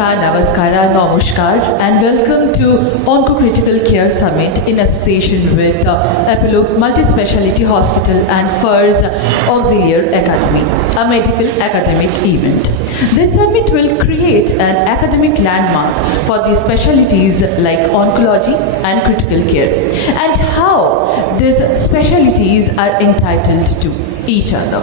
Namaskara, Namaskar, and welcome to Onco Critical Care Summit in association with Apollo Multi-Speciality Hospital and FIRS Auxiliary Academy, a medical academic event. This summit will create an academic landmark for the specialties like oncology and critical care, and how these specialties are entitled to each other.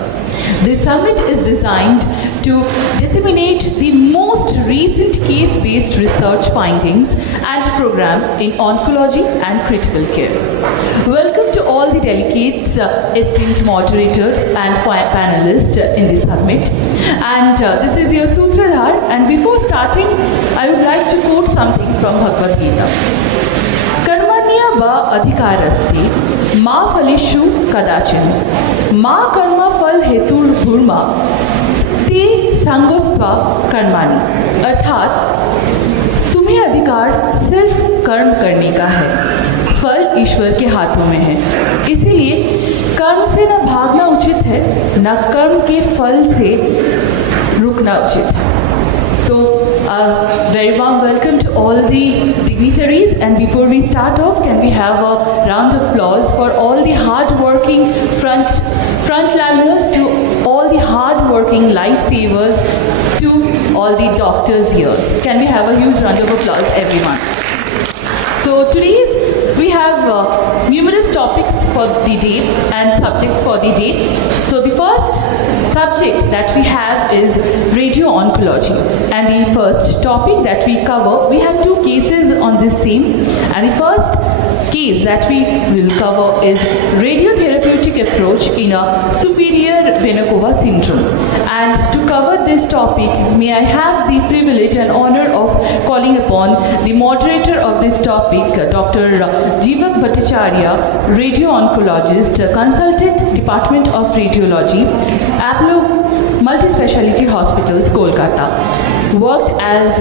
This summit is designed to disseminate the most recent case-based research findings and program in oncology and critical care. Welcome to all the delegates, esteemed moderators and panelists in this summit. And this is your Sutradhar, and before starting, I would like to quote something from Bhagavad Gita. Karmanya va adhikarasti ma phaleshu kadachin ma karma phal hetur bhurma te sangostva कर्मानी, अर्थात तुम्हें अधिकार सिर्फ कर्म करने का है, फल ईश्वर के हाथों में है, इसीलिए कर्म से न भागना उचित है न कर्म के फल से रुकना उचित है. So, very warm welcome to all the dignitaries, and before we start off, can we have a round of applause for all the hard-working frontliners, to all the hard-working lifesavers, to all the doctors here. Can we have a huge round of applause, everyone? So we have numerous topics for the day and subjects for the day. So the first subject that we have is radio-oncology, and the first topic that we cover, we have two cases on this same, and the first case that we will cover is radiotherapeutic approach in a superior vena cava syndrome. And to cover this topic, may I have the privilege and honor of calling upon the moderator of this topic, Dr. Jeevak Bhattacharya, radio-oncologist, consultant, Department of Radiology, Apollo Multi-Speciality Hospitals, Kolkata. Worked as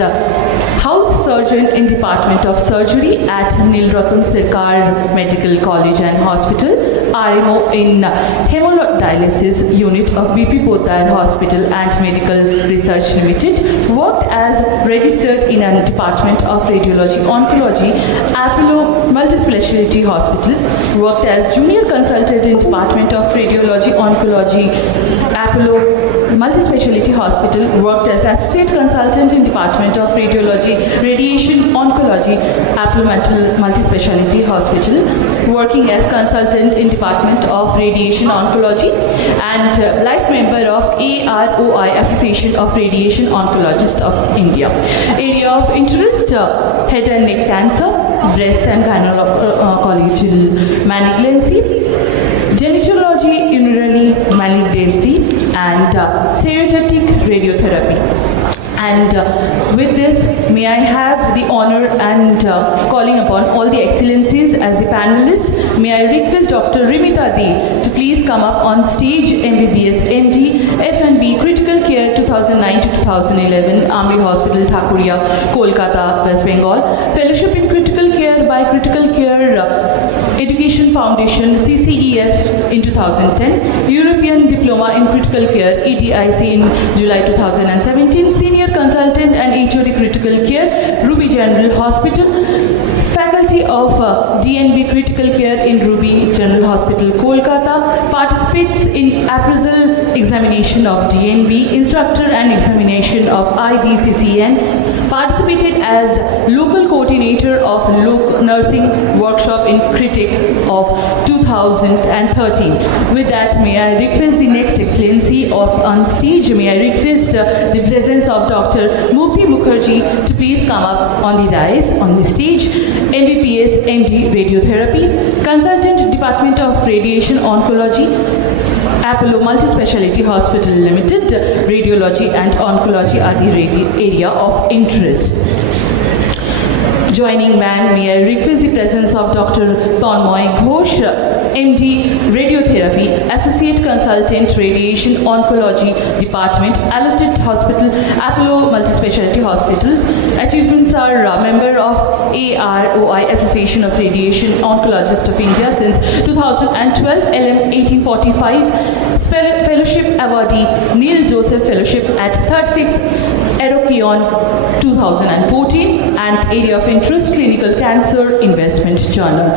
house surgeon in Department of Surgery at Nilratun Sirkar Medical College and Hospital, RMO in Hemodialysis Unit of BP Poddar Hospital and Medical Research Limited. Worked as registered in a Department of Radiology Oncology, Apollo Multi-Speciality Hospital. Worked as junior consultant in Department of Radiology Oncology, Apollo Multi-Speciality Hospital. Worked as associate consultant in Department of Radiology Radiation Oncology, Apollo Multi-Speciality Hospital. Working as consultant in Department of Radiation Oncology and life member of AROI, Association of Radiation Oncologists of India. Area of interest, head and neck cancer, breast and gynecological malignancy, gynecology, urinary malignancy, and stereotactic radiotherapy. And with this, may I have the honor and calling upon all the excellencies as the panelist. May I request Dr. Rimita Dee to please come up on stage. MBBS, MD, F&B, Critical Care 2009 to 2011, Amri Hospital, Thakuria, Kolkata, West Bengal. Fellowship in Critical Care by Critical Care Education Foundation, CCEF in 2010. European Diploma in Critical Care, EDIC in July 2017. Senior Consultant and HOD Critical Care, Ruby General Hospital. Faculty of DNB Critical Care in Ruby General Hospital, Kolkata. Participates in appraisal examination of DNB, instructor and examination of IDCCN. Participated as local coordinator of nursing workshop in Critic of 2013. With that, may I request the next excellency on stage. May I request the presence of Dr. Mukti Mukherjee to please come up on the dais, on the stage. MBBS, MD, Radiotherapy, Consultant, Department of Radiation Oncology, Apollo Multi-Speciality Hospital Limited. Radiology and oncology are the area of interest. Joining man, may I request the presence of Dr. Tanmoy Ghosh, MD Radiotherapy, Associate Consultant Radiation Oncology Department, Allotted Hospital, Apollo Multispecialty Hospital. Achievements are member of AROI, Association of Radiation Oncologists of India since 2012, LM 1845, Fellowship Awardee, Neil Joseph Fellowship at 36 Erokion 2014, and area of interest Clinical Cancer Investment Journal.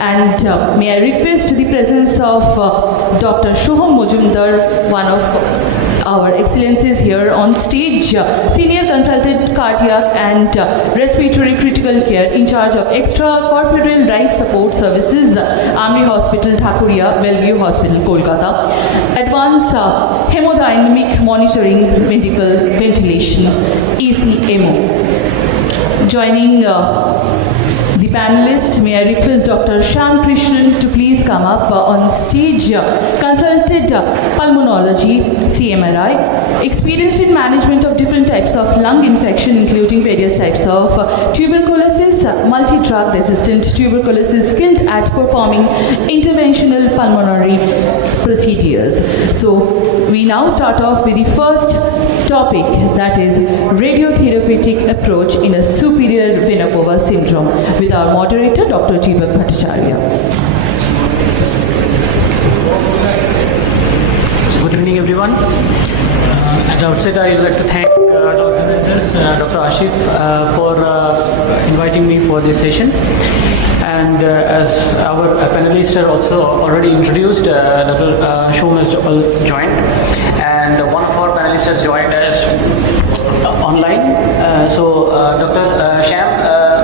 And may I request the presence of Dr. Shoham Mojumdar, one of our excellences here on stage, Senior Consultant Cardiac and Respiratory Critical Care in charge of Extracorporeal Life Support Services, Army Hospital, Thakuria, Bellevue Hospital, Kolkata. Advanced Hemodynamic Monitoring Medical Ventilation, ECMO. Joining the panelist, may I request Dr. Shyam Krishnan to please come up on stage. Consulted pulmonology, CMRI, experienced in management of different types of lung infection, including various types of tuberculosis, multi-drug resistant tuberculosis, skilled at performing interventional pulmonary procedures. So we now start off with the first topic, that is radiotherapeutic approach in a superior vena cava syndrome, with our moderator Dr. Deepak Bhattacharya. Good evening, everyone. At the outset, I would like to thank the organizers, Dr. Asif, for inviting me for this session. And as our panelists are also already introduced, Dr. Shom has joined, and one of our panelists has joined us online. So, Dr. Shyam,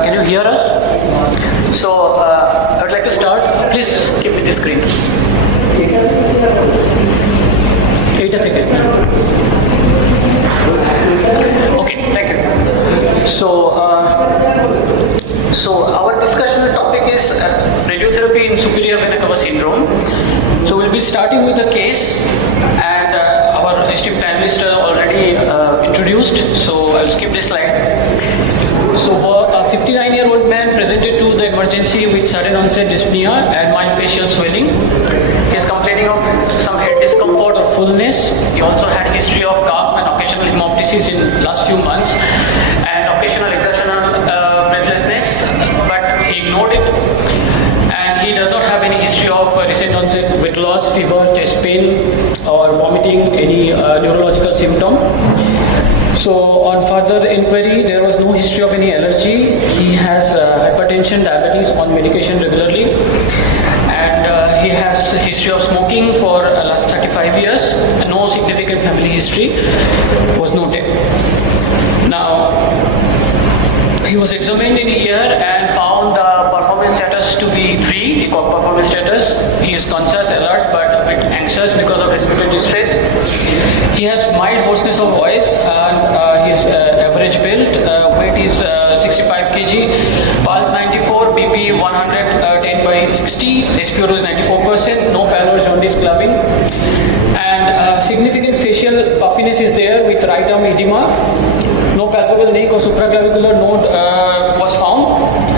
can you hear us? So, I would like to start. Please keep it discreet. Okay, thank you. So our discussion topic is radiotherapy in superior vena cava syndrome. So we'll be starting with a case, and our esteemed panelists are already introduced. So I'll skip this slide. So a 59-year-old man presented to the emergency with sudden onset dyspnea and mild facial swelling. He is complaining of some head discomfort or fullness. He also had history of cough and occasional hemoptysis in last few months, and occasional exertional breathlessness, but he ignored it. And he does not have any history of recent onset weight loss, fever, chest pain, or vomiting, any neurological symptom. So on further inquiry, there was no history of any allergy. He has hypertension, diabetes, on medication regularly, and he has a history of smoking for last 35 years, and no significant family history was noted. Now, he was examined in a year and found performance status to be 3, ECOG performance status. He is conscious, alert, but a bit anxious because of respiratory distress. He has mild hoarseness of voice, and his average build, weight is 65 kg, pulse 94, BP 110/60, SpO2 is 94%, no pallor, jaundice, clubbing, and significant facial puffiness is there with right arm edema. No palpable neck or supraclavicular node was found,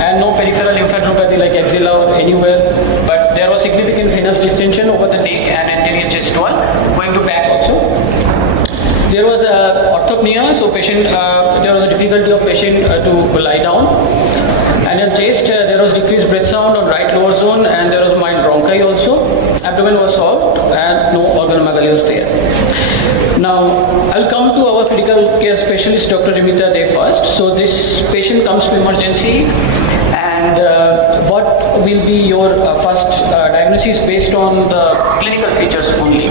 and no peripheral lymphadenopathy like axilla or anywhere, but there was significant venous distension over the neck and anterior chest wall, going to back also. There was orthopnea, so patient there was a difficulty of patient to lie down, and in chest there was decreased breath sound on right lower zone, and there was mild bronchi also. Abdomen was solved, and no organomegaly was there. Now, I'll come to our critical care specialist, Dr. Rimita De first. So this patient comes to emergency, and what will be your first diagnosis based on the clinical features only?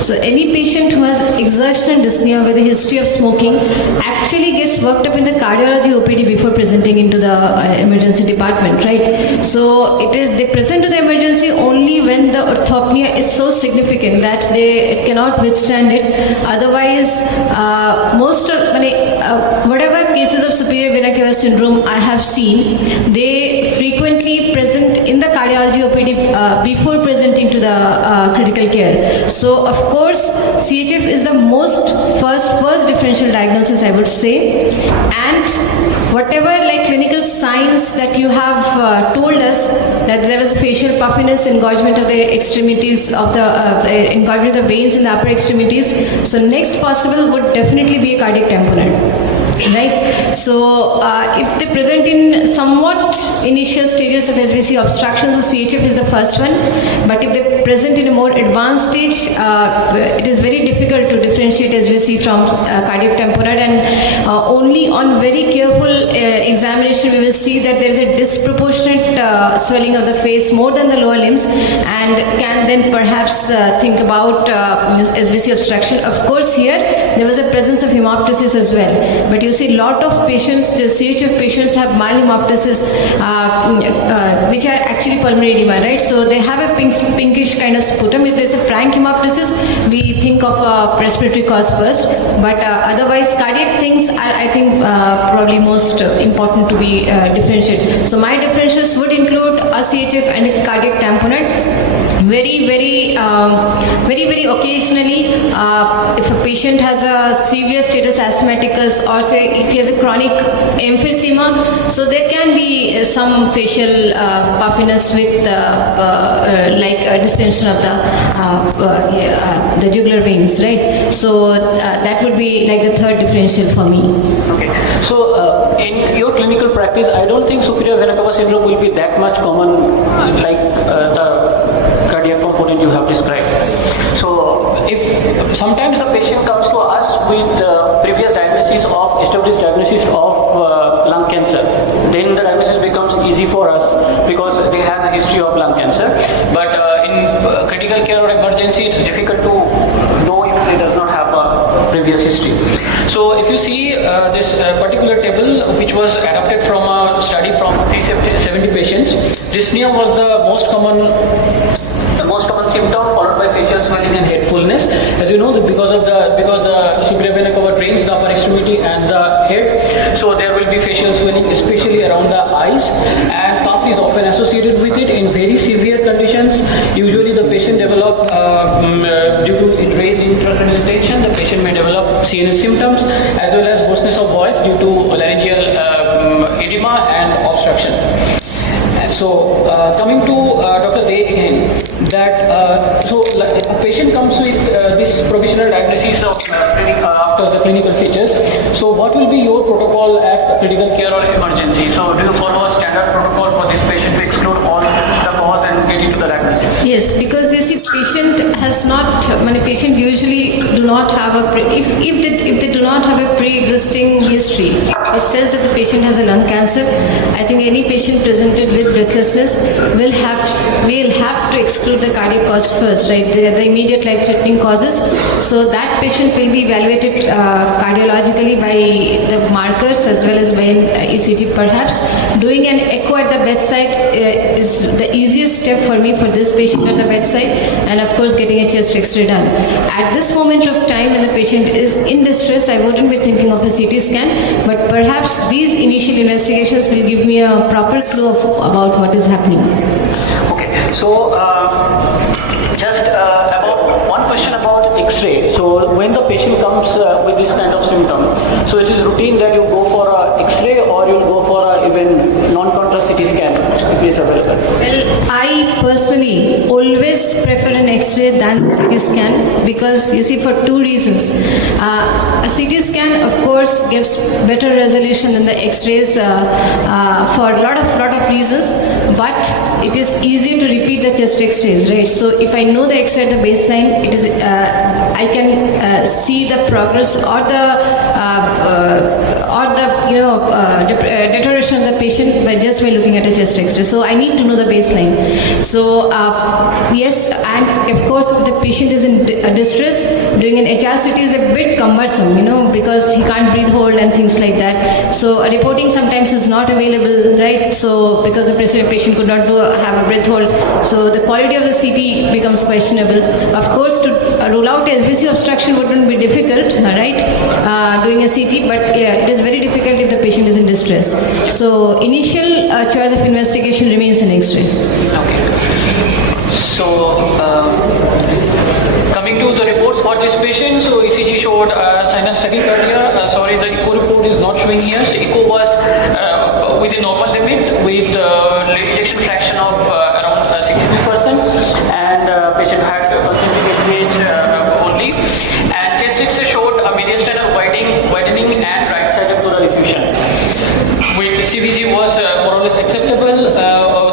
So any patient who has exertional dyspnea with a history of smoking actually gets worked up in the cardiology OPD before presenting into the emergency department, right? So they present to the emergency only when the orthopnea is so significant that they cannot withstand it. Otherwise, whatever cases of superior vena cava syndrome I have seen, they frequently present present in the cardiology OPD before presenting to the critical care. So of course, CHF is the first differential diagnosis, I would say, and whatever like clinical signs that you have told us that there was facial puffiness, engorgement of the extremities of the engorgement of the veins in the upper extremities. So next possible would definitely be a cardiac tamponade. Right. So if they present in somewhat initial stages of SVC obstruction, so CHF is the first one. But if they present in a more advanced stage, it is very difficult to differentiate SVC from cardiac tamponade, and only on very careful examination we will see that there is a disproportionate swelling of the face more than the lower limbs, and can then perhaps think about SVC obstruction. Of course, here there was a presence of hemoptysis as well. But you see, lot of patients, CHF patients, have mild hemoptysis, which are actually pulmonary edema, right? So they have a pinkish kind of sputum. If there's a frank hemoptysis, we think of a respiratory cause first. But otherwise, cardiac things are, I think, probably most important to be differentiated. So my differentials would include a CHF and a cardiac tamponade. Very occasionally, if a patient has a severe status asthmaticus, or say if he has a chronic emphysema, so there can be some facial puffiness with like a distension of the jugular veins, right? So that would be like the third differential for me. Okay. So in your clinical practice, I don't think superior vena cava syndrome will be that much common like the cardiac component you have described. So if sometimes the patient comes to us with previous diagnosis of established diagnosis of lung cancer, then the diagnosis becomes easy for us because they have a history of lung cancer. But in critical care or emergency, it's difficult to know if they does not have a previous history. So if you see this particular table, which was adapted from a study from 370 patients, dyspnea was the most common symptom, followed by facial swelling and head fullness. As you know, because the superior vena cava drains the upper extremity and the head, so there will be facial swelling, especially around the eyes, and cough is often associated with it. In very severe conditions, usually the patient develop due to raised intracranial tension, the patient may develop CNS symptoms as well as hoarseness of voice due to laryngeal edema and obstruction. So coming to Dr. Dey again, that so a patient comes with this provisional diagnosis of after the clinical features. So what will be your protocol at critical care or emergency? So do you follow a standard protocol for this patient to exclude all the cause and get into the diagnosis? Yes, because you see, patient has not. Patient usually do not have a if they do not have a pre-existing history, which says that the patient has a lung cancer. I think any patient presented with breathlessness will have to exclude the cardiac cause first, right? The immediate life-threatening causes. So that patient will be evaluated cardiologically by the markers as well as by an ECG perhaps. Doing an echo at the bedside is the easiest step for me for this patient at the bedside, and of course getting a chest X-ray done. At this moment of time when the patient is in distress, I wouldn't be thinking of a CT scan, but perhaps these initial investigations will give me a proper clue about what is happening. Okay, so just about one question about X-ray. So when the patient comes with this kind of symptom, so it is routine that you go for a X-ray or you will go for a even non-contrast CT scan if it is available? Well, I personally always prefer an X-ray than the CT scan, because you see, for two reasons. A CT scan, of course, gives better resolution than the X-rays for a lot of reasons, but it is easier to repeat the chest X-rays, right? So if I know the X-ray at the baseline, it is I can see the progress or the deterioration of the patient by looking at a chest X-ray. So I need to know the baseline. So yes, and of course, if the patient is in distress, doing an HRCT is a bit cumbersome, because he can't breathe hold and things like that. So reporting sometimes is not available, right? So because the patient could not have a breath hold, so the quality of the CT becomes questionable. Of course, to rule out SVC obstruction wouldn't be difficult, right? Doing a CT, but yeah, it is very difficult if the patient is in distress. So initial choice of investigation remains an X-ray. Okay. So, coming to the reports for this patient, so ECG showed sinus tachycardia. Sorry, the echo report is not showing here. So, echo was within normal limit with ejection fraction of around 62%, and patient had concentric HPH only. And chest X-ray showed a mediastinal widening and right-sided pleural effusion. With CBG was more or less acceptable.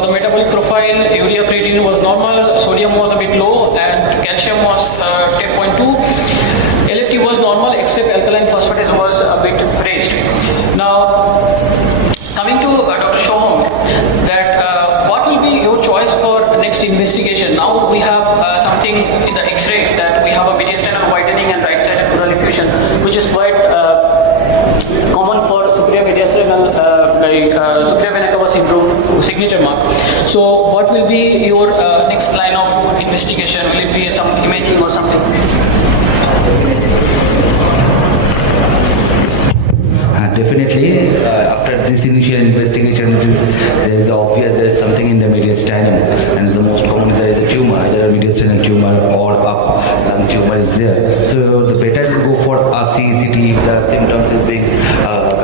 The metabolic profile, urea creatinine was normal, sodium was a bit low, and calcium was 10.2. LFT was normal, except alkaline phosphatase was a bit raised. Now, coming to Dr. Shoham, that what will be your choice for next investigation? Now we have something in the X-ray that we have a mediastinal widening and right-sided pleural effusion, which is quite common for superior mediastinal superior vena cava syndrome signature mark. So what will be your next line of investigation? Will it be some imaging or something? Definitely, after this initial investigation, there is obvious there is something in the mediastinum, and the most common there is a tumor, either a mediastinal tumor or a lung tumor is there. So the better to go for a CECT if the symptoms is being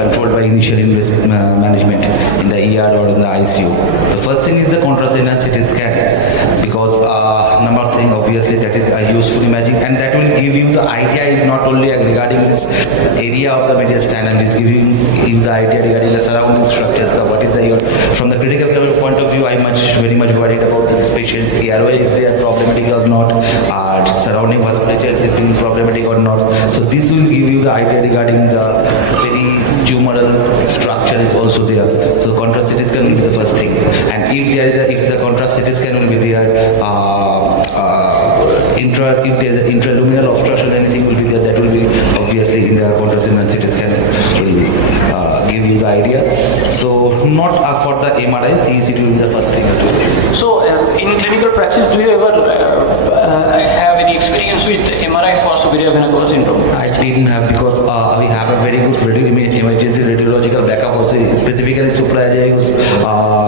controlled by initial management in the ER or in the ICU. The first thing is the contrast enhanced CT scan, because number of things obviously that is a useful imaging, and that will give you the idea is not only regarding this area of the mediastinum, it is giving you the idea regarding the surrounding structures. What is the from the critical care point of view, I am very much worried about this patient's airway, is they are problematic or not, surrounding vasculature is being problematic or not. So this will give you the idea regarding the peritumoral structure is also there. So contrast CT scan will be the first thing, and if the contrast CT scan will be there, if there is an intraluminal obstruction, anything will be there, that will be obviously in the contrast CT scan will give you the idea. So not for the MRI, CECT will be the first thing. So in clinical practice, do you ever have any experience with MRI for superior vena cava syndrome? I didn't have, because we have a very good emergency radiological backup also, specifically suprailiac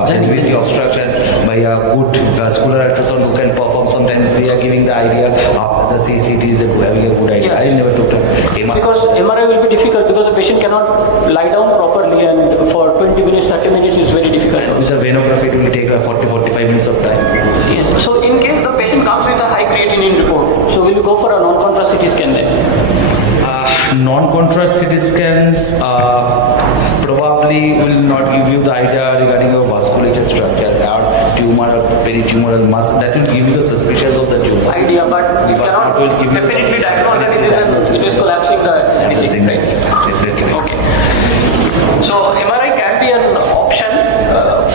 HVC obstruction by a good vascular ultrasound who can perform. Sometimes we are giving the idea after the CCT is having a good idea. I never took MRI. Because MRI will be difficult because the patient cannot lie down properly, and for 20 minutes, 30 minutes is very difficult. With the venography, it will take 40-45 minutes of time. Yes. So in case the patient comes with a high creatinine report, so will you go for a non-contrast CT scan then? Non-contrast CT scans probably will not give you the idea regarding your vasculature structure or tumor or peritumoral mass. That will give you the suspicions of the tumor. Idea, but we cannot definitely diagnose that it is collapsing the CBC. Okay. So MRI can be an option,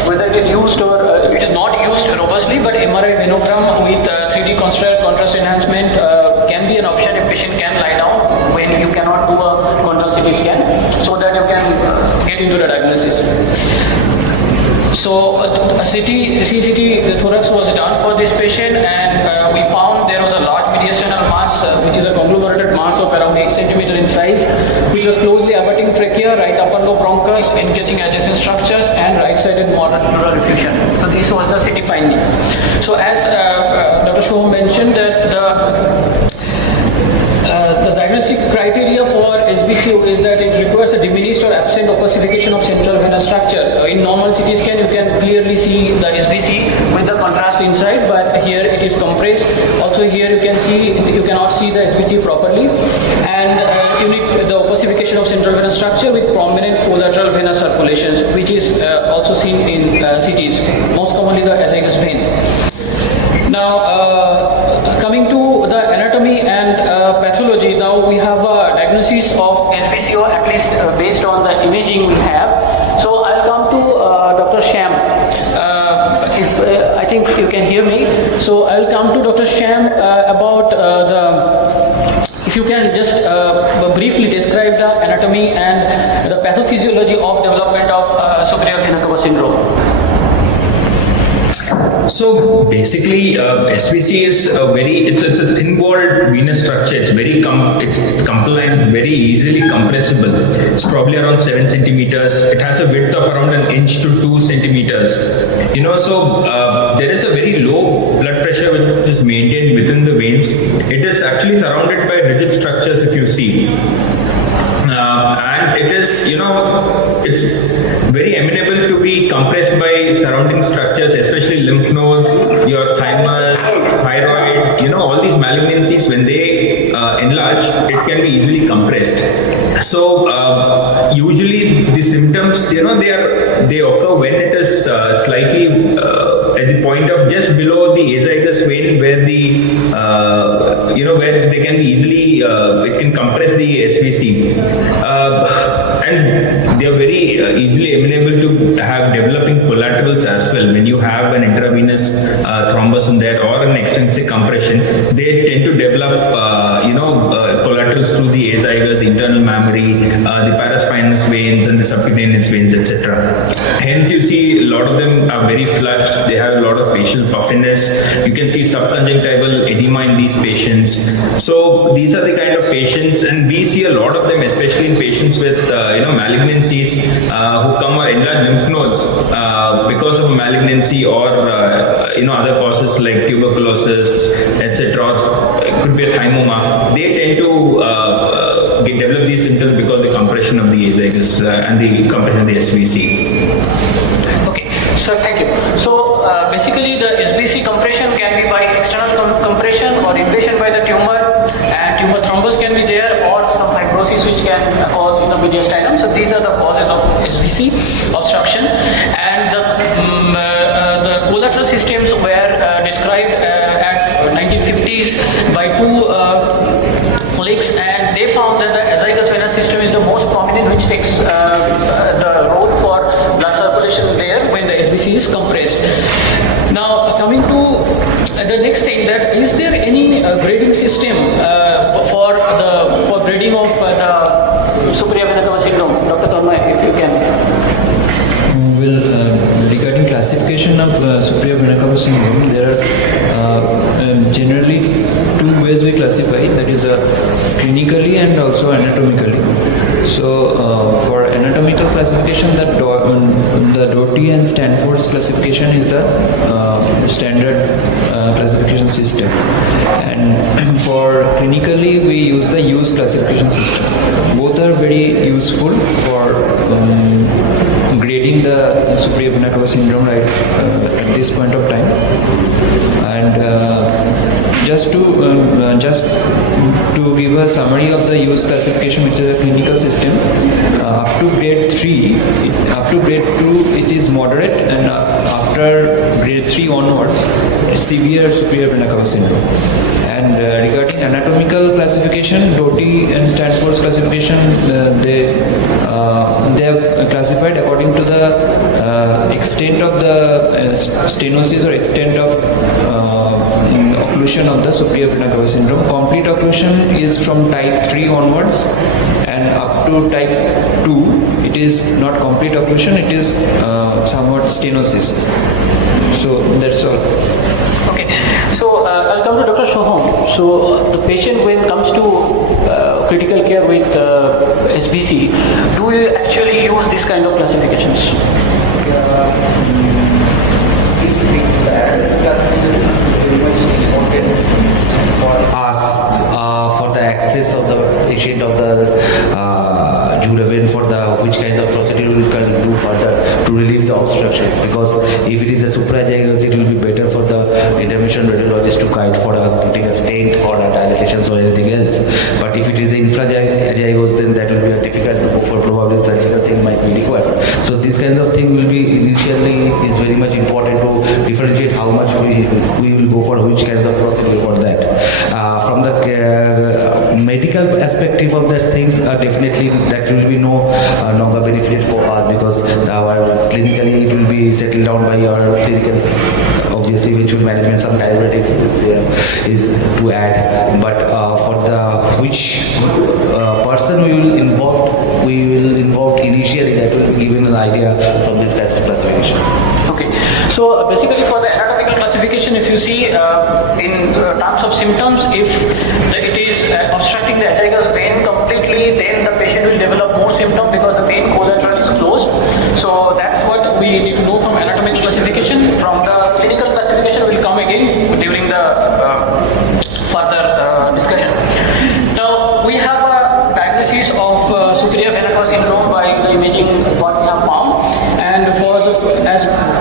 whether it is used or it is not used robustly, but MRI venogram with 3D contrast enhancement can be an option if patient can lie down when you cannot do a contrast CT scan, so that you can get into the diagnosis. So CCT, the thorax was done for this patient, and we found there was a large mediastinal mass, which is a conglomerated mass of around 8 cm in size, which was closely abutting trachea, right upper lobe bronchus, encasing adjacent structures, and right-sided moderate pleural effusion. So this was the CT finding. So as Dr. Shoham mentioned, that the diagnostic criteria for SBCO is that it requires a diminished or absent opacification of central venous structure. In normal CT scan, you can clearly see the SBC with the contrast inside, but here it is compressed. Also here you cannot see the SBC properly, and you need the opacification of central venous structure with prominent collateral venous circulations, which is also seen in CTs, most commonly the azygous vein. Now, coming to the anatomy and pathology, now we have a diagnosis of SBCO, at least based on the imaging we have. So I'll come to Dr. Sham. I think you can hear me. So I'll come to Dr. Sham about if you can just briefly describe the anatomy and the pathophysiology of development of superior vena cava syndrome. So basically, SVC is it's a thin-walled venous structure. It's it's compliant, very easily compressible. It's probably around 7 centimeters. It has a width of around 1 inch to 2 centimeters. There is a very low blood pressure which is maintained within the veins. It is actually surrounded by rigid structures, if you see. And it is, it's very amenable to be compressed by surrounding structures, especially lymph nodes, your thymus, thyroid, all these malignancies, when they enlarge, it can be easily compressed. So, usually the symptoms, they occur when it is slightly at the point of just below the azygous vein, where where they can be easily, it can compress the SVC. And they are very easily amenable to have developing collaterals as well. When you have an intravenous thrombus in there or an extensive compression, they tend to develop, collaterals through the azygos, the internal mammary, the paraspinous veins and the subcutaneous veins, etc. Hence, you see a lot of them are very flushed. They have a lot of facial puffiness. You can see subconjunctival edema in these patients. So these are the kind of patients, and we see a lot of them, especially in patients with malignancies who come or enlarged lymph nodes because of a malignancy or other causes like tuberculosis, etc. It could be a thymoma. They tend to develop these symptoms because of the compression of the azygos and the compression of the SVC. Okay, sir, thank you. So basically the SVC compression can be by external compression or invasion by the tumor, and tumor thrombus can be there, or some fibrosis which can cause mediastinum. So these are the causes of SVC obstruction, and the collateral systems were described at 1950s by two colleagues, and they found that the azygous venous system is the most prominent, which takes the role for blood circulation there when the SVC is compressed. Now, coming to the next thing, that is there any grading system for grading of the superior vena cava syndrome? Dr. Karma, if you can. Regarding classification of superior vena cava syndrome, there are generally two ways we classify, that is clinically and also anatomically. So for anatomical classification, the Doty and Stanford's classification is the standard classification system, and for clinically we use the Hughes classification system. Both are very useful for grading the superior vena cava syndrome at this point of time. And just to give a summary of the Hughes classification, which is a clinical system, up to grade 3, up to grade 2 it is moderate, and after grade 3 onwards it's severe superior vena cava syndrome. And regarding anatomical classification, Doty and Stanford's classification, they have classified according to the extent of the stenosis or extent of occlusion of the superior vena cava syndrome. Complete occlusion is from type 3 onwards, and up to type 2 it is not complete occlusion, it is somewhat stenosis. So that's all. Okay, so I'll come to Dr. Soham. So the patient, when it comes to critical care with SBC, do you actually use this kind of classifications? For the access of the patient of the Juravin, for the which kind of procedure we can do further to relieve the obstruction, because if it is a supraazygos, it will be better for the intervention radiologist to guide for putting a stent or a dilatations or anything else. But if it is the infraazygos, then that will be a difficult, for probably surgical thing might be required. So this kind of thing will be initially is very much important to differentiate how much we will go for which kind of procedure for that. From the medical perspective of that things, definitely that will be no longer benefit for us, because our clinically it will be settled down by our clinical. Obviously, we should management some diuretics is to add, but for the which person we will involve initially, that will give an idea from this classification. Okay, So basically for the anatomical classification, if you see in terms of symptoms, if it is obstructing the agaricus vein completely, then the patient will develop more symptom because the vein collateral is closed. So that's what we need to know from anatomical classification. From the clinical classification will come again during the further discussion. Now we have a diagnosis of superior vena cava syndrome by the imaging what we have found, and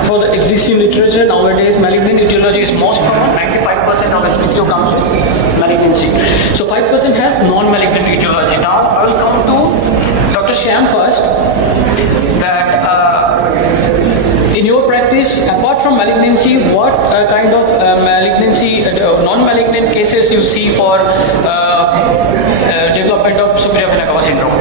for the existing literature nowadays, malignant etiology is most common. 95% of SPCO comes with malignancy. So 5% has non-malignant etiology. Now I will come to Dr. Shyam first. That in your practice, apart from malignancy, what kind of malignancy, non-malignant cases you see for development of superior vena cava syndrome?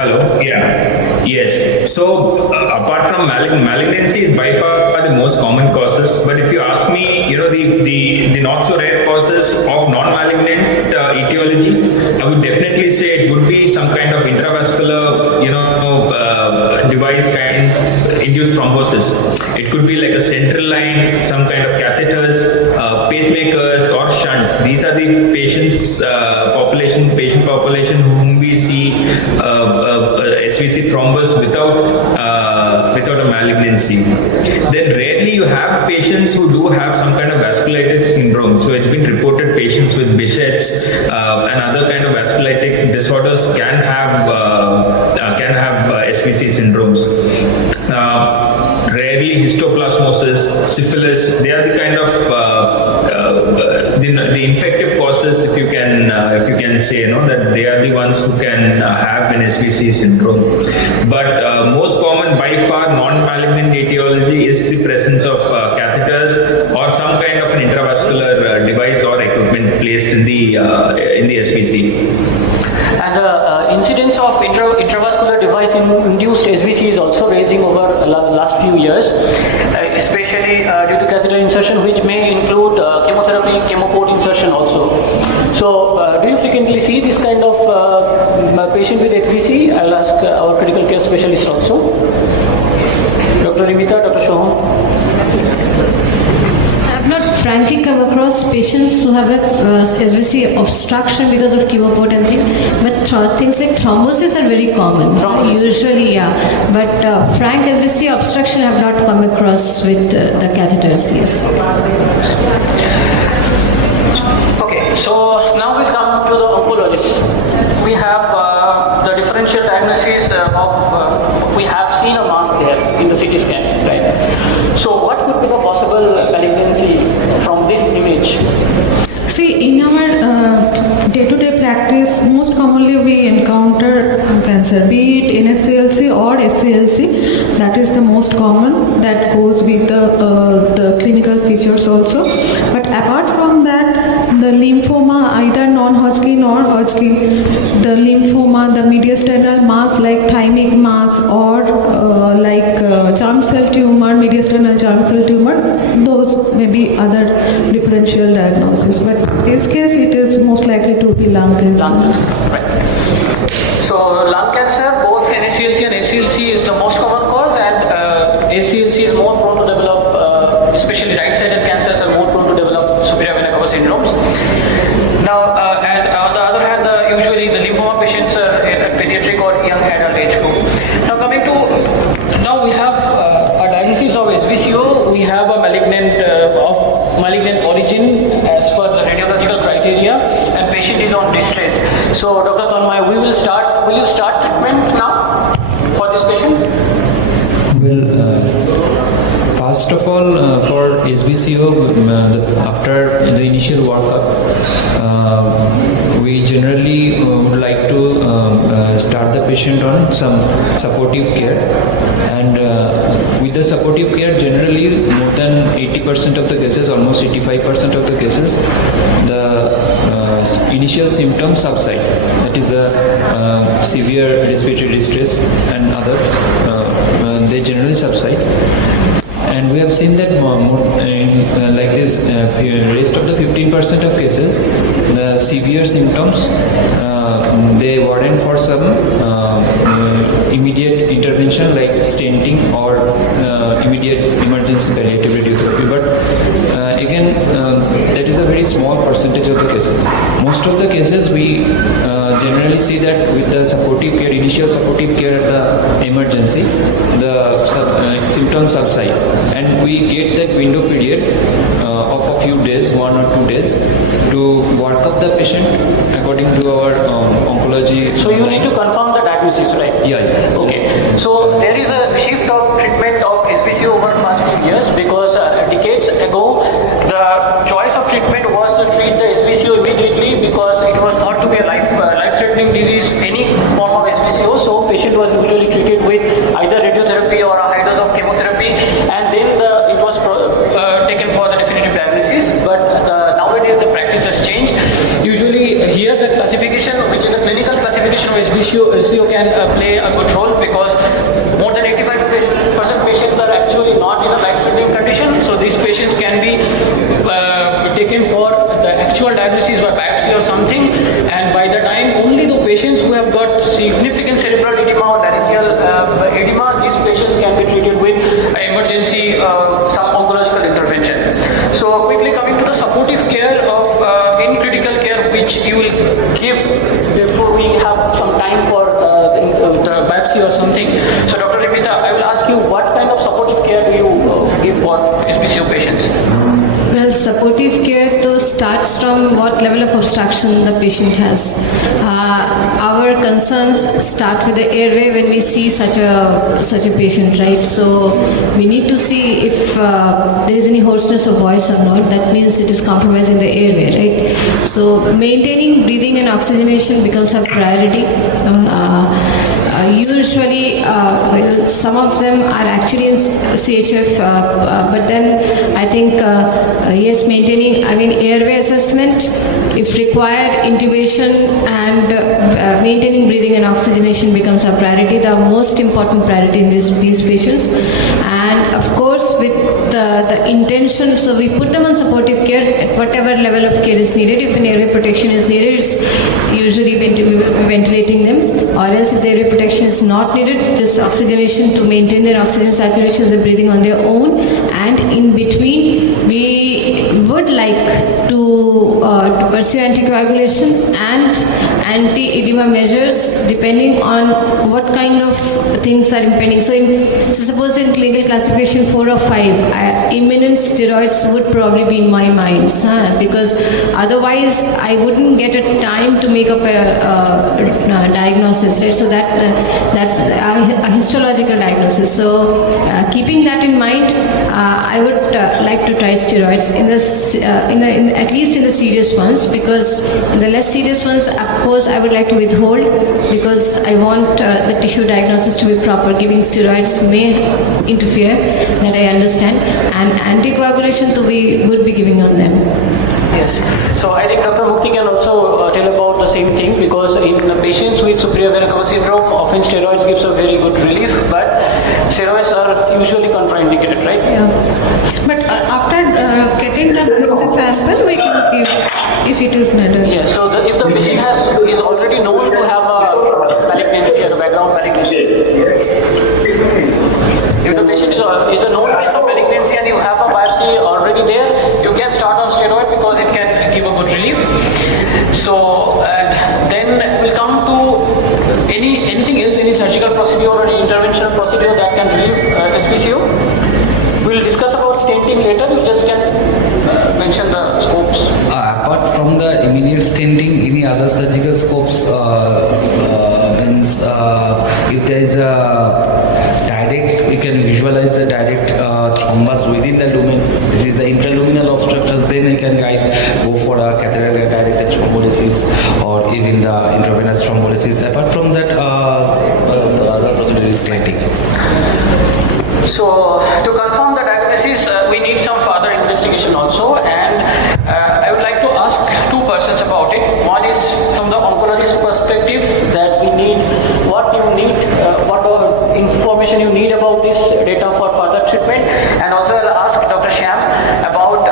Hello. Yeah. Yes. So apart from malignancy is by far the most common causes. But if you ask me, the not so rare causes of non-malignant etiology, I would definitely say it would be some kind of intravascular, device kind induced thrombosis. It could be like a central line, some kind of catheters, pacemakers, or shunts. These are the patient population whom we see SVC thrombus without a malignancy. Then rarely you have patients who do have some kind of vasculitic syndrome. So it's been reported patients with Behçet's and other kind of vasculitic disorders can have SVC syndromes. Rarely histoplasmosis, syphilis, they are the kind of the infective causes, if you can say, that they are the ones who can have an SVC syndrome. But most common by far non-malignant etiology is the presence of catheters or some kind of an intravascular device or equipment placed in the SVC. And the incidence of intravascular device induced SVC is also raising over the last few years, especially due to catheter insertion, which may include chemotherapy, chemoport insertion also. So do you frequently see this kind of patient with SVC? I'll ask our critical care specialist also. Dr. Rimita, Dr. Shoham. I have not frankly come across patients who have a SVC obstruction because of chemoport and things, but things like thrombosis are very common. Usually, yeah. But frank SVC obstruction I have not come across with the catheters, yes. Okay, so now we come to the oncologist. We have the differential diagnosis of, we have seen a mass there in the CT scan, right? So what could be the possible malignancy from this image? See, in our day-to-day practice, most commonly we encounter cancer, be it NSCLC or SCLC. That is the most common. That goes with the clinical features also. But apart from that, the lymphoma, either non-Hodgkin or Hodgkin, the lymphoma, the mediastinal mass like thymic mass or like germ cell tumor, mediastinal germ cell tumor, those may be other differential diagnosis. But in this case, it is most likely to be lung cancer. Right. So lung cancer, both NSCLC and SCLC is the most common cause, and SCLC is more prone to develop, especially right-sided cancers are more prone to develop superior vena cava syndromes. Now, and on the other hand, usually the lymphoma patients are in a pediatric or young adult age group. Now we have a diagnosis of SVCO. We have a malignant origin as per the radiological criteria, and patient is on distress. So, Dr. Tanmay, will you start treatment now for this patient? Well, first of all, for SVCO, after the initial workup, we generally would like to start the patient on some supportive care, and with the supportive care, generally more than 80% of the cases, almost 85% of the cases, the initial symptoms subside. That is the severe respiratory distress and others, they generally subside. And we have seen that like this, rest of the 15% of cases, the severe symptoms they warrant for some immediate intervention like stenting or immediate emergency palliative radiotherapy. But again, that is a very small percentage of the cases. Most of the cases we generally see that with the supportive care, initial supportive care at the emergency, the symptoms subside, and we get that window period of a few days, 1 or 2 days, to work up the patient according to our oncology. So you need to confirm the diagnosis, right? Yeah. Okay. So there is a shift of treatment of SBCO over past few years because decades ago the choice of treatment was to treat the SBCO immediately because it was thought to be a life-threatening disease, any form of SBCO. So patient was usually treated with either radiotherapy or a high dose of chemotherapy, and then it was taken for the definitive diagnosis. But nowadays the practice has changed. Usually here the classification, which is the clinical classification of SBCO can play a good role because more than 85% patients are actually not in a life-threatening condition. So these patients can be taken for the actual diagnosis by biopsy or something, and by the time only the patients who have got significant cerebral edema or laryngeal edema, these patients can be treated with emergency some oncological intervention. So quickly coming to the supportive care of in critical care which you will give before we have some time for the biopsy or something. So Dr. Rimita, I will ask you what kind of supportive care do you give for SBCO patients? Well, supportive care though starts from what level of obstruction the patient has. Our concerns start with the airway when we see such a patient, right? So we need to see if there is any hoarseness of voice or not. That means it is compromising the airway, right? So maintaining breathing and oxygenation becomes a priority. Usually, well, some of them are actually in CHF, but then I think, yes, maintaining, airway assessment, if required, intubation and maintaining breathing and oxygenation becomes a priority, the most important priority in these patients. And of course, with the intention, so we put them on supportive care at whatever level of care is needed. If an airway protection is needed, it's usually ventilating them, or else if the airway protection is not needed, just oxygenation to maintain their oxygen saturation, they're breathing on their own. And in between, we would like to pursue anticoagulation and anti-edema measures depending on what kind of things are impending. So suppose in clinical classification 4 or 5, imminent steroids would probably be in my mind, because otherwise I wouldn't get a time to make up a diagnosis, right? So that's a histological diagnosis. So keeping that in mind, I would like to try steroids at least in the serious ones, because in the less serious ones, of course, I would like to withhold because I want the tissue diagnosis to be proper. Giving steroids may interfere, that I understand, and anticoagulation so we would be giving on them. Yes. So I think Dr. Mukti can also tell about the same thing, because in patients with superior vena cava syndrome, often steroids gives a very good relief, but steroids are usually contraindicated, right? Yeah. But after getting the biopsy sample, we can give if it is needed. Yes. So if the patient is already known to have a malignancy or background malignancy, if the patient is a known case of malignancy and you have a biopsy already there, you can start on steroid because it can give a good relief. So then we'll come to anything else, any surgical procedure or any interventional procedure that can relieve SBCO. We'll discuss about stenting later. You just can mention the scopes. Apart from the immediate stenting, any other surgical scopes means if there is a direct, you can visualize the direct thrombus within the lumen. This is the intraluminal obstructions. Then you can go for a catheter directed thrombolysis or even the intravenous thrombolysis. Apart from that, the other procedure is stenting. So to confirm the diagnosis, we need some further investigation also, and I would like to ask two persons about it. One is from the oncologist perspective, that we need what information you need about this data for further treatment, and also I'll ask Dr. Shyam about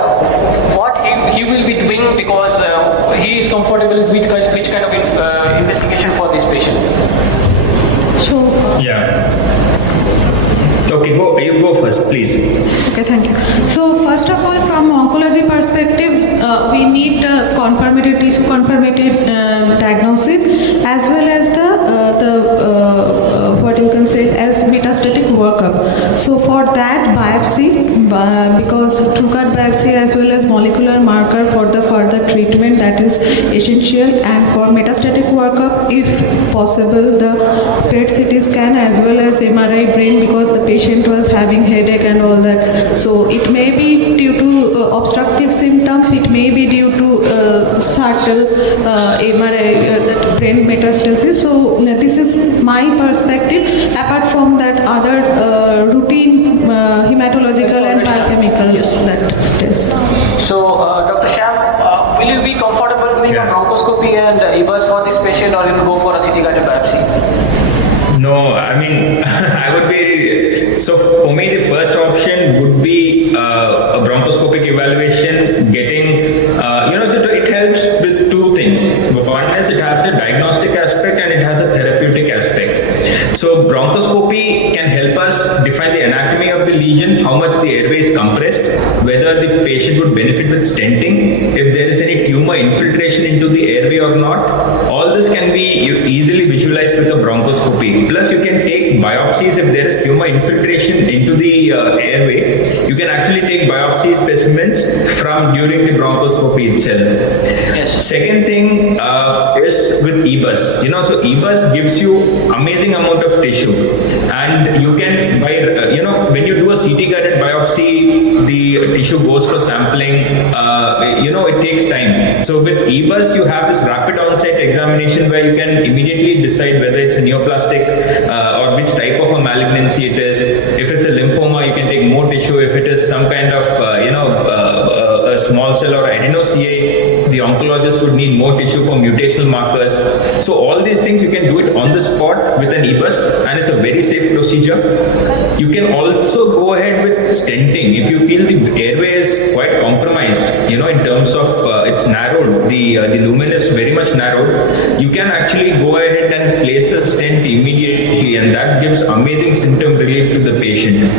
what he will be doing, because he is comfortable with which kind of investigation So, Yeah. Okay, you go first, please. okay, thank you. So, first of all, from oncology perspective, we need confirmative tissue confirmative diagnosis as well as the what you can say as metastatic workup. So, for that biopsy, because TrueCut biopsy as well as molecular marker for the further treatment, that is essential, and for metastatic workup, if possible, the PET CT scan as well as MRI brain, because the patient was having headache and all that. So it may be due to obstructive symptoms, it may be due to subtle MRI brain metastasis. So this is my perspective. Apart from that, other routine hematological and biochemical that tests. So, Dr. Sham, will you be comfortable doing a bronchoscopy and EBUS for this patient, or you will go for a CT guided biopsy? No, I mean, I would be, so for me the first option would be a bronchoscopic evaluation, getting, so it helps with two things. One is it has a diagnostic aspect and it has a therapeutic aspect. So bronchoscopy can help us define the anatomy of the lesion, how much the airway is compressed, whether the patient would benefit with stenting, if there is any tumor infiltration into the airway or not. All this can be easily visualized with a bronchoscopy. Plus you can take biopsies if there is tumor infiltration into the airway. You can actually take biopsy specimens from during the bronchoscopy itself. Yes. Second thing is with EBUS. So EBUS gives you amazing amount of tissue, and you can when you do a CT guided biopsy, the tissue goes for sampling. It takes time. So with EBUS, you have this rapid onset examination where you can immediately decide whether it's a neoplastic or which type of a malignancy it is. If it's a lymphoma, you can take more tissue. If it is some kind of a small cell or adeno-CA, the oncologist would need more tissue for mutational markers. So all these things you can do it on the spot with an EBUS, and it's a very safe procedure. You can also go ahead with stenting if you feel the airway is quite compromised. In terms of it's narrowed, the lumen is very much narrowed. You can actually go ahead and place a stent immediately, and that gives amazing symptom relief to the patient.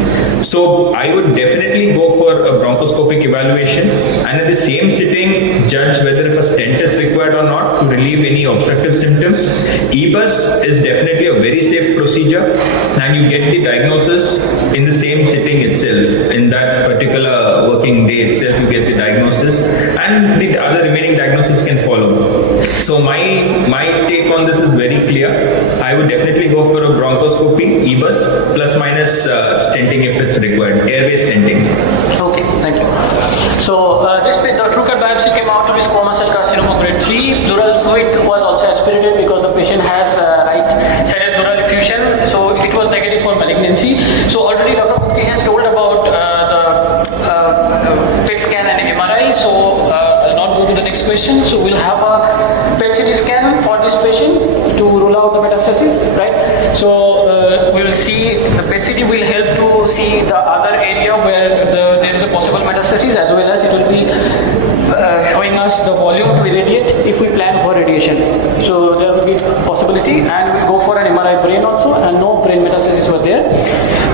So I would definitely go for a bronchoscopic evaluation, and in the same sitting judge whether if a stent is required or not to relieve any obstructive symptoms. EBUS is definitely a very safe procedure, and you get the diagnosis in the same sitting itself. In that particular working day itself, you get the diagnosis, and the other remaining diagnosis can follow. So my take on this is very clear. I would definitely go for a bronchoscopy, EBUS, plus minus stenting if it's required, airway stenting. Okay, thank you. So the TrueCut biopsy came out to be squamous cell carcinoma grade 3. Dural fluid was also aspirated because the patient has right-sided dural effusion, so it was negative for malignancy. So already Dr. Mukti has told about the PET scan and MRI, so I'll not go to the next question. So we'll have a PET CT scan for this patient to rule out the metastasis, right? So we will see, the PET CT will help to see the other area where there is a possible metastasis, as well as it will be showing us the volume to irradiate if we plan for radiation. So there will be possibility, and we'll go for an MRI brain also, and no brain metastasis were there.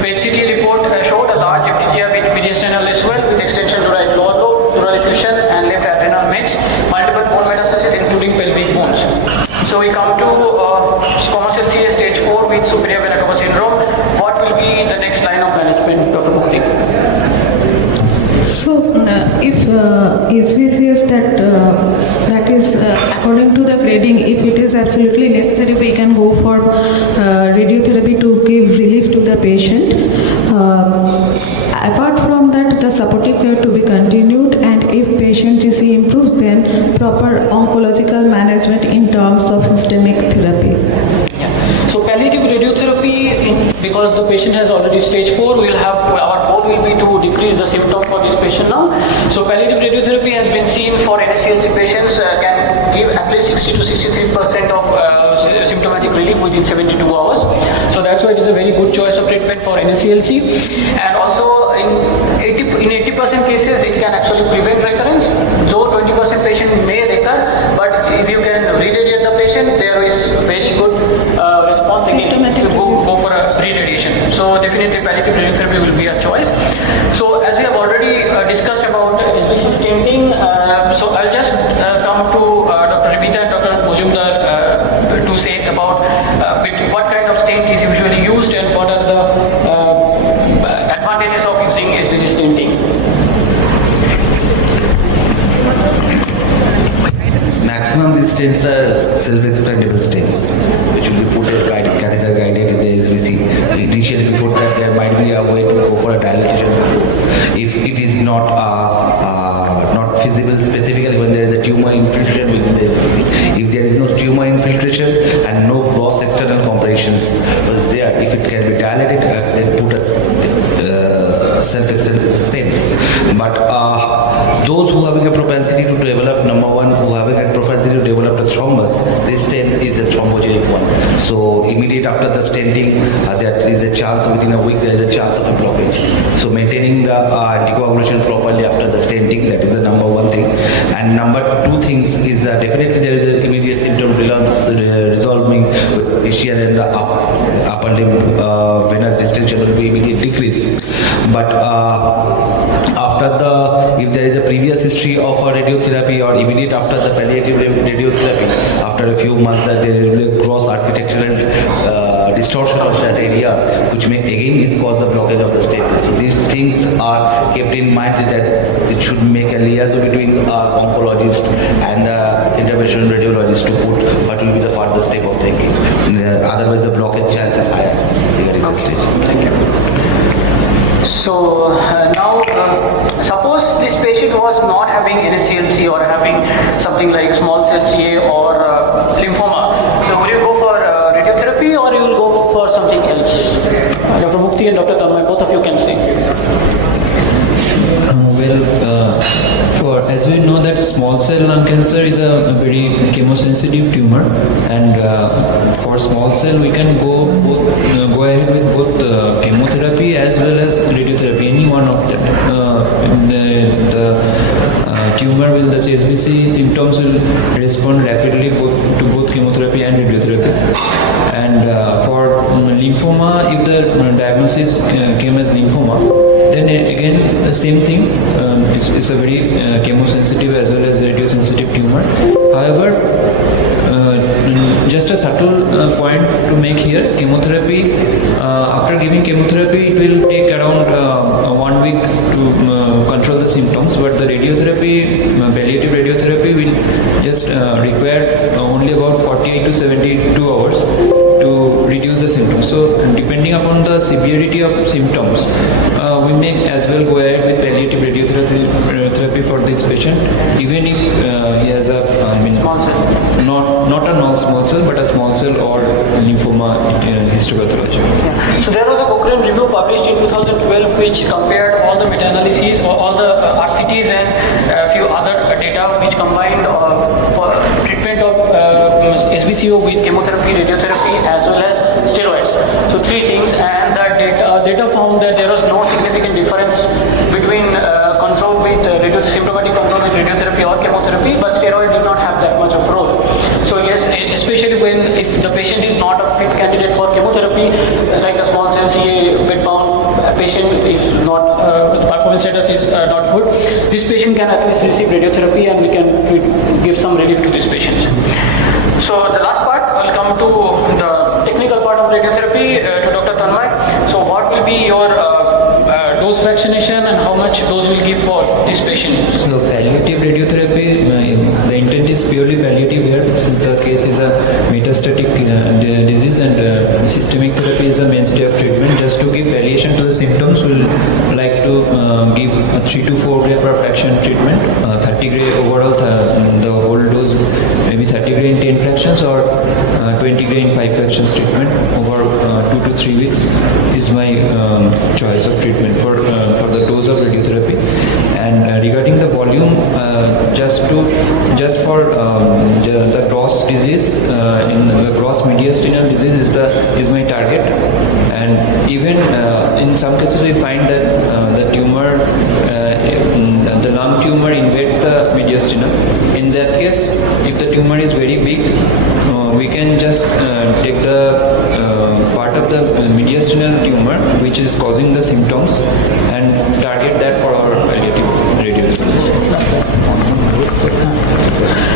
PET CT report showed a large epithelium with mediastinal as well, with extension to right lower lobe, dural effusion, and left adrenal mix, multiple bone metastasis including pelvic bones. So we come to squamous cell CA stage 4 with superior vena cava syndrome. What will be the next line of management, Dr. Mukti? So, if SV says that is according to the grading, if it is absolutely necessary, we can go for radiotherapy to give relief to the patient. Apart from that, the supportive care to be continued, and if patient GC improves, then proper oncological management in terms of systemic therapy. Yeah. So palliative radiotherapy, because the patient has already stage 4, we will have, our goal will be to decrease the symptom for this patient now. So palliative radiotherapy has been seen for NSCLC patients, can give at least 60 to 63% of symptomatic relief within 72 hours. So that's why it is a very good choice of treatment for NSCLC. And also in 80% cases it can actually prevent recurrence. Though 20% patient may recur, but if you can re-radiate the patient, there is very good response again. You go palliative radiotherapy will be a choice. So as we have already discussed about SBC stenting, so I'll just come to Dr. Rebita and Dr. Mojumdar to say about what kind of stent is usually used and what are the advantages of using SBC stenting. Maximum these stents are self-expandable stents, which will be put or catheter guided in the SVC. Initially, before that, there might be a way to go for a dilatation. If it is not feasible specifically when there is a tumor infiltration within the SVC. If there is no tumor infiltration and no gross external compressions was there, if it can be dilated, then put a self-expandable stent. But those who having a propensity to develop, number one, who having a propensity to develop the thrombus, this stent is the thrombogenic one. So immediate after the stenting, there is a chance within a week there is a chance of a blockage. So maintaining the anticoagulation properly after the stenting, that is the number one thing. And number two things is definitely there is an immediate symptom resolving with ischial and the upper limb venous distension will be immediate decrease. But if there is a previous history of a radiotherapy or immediate after the palliative radiotherapy, after a few months that there will be a gross architectural distortion of that area, which may again cause the blockage of the status. So these things are kept in mind that it should make a liaison between our oncologist and the interventional radiologist to put what will be the further step of thinking. Otherwise, the blockage chance is higher regarding the stage. Thank you. So now, suppose this patient was not having NSCLC or having something like small cell CA or lymphoma. So will you go for radiotherapy or you will go for something else? Dr. Mukti and Dr. Tanmay, both of you can say. As we know that small cell lung cancer is a very chemosensitive tumor, and for small cell we can go ahead with both chemotherapy as well as radiotherapy, any one of them. The tumor will, the SBC symptoms will respond rapidly to both chemotherapy and radiotherapy. And for lymphoma, if the diagnosis came as lymphoma, then again the same thing. It's a very chemosensitive as well as radiosensitive tumor. However, just a subtle point to make here, chemotherapy, after giving chemotherapy, it will take around 1 week to control the symptoms, but the radiotherapy, palliative radiotherapy will just require only about 48 to 72 hours to reduce the symptoms. So depending upon the severity of symptoms, we may as well go ahead with palliative radiotherapy for this patient, even if he has a Small cell. not a non-small cell but a small cell or lymphoma histopathology. Yeah. So there was a Cochrane review published in 2012 which compared all the meta-analyses or all the RCTs and a few other data which combined for treatment of SBCO with chemotherapy, radiotherapy as well as steroids. So three things, and that data found that there was no significant difference between control with symptomatic control with radiotherapy or chemotherapy, but steroid did not have that much of role. So yes, especially if the patient is not a fit candidate for chemotherapy, like a small cell CA bed-bound patient, if not the performance status is not good, this patient can at least receive radiotherapy and we can give some relief to these patients. So the last part, I'll come to the technical part of radiotherapy to Dr. Tanmay. So what will be your dose vaccination and how much dose will give for this patient? So palliative radiotherapy, the intent is purely palliative here, since the case is a metastatic disease, and systemic therapy is the mainstay of treatment. Just to give palliation to the symptoms, we'll like to give a 3 to 4 gray per fraction treatment, 30 gray overall, the whole dose, maybe 30 gray in 10 fractions or 20 gray in 5 fractions treatment over 2 to 3 weeks is my choice of treatment for the dose of radiotherapy. And regarding the volume, just for the gross disease, in the gross mediastinal disease is my target. And even in some cases we find that the tumor, the lung tumor invades the mediastinum. In that case, if the tumor is very big, we can just take the part of out the mediastinal tumor which is causing the symptoms and target that for our palliative radiology.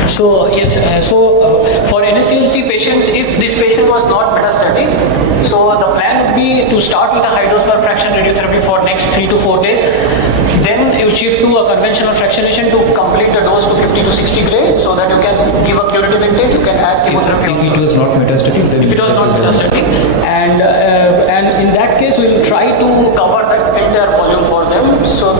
So yes, for NSCLC patients, if this patient was not metastatic, so the plan would be to start with a high dose per fraction radiotherapy for next 3 to 4 days. Then you shift to a conventional fractionation to complete the dose to 50 to 60 gray, so that you can give a curative intake. You can add chemotherapy. If it was not metastatic, then if it was not metastatic, and in that case, we'll try to cover that entire volume for them. So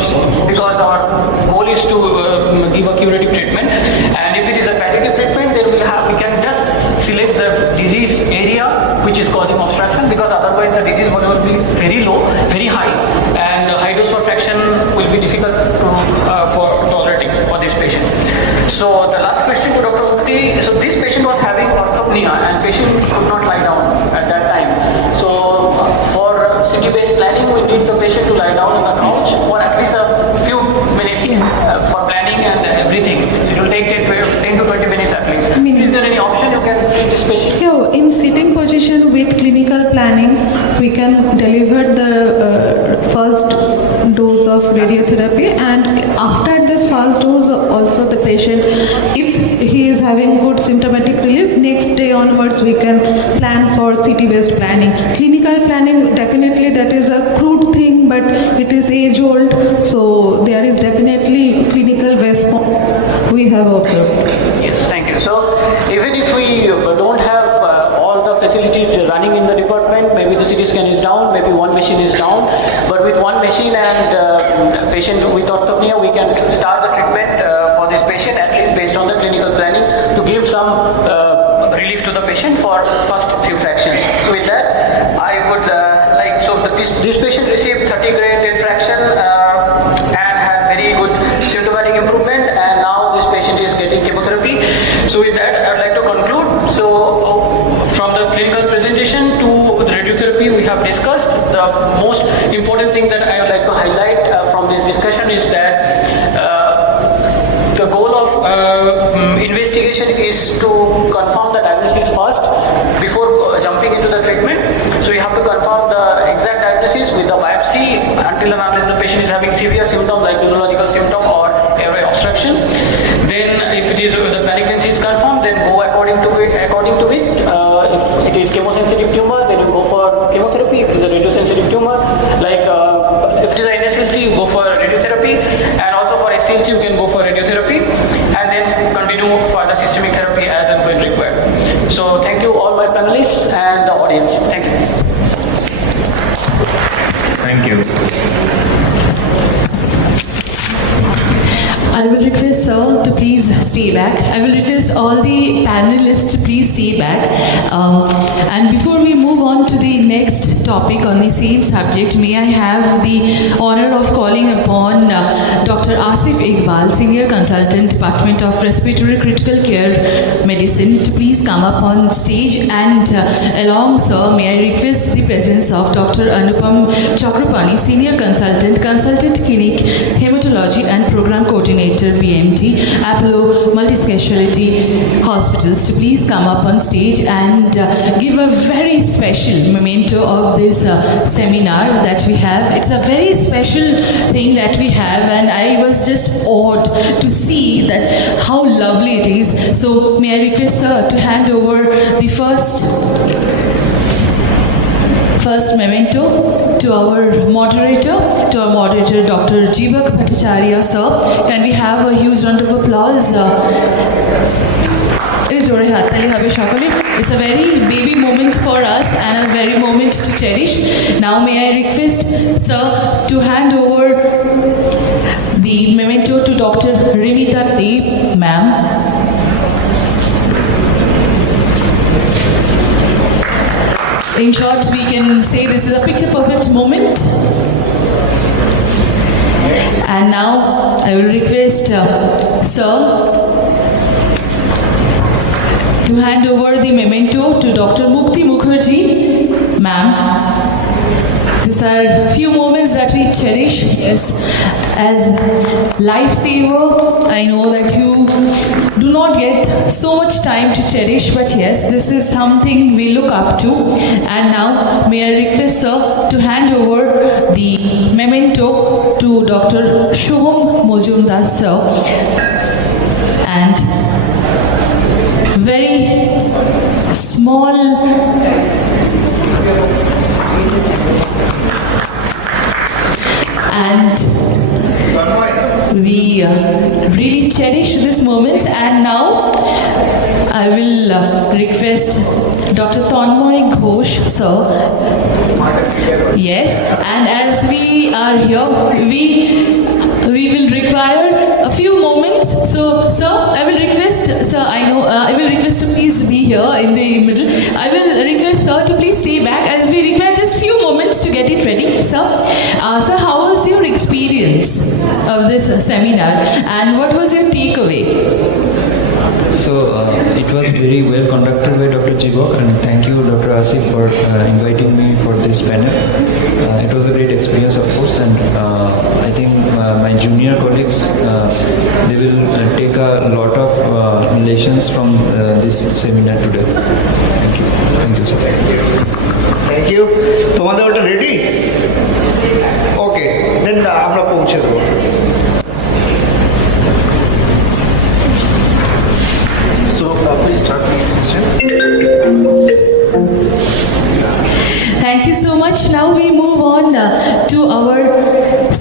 because our goal is to give a curative treatment, and if it is a palliative treatment, then we can just select the disease area which is causing obstruction, because otherwise the disease volume will be very low, very high, and high dose per fraction will be difficult for tolerating for this patient. So the last question to Dr. Mukti. So this patient was having orthopnea and patient could not lie down at that time. So for CT-based planning, we need the patient to lie down on the couch for at least a few minutes for planning and everything. It will take 10 to 20 minutes at least. Is there any option you can treat this patient? Yeah, in sitting position with clinical planning, we can deliver the first dose of radiotherapy, and after this first dose also the patient, if he is having good symptomatic relief, next day onwards we can plan for CT based planning. Clinical planning, definitely that is a crude thing, but it is age old, so there is definitely clinical response we have observed. Yes, thank you. So even if we don't have all the facilities running in the department, maybe the CT scan is down, maybe one machine is down, but with one machine and patient with orthopnea, we can start the treatment for this patient, at least based on the clinical planning, to give some relief to the patient for first few fractions. So with that, I would this patient received 30 gray dead fraction and had very good symptomatic improvement, and now this patient is getting chemotherapy. So with that, I would like to conclude. So from the clinical presentation to the radiotherapy we have discussed, the most important thing that I would like to highlight from this discussion is that the goal of investigation is to confirm the diagnosis first before jumping into the treatment. So you have to confirm the exact diagnosis with the biopsy until and unless the patient is having severe symptom like neurological symptom or airway obstruction. Then if it is the malignancy is confirmed, then go according to it. If it is chemosensitive tumor, then you go for chemotherapy. If it is a radiosensitive tumor, like if it is a NSCLC, you go for radiotherapy, and also for SCLC you can go for radiotherapy, and then continue for the systemic therapy as and when required. So thank you all my panelists and the audience. Thank you. Thank you. I will request sir to please stay back. I will request all the panelists to please stay back. And before we move on to the next topic on the same subject, may I have the honor of calling upon Dr. Asif Iqbal, Senior Consultant, Department of Respiratory Critical Care Medicine, to please come up on stage, and along sir, may I request the presence of Dr. Anupam Chakrapani, Senior Consultant, Consultant Clinic, Hematology and Program Coordinator, PMT, Apollo Multispeciality Hospitals, to please come up on stage and give a very special memento of this seminar that we have. It's a very special thing that we have, and I was just awed to see that how lovely it is. So may I request sir to hand over the first memento to our moderator, Dr. Jeevak Bhattacharya sir. Can we have a huge round of applause? It's a very baby moment for us and a very moment to cherish. Now may I request sir to hand over the memento to Dr. Rimita Dev ma'am. In short, we can say this is a picture-perfect moment. And now I will request sir to hand over the memento to Dr. Mukti Mukherjee, ma'am. These are few moments that we cherish. Yes, as lifesaver, I know that you do not get so much time to cherish, but yes, this is something we look up to. And now may I request sir to hand over the memento to Dr. Shubham Mojumdar sir, and very small and we really cherish this moment. And now I will request Dr. Tanmoy Ghosh sir. Yes, and as we are here, we will require a few moments. So, sir, I will request, sir, I will request to please be here in the middle. I will request sir to please stay back as we require just few moments to get it ready, sir. Sir, how was your experience of this seminar and what was your takeaway? So it was very well conducted by Dr. Jibok, and thank you Dr. Asif for inviting me for this panel. It was a great experience, of course, and I think my junior colleagues they will take a lot of lessons from this seminar today. Thank you sir. Thank you. তোমাদের ওটা ready? ওকে, দেন আমরা পৌঁছে দেবো। So please start the session. Thank you so much. Now we move on to our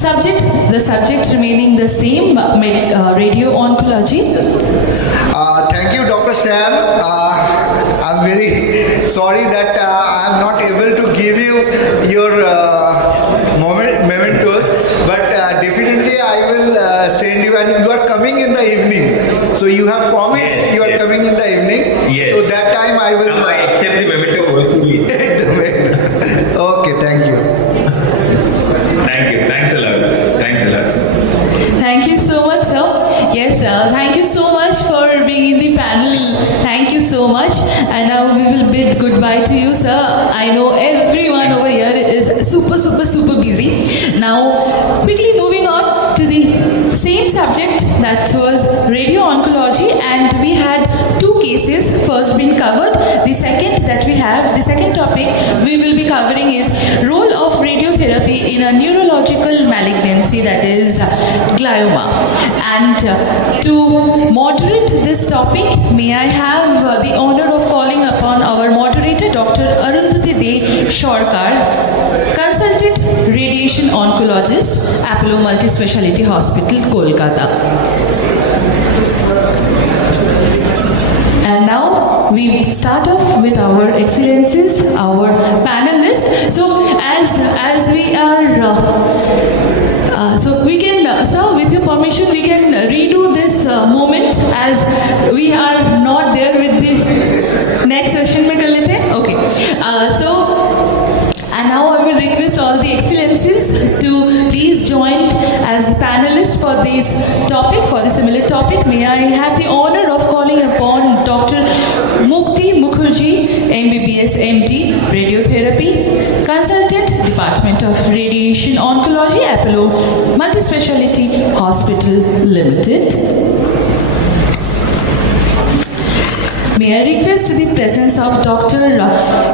subject, the subject remaining the same, radio oncology. Thank you, Dr. Sam. I'm very sorry that I'm not able to give you your mementos, but definitely I will send you, and you are coming in the evening. So you have promised you are coming in the evening. Yes. So that time I will. I accept the memento worthily. Okay, thank you. Thank you. Thanks a lot. Thanks a lot. Thank you so much, sir. Yes, thank you so much for being in the panel. Thank you so much. And now we will bid goodbye to you, sir. I know everyone over here is super busy. Now, quickly moving on to the same subject, that was radio oncology, and we had two cases first been covered. The second topic we will be covering is role of radiotherapy in a neurological malignancy, that is glioma. And to moderate this topic, may I have the honor of calling upon our moderator, Dr. Arundhati De Shorkar, consultant radiation oncologist, Apollo Multispeciality Hospital, Kolkata. And now we start off with our excellencies, our panelists. So as we are, so we can, sir, with your permission, we can redo this moment as we are not there with the next session. Mein kar lete hain? Okay. And now I will request all the excellencies to please join as panelists for this topic, for the similar topic. May I have the honor of calling upon Dr. Mukti Mukherjee, MBBS MD, Radiotherapy, Consultant, Department of Radiation Oncology, Apollo Multispeciality Hospital Limited. May I request the presence of Dr.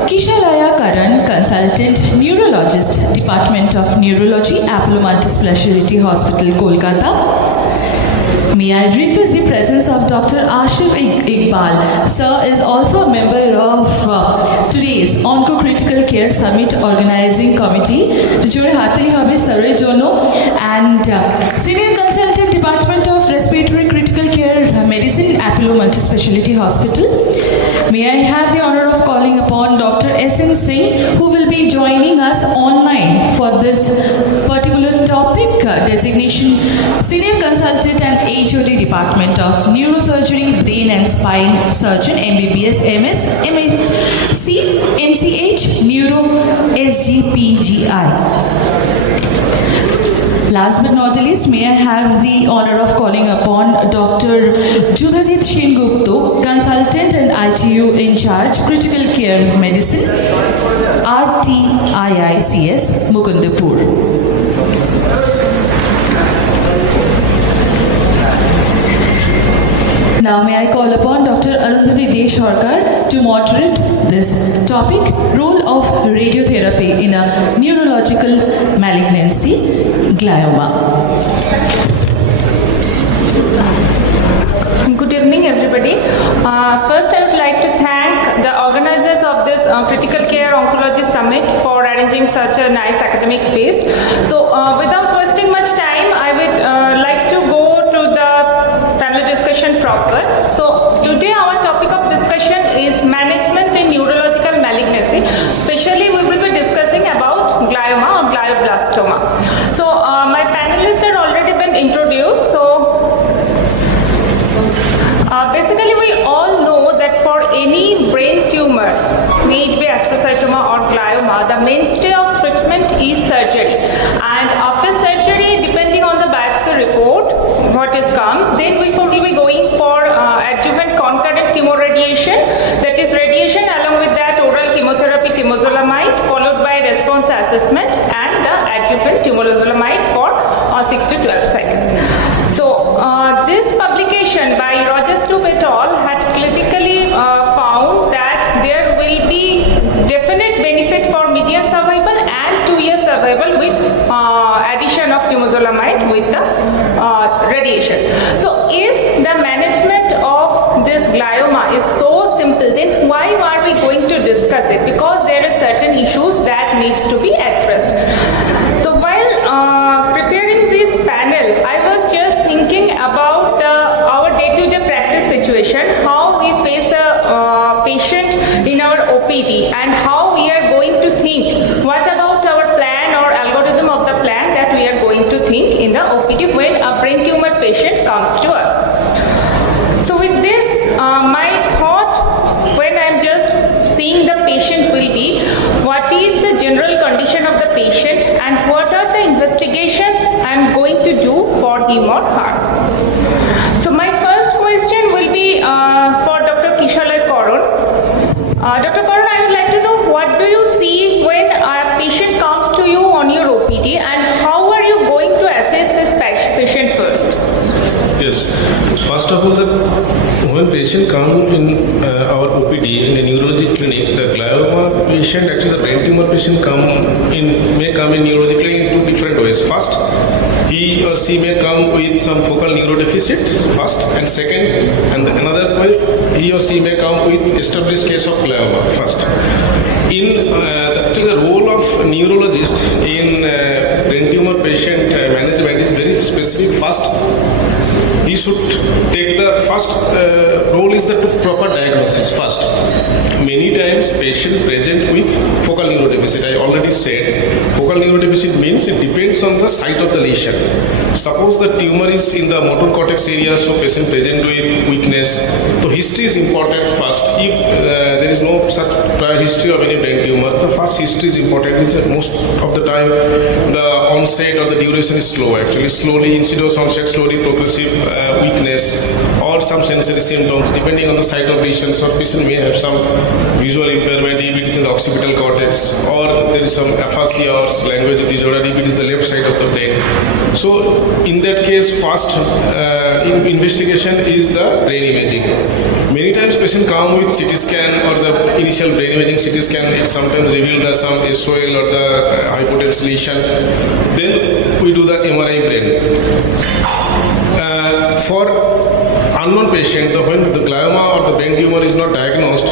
Kishalaya Karan, Consultant Neurologist, Department of Neurology, Apollo Multispeciality Hospital, Kolkata. May I request the presence of Dr. Asif Iqbal. Sir is also a member of today's Onco Critical Care Summit Organizing Committee. And Senior Consultant, Department of Respiratory Critical Care Medicine, Apollo Multispeciality Hospital. May I have the honor of calling upon Dr. S.N. Singh, who will be joining us online for this particular topic, designation Senior Consultant and HOD Department of Neurosurgery, Brain and Spine Surgeon, MBBS MS, MHC, MCH, Neuro, SGPGI. Last but not the least, may I have the honor of calling upon Dr. Judhajit Singh Gupta, Consultant and ITU in charge, Critical Care Medicine, RTIICS, Mukundapur. Now may I call upon Dr. Arundhati De Shorkar to moderate this topic, role of radiotherapy in a neurological malignancy, glioma. Good evening, everybody. First, I would like to thank the organizers of this Critical Care Oncology Summit for arranging such a nice academic feast. So, without wasting much time, I would like to go to the panel discussion proper. So, today our topic of discussion is management in neurological malignancy. Especially, we will be discussing about glioma or glioblastoma. So, my panelists have already been introduced. So, basically, we all know that for any brain tumor, may it be astrocytoma or glioma, the mainstay of treatment is surgery. And after surgery, depending on the biopsy report, what is comes, then we will be going for adjuvant concurrent chemoradiation, that is radiation along with that oral chemotherapy temozolomide, followed by response assessment and the adjuvant temozolomide for 6 to 12 cycles. So, this publication by Rogers et al. Had critically found that there will be definite benefit for median survival and 2-year survival with addition of temozolomide with the radiation. So, if the management of this glioma is so simple, then why are we going to discuss it? Because there are certain issues that needs to be addressed. So, while preparing this panel, I was just thinking about our day-to-day practice situation, how we face a patient in our OPD and how we are going to think, what about our plan or algorithm of the plan that we are going to think in the OPD when a brain tumor patient comes to us. So with this, my thought when I'm just seeing the patient will be, what is the general condition of the patient and what are the investigations I'm going to do for him or her. So my first question will be for Dr. Kishalay Karan. Dr. Karan, I would like to know, what do you see when a patient comes to you on your OPD and how are you going to assess this patient first? Yes. First of all, when patient come in our OPD in a neurology clinic, the glioma patient, actually the brain tumor patient may come in neurology clinic in 2 different ways. First, he or she may come with some focal neurodeficit first, and second, and another way, he or she may come with established case of glioma first. In the role of neurologist in brain tumor patient management is very specific. First, he should take the first role is the proper diagnosis first. Many times patient present with focal neurodeficit. I already said focal neurodeficit means it depends on the site of the lesion. Suppose the tumor is in the motor cortex area, so patient present with weakness. So history is important first. If there is no such prior history of any brain tumor, the first history is important. It's most of the time the onset or the duration is slow. Actually, slowly insidious onset, slowly progressive weakness or some sensory symptoms depending on the site of lesion. So patient may have some visual impairment if it is in the occipital cortex, or there is some aphasia or language disorder if it is the left side of the brain. So in that case, first investigation is the brain imaging. Many times patient come with CT scan or the initial brain imaging CT scan. It sometimes reveal the some SOL or the hypotenuse lesion. Then we do the MRI brain. For unknown patient, when the glioma or the brain tumor is not diagnosed,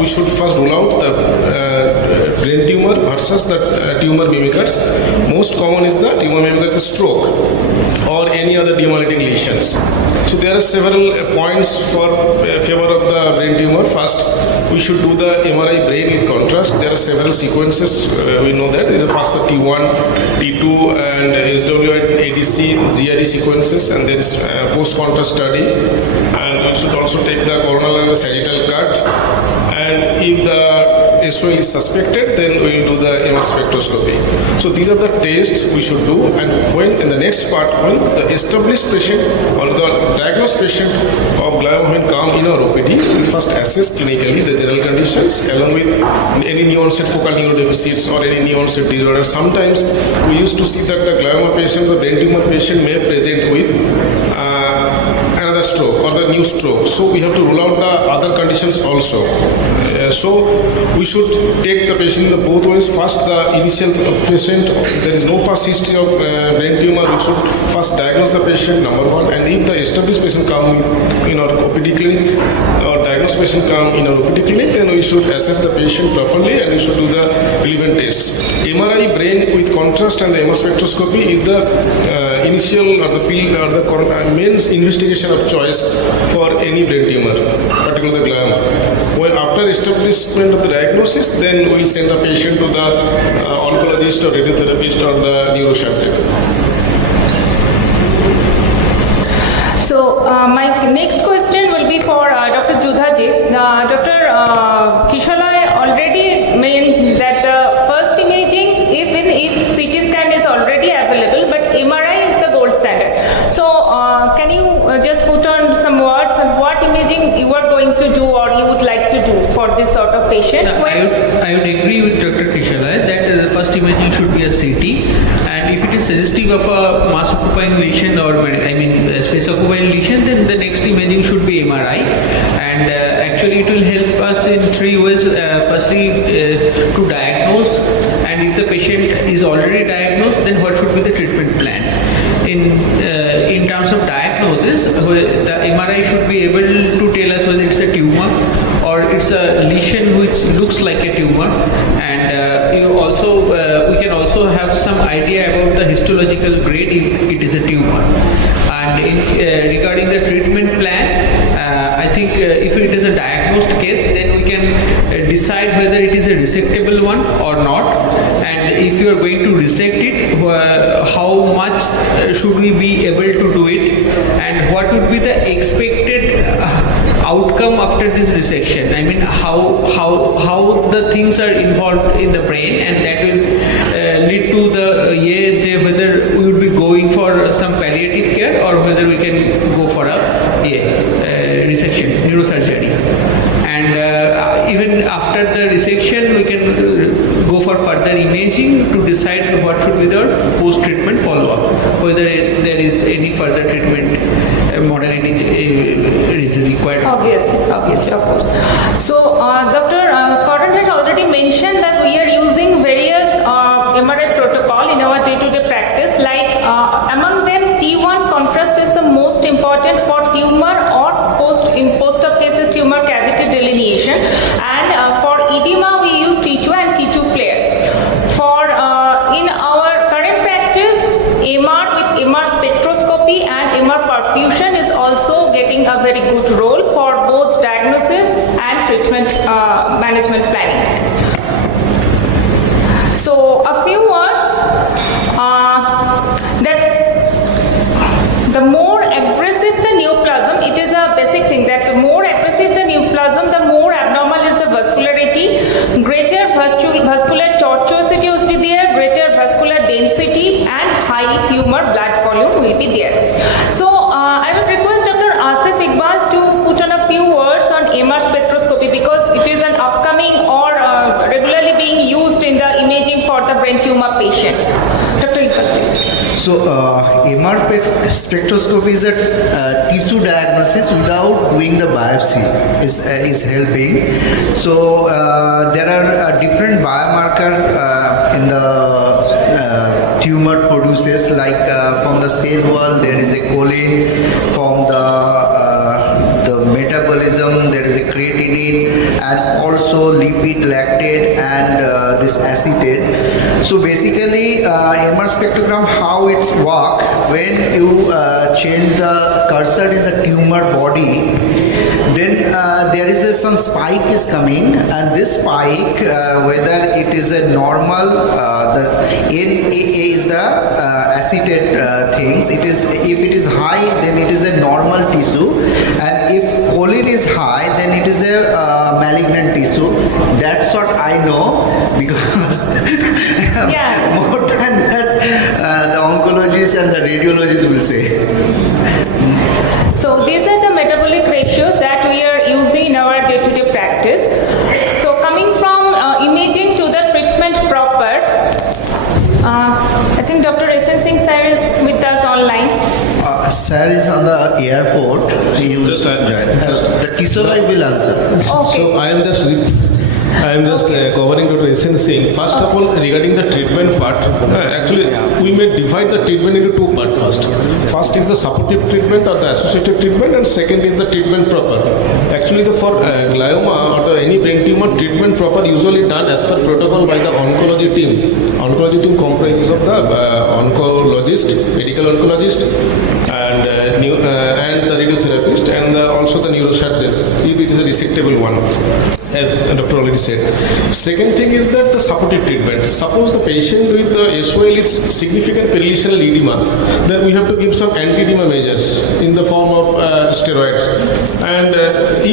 we should first rule out the brain tumor versus the tumor mimickers. Most common is the tumor mimickers, the stroke or any other demyelinating lesions. So there are several points for favor of the brain tumor. First, we should do the MRI brain with contrast. There are several sequences. We know that. There is first the T1, T2 and SW ADC, GRE sequences, and there is post-contrast study. And we should also take the coronal and the sagittal cut. And if the SOL is suspected, then we will do the MR spectroscopy. So these are the tests we should do. And when in the next part, when the established patient or the diagnosed patient of glioma when come in our OPD, we first assess clinically the general conditions along with any new onset focal neurodeficits or any new onset disorder. Sometimes we used to see that the glioma patient or brain tumor patient may present with another stroke or the new stroke. So we have to rule out the other conditions also. So we should take the patient in both ways. First, the initial patient, there is no first history of brain tumor. We should first diagnose the patient, number one. And if the established patient come in our OPD clinic or diagnosed patient come in our OPD clinic, then we should assess the patient properly and we should do the relevant tests. MRI brain with contrast and the MR spectroscopy is the initial or the main investigation of choice for any brain tumor, particularly the glioma. Well, after establishment of the diagnosis, then we send the patient to the oncologist or radiotherapist or the neurosurgeon. So my next question will be for Dr. Judhaji. Dr. Kishalai already means that the first imaging, if CT scan is already available, but MRI is the gold standard. So can you just put on some words on what imaging you are going to do or you would like to do for this sort of patient? I would agree with Dr. Kishalai that the first imaging should be a CT, and if it is suggestive of a mass occupying lesion or space occupying lesion, then the next imaging should be MRI. And actually it will help us in three ways. Firstly, to diagnose, and if the patient is already diagnosed, then what should be the treatment plan? In terms of diagnosis, the MRI should be able to tell us whether it's a tumor or it's a lesion which looks like a tumor, and we can also have some idea about the histological grade if it is a tumor. And regarding the treatment plan, I think if it is a diagnosed case, then we can decide whether it is a resectable one or not. And if you are going to resect it, how much should we be able to do it, and what would be the expected outcome after this resection? I mean, how the things are involved in the brain, and that will lead to the whether we would be going for some palliative care or whether we can go for a resection, neurosurgery. And even after the resection, we can go for further imaging to decide what should be the post-treatment follow-up, whether there is any further treatment modality is required. Obviously, of course. So, Dr. Cotton has already mentioned that we are using various MRI protocol in our day-to-day practice. Like among them, T1 contrast is the most important for tumor or post-op cases tumor cavity delineation, and for edema we use T2 and T2 flare. For in our current practice, MR with MR spectroscopy and MR perfusion is also getting a very good role for both diagnosis and treatment management planning. So a few words that the more aggressive the neoplasm, it is a basic thing that the more aggressive the neoplasm, the more abnormal is the vascularity, greater vascular tortuosity will be there, greater vascular density, and high tumor blood volume will be there. So I would request Dr. Asif Iqbal to put on a few words on MR spectroscopy, because it is an upcoming or regularly being used in the imaging for the brain tumor patient. Dr. Iqbal, please. So, MR spectroscopy is a tissue diagnosis without doing the biopsy is helping. So, there are different biomarker in the tumor produces, like from the cell wall there is a choline, from the metabolism there is a creatinine, and also lipid, lactate, and this acetate. So basically MR spectrogram, how it's work, when you change the cursor in the tumor body, then there is some spike is coming, and this spike, whether it is a normal, the NAA is the acetate things. It is, if it is high, then it is a normal tissue, and if choline is high, then it is a malignant tissue. That's what I know, because more than that, the oncologists and the radiologists will say. So these are the metabolic ratios that we are using in our day-to-day practice. So coming from imaging to the treatment proper, I think Dr. S.N. Singh sir is with us online. sir is on the airport. You Just I- the Kisolai will answer. So I am just covering the essence thing. First of all, regarding the treatment part, actually we may divide the treatment into two parts first. First is the supportive treatment or the associated treatment, and second is the treatment proper. Actually, for glioma or any brain tumor, treatment proper usually done as per protocol by the oncology team. Oncology team comprises of the oncologist, medical oncologist, and the radiotherapist, and also the neurosurgeon, if it is a resectable one, as Dr. already said. Second thing is that the supportive treatment. Suppose the patient with the SOL is significant perilesional edema, then we have to give some anti-edema measures in the form of steroids. And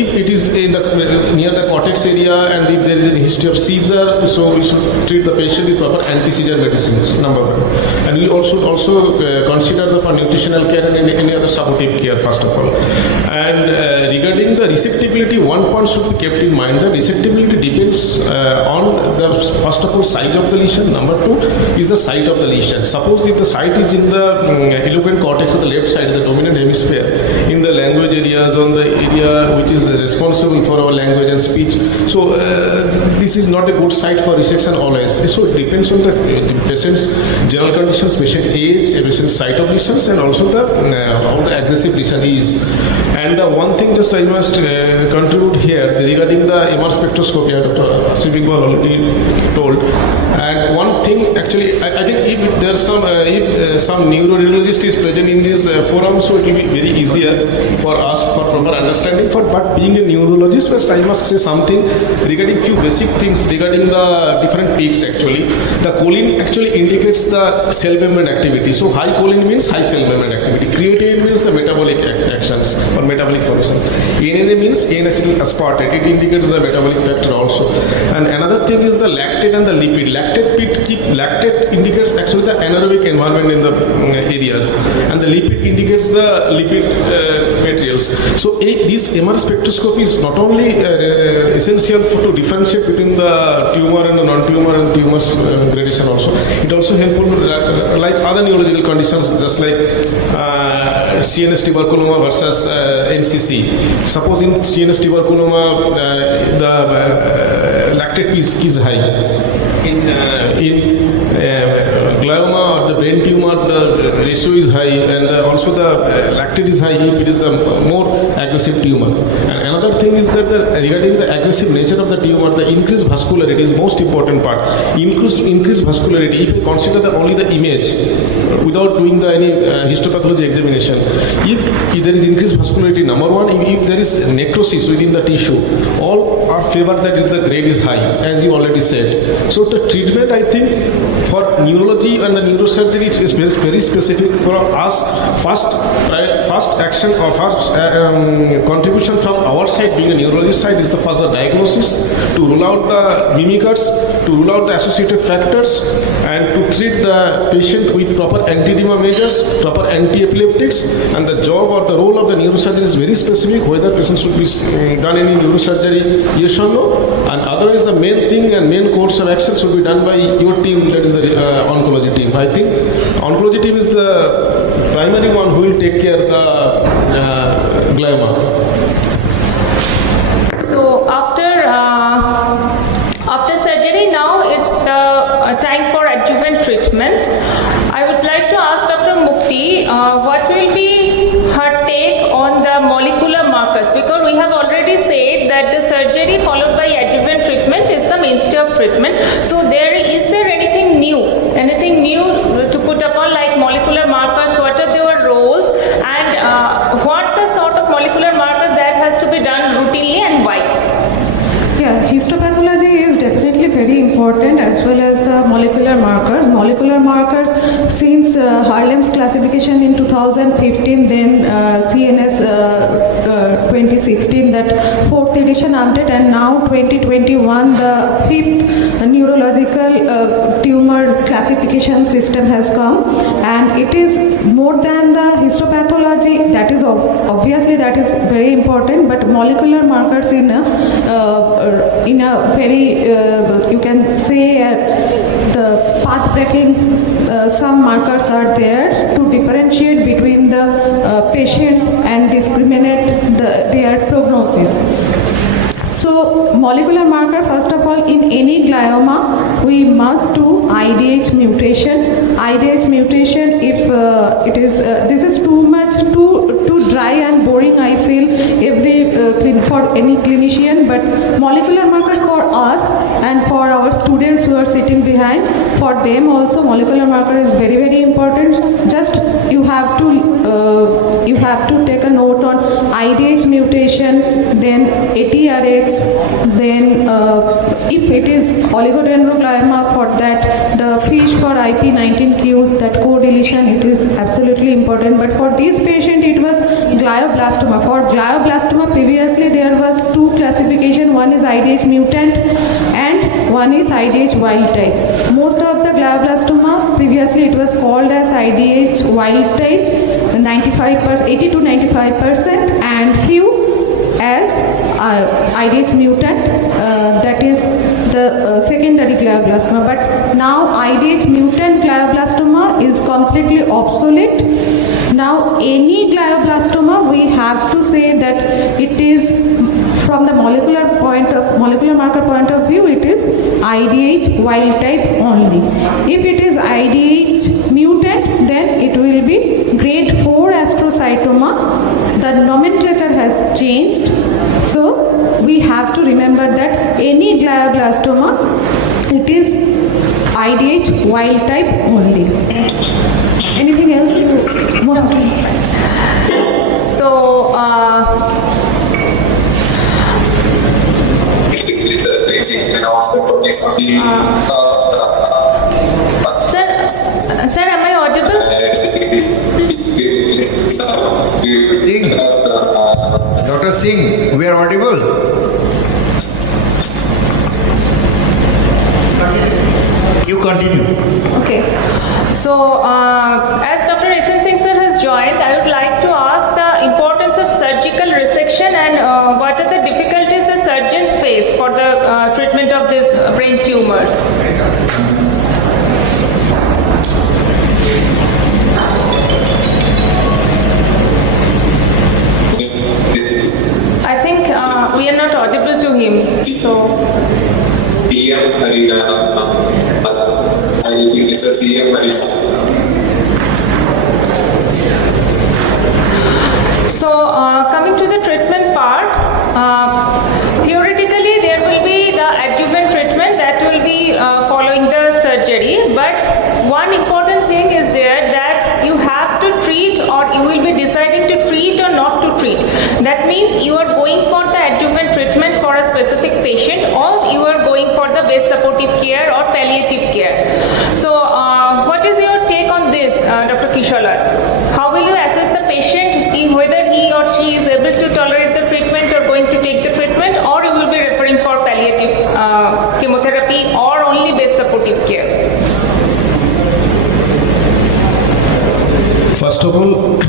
if it is in the near the cortex area and if there is a history of seizure, so we should treat the patient with proper anti-seizure medicines, number one. And we also consider the for nutritional care and any other supportive care, first of all. And regarding the resectability, one point should be kept in mind. The resectability depends on the, first of all, site of the lesion. Number two is the site of the lesion. Suppose if the site is in the eloquent cortex of the left side, the dominant hemisphere, in the language areas, on the area which is responsible for our language and speech. So this is not a good site for resection always. So it depends on the patient's general conditions, patient age, patient's site of lesions, and also the how the aggressive lesion is. And one thing just I must conclude here regarding the MR spectroscopy, Dr. Asif Iqbal already told. And one thing actually, I think if there's some neuroradiologist is present in this forum, so it will be very easier for us for proper understanding. But being a neurologist, first I must say something regarding few basic things regarding the different peaks actually. The choline actually indicates the cell membrane activity. So high choline means high cell membrane activity. Creatine means the metabolic actions or metabolic formation. NNA means N-acetyl aspartate. It indicates the metabolic factor also. And another thing is the lactate and the lipid. Lactate indicates actually the anaerobic environment in the areas, and the lipid indicates the lipid materials. So this MR spectroscopy is not only essential to differentiate between the tumor and the non-tumor and the tumor's gradation also. It also helpful like other neurological conditions, just like CNS tuberculoma versus NCC. Suppose in CNS tuberculoma the lactate is high. In glioma or the brain tumor, the ratio is high, and also the lactate is high if it is the more aggressive tumor. And another thing is that regarding the aggressive nature of the tumor, the increased vascularity is most important part. Increased vascularity, if you consider only the image without doing any histopathology examination, if there is increased vascularity, number one, if there is necrosis within the tissue, all are favor that the grade is high, as you already said. So the treatment, I think, for neurology and the neurosurgery is very specific for us. First action or first contribution from our side, being a neurologist side, is the first diagnosis, to rule out the mimickers, to rule out the associated factors, and to treat the patient with proper anti-edema measures, proper anti-epileptics. And the job or the role of the neurosurgeon is very specific, whether patient should be done any neurosurgery, yes or no. And otherwise, the main thing and main course of action should be done by your team, that is the oncology team. I think oncology team is the primary one who will take care of the glioma. So after surgery, now it's the time for adjuvant treatment. I would like to ask Dr. Mukti, what will be her take on the molecular markers? Because we have already said that the surgery followed by adjuvant treatment is the mainstay of treatment. So is there anything new to put upon, like molecular markers? What are their roles, and what the sort of molecular markers that has to be done routinely, and why? Yeah, histopathology is definitely very important, as well as the molecular markers. Molecular markers, since Harlem's classification in 2015, then CNS 2016, that 4th edition update, and now 2021, the 5th neurological tumor classification system has come, and it is more than the histopathology. That is obviously that is very important, but molecular markers in a very you can say the path breaking, some markers are there to differentiate between the patients and discriminate their prognosis. So molecular marker, first of all, in any glioma, we must do IDH mutation. IDH mutation, if it is this is too much too dry and boring, I feel for any clinician. But molecular marker for us and for our students who are sitting behind, for them also molecular marker is very, very important. Just you have to take a note on IDH mutation, then ATRX, then if it is oligodendroglioma, for that the FISH for IP19Q, that co-deletion, it is absolutely important. But for this patient it was glioblastoma. For glioblastoma previously there was two classification, one is IDH mutant and one is IDH wild type. Most of the glioblastoma previously it was called as IDH wild type, 80 to 95%, and few as IDH mutant, that is the secondary glioblastoma. But now IDH mutant glioblastoma is completely obsolete. Now any glioblastoma, we have to say that it is from the molecular marker point of view, it is IDH wild type only. If it is IDH mutant, then it will be grade 4 astrocytoma. The nomenclature has changed. So we have to remember that any glioblastoma, it is IDH wild type only. Anything else you want to? So, sir, am I audible? Singh. Dr. Singh, we are audible. You continue. Okay. So, as Dr. Asif Singh sir has joined, I would like to ask the importance of surgical resection and what are the difficulties the surgeons face for the treatment of these brain tumors. I think we are not audible to him. So, coming to the treatment part, theoretically there will be the adjuvant treatment that will be following the surgery. But one important thing is there that you have to treat, or you will be deciding to treat or not to treat. That means you are going for the adjuvant treatment for a specific patient, or you are going for the base supportive care or palliative care. So, what is your take on this, Dr. Kishola? How will you assess the patient, whether he or she is able to tolerate the treatment or going to take the treatment, or you will be referring for palliative chemotherapy or only base supportive care? First of all,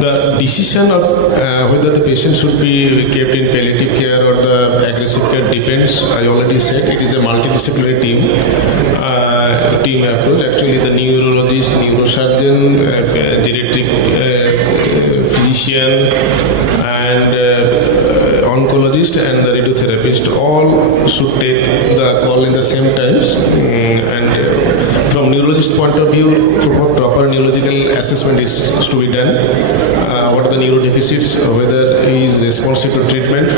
the decision of whether the patient should be kept in palliative care or the aggressive care depends. I already said it is a multidisciplinary team approach. Actually, the neurologist, neurosurgeon, geriatric physician, and oncologist and the radiotherapist all should take the call in the same times. And from neurologist point of view, proper neurological assessment is to be done. What are the neurodeficits, whether he is responsive to treatment,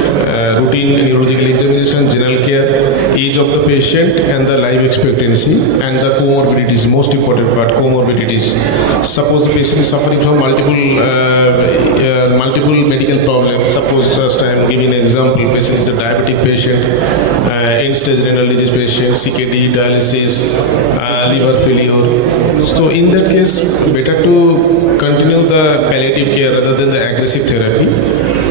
routine neurological examination, general care, age of the patient, and the life expectancy, and the comorbidities, most important part, comorbidities. Suppose the patient is suffering from multiple medical problems. Suppose just I am giving an example, patient is a diabetic patient, end-stage renal disease patient, CKD, dialysis, liver failure. So in that case, better to continue the palliative care rather than the aggressive therapy.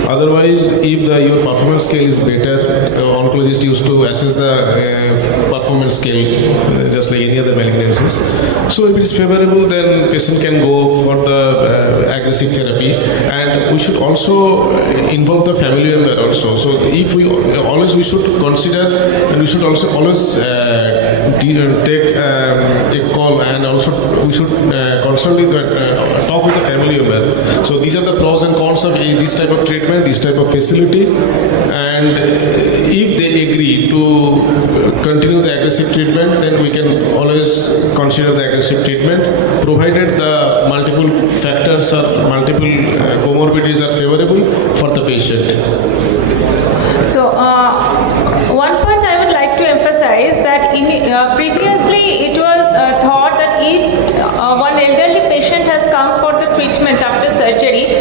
Otherwise, if your performance scale is better, the oncologist used to assess the performance scale just like any other malignancies. So if it is favorable, then patient can go for the aggressive therapy. And we should also involve the family member also. So if we should consider, and we should also always take a call, and also we should constantly talk with the family member. So these are the pros and cons of this type of treatment, this type of facility, and if they agree to continue the aggressive treatment, then we can always consider the aggressive treatment, provided the multiple factors or multiple comorbidities are favorable for the patient. So, one point I would like to emphasize that previously it was thought that if one elderly patient has come for the treatment after surgery,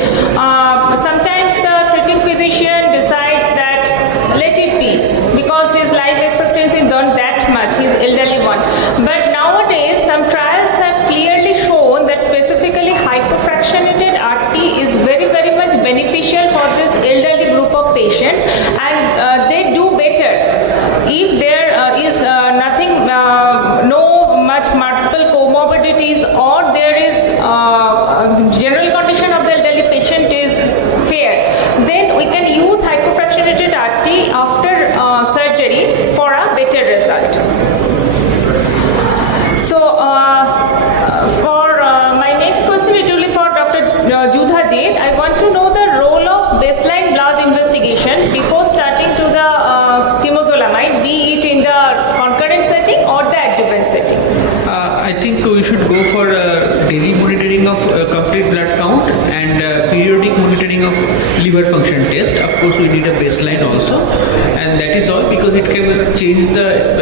sometimes the treating physician decides that let it be because his life expectancy is not that much, he's elderly one. But nowadays some trials have clearly shown that specifically hypofractionated RT is very much beneficial for this elderly group of patients, and they do better if there is nothing, no much multiple comorbidities, or there is general condition of the elderly patient is fair. Then we can use hypofractionated RT after surgery for a better result. So, for my next question, it will be for Dr. Judha Jade. I want to know the role of baseline blood investigation before starting to the temozolomide, be it in the concurrent setting or the adjuvant setting. I think we should go for daily monitoring of complete blood count and periodic monitoring of liver function test. Of course, we need a baseline also, and that is all because it can change the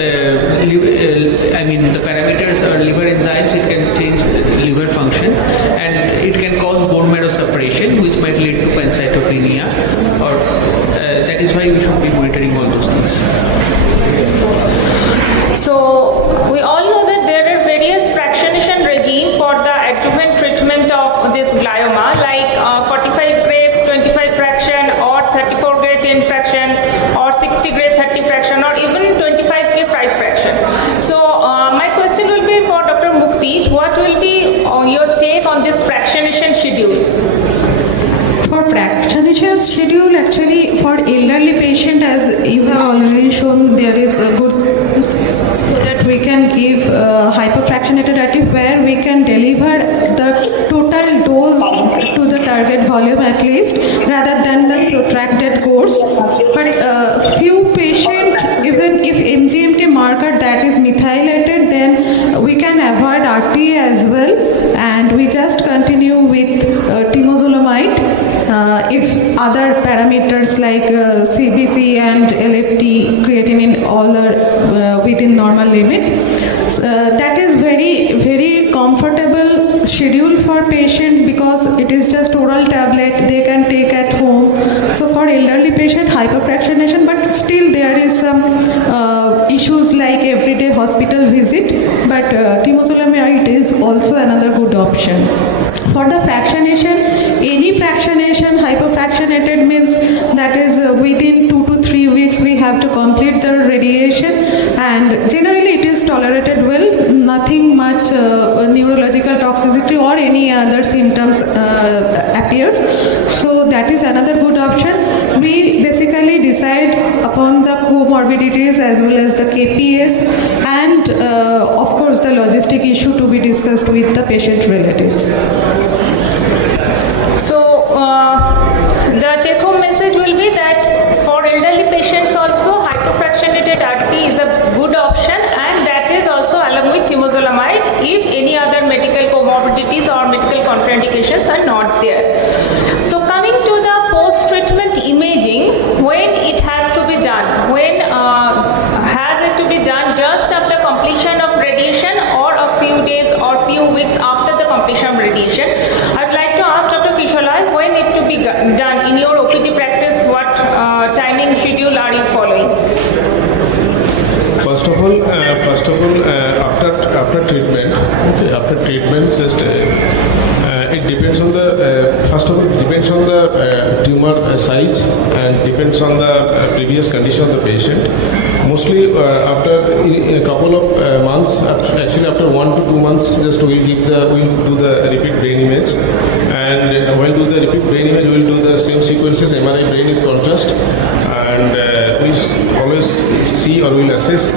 the parameters or liver enzymes. It can change liver function, and it can cause bone marrow suppression, which might lead to pancytopenia. Or that is why we should be monitoring all those things. So, we all know that there are various fractionation regime for the adjuvant treatment of this glioma, like 45 grade 25 fraction, or 34 grade 10 fraction, or 60 grade 30 fraction, or even 25K 5 fraction. So, my question will be for Dr. Mukti. What will be your take on this fractionation schedule? For fractionation schedule, actually for elderly patient, as you have already shown, there is a good so that we can give hyperfractionated RT where we can deliver the total dose to the target volume at least, rather than the protracted course. But few patients, even if MGMT marker that is methylated, then we can avoid RT as well, and we just continue with temozolomide. If other parameters like CBC and LFT, creatinine, all are within normal limit. That is very comfortable schedule for patient because it is just oral tablet they can take at home. So for elderly patient, hyperfractionation, but still there is some issues like everyday hospital visit, but temozolomide is also another good option. For the fractionation, any fractionation, hyperfractionated means that is within 2 to 3 weeks we have to complete the radiation, and generally it is tolerated well, nothing much neurological toxicity or any other symptoms appear. So that is another good option. We basically decide upon the comorbidities as well as the KPS, and of course the logistic issue to be discussed with the patient relatives. So, the take-home message will be that for elderly patients also, hypofractionated RT is a good option, and that is also along with temozolomide if any other medical comorbidities or medical contraindications are not there. So, coming to the post-treatment imaging, when it has to be done, when has it to be done just after completion of radiation or a few days or few weeks after the completion of radiation? I would like to ask Dr. Kishalai, when it to be done in your OPD practice, what timing schedule are you following? First of all, after treatment, just it depends on the first of all it depends on the tumor size and depends on the previous condition of the patient. Mostly after a couple of months, actually after 1 to 2 months, just we'll do the repeat brain image, and while do the repeat brain image, we'll do the same sequences, MRI brain with contrast, and we always see or we'll assess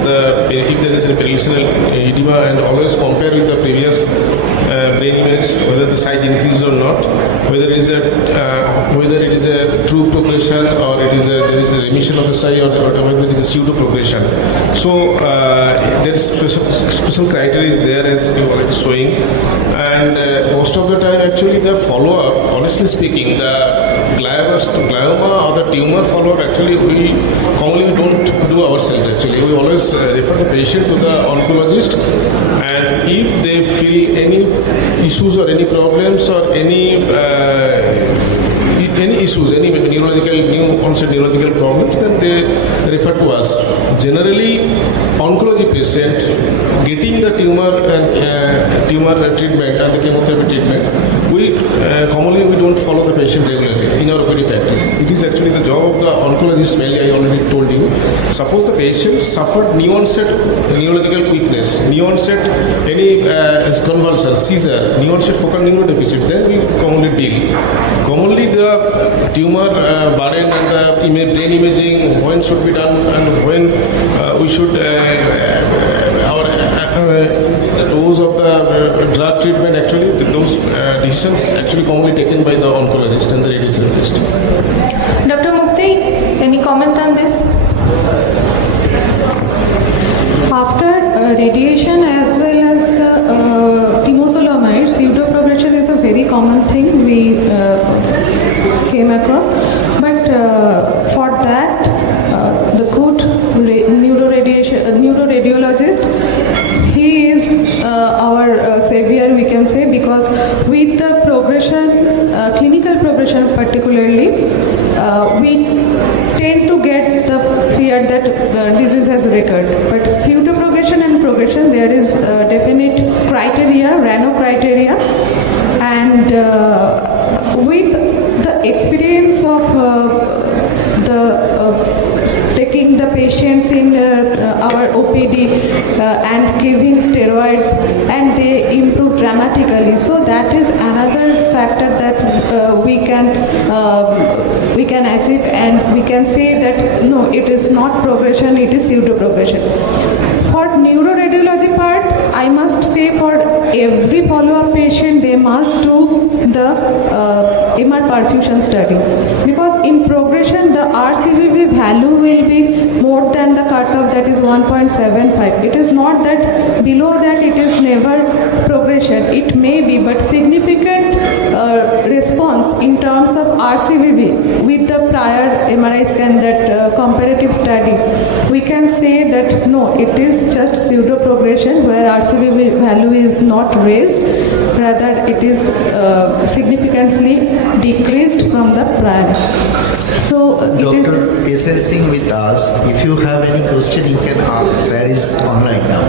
if there is a peritoneal edema and always compare with the previous brain image whether the size increased or not, whether it is a true progression or there is a remission of the size or whether it is a pseudo progression. So there is special criteria is there as you already showing, and most of the time actually the follow-up, honestly speaking, the glioma or the tumor follow-up actually we commonly don't do ourselves. Actually we always refer the patient to the oncologist, and if they feel any issues or any problems or any issues, any neurological, new onset neurological problems, then they refer to us. Generally, oncology patient getting the tumor treatment and the chemotherapy treatment, we commonly we don't follow the patient regularly in our OPD practice. It is actually the job of the oncologist, mainly I already told you. Suppose the patient suffered new onset neurological weakness, new onset any convulsion, seizure, new onset focal neurodeficit, then we commonly deal. Commonly the tumor burden and the brain imaging, when should be done and when we should the dose of the drug treatment, actually those decisions actually commonly taken by the oncologist and the radiotherapist. Dr. Mukti, any comment on this? After radiation as well as the temozolomide, pseudoprogression is a very common thing we came across. But for that, the good neuroradiologist, he is our savior, we can say, because with the progression, clinical progression particularly, we tend to get the fear that disease has recurred. But pseudo-progression and progression, there is definite criteria, RANO criteria, and with the experience of taking the patients in our OPD and giving steroids, and they improve dramatically. So that is another factor that we can achieve, and we can say that no, it is not progression, it is pseudo progression. For neuroradiology part, I must say for every follow-up patient, they must do the MR perfusion study, because in progression the RCVB value will be more than the cutoff, that is 1.75. It is not that below that it is never progression. It may be, but significant response in terms of RCVB with the prior MRI scan, that comparative study, we can say that no, it is just pseudo progression where RCVB value is not raised, rather it is significantly decreased from the prior. So Dr. P.N Singh with us. If you have any question, you can ask. That is online now.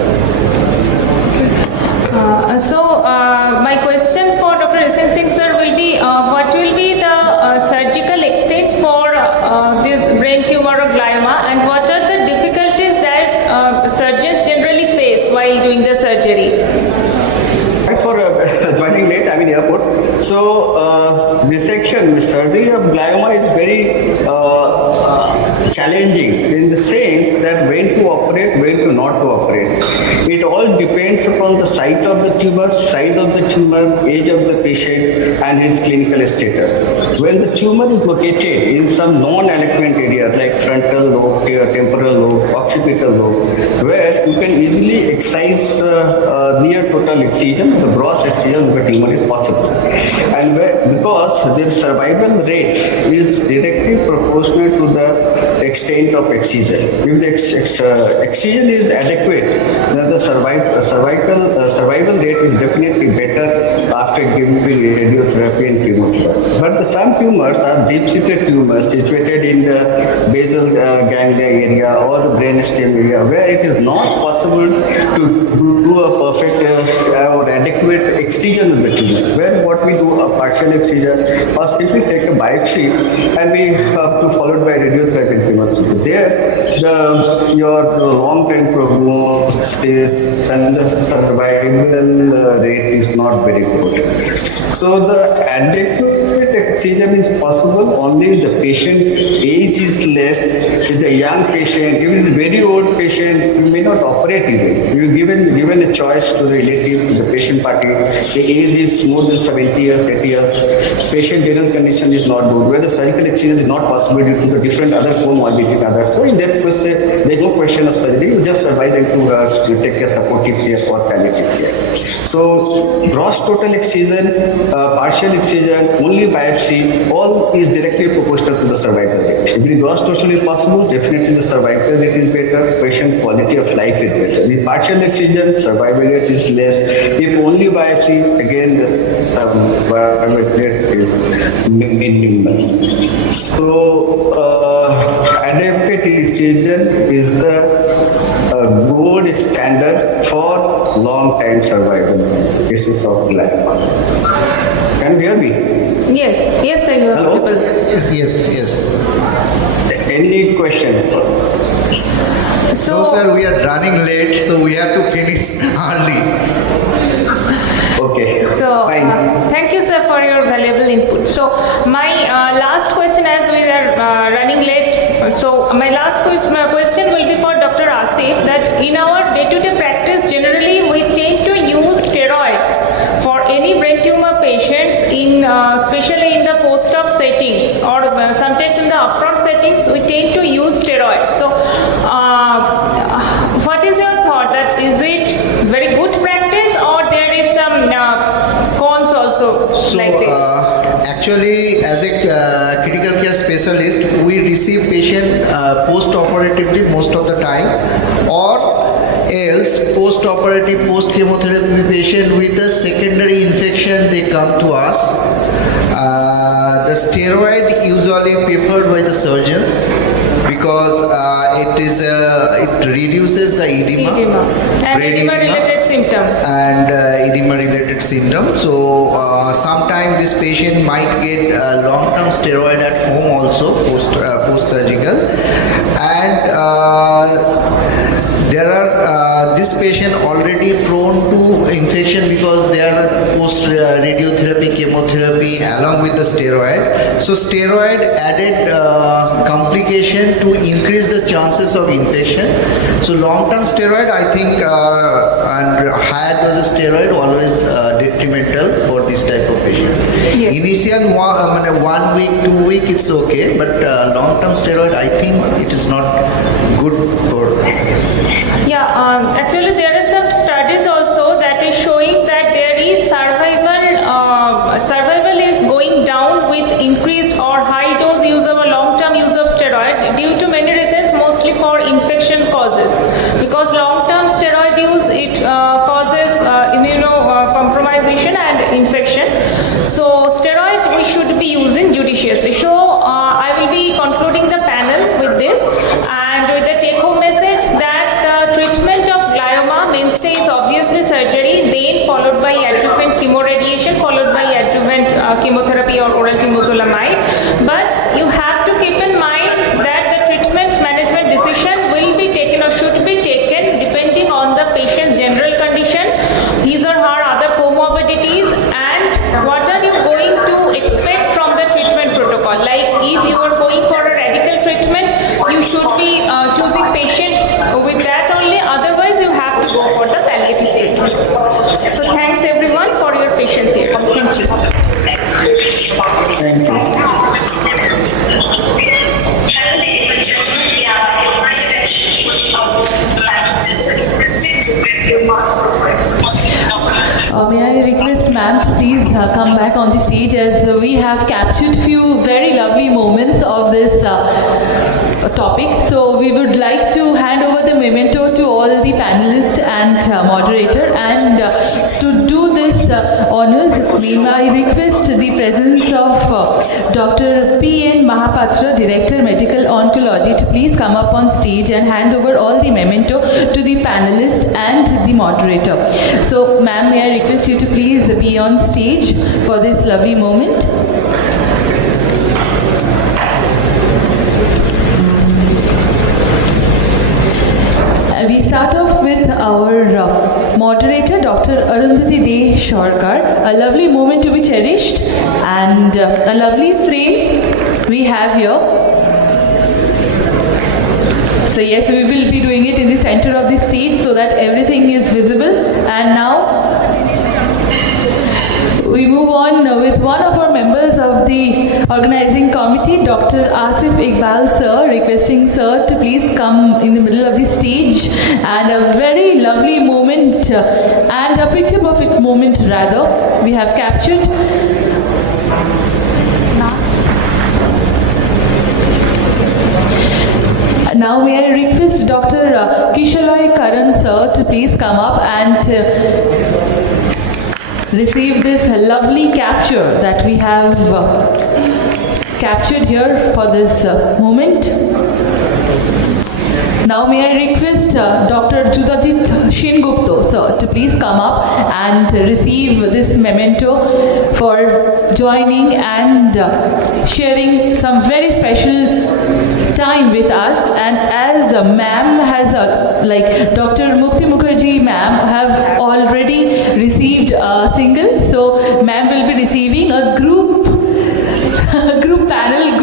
My question for Dr. P.N Singh sir will be, what will be the surgical extent for this brain tumor or glioma, and what are the difficulties that surgeons generally face while doing the surgery? Thanks for joining late. I'm in airport. So dissection, surgery of glioma is very challenging in the sense that when to operate, when to not to operate. It all depends upon the site of the tumor, size of the tumor, age of the patient, and his clinical status. When the tumor is located in some non-eloquent area like frontal lobe, temporal lobe, occipital lobe, where you can easily excise near total excision, the gross excision of the tumor is possible. And because their survival rate is directly proportional to the extent of excision. If the excision is adequate, then the survival rate is definitely better after giving radiotherapy and chemotherapy. But some tumors are deep-seated tumors situated in the basal ganglia area or the brainstem area, where it is not possible to do a perfect or adequate excision of the tumor, where what we do a partial excision or simply take a biopsy and we have to followed by radiotherapy and chemotherapy. There, your long-term prognosis and the survival rate is not very good. So the adequate excision is possible only if the patient age is less. If a young patient, even a very old patient, you may not operate even. You given a choice to the relative, to the patient party. The age is more than 70 years, 80 years. Patient general condition is not good. Where the surgical excision is not possible due to the different other comorbidities. So in that case, there is no question of surgery. You just survive and to take care supportive care or palliative care. So gross total excision, partial excision, only biopsy, all is directly proportional to the survival rate. If the gross total is possible, definitely the survival rate is better, patient quality of life is better. With partial excision, survival rate is less. If only biopsy, again the survival rate is minimal. So adequate excision is the gold standard for long-time survival cases of glioma. Can you hear me? Yes, sir, you are Hello? audible. Yes. Any question? So, No, sir, we are running late, so we have to finish early. Okay, So, fine. thank you, sir, for your valuable input. So, my last question, as we are running late, so my last question will be for Dr. Asif, that in our day-to-day practice, generally we tend to use steroids for any brain tumor patients, especially in the post-op settings or sometimes in the upfront settings, we tend to use steroids. So, what is your thought? That is it very good practice, or there is some cons also like this? Actually, as a critical care specialist, we receive patient post-operatively most of the time, or else post-operative, post-chemotherapy patient with a secondary infection, they come to us. The steroid usually preferred by the surgeons because it reduces the edema. And brain edema-related symptoms. and edema-related symptoms. So sometimes this patient might get long-term steroid at home also post-surgical, and there are this patient already prone to infection because they are post radiotherapy, chemotherapy along with the steroid. So steroid added complication to increase the chances of infection. So long-term steroid, I think, and higher dose steroid always detrimental for this type of patient. Yes. Initial 1 week, 2 week, it's okay, but long-term steroid, I think it is not good for. Yeah, actually there are some studies also that is showing that there is survival is going down with increased or high dose use of a long-term use of steroid due to many reasons, mostly for infection causes. Because long-term steroid use, it causes immunocompromisation and infection. So steroids we should be using judiciously. So I will be concluding the panel with this and with the take-home message that the treatment of glioma mainstay is obviously surgery, then followed by adjuvant chemoradiation, followed by adjuvant chemotherapy or oral temozolomide. But you have to keep in mind that the treatment management decision will be taken or should be taken depending on the patient's general condition, his or her other comorbidities, and what are you going to expect from the treatment protocol. Like if you are going for a radical treatment, you should be choosing patient with that only, otherwise you have to go for the palliative treatment. So thanks everyone for your patience here. Thank you. May I request ma'am to please come back on the stage, as we have captured few very lovely moments of this topic. So we would like to hand over the memento to all the panelists and moderator, and to do this honors, may I request the presence of Dr. P.N. Mahapatra, Director Medical Oncology, to please come up on stage and hand over all the memento to the panelist and the moderator. So, ma'am, may I request you to please be on stage for this lovely moment. We start off with our moderator, Dr. Arundhati De Shorkar. A lovely moment to be cherished and a lovely frame we have here. So yes, we will be doing it in the center of the stage so that everything is visible. And now we move on with one of our members of the organizing committee, Dr. Asif Iqbal sir, requesting sir to please come in the middle of the stage, and a very lovely moment and a picture perfect moment rather we have captured. Now may I request Dr. Kishaloy Karan sir to please come up and receive this lovely capture that we have captured here for this moment. Now may I request Dr. Judajit Shin Gupta sir to please come up and receive this memento for joining and sharing some very special time with us. And as ma'am has like Dr. Mukti Mukherjee ma'am have already received a single, so ma'am will be receiving a group panel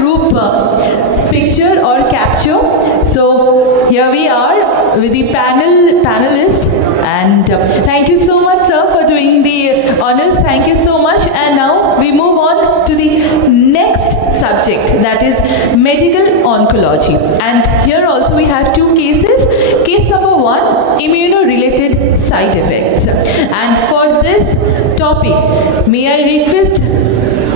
picture or capture. So here we are with the panelist, and thank you so much sir for doing the honors. Thank you so much. And now we move on to the next subject, that is medical oncology. And here also we have two cases. Case number 1, immuno-related side effects. And for this topic, may I request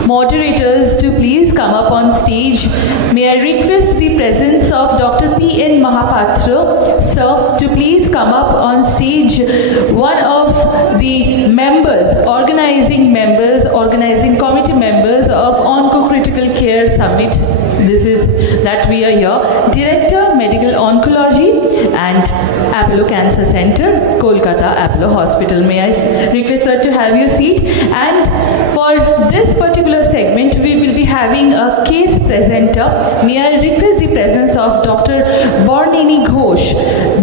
moderators to please come up on stage. May I request the presence of Dr. P.N. Mahapatra sir to please come up on stage, one of the organizing committee members of Onco Critical Care Summit. This is that we are here. Director Medical Oncology and Apollo Cancer Center, Kolkata Apollo Hospital. May I request sir to have your seat. And for this particular segment, we will be having a case presenter. May I request the presence of Dr. Barnini Ghosh,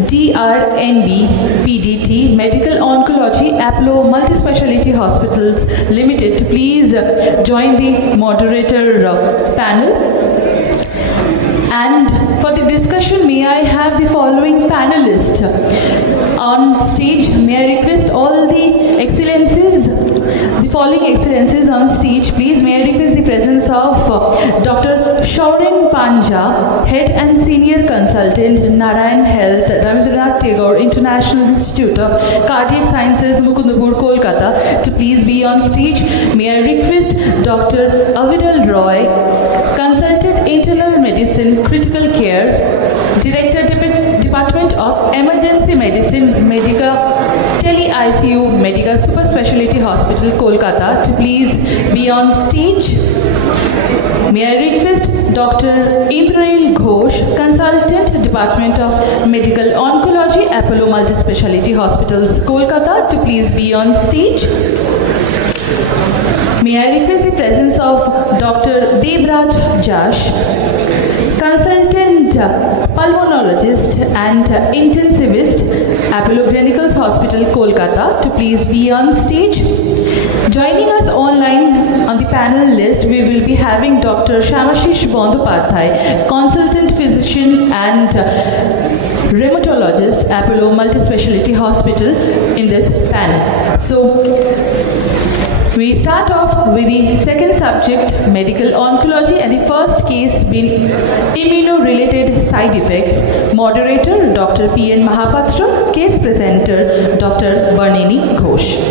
DRNB, PDT, Medical Oncology, Apollo Multispeciality Hospitals Limited, to please join the moderator panel. And for the discussion, may I have the following panelists on stage. May I request all the following excellencies on stage, please. May I request the presence of Dr. Shaurin Panja, Head and Senior Consultant, Narayan Health, Ravindranath Tagore International Institute of Cardiac Sciences, Mukundapur, Kolkata, to please be on stage. May I request Dr. Avidal Roy, Consultant Internal Medicine, Critical Care, Director Department of Emergency Medicine, Medica Tele-ICU, Medica Super Speciality Hospital, Kolkata, to please be on stage. May I request Dr. Indranil Ghosh, Consultant Department of Medical Oncology, Apollo Multispeciality Hospitals, Kolkata, to please be on stage. May I request the presence of Dr. Debraj Jash, Consultant Pulmonologist and Intensivist, Apollo Clinicals Hospital, Kolkata, to please be on stage. Joining us online on the panel list, we will be having Dr. Shamashish Bandopadhyay, Consultant Physician and Rheumatologist, Apollo Multispeciality Hospital, in this panel. So, we start off with the second subject, medical oncology, and the first case being immuno-related side effects. Moderator, Dr. P.N. Mahapatra. Case presenter, Dr. Barnini Ghosh.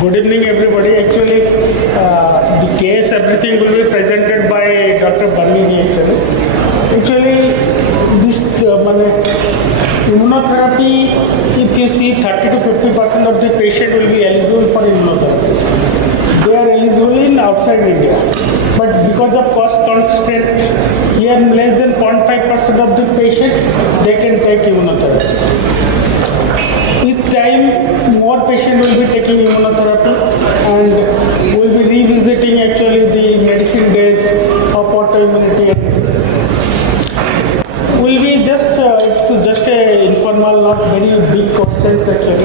Good evening, everybody. Actually, the case, everything will be presented by Dr. Barnini. Actually, this immunotherapy, if if you see 30 to 50% of the patient will be eligible for immunotherapy. They are eligible in outside India. But because of cost constraint, here less than 0.5% of the patient, they can take immunotherapy. With time, more patients will be taking immunotherapy and will be revisiting actually the medicine days of autoimmunity. Will be just it's just a informal, not very big questions actually.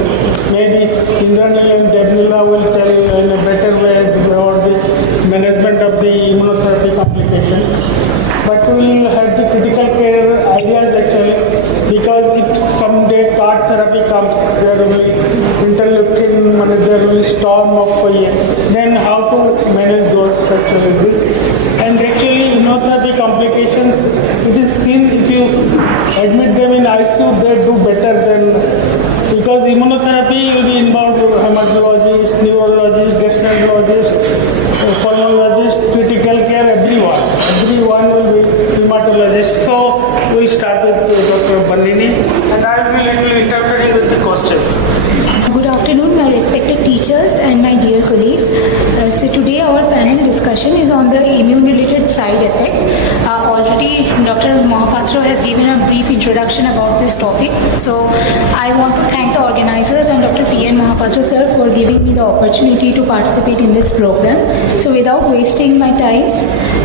Maybe Indranil and Jadnila will tell you in a better way about the management of the immunotherapy complications. But we will have the critical care ideas actually, because if someday CAR therapy comes, there will be interleukin, there will be storm of then how to manage those actually. And actually immunotherapy complications, it is seen if you admit them in ICU, they do better than, because immunotherapy will be involved hematologist, neurologist, gastroenterologist, pulmonologist, critical care, everyone will be hematologist. So we'll start with Dr. Bandini and I will be little interfering with the questions. Good afternoon, my respected teachers and my dear colleagues. So today our panel discussion is on the immune-related side effects. Already Dr. Mahapatra has given a brief introduction about this topic. So I want to thank the organizers and Dr. P.N Mahapatra sir for giving me the opportunity to participate in this program. So without wasting my time,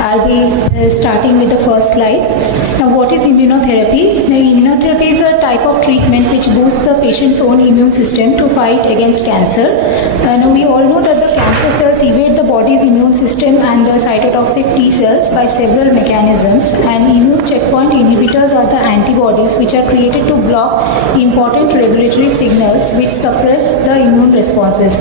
I'll be starting with the first slide. Now, what is immunotherapy? Now, immunotherapy is a type of treatment which boosts the patient's own immune system to fight against cancer. Now, we all know that the cancer cells evade the body's immune system and the cytotoxic T cells by several mechanisms, and immune checkpoint inhibitors are the antibodies which are created to block important regulatory signals which suppress the immune responses.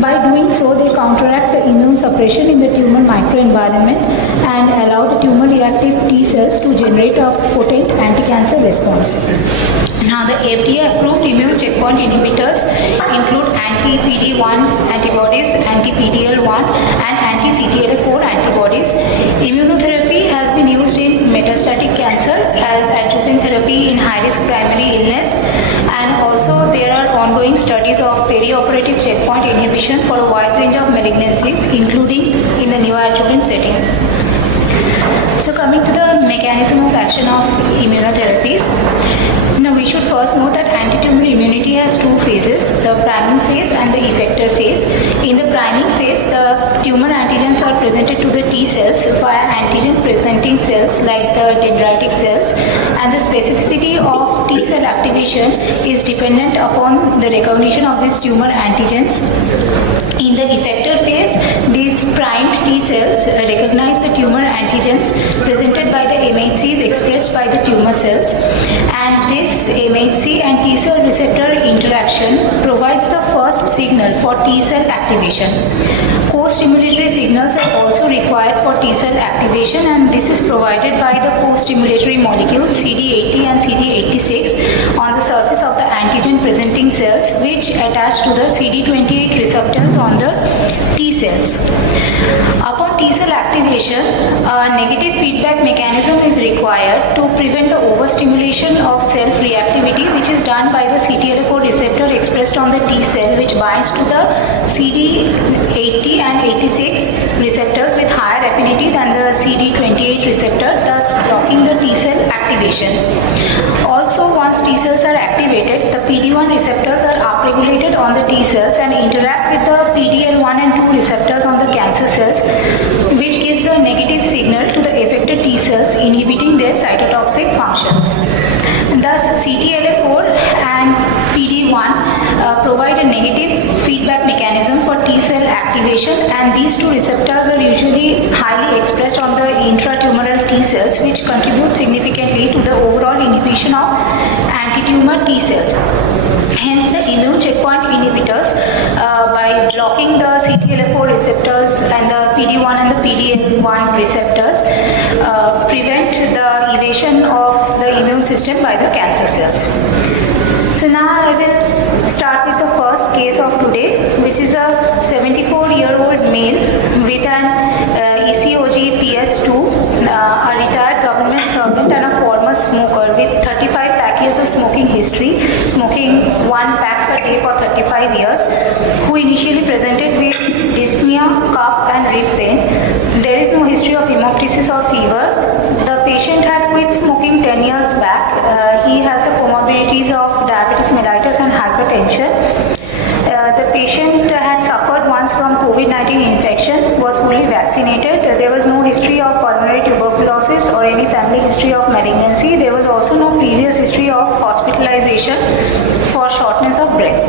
By doing so, they counteract the immune suppression in the tumor microenvironment and allow the tumor-reactive T cells to generate a potent anti-cancer response. Now, the FDA-approved immune checkpoint inhibitors include anti-PD-1 antibodies, anti-PD-L1 and anti-CTLA-4 antibodies. Immunotherapy has been used in metastatic cancer as adjuvant therapy in high-risk primary illness, and also there are ongoing studies of perioperative checkpoint inhibition for a wide range of malignancies, including in the neoadjuvant setting. So coming to the mechanism of action of immunotherapies. Now, we should first know that anti-tumor immunity has two phases, the priming phase and the effector phase. In the priming phase, the tumor antigens are presented to the T cells via antigen-presenting cells like the dendritic cells, and the specificity of T cell activation is dependent upon the recognition of these tumor antigens. In the effector phase, these primed T cells recognize the tumor antigens presented by the MHCs expressed by the tumor cells, and this MHC and T cell receptor interaction provides the first signal for T cell activation. Co-stimulatory signals are also required for T cell activation, and this is provided by the co-stimulatory molecules CD80 and CD86 on the surface of the antigen presenting cells, which attach to the CD28 receptors on the T cells. Upon T cell activation, a negative feedback mechanism is required to prevent the overstimulation of self-reactivity, which is done by the CTLA4 receptor expressed on the T cell, which binds to the CD80 and 86 receptors with higher affinity than the CD28 receptor, thus blocking the T cell activation. Also, once T cells are activated, the PD-1 receptors are upregulated on the T cells and interact with the PD-L1 and 2 receptors on the cancer cells, which gives a negative signal to the affected T cells, inhibiting their cytotoxic functions. Thus, CTLA4 and PD-1 provide a negative feedback mechanism for T cell activation, and these two receptors are usually highly expressed on the intratumoral T cells, which contribute significantly to the overall inhibition of anti-tumor T cells. Hence, the immune checkpoint inhibitors, by blocking the CTLA4 receptors and the PD-1 and the PD-L1 receptors, prevent the evasion of the immune system by the cancer cells. So now I will start with the first case of today, which is a 74-year-old male with an ECOG PS2, a retired government servant and a former smoker with 35 years of smoking history, smoking 1 1 pack per day for 35 years, who initially presented with dyspnea, cough and rib pain. There is no history of hemoptysis or fever. The patient had quit smoking 10 years back. He has the comorbidities of diabetes mellitus and hypertension. The patient had suffered once from COVID-19 infection, was fully vaccinated. There was no history of pulmonary tuberculosis or any family history of malignancy. There was also no previous history of hospitalization for shortness of breath.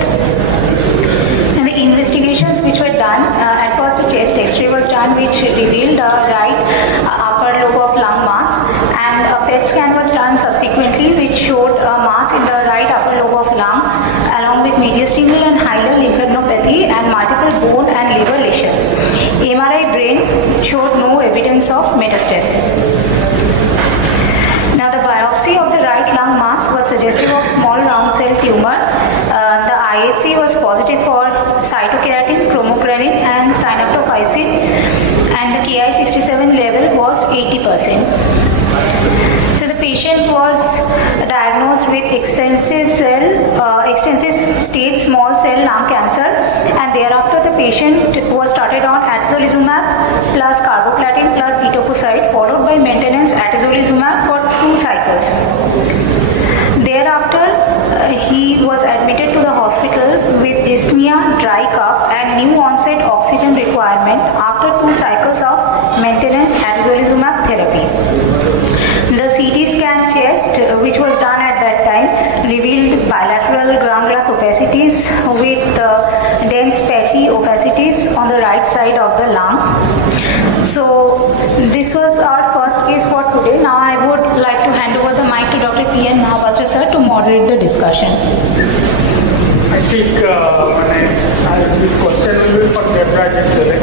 And the investigations which were done, at first the chest X-ray was done which revealed right upper lobe of lung mass, and a PET scan was done subsequently which showed a mass in the right upper lobe of lung along with mediastinal and hilar lymphadenopathy and multiple bone and liver lesions. MRI brain showed no evidence of metastasis. Now the biopsy of the right lung mass was suggestive of small round cell tumor. The IHC was positive for cytokeratin, chromogranin and synaptophysin, and the Ki-67 level was 80%. So the patient was diagnosed with extensive stage small cell lung cancer, and thereafter the patient was started on atezolizumab plus carboplatin plus etoposide, followed by maintenance atezolizumab for 2 cycles. Thereafter, he was admitted to the hospital with dyspnea, dry cough and new onset oxygen requirement after 2 cycles of maintenance atezolizumab therapy. The CT scan chest, which was done at that time, revealed bilateral ground glass opacities with dense patchy opacities on the right side of the lung. So this was our first case for today. Now I would like to hand over the mic to Dr. P.N Mahapatra sir to moderate the discussion. I think this question will be for Debraj actually.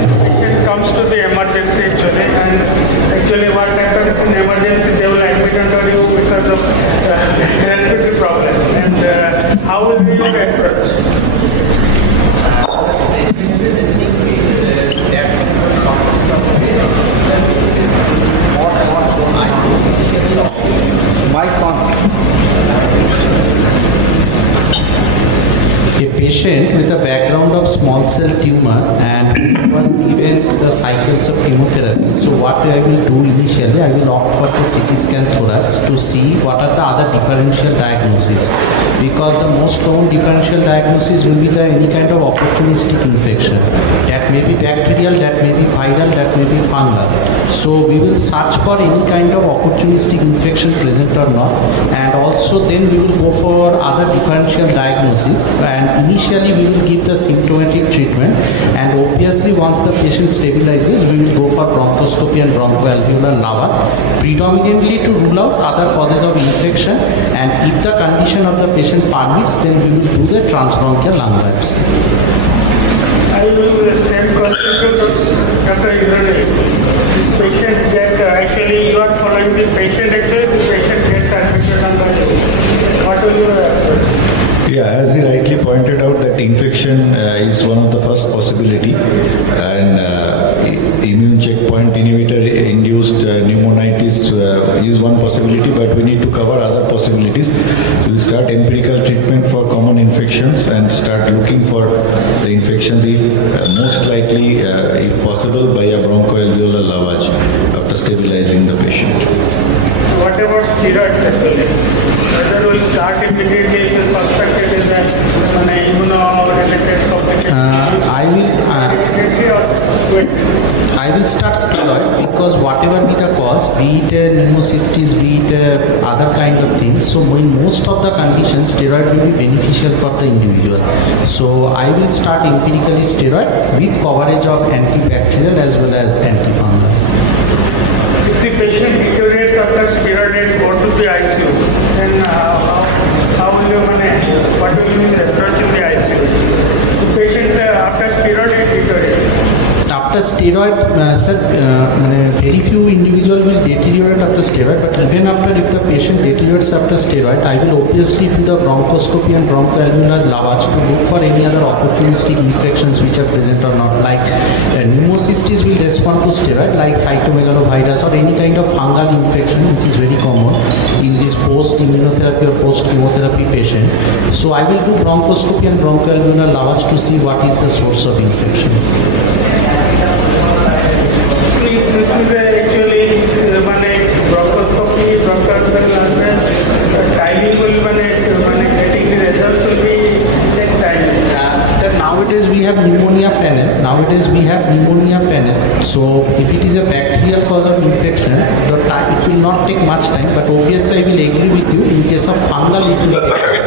This patient comes to the emergency actually, and actually what happens in emergency, they will admit under you because of respiratory problem. And how will be your approach? A patient with a background of small cell tumor and was given the cycles of chemotherapy. So what I will do initially, I will opt for the CT scan thorax to see what are the other differential diagnoses, because the most common differential diagnosis will be the any kind of opportunistic infection. That may be bacterial, that may be viral, that may be fungal. So we will search for any kind of opportunistic infection present or not, and also then we will go for other differential diagnosis, and initially we will give the symptomatic treatment, and obviously once the patient stabilizes we will go for bronchoscopy and bronchoalveolar lavage, predominantly to rule out other causes of infection, and if the condition of the patient permits, then we will do the transbronchial lung biopsy. I will do the same question to Dr. Ibrahim. This patient actually you are following the patient, actually the patient gets admitted on the what will you approach? Yeah, as he rightly pointed out, that infection is one of the first possibility, and immune checkpoint inhibitor induced pneumonitis is one possibility, but we need to cover other possibilities. So we start empirical treatment for common infections and start looking for the infections, if most likely, if possible, by a bronchoalveolar lavage after stabilizing the patient. What about steroids actually? Whether we start immediately if the suspected is an immuno-related complication? I will start steroid, because whatever be the cause, be it pneumocystis, be it other kind of things, so in most of the conditions steroid will be beneficial for the individual. So I will start empirically steroid with coverage of antibacterial as well as antifungal. If the patient deteriorates after steroid and go to the ICU, then how will you manage? What will you approach in the ICU? The patient after steroid deteriorates. After steroid, sir, very few individuals will deteriorate after steroid, but even after, if the patient deteriorates after steroid, I will obviously do the bronchoscopy and bronchoalveolar lavage to look for any other opportunistic infections which are present or not, like pneumocystis will respond to steroid, like cytomegalovirus or any kind of fungal infection which is very common in this post-immunotherapy or post-chemotherapy patient. So I will do bronchoscopy and bronchoalveolar lavage to see what is the source of infection. This is actually bronchoscopy, bronchoalveolar lavage, timing will getting the results will be take time. Sir, nowadays we have pneumonia panel. So if it is a bacterial cause of infection, the time it will not take much time. But obviously, I will agree with you. In case of fungal, it will take time.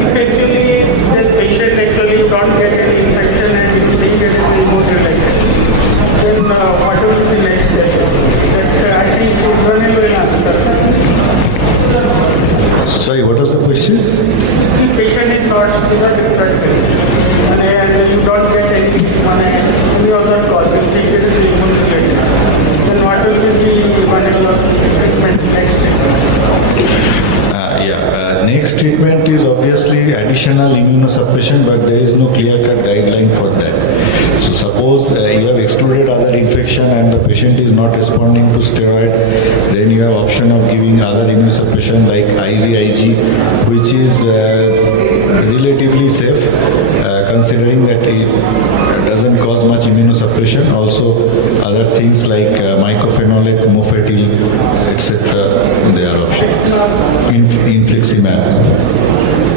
If actually the patient actually don't get any infection and if they get immunized, then what will be the next step? I think Ronnie will answer. Sorry, what was the question? If the patient is not infected and you don't get any other cause, you think it is immunized, then what will be the treatment next step? Next treatment is obviously additional immunosuppression, but there is no clear-cut guideline for that. So suppose you have excluded other infection and the patient is not responding to steroid, then you have option of giving other immunosuppression like IVIG, which is relatively safe, considering that it doesn't cause much immunosuppression. Also, other things like mycophenolate, mofetil, etc. They are options. Infliximab.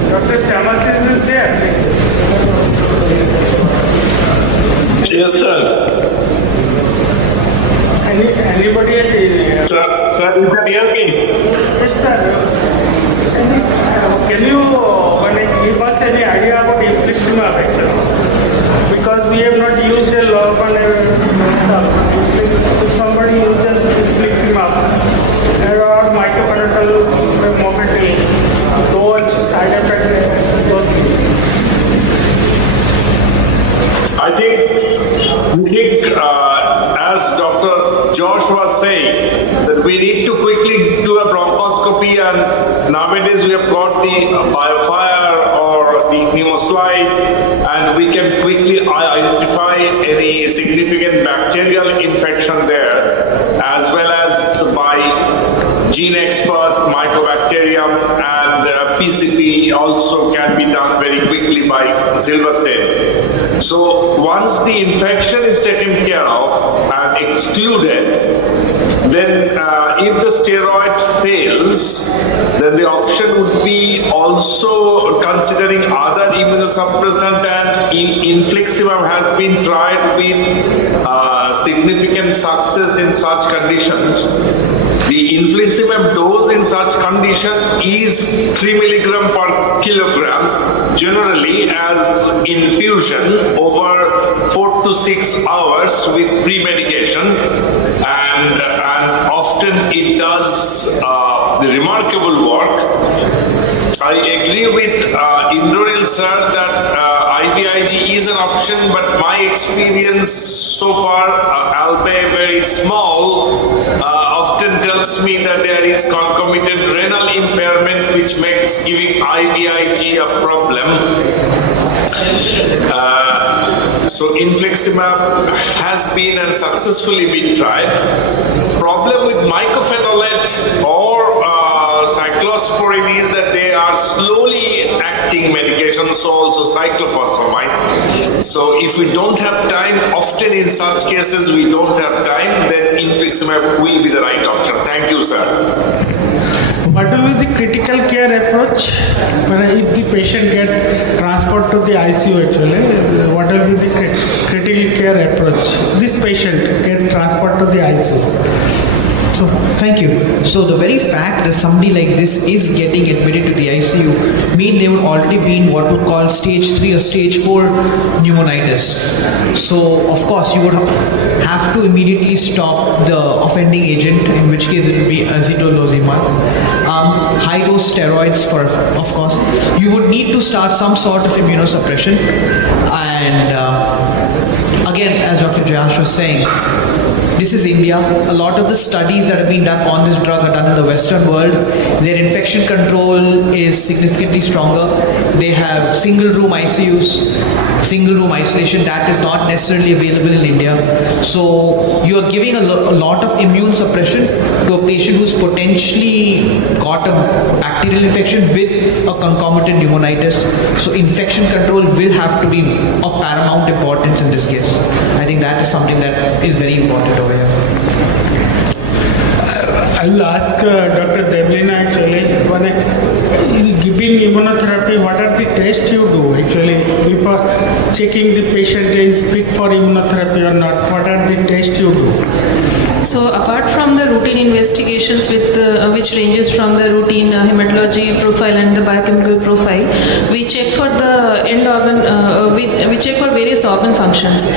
Dr. Sepsis is there. Yes, sir. Anybody else? Sir, you can hear me? Yes, sir. Can you give us any idea about infliximab? Because we have not used a lot of stuff. If somebody uses infliximab or mycophenolate, mofetil, those side effects, those things. I think as Dr. Josh was saying, that we need to quickly do a bronchoscopy, and nowadays we have got the biofire or the pneumoslide, and we can quickly identify any significant bacterial infection there, as well as by gene expert, mycobacterium, and PCP also can be done very quickly by Silverstein. So once the infection is taken care of and excluded, then if the steroid fails, then the option would be also considering other immunosuppressant, and infliximab has been tried with significant success in such conditions. The infliximab dose in such condition is 3 milligram per kilogram, generally as infusion over 4 to 6 hours with pre-medication, and often it does the remarkable work. I agree with Indranil sir that IVIG is an option, but my experience so far, albeit very small, often tells me that there is concomitant renal impairment which makes giving IVIG a problem. So infliximab has been and successfully been tried. Problem with mycophenolate or cyclosporine is that they are slowly acting medications, so also cyclophosphamide. So if we don't have time, often in such cases we don't have time, then infliximab will be the right option. Thank you, sir. What will be the critical care approach if the patient get transferred to the ICU actually? What will be the critical care approach? This patient get transferred to the ICU. So, thank you. So the very fact that somebody like this is getting admitted to the ICU mean they would already be in what would call stage 3 or stage 4 pneumonitis. So of course you would have to immediately stop the offending agent, in which case it would be azithromycin. High dose steroids of course. You would need to start some sort of immunosuppression, and again again, as Dr. Jayash was saying, this is India. A lot of the studies that have been done on this drug are done in the Western world. Their infection control is significantly stronger. They have single room ICUs, single room isolation. That is not necessarily available in India. So you are giving a lot of immune suppression to a patient who's potentially got a bacterial infection with a concomitant pneumonitis. So infection control will have to be of paramount importance in this case. I think that is something that is very important over here. I will ask Dr. Devlina actually, when giving immunotherapy, what are the tests you do actually before checking the patient is fit for immunotherapy or not? What are the tests you do? So apart from the routine investigations which ranges from the routine hematology profile and the biochemical profile, we check for the end organ, we check for various organ functions.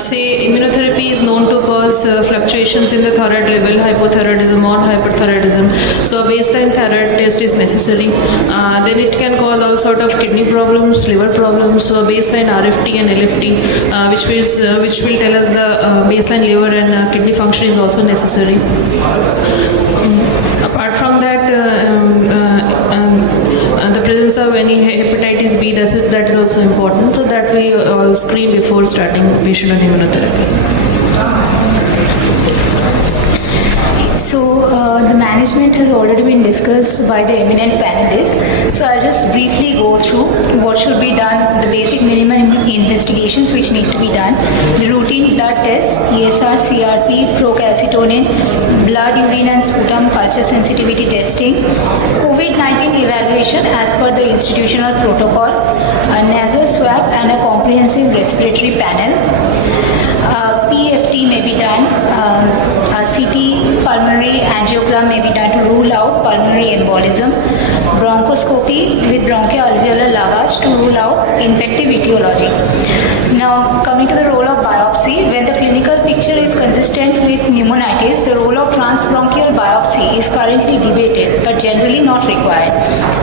Say immunotherapy is known to cause fluctuations in the thyroid level, hypothyroidism or hyperthyroidism. So a baseline thyroid test is necessary. Then it can cause all sort of kidney problems, liver problems. So a baseline RFT and LFT, which will tell us the baseline liver and kidney function is also necessary. Apart from that, the presence of any hepatitis B, that is also important, so that we screen before starting patient on immunotherapy. So the management has already been discussed by the eminent panelists. So I'll just briefly go through what should be done, the basic minimum investigations which need to be done. The routine blood tests, ESR, CRP, procalcitonin, blood, urine and sputum culture sensitivity testing, COVID-19 evaluation as per the institutional protocol, a nasal swab and a comprehensive respiratory panel. PFT may be done, CT pulmonary angiogram may be done to rule out pulmonary embolism, bronchoscopy with bronchoalveolar lavage to rule out infective etiology. Now coming to the role of biopsy, when the clinical picture is consistent with pneumonitis, the role of transbronchial biopsy is currently debated but generally not required.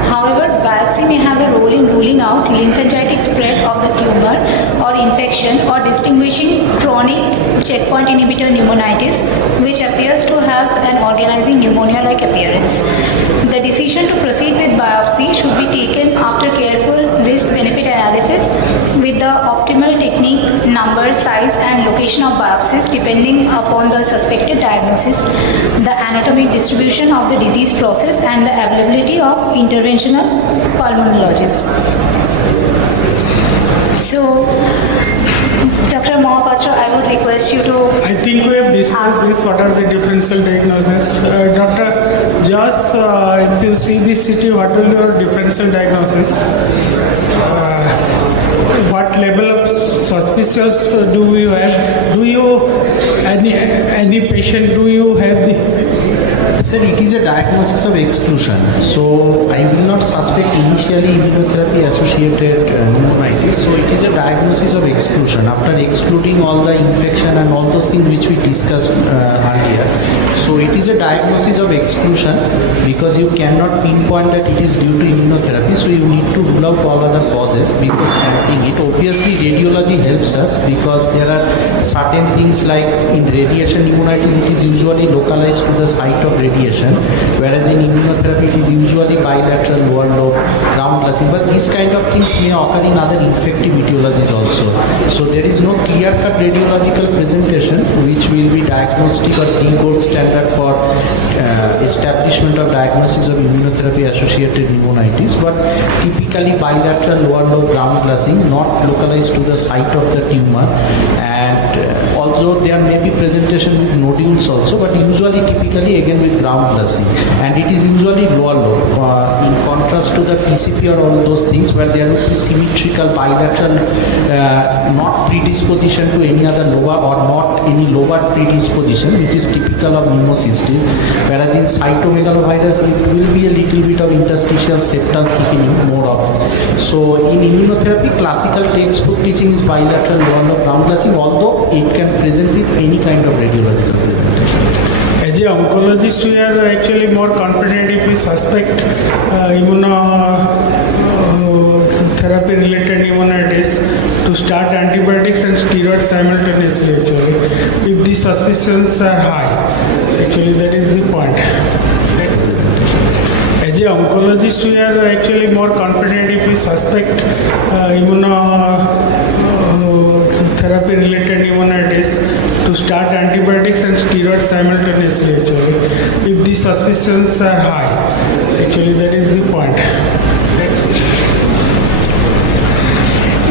However, biopsy may have a role in ruling out lymphangitic spread of the tumor or infection or distinguishing chronic checkpoint inhibitor pneumonitis which appears to have an organizing pneumonia-like appearance. The decision to proceed with biopsy should be taken after careful risk-benefit analysis with the optimal technique, number, size and location of biopsies depending upon the suspected diagnosis, the anatomic distribution of the disease process and the availability of interventional pulmonologists. So, Dr. Mahapatra, I would request you to... I think we have discussed this, what are the differential diagnoses. Dr. Joss, if you see this CT, what will your differential diagnosis? What level of suspicious do you have? Do you, any patient, do you have the... Sir, it is a diagnosis of exclusion. So I will not suspect initially immunotherapy associated pneumonitis. So it is a diagnosis of exclusion after excluding all the infection and all those things which we discussed earlier. So it is a diagnosis of exclusion because you cannot pinpoint that it is due to immunotherapy. So you need to rule out all other causes before stamping it. Obviously radiology helps us because there are certain things like in radiation pneumonitis it is usually localized to the site of radiation, whereas in immunotherapy it is usually bilateral, lower lobe, ground glassing, but these kind of things may occur in other infective etiologies also. So there is no clear-cut radiological presentation which will be diagnostic or the gold standard for establishment of diagnosis of immunotherapy associated pneumonitis, but typically bilateral, lower lobe, ground glassing, not localized to the site of the tumor, and although there may be presentation with nodules also, but usually typically again with ground glassing, and it is usually lower lobe. In contrast to the PCP or all those things where there will be symmetrical bilateral, not predisposition to any other lobar or not any lobar predisposition, which is typical of pneumocystis, whereas in cytomegalovirus it will be a little bit of interstitial septal thickening more of. So in immunotherapy, classical textbook teaching is bilateral lower lobe ground glassing, although it can present with any kind of radiological presentation. As an oncologist, we are actually more confident if we suspect immunotherapy related pneumonitis. immunodieters to start antibiotics and steroids simultaneously actually, if the suspicions are high. Actually, that is the point. As an oncologist, we are actually more confident if we suspect therapy-related pneumonitis to start antibiotics and steroids simultaneously actually, if the suspicions are high. Actually, that is the point.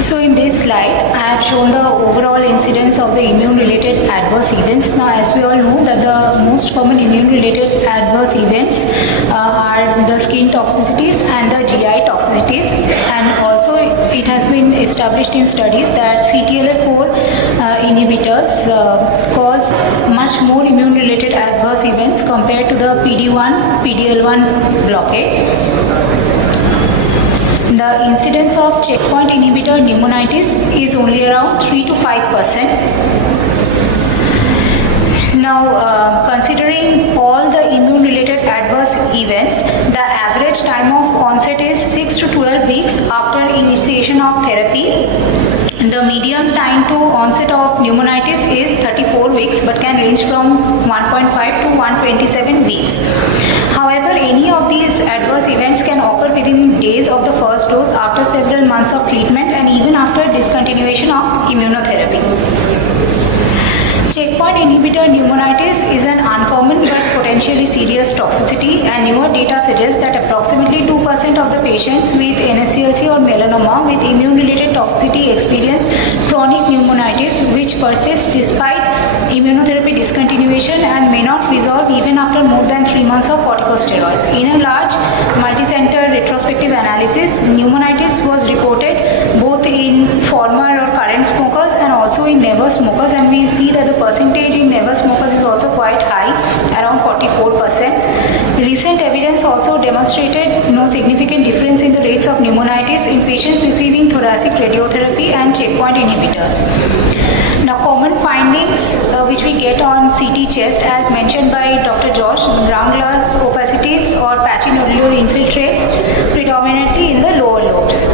So in this slide, I have shown the overall incidence of the immune-related adverse events. Now, as we all know that the most common immune-related adverse events are the skin toxicities and the GI toxicities, and also it has been established in studies that CTLA-4 inhibitors cause much more immune-related adverse events compared to the PD-1, PD-L1 blockade. The incidence of checkpoint inhibitor pneumonitis is only around 3 to 5%. Now, considering all the immune-related adverse events, the average time of onset is 6 to 12 weeks after initiation of therapy. The median time to onset of pneumonitis is 34 weeks but can range from 1.5 to 127 weeks. However, any of these adverse events can occur within days of the first dose, after several months of treatment, and even after discontinuation of immunotherapy. Checkpoint inhibitor pneumonitis is an uncommon but potentially serious toxicity, and newer data suggests that approximately 2% of the patients with NSCLC or melanoma with immune-related toxicity experience chronic pneumonitis, which persists despite immunotherapy discontinuation and may not resolve even after more than 3 months of corticosteroids. In a large multi-center retrospective analysis, pneumonitis was reported both in former or current smokers and also in never smokers, and we see that the percentage in never smokers is also quite high, around 44%. Recent evidence also demonstrated no significant difference in the rates of pneumonitis in patients receiving thoracic radiotherapy and checkpoint inhibitors. Now, common findings which we get on CT chest, as mentioned by Dr. Josh, ground glass opacities or patchy-nodular infiltrates, predominantly in the lower lobes.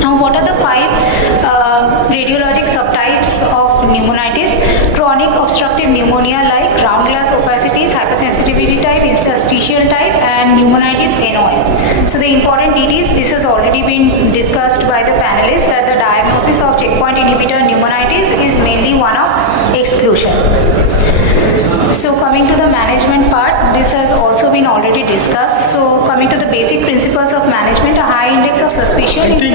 Now, what are the 5 radiologic subtypes of pneumonitis? Chronic obstructive pneumonia like ground glass opacities, hypersensitivity type, interstitial type, and pneumonitis NOS. So the important bit is, this has already been discussed by the panelists, that the diagnosis of checkpoint inhibitor pneumonitis is mainly one of exclusion. So coming to the management part, this has also been already discussed. So coming to the basic principles of management, a high index of suspicion I think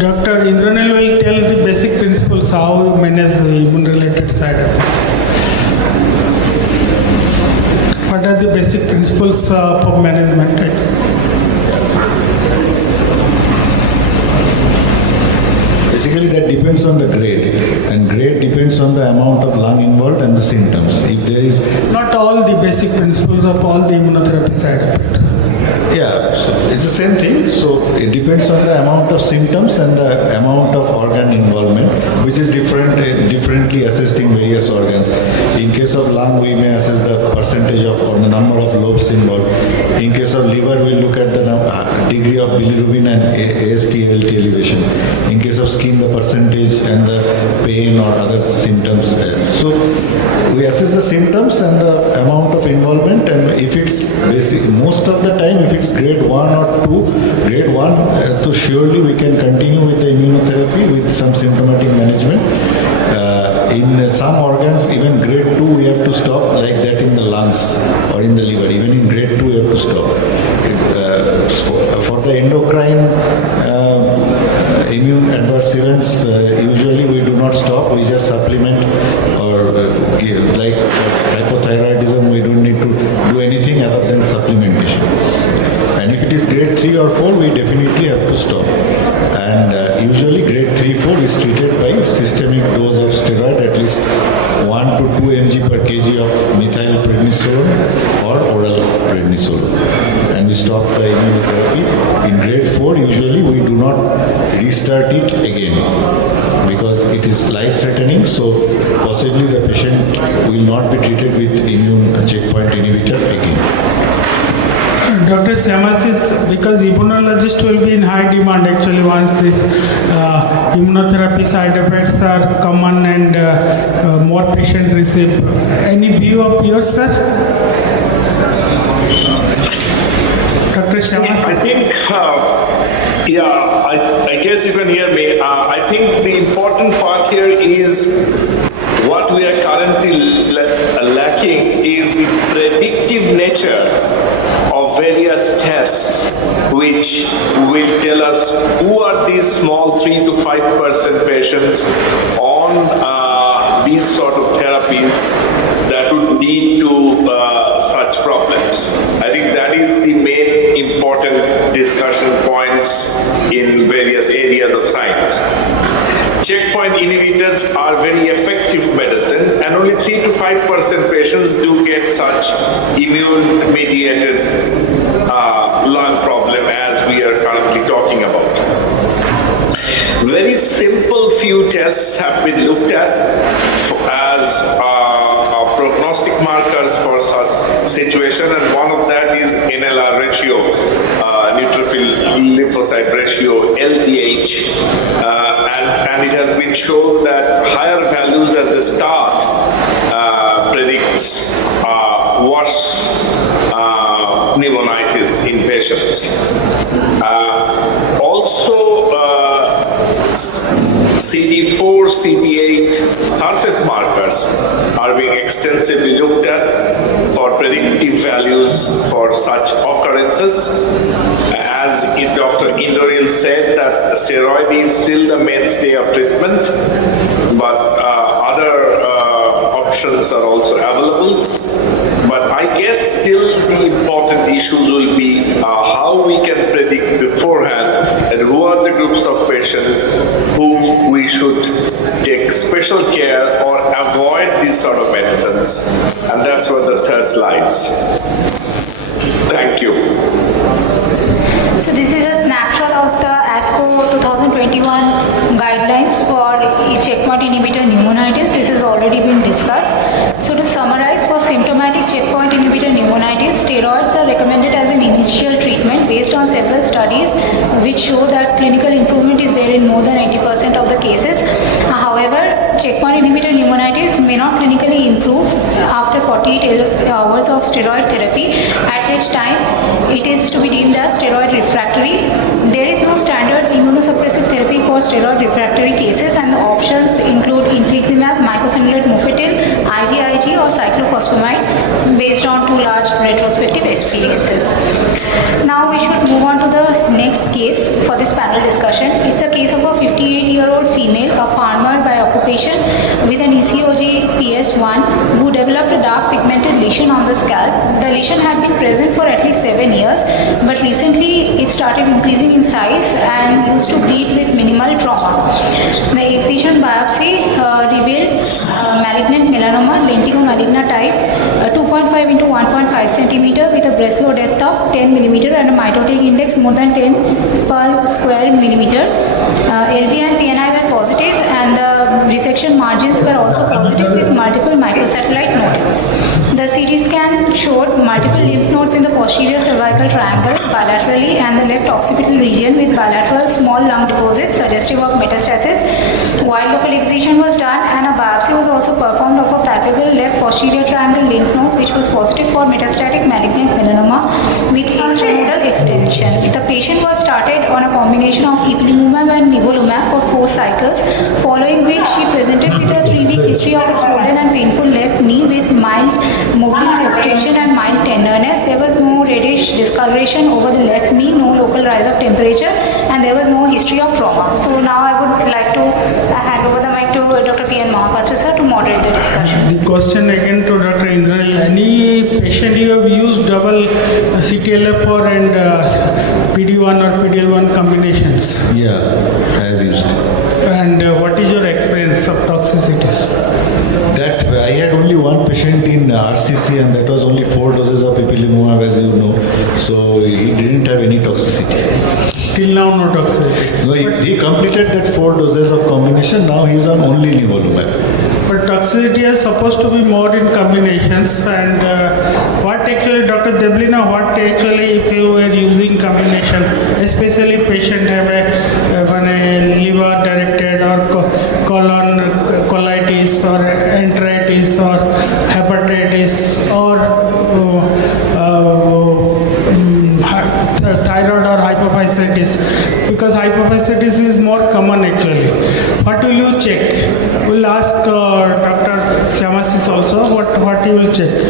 Dr. Indranil will tell the basic principles how we manage the immune-related side effects. What are the basic principles for management? Basically, that depends on the grade, and grade depends on the amount of lung involved and the symptoms. If there is not all the basic principles of all the immunotherapy side effects. Yeah, so it's the same thing. So it depends on the amount of symptoms and the amount of organ involvement, which is differently assessed in various organs. In case of lung, we may assess the percentage of or the number of lobes involved. In case of liver, we look at the degree of bilirubin and AST, ALT elevation. In case of skin, the percentage and the pain or other symptoms. So we assess the symptoms and the amount of involvement, and if it's basic, most of the time, if it's grade 1 or 2, grade 1, so surely we can continue with the immunotherapy with some symptomatic management. In some organs, even grade 2, we have to stop, like that in the lungs or in the liver. Even in grade 2, we have to stop. For the endocrine immune adverse events, usually we do not stop, we just supplement or give, like hypothyroidism, we don't need to do anything other than supplementation. And if it is grade 3 or 4, we definitely have to stop. And usually grade 3-4 is treated by systemic dose of steroid, at least 1 to 2 mg per kg of methylprednisolone or oral prednisolone. And we stop the immunotherapy. In grade 4, usually we do not restart it again because it is life-threatening, so possibly the patient will not be treated with immune checkpoint inhibitor again. Dr. Sepsis, because immunologist will be in high demand actually once this immunotherapy side effects are common and more patients receive. Any view of yours, sir? Dr. Sepsis? I think, I guess you can hear me. I think the important part here is what we are currently lacking is the predictive nature of various tests which will tell us who are these small 3 to 5% patients on these sort of therapies that would lead to such problems. I think that is the main important discussion points in various areas of science. Checkpoint inhibitors are very effective medicine, and only 3 to 5% patients do get such immune-mediated lung problem as we are currently talking about. Very simple few tests have been looked at as prognostic markers for such situation, and one of that is NLR ratio, neutrophil lymphocyte ratio, LDH, and it has been shown that higher values at the start predicts worse pneumonitis in patients. Also, CD4, CD8 surface markers are being extensively looked at for predictive values for such occurrences. As Dr. Indoril said, that steroid is still the mainstay of treatment, but other options are also available. But I guess still the important issues will be how we can predict beforehand and who are the groups of patients whom we should take special care or avoid these sort of medicines. And that's where the thirst lies. Thank you. So this is a snapshot of the ASCO 2021 guidelines for checkpoint inhibitor pneumonitis. This has already been discussed. So to summarize, for symptomatic checkpoint inhibitor pneumonitis, steroids are recommended as an initial treatment based on several studies which show that clinical improvement is there in more than 80% of the cases. However, checkpoint inhibitor pneumonitis may not clinically improve after 48 hours of steroid therapy, at which time it is to be deemed as steroid refractory. There is no standard immunosuppressive therapy for steroid refractory cases, and the options include infliximab, mycophenolate mofetil, IVIG or cyclophosphamide based on 2 large retrospective experiences. Now we should move on to the next case for this panel discussion. It's a case of a 58-year-old female, a farmer by occupation with an ECOG PS1 who developed a dark pigmented lesion on the scalp. The lesion had been present for at least 7 years, but recently it started increasing in size and used to bleed with minimal trauma. The excision biopsy revealed malignant melanoma, lentigo maligna type, 2.5 into 1.5 centimeter with a Breslow depth of 10 millimeter and a mitotic index more than 10 per square millimeter. LV and PNI were positive, and the resection margins were also positive with multiple microsatellite nodules. The CT scan showed multiple lymph nodes in the posterior cervical triangle bilaterally and the left occipital region with bilateral small lung deposits suggestive of metastasis. Wide local excision was done, and a biopsy was also performed of a palpable left posterior triangle lymph node which was positive for metastatic malignant melanoma with extranodal extension. The patient was started on a combination of ipilimumab and nivolumab for 4 cycles, following which she presented with a 3-week history of a swollen and painful left knee with mild mobile frustration and mild tenderness. There was no reddish discoloration over the left knee, no local rise of temperature, and there was no history of trauma. So now I would like to hand over the mic to Dr. P.N Mahapatra sir to moderate the discussion. The question again to Dr. Indranil. Any patient you have used double CTLF4 and PD1 or PDL1 combinations? Yeah, I have used. And what is your experience of toxicities? That I had only one patient in RCC, and that was only 4 doses of ipilimumab, as you know. So he didn't have any toxicity. Till now, no toxicity. No, he completed that 4 doses of combination. Now he is on only nivolumab. but toxicity is supposed to be more in combinations. And what actually, Dr. Deblina, what actually if you were using combination, especially patient have a liver directed or colon colitis or enteritis or hepatitis or thyroid or hypophysitis, because hypophysitis is more common actually. What will you check? We'll ask Dr. Syamasis also what you will check.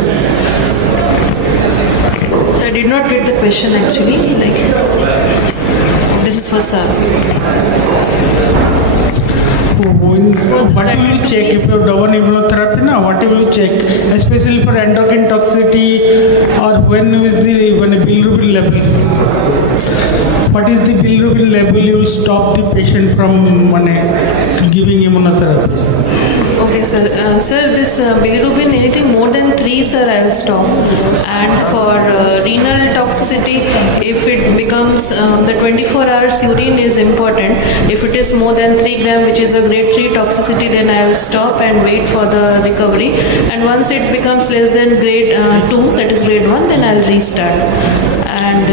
So I did not get the question actually. This is for sir. What will you check if you have done immunotherapy now? What will you check, especially for endocrine toxicity, or when is the bilirubin level? What is the bilirubin level? You will stop the patient from giving immunotherapy. Okay, sir. Sir, this bilirubin, anything more than 3, sir, I'll stop. And for renal toxicity, if it becomes the 24 hours urine is important. If it is more than 3 gram, which is a grade 3 toxicity, then I'll stop and wait for the recovery. And once it becomes less than grade 2, that is grade 1, then I'll restart. And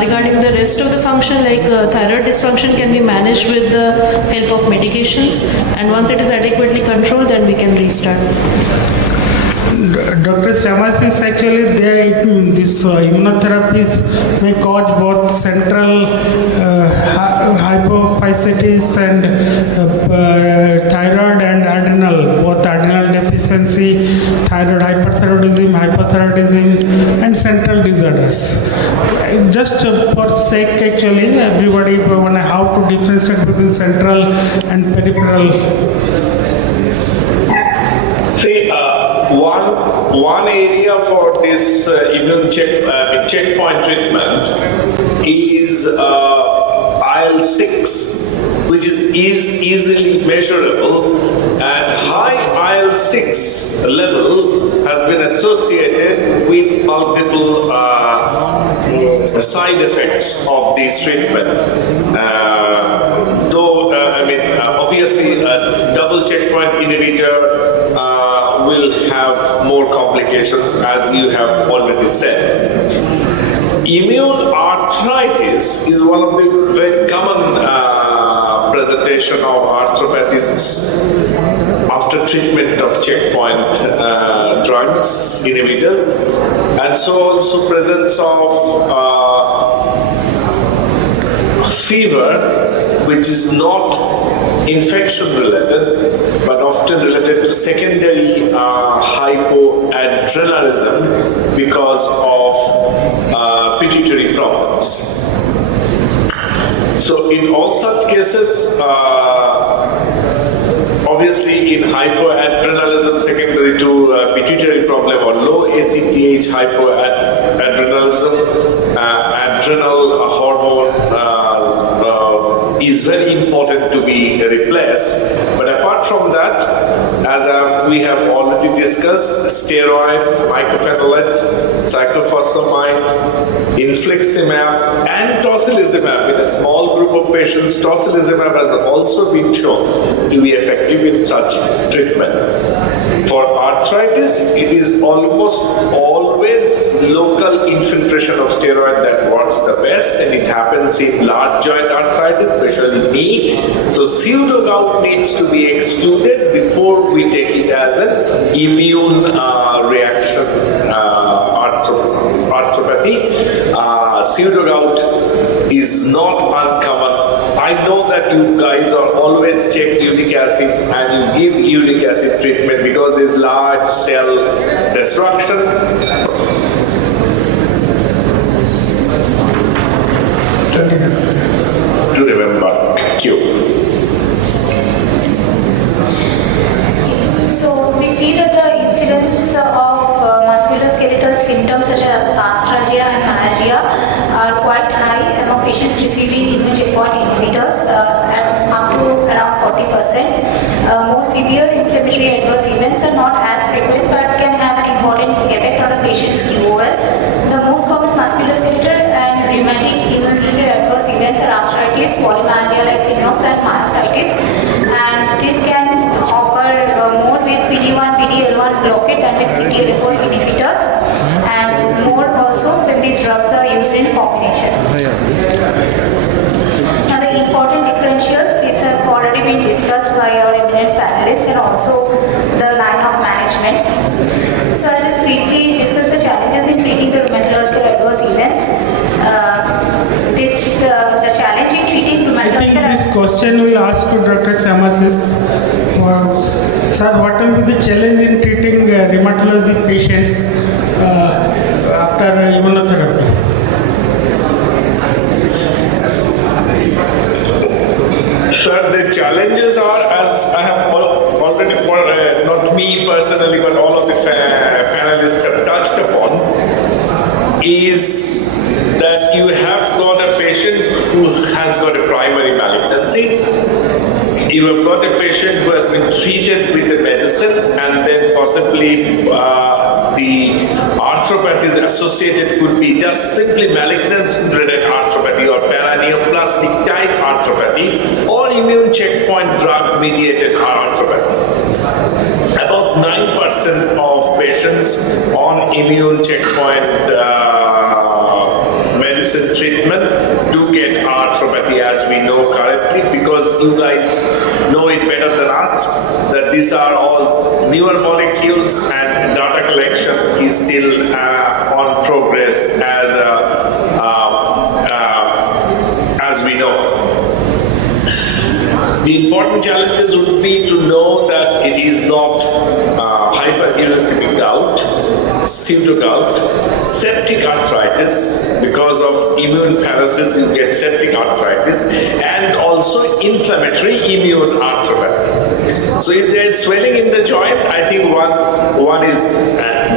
regarding the rest of the function, like thyroid dysfunction can be managed with the help of medications, and once it is adequately controlled, then we can restart. Dr. Syamasis, actually this immunotherapies may cause both central hypophysitis and thyroid and adrenal, both adrenal deficiency, thyroid hyperthyroidism, hypothyroidism and central disorders. Just for sake actually, everybody how to differentiate between central and peripheral. See, one area for this immune checkpoint treatment is IL-6, which is easily measurable, and high IL-6 level has been associated with multiple side effects of this treatment. Obviously, a double checkpoint inhibitor will have more complications, as you have already said. Immune arthritis is one of the very common presentation of arthropathies after treatment of checkpoint drugs, inhibitors, and so also presence of fever, which is not infection related, but often related to secondary hypoadrenalism because of pituitary problems. So in all such cases, obviously in hypoadrenalism secondary to pituitary problem or low ACTH hypoadrenalism, adrenal hormone is very important to be replaced. But apart from that, as we have already discussed, steroid, mycophenolate, cyclophosphamide, infliximab and tocilizumab. In a small group of patients, tocilizumab has also been shown to be effective in such treatment. For arthritis, it is almost always local infiltration of steroid that works the best, and it happens in large joint arthritis, especially knee. So pseudo-gout needs to be excluded before we take it as an immune reaction arthropathy. Pseudo-gout is not uncommon. I know that you guys are always check uric acid and you give uric acid treatment because there is large cell destruction. To remember. Thank you. So we see that the incidence of musculoskeletal symptoms such as arthralgia and myalgia are quite high among patients receiving immune checkpoint inhibitors at up to around 40%. More severe inflammatory adverse events are not as frequent but can have an important effect on the patient's QOL. The most common musculoskeletal and rheumatic immune-related adverse events are arthritis, polymyalgia like syndromes and myositis, and this can offer more question will ask to Dr. Samasis. Sir, what will be the challenge in treating rheumatology patients after immunotherapy? Sir, the challenges are, as I have already, not me personally, but all of the panelists have touched upon, is that you have got a patient who has got a primary malignancy. You have got a patient who has been treated with the medicine, and then possibly the arthropathies associated could be just simply malignance-driven arthropathy or paraneoplastic type arthropathy or immune checkpoint drug-mediated arthropathy. About 9% of patients on immune checkpoint medicine treatment do get arthropathy, as we know currently, because you guys know it better than us that these are all newer molecules and data collection is still on progress as we know. The important challenges would be to know that it is not hyperuricemic gout, pseudogout, septic arthritis. Because of immune paralysis, you get septic arthritis, and also inflammatory immune arthropathy. So if there is swelling in the joint, I think one is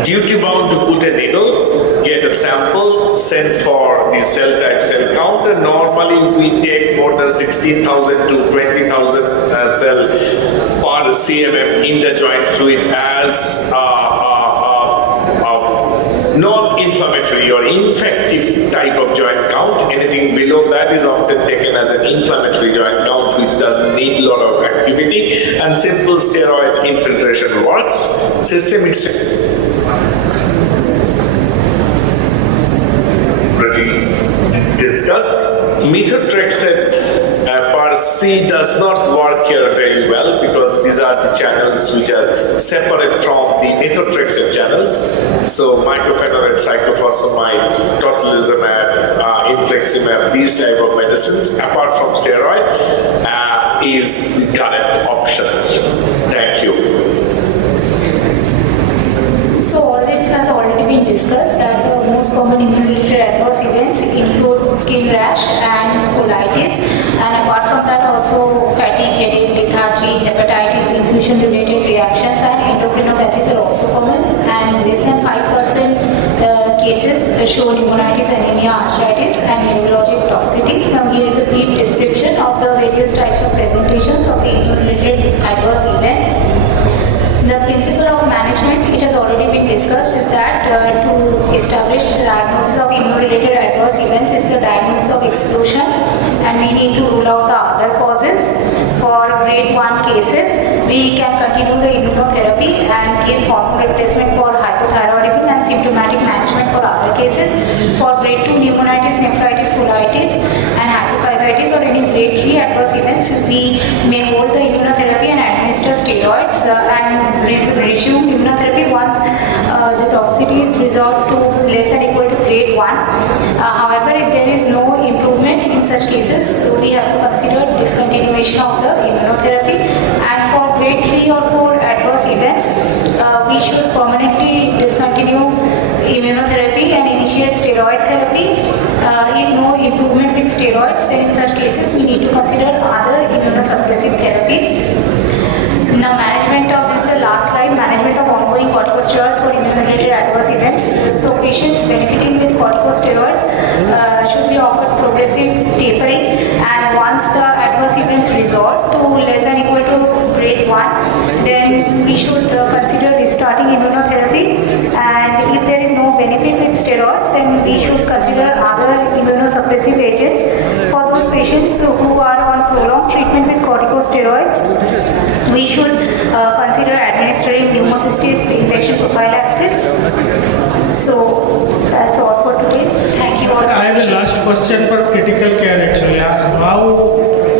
duty bound to put a needle, get a sample, send for the cell type, cell count, and normally we take more than 16,000 to 20,000 cell per cmm in the joint fluid as non-inflammatory or infective type of joint count. Anything below that is often taken as an inflammatory joint count, which doesn't need a lot of activity, and simple steroid infiltration works. Systemic discussed. Methotrexate per se does not work here very well because these are the channels which are separate from the methotrexate channels. So mycophenolate, cyclophosphamide, tocilizumab, infliximab, these type of medicines, apart from steroid, is the current option. Thank you. So all this has already been discussed that the most common immune-related adverse events include skin rash and colitis, and apart from that also fatigue, headache, lethargy, hepatitis, infusion-related reactions and endocrinopathies are also common, and less than 5% cases show pneumonitis, anemia, arthritis and neurologic toxicities. Now here is a brief description of the various types of presentations of the immune-related adverse events. The principle of management, it has already been discussed, is that to establish the diagnosis of immune-related adverse events is the diagnosis of exclusion, and we need to rule out the other causes. For grade 1 cases, we can continue the immunotherapy and give hormone replacement for hypothyroidism and symptomatic management for other cases. For grade 2 pneumonitis, nephritis, colitis and hypophysitis or any grade 3 adverse events, we may hold the immunotherapy and administer steroids and resume immunotherapy once the toxicity is resolved to less than equal to grade 1. However, if there is no improvement in such cases, we have to consider discontinuation of the immunotherapy, and for grade 3 or 4 adverse events, we should permanently discontinue immunotherapy and initiate steroid therapy. If no improvement with steroids, then in such cases we need to consider other immunosuppressive therapies. Now management of this, the last slide, management of ongoing corticosteroids for immune-related adverse events. So patients benefiting with corticosteroids should be offered progressive tapering, and once the adverse events resolve to less than equal to grade 1, then we should consider restarting immunotherapy, and if there is no benefit with steroids, then we should consider other immunosuppressive agents. For those patients who are on prolonged treatment with corticosteroids, we should consider administering pneumocystis infection prophylaxis. So that's all for today. Thank you all. I have a last question for critical care actually. How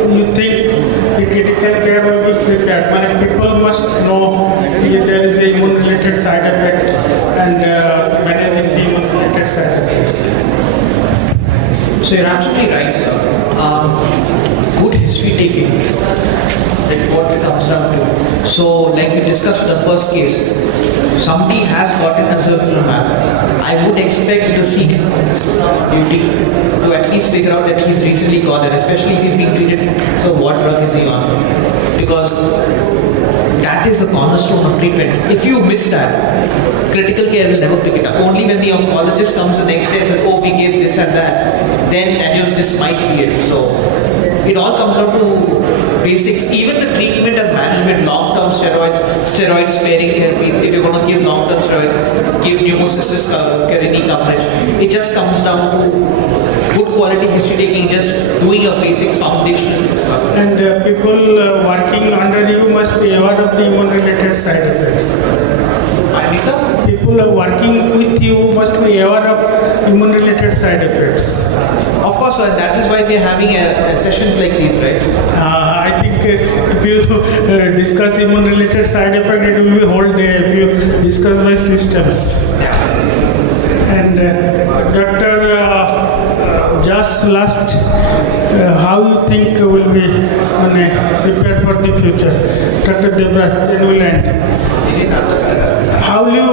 you think the critical care will be prepared? When people must know if there is a immune-related side effect and managing the immune-related side effects. So you're absolutely right, sir. Good history taking. That's what it comes down to. So, like we discussed in the first case, somebody has gotten a zirconumab. I would expect the senior duty to at least figure out that he's recently got it, especially if he's being treated. So, what drug is he on? Because that is the cornerstone of treatment. If you miss that, critical care will never pick it up. Only when the oncologist comes the next day and says, oh, we gave this and that, then this might be it. So it all comes down to basics. Even the treatment and management, long-term steroids, steroid-sparing therapies, if you're going to give long-term steroids, give pneumocystis Carini coverage. It just comes down to good quality history taking, just doing a basic foundational stuff. And people working under you must be aware of the immune-related side effects. People working with you must be aware of immune-related side effects. Of course, sir, that is why we are having sessions like these, right? I think if you discuss immune-related side effect, it will be whole day if you discuss my systems. And Dr. Just last, how you think will be prepared for the future? Dr. Devras, then will end. How you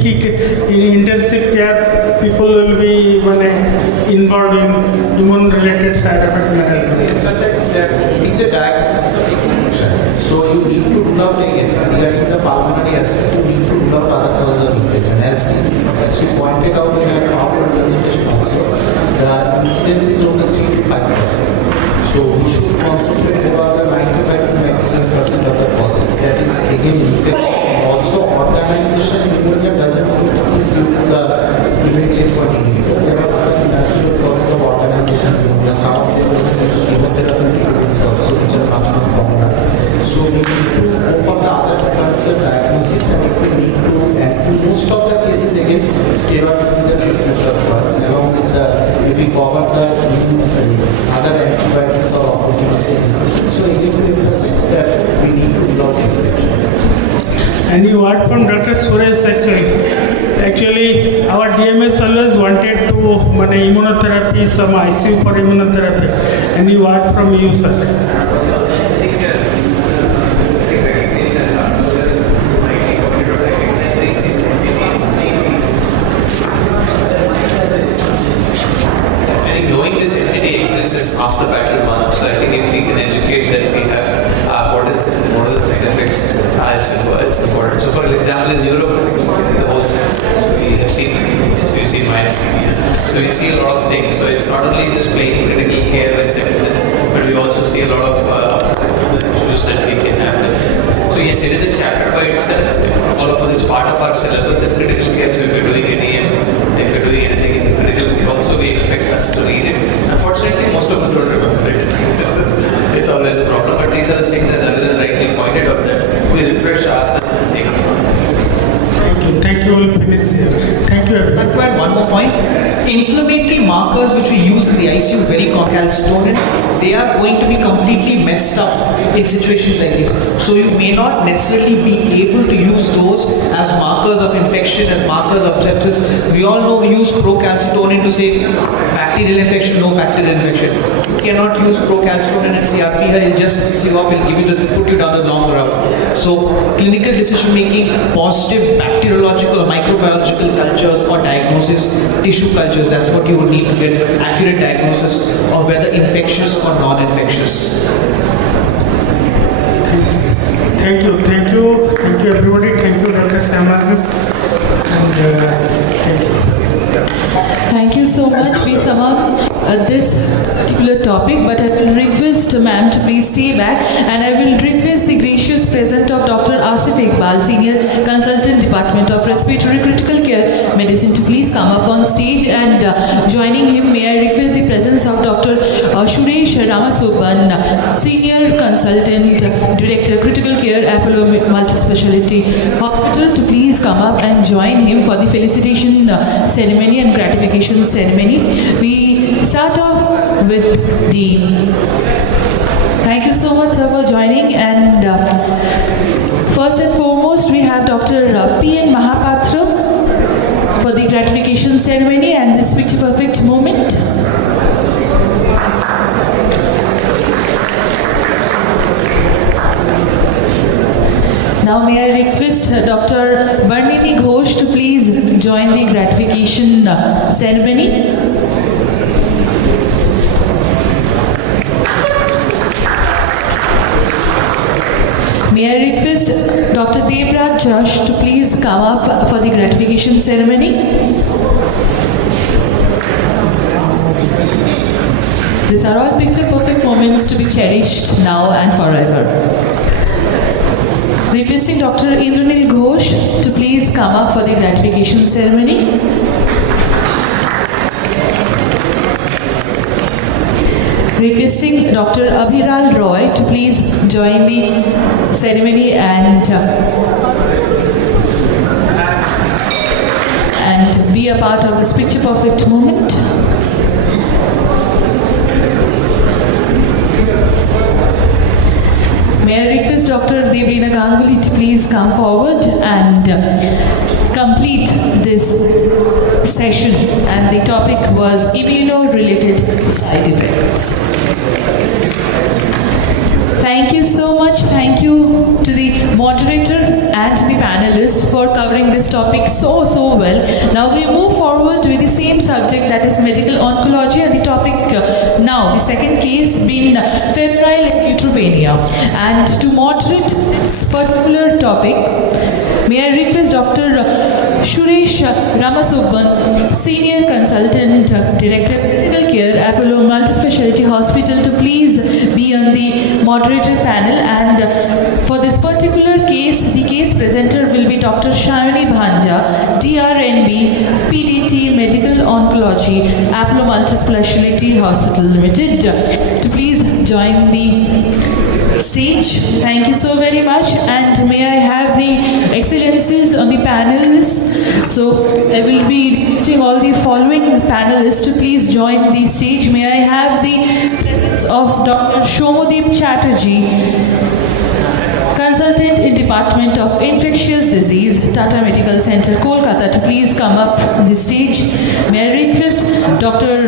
think in intensive care people will be involved in immune-related side effect management? It's a diagnostic solution. So you need to rule out again regarding the pulmonary aspect. You need to rule out other causes of infection. As you pointed out in your PowerPoint presentation also, the incidence is only 3 to 5%. So we should concentrate about the 95 to 97% of the causes. That is again infection. Also organization pneumonia doesn't is due to the immune checkpoint inhibitor. There are other natural causes of organization pneumonia. Some of them chemotherapy treatments also, which are much more common. So we need to go for the other cancer diagnosis, and if we need to, and in most of the cases again, steroid treatment of drugs along with the, if we cover the other antibiotics or opportunities. So again we emphasize that we need to rule out infection. And you heard from Dr. Suresh actually our DMS always wanted to immunotherapy, some ICU for immunotherapy, and you heard from you, sir. Knowing this entity exists is half the battle won. So I think if we can educate that we have what are the side effects, it's important. So for example, in Europe, it's a whole we've seen mice. So we see a lot of things. So it's not only this plain critical care by sepsis, but we also see a lot of issues that we can have with this. So yes, it is a chapter by itself. All of it is part of our syllabus in critical care. So if you're doing any, if you're doing anything in critical care, also we expect us to read it. Unfortunately, most of us don't remember it. It's always a problem. But these are the things that Aviran rightly pointed out that we refresh ourselves and take it from. Thank you. We'll finish here. Thank you. I'd like to add one more point. Inflammatory markers which we use in the ICU, very calcitonin, they are going to be completely messed up in situations like this. So you may not necessarily be able to use those as markers of infection, as markers of sepsis. We all know we use procalcitonin to say bacterial infection, no bacterial infection. You cannot use procalcitonin and CRP here, it'll just piss you off, it'll give you put you down the long route. So clinical decision making, positive bacteriological or microbiological cultures or diagnosis, tissue cultures, that's what you would need to get accurate diagnosis of whether infectious or non-infectious. Thank you everybody. Thank you Dr. Samasis. And thank you. Thank you so much. We sum up this particular topic, but I will request ma'am to please stay back, and I will request the gracious presence of Dr. Asif Iqbal, Senior Consultant, Department of Respiratory Critical Care Medicine, to please come up on stage, and joining him, may I request the presence of Dr. Suresh Ramasubban, Senior Consultant, Director, Critical Care, Apollo Multispeciality Hospital, to please come up and join him for the felicitation ceremony and gratification ceremony. We start off with the thank you so much, sir, for joining, and first and foremost we have Dr. P.N Mahapatra for the gratification ceremony and this picture perfect moment. Now may I request Dr. Barnini Ghosh to please join the gratification ceremony. May I request Dr. Devraj Josh to please come up for the gratification ceremony. These are all picture perfect moments to be cherished now and forever. Requesting Dr. Indranil Ghosh to please come up for the gratification ceremony. Requesting Dr. Abhiral Roy to please join the ceremony and be a part of this picture perfect moment. May I request Dr. Devrina Ganguly to please come forward and complete this session, and the topic was immuno-related side effects. Thank you so much. Thank you to the moderator and the panelists for covering this topic so well. Now we move forward with the same subject, that is medical oncology, and the topic now, the second case being febrile neutropenia. And to moderate this particular topic, may I request Dr. Suresh Ramasubban, Senior Consultant Director Clinical Care, Apollo Multispeciality Hospital, to please be on the moderator panel. And for this particular case, the case presenter will be Dr. Shamini Bhanja, DRNB, PDT Medical Oncology, Apollo Multispeciality Hospital Limited, to please join the stage. Thank you so very much, and may I have the excellencies on the panelists. So I will be requesting all the following panelists to please join the stage. May I have the presence of Dr. Shomodeep Chatterjee, Consultant in Department of Infectious Disease, Tata Medical Center, Kolkata, to please come up on the stage. May I request Dr.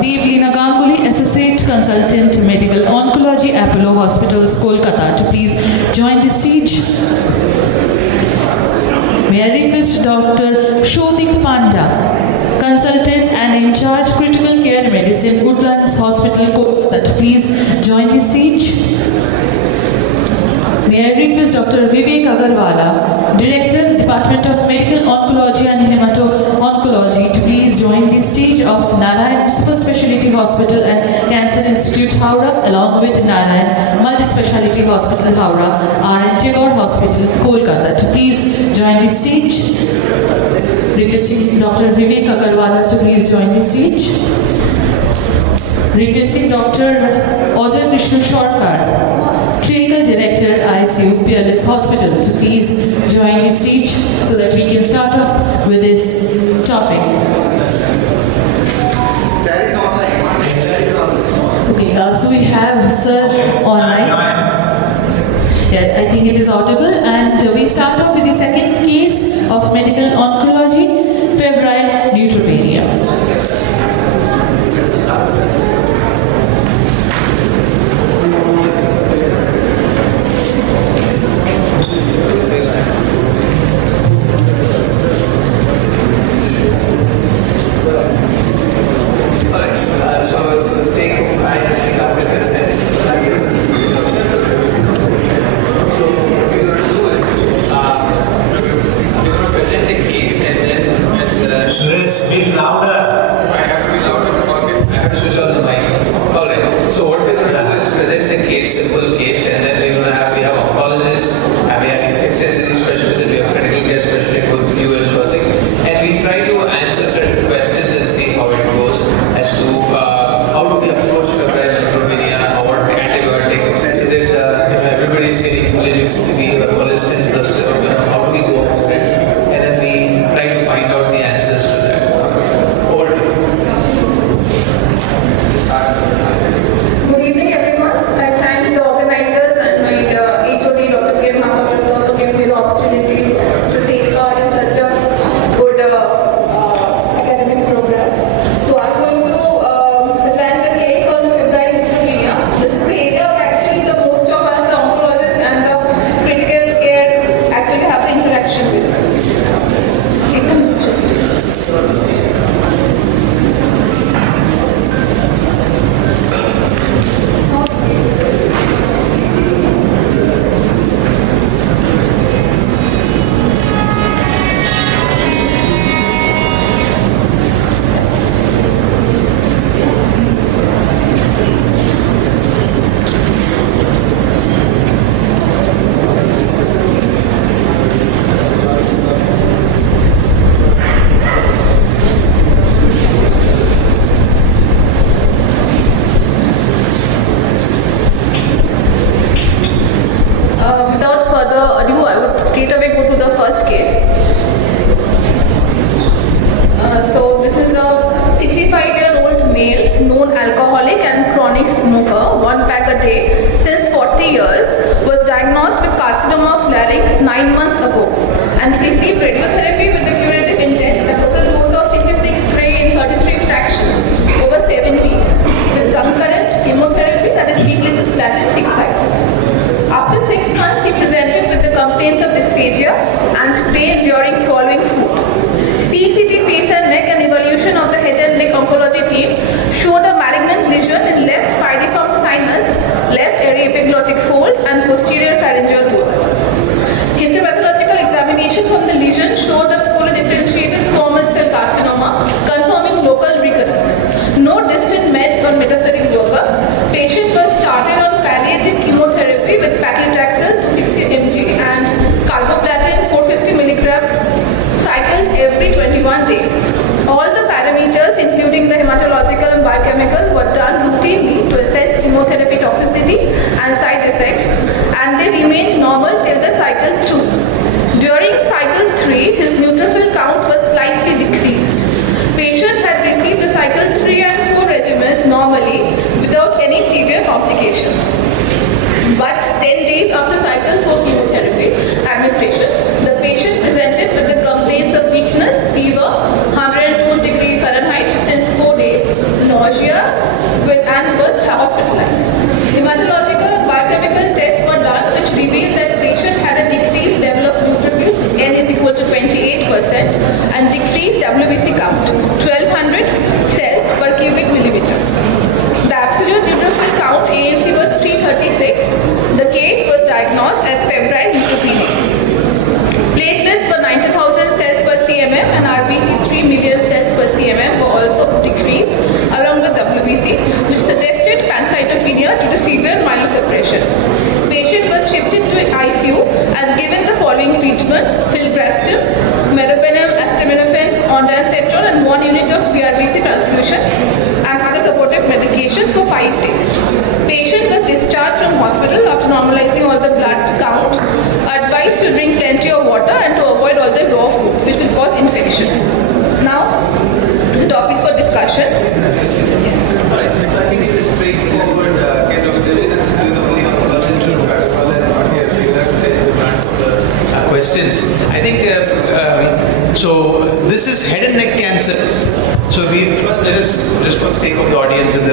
Devrina Ganguly, Associate Consultant Medical Oncology, Apollo Hospitals, Kolkata, to please join the stage. May I request Dr. Shodik Panda, Consultant and in charge Critical Care Medicine, Woodlands Hospital, Kolkata, to please join the stage. May I request Dr. Vivek Agarwala, Director, Department of Medical Oncology and Hemato Oncology, to please join the stage of Narayan Super Speciality Hospital and Cancer Institute, Howrah, along with Narayan Multi-Speciality Hospital, Howrah, RN Tagore Hospital, Kolkata, to please join the stage. Requesting Dr. Vivek Agarwala to please join the stage. Requesting Dr. Ajay Vishnu Shorkar, Clinical Director, ICU, PLS Hospital, to please join the stage so that we can start off with this topic. Okay, so we have Sir online. Yeah, I think it is audible, and we start off with the second case of medical oncology, febrile neutropenia. Good evening, everyone. I thank the organizer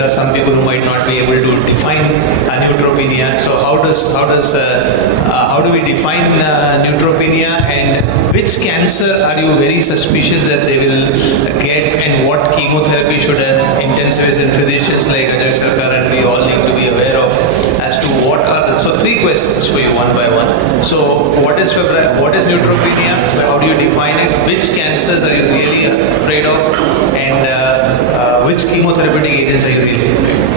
are some people who might not be able to define neutropenia. So how do we define neutropenia, and which cancer are you very suspicious that they will get, and what chemotherapy should intensivists and physicians like Ajay Sarkar and we all need to be aware of as to what are the, so 3 questions for you one by one. So what is neutropenia? How do you define it? Which cancers are you really afraid of? And which chemotherapeutic agents are you really afraid of?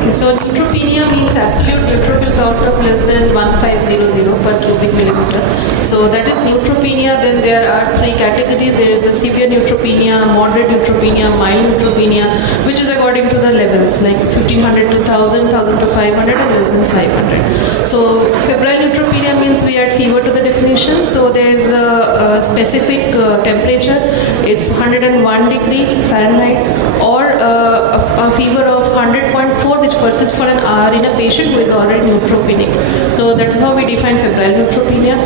Okay, so neutropenia means absolute neutrophil count of less than 1500 per cubic millimeter. So that is neutropenia. Then there are 3 categories. There is the severe neutropenia, moderate neutropenia, mild neutropenia, which is according to the levels, like 1500 to 1000, 1000 to 500, and less than 500. So febrile neutropenia means we add fever to the definition. So there is a specific temperature. It's 101 degree Fahrenheit, or a fever of 100.4, which persists for an hour in a patient who is already neutropenic. So that is how we define febrile neutropenia.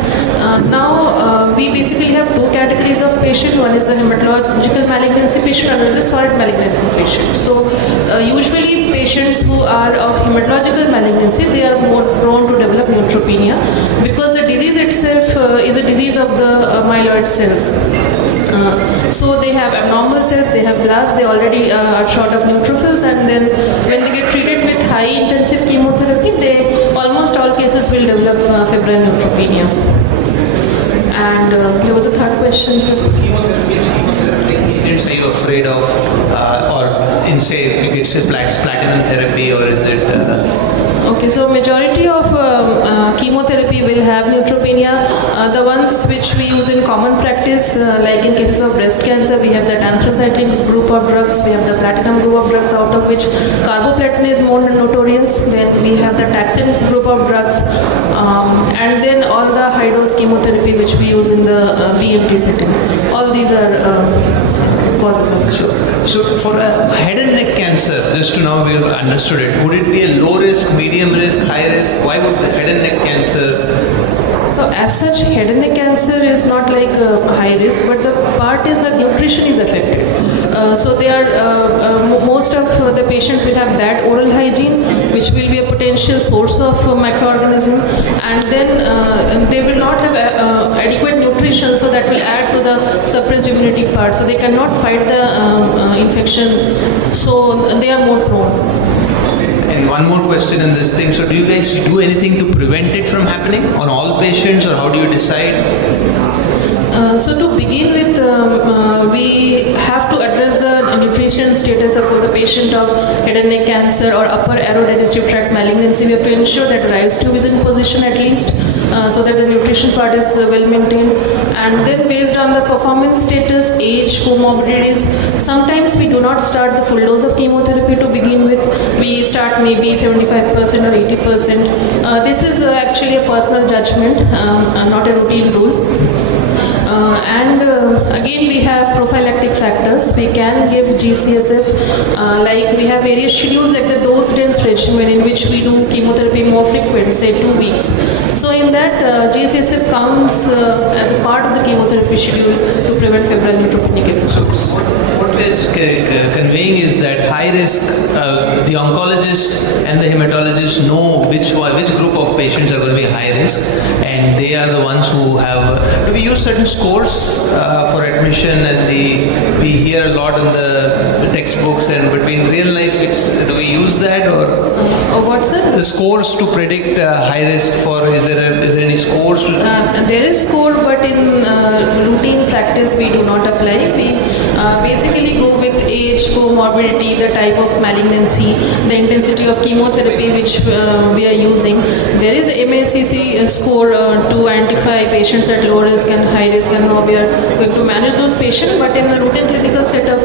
Now we basically have 2 categories of patient. One is the hematological malignancy patient, another is solid malignancy patient. So usually patients who are of hematological malignancy, they are more prone to develop neutropenia, because the disease itself is a disease of the myeloid cells. So they have abnormal cells, they have blasts, they already are short of neutrophils, and then when they get treated with high intensive chemotherapy, they almost all cases will develop febrile neutropenia. And there was a third question, sir. Agents are you afraid of, or in say you get platinum therapy, or is it? Okay, so majority of chemotherapy will have neutropenia. The ones which we use in common practice, like in cases of breast cancer, we have that anthracycline group of drugs, we have the platinum group of drugs, out of which carboplatin is more notorious. Then we have the taxane group of drugs, and then all the high dose chemotherapy which we use in the BMT setting. All these are causes of it. So for a head and neck cancer, just to now we have understood it, would it be a low risk, medium risk, high risk? Why would the head and neck cancer? So as such, head and neck cancer is not like high risk, but the part is that nutrition is affected. So they are most of the patients will have bad oral hygiene, which will be a potential source of microorganism, and then they will not have adequate nutrition, so that will add to the suppressed immunity part. So they cannot fight the infection, so they are more prone. And one more question in this thing. So do you guys do anything to prevent it from happening on all patients, or how do you decide? So to begin with, we have to address the nutrition status. Suppose a patient of head and neck cancer or upper aerodigestive tract malignancy, we have to ensure that rice tube is in position at least, so that the nutrition part is well maintained. And then based on the performance status, age, comorbidities, sometimes we do not start the full dose of chemotherapy to begin with. We start maybe 75% or 80%. This is actually a personal judgment, not a routine rule. And again, we have prophylactic factors. We can give GCSF, like we have various schedules, like the dose dense regimen, in which we do chemotherapy more frequent, say 2 weeks. So in that, GCSF comes as a part of the chemotherapy schedule to prevent febrile neutropenic episodes. What is conveying is that high risk, the oncologist and the hematologist know which group of patients are going to be high risk, and they are the ones who have. Do we use certain scores for admission? And we hear a lot in the textbooks, and but in real life, do we use that, or what's it? The scores to predict high risk for? Is there any scores? There is score, but in routine practice we do not apply. We basically go with age, comorbidity, the type of malignancy, the intensity of chemotherapy which we are using. There is MACC score to identify patients at low risk and high risk, and how we are going to manage those patients. But in the routine clinical setup,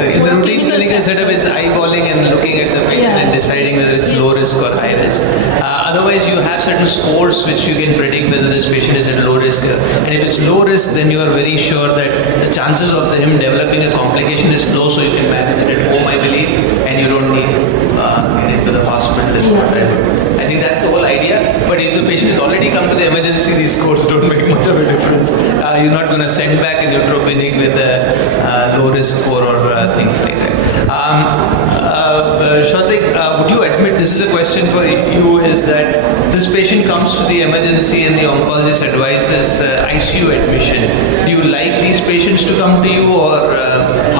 in the routine clinical setup is eyeballing and looking at the patient and deciding whether it's low risk or high risk. Otherwise, you have certain scores which you can predict whether this patient is at low risk. And if it's low risk, then you are very sure that the chances of him developing a complication is low, so you can manage it at home, I believe, and you don't need to get into the hospital. I think that's the whole idea. But But if the patient has already come to the emergency, these scores don't make much of a difference. You're not going to send back a neutropenic with a low risk score or things like that. Shautik, would you admit, this is a question for you, is that this patient comes to the emergency and the oncologist advises ICU admission. Do you like these patients to come to you, or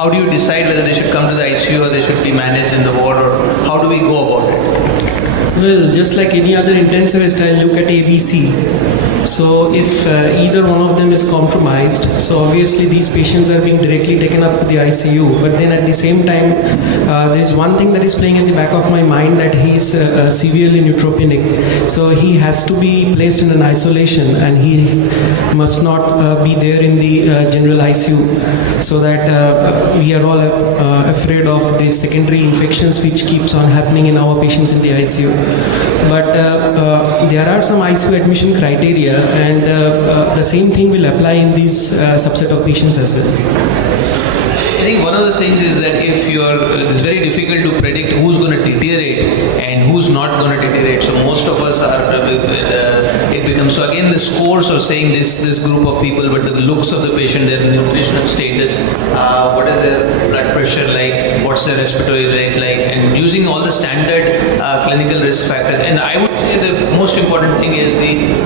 how do you decide whether they should come to the ICU or they should be managed in the ward, or how do we go about it? Well, just like any other intensivist, I look at ABC. So if either one of them is compromised, so obviously these patients are being directly taken up to the ICU. But then at the same time, there is one thing that is playing in the back of my mind, that he is severely neutropenic. So he has to be placed in an isolation, and he must not be there in the general ICU, so that we are all afraid of the secondary infections which keeps on happening in our patients in the ICU. But there are some ICU admission criteria, and the same thing will apply in these subset of patients as well. I think one of the things is that if it's very difficult to predict who's going to deteriorate and who's not going to deteriorate. So most of us are, it becomes, so again the scores are saying this group of people, but the looks of the patient, their nutritional status, what is their blood pressure like, what's their respiratory rate like, and using all the standard clinical risk factors. And I would say the most important thing is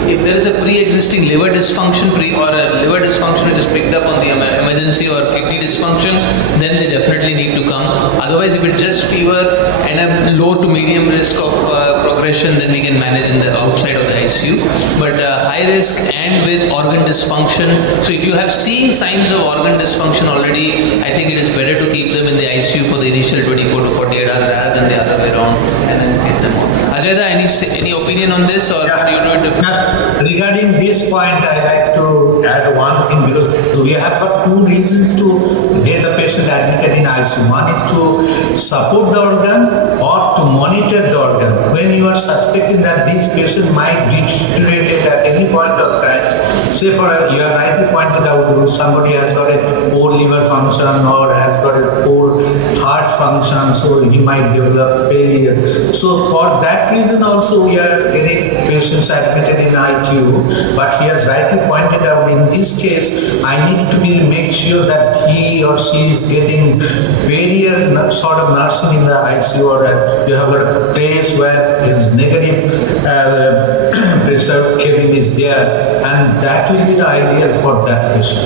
if there is a pre-existing liver dysfunction or a liver dysfunction which is picked up on the emergency, or kidney dysfunction, then they definitely need to come. Otherwise, if it's just fever and a low to medium risk of progression, then we can manage in the outside of the ICU. But high risk and with organ dysfunction, so if you have seen signs of organ dysfunction already, I think it is better to keep them in the ICU for the initial 24 to 48 hours rather than the other way around, and then get them out. Ajayda, any opinion on this, or do you do it differently? Regarding this point, I like to add one thing, because we have got two reasons to get the patient admitted in ICU. One is to support the organ or to monitor the organ. When you are suspecting that this patient might deteriorate at any point of time, say you have rightly pointed out somebody has got a poor liver function or has got a poor heart function, so he might develop failure. So for that reason also we are getting patients admitted in ICU. But he has rightly pointed out, in this case I need to make sure that he or she is getting various sort of nursing in the ICU, or you have got a place where it's negative pressure cabin is there, and that will be the ideal for that patient.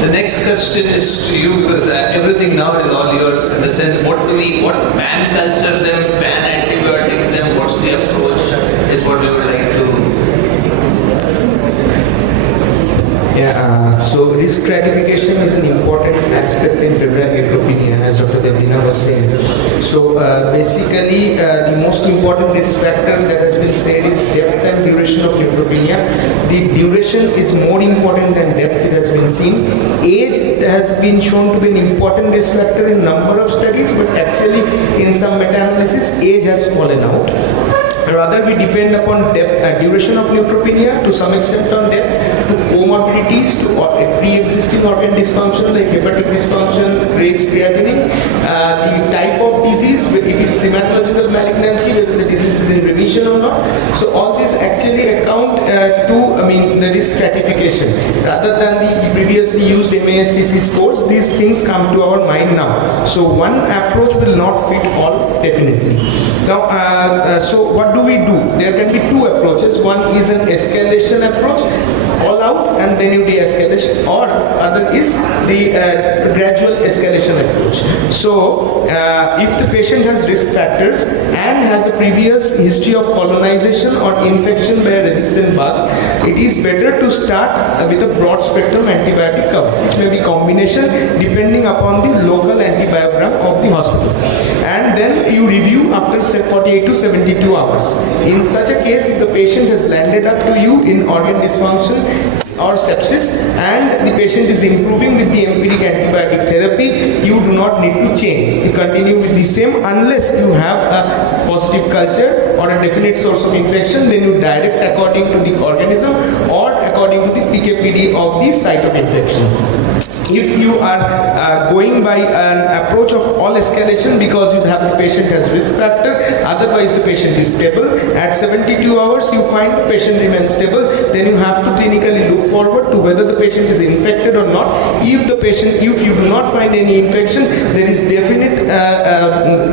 The next question is to you, because everything now is all yours, in the sense what pan culture them, pan antibiotic them, what's the approach, is what we would like to. So risk stratification is an important aspect in febrile neutropenia, as Dr. Devrina was saying. So basically, the most important risk factor that has been said is depth and duration of neutropenia. The duration is more important than depth, it has been seen. Age has been shown to be an important risk factor in number of studies, but actually in some meta-analysis, age has fallen out. Rather, we depend upon depth, duration of neutropenia, to some extent on depth, to comorbidities, to pre-existing organ dysfunction like hepatic dysfunction, raised creatinine, the type of disease, if it is hematological malignancy, whether the disease is in remission or not. So all this actually account the risk stratification. Rather than the previously used MASCC scores, these things come to our mind now. So one approach will not fit all, definitely. Now, so what do we do? There can be two approaches. One is an escalation approach, all out and then you de-escalation, or other is the gradual escalation approach. So if the patient has risk factors and has a previous history of colonization or infection by a resistant bug, it is better to start with a broad spectrum antibiotic cover. It may be combination depending upon the local antibiogram of the hospital. And then you review after 48 to 72 hours. In such a case, if the patient has landed up to you in organ dysfunction or sepsis and the patient is improving with the empiric antibiotic therapy, you do not need to change. You continue with the same unless you have a positive culture or a definite source of infection, then you direct according to the organism or according to the PKPD of the site of infection. If you are going by an approach of all escalation because you have the patient has risk factor, otherwise the patient is stable, at 72 hours you find the patient remains stable, then you have to clinically look forward to whether the patient is infected or not. If you do not find any infection, there is definite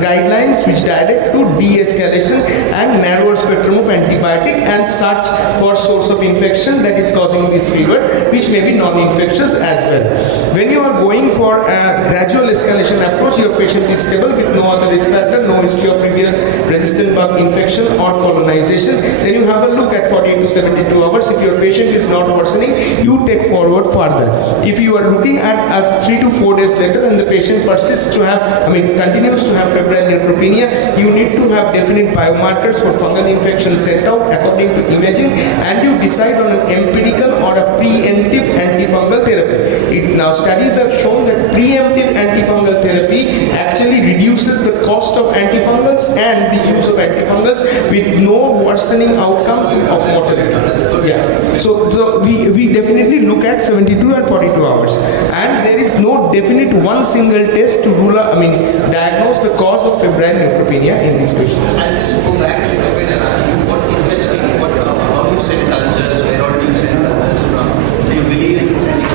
guidelines which direct to de-escalation and narrower spectrum of antibiotic and search for source of infection that is causing this fever, which may be non-infectious as well. When you are going for a gradual escalation approach, your patient is stable with no other risk factor, no history of previous resistant bug infection or colonization, then you have a look at 48 to 72 hours. If your patient is not worsening, you take forward further. If you are looking at 3 to 4 days later and the patient persists to have, continues to have febrile neutropenia, you need to have definite biomarkers for fungal infection sent out according to imaging, and you decide on an empirical or a preemptive antifungal therapy. Now studies have shown that preemptive antifungal therapy actually reduces the cost of antifungals and the use of antifungals with no worsening outcome of mortality. Yeah. So we definitely look at 72 and 42 hours, and there is no definite one single test to diagnose the cause of febrile neutropenia in these patients. I'll just go back a little bit and ask you how do you set cultures, where all do you set cultures from? Do you believe in setting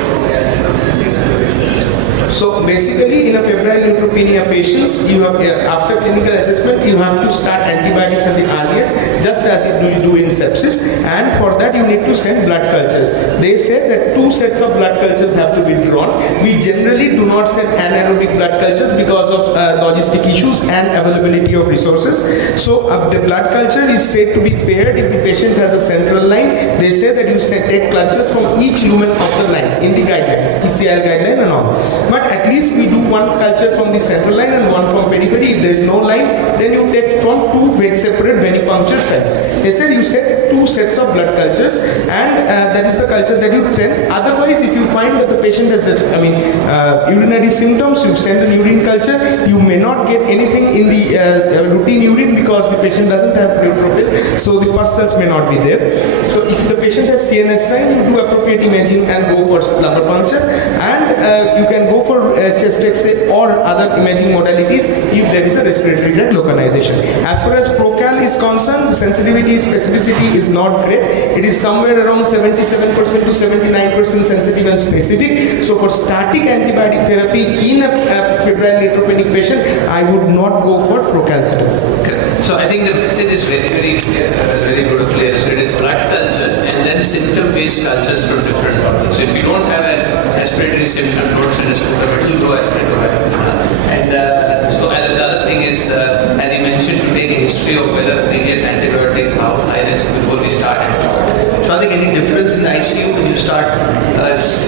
So basically, in a febrile neutropenia patients, you have after clinical assessment, you have to start antibiotics at the earliest, just as you do in sepsis, and for that you need to send blood cultures. They say that 2 sets of blood cultures have to be drawn. We generally do not send anaerobic blood cultures because of logistic issues and availability of resources. So the blood culture is said to be paired if the patient has a central line. They say that you take cultures from each lumen of the line in the guidelines, ECL guideline and all. But at least we do one culture from the central line and one from periphery. If there is no line, then you take from 2 separate venipuncture cells. They said you set 2 sets of blood cultures, and that is the culture that you send. Otherwise, if you find that the patient has urinary symptoms, you send an urine culture. You may not get anything in the routine urine because the patient doesn't have neutrophil, so the pus cells may not be there. So if the patient has CNS sign, you do appropriate imaging and go for lumbar puncture, and you can go for chest X-ray or other imaging modalities if there is a respiratory tract localization. As far as procal is concerned, the sensitivity, specificity is not great. It is somewhere around 77% to 79% sensitive and specific. So for static antibiotic therapy in a febrile neutropenic patient, I would not go for procalcitonin. So I think the message is very beautifully illustrated. It's blood cultures and then symptom-based cultures from different organs. So if you don't have a respiratory symptom, don't send a symptom, it will go as and so the other thing is, as you mentioned, to take a history of whether previous antibiotics, how high risk before we start antibiotics. So I think any difference in the ICU when you start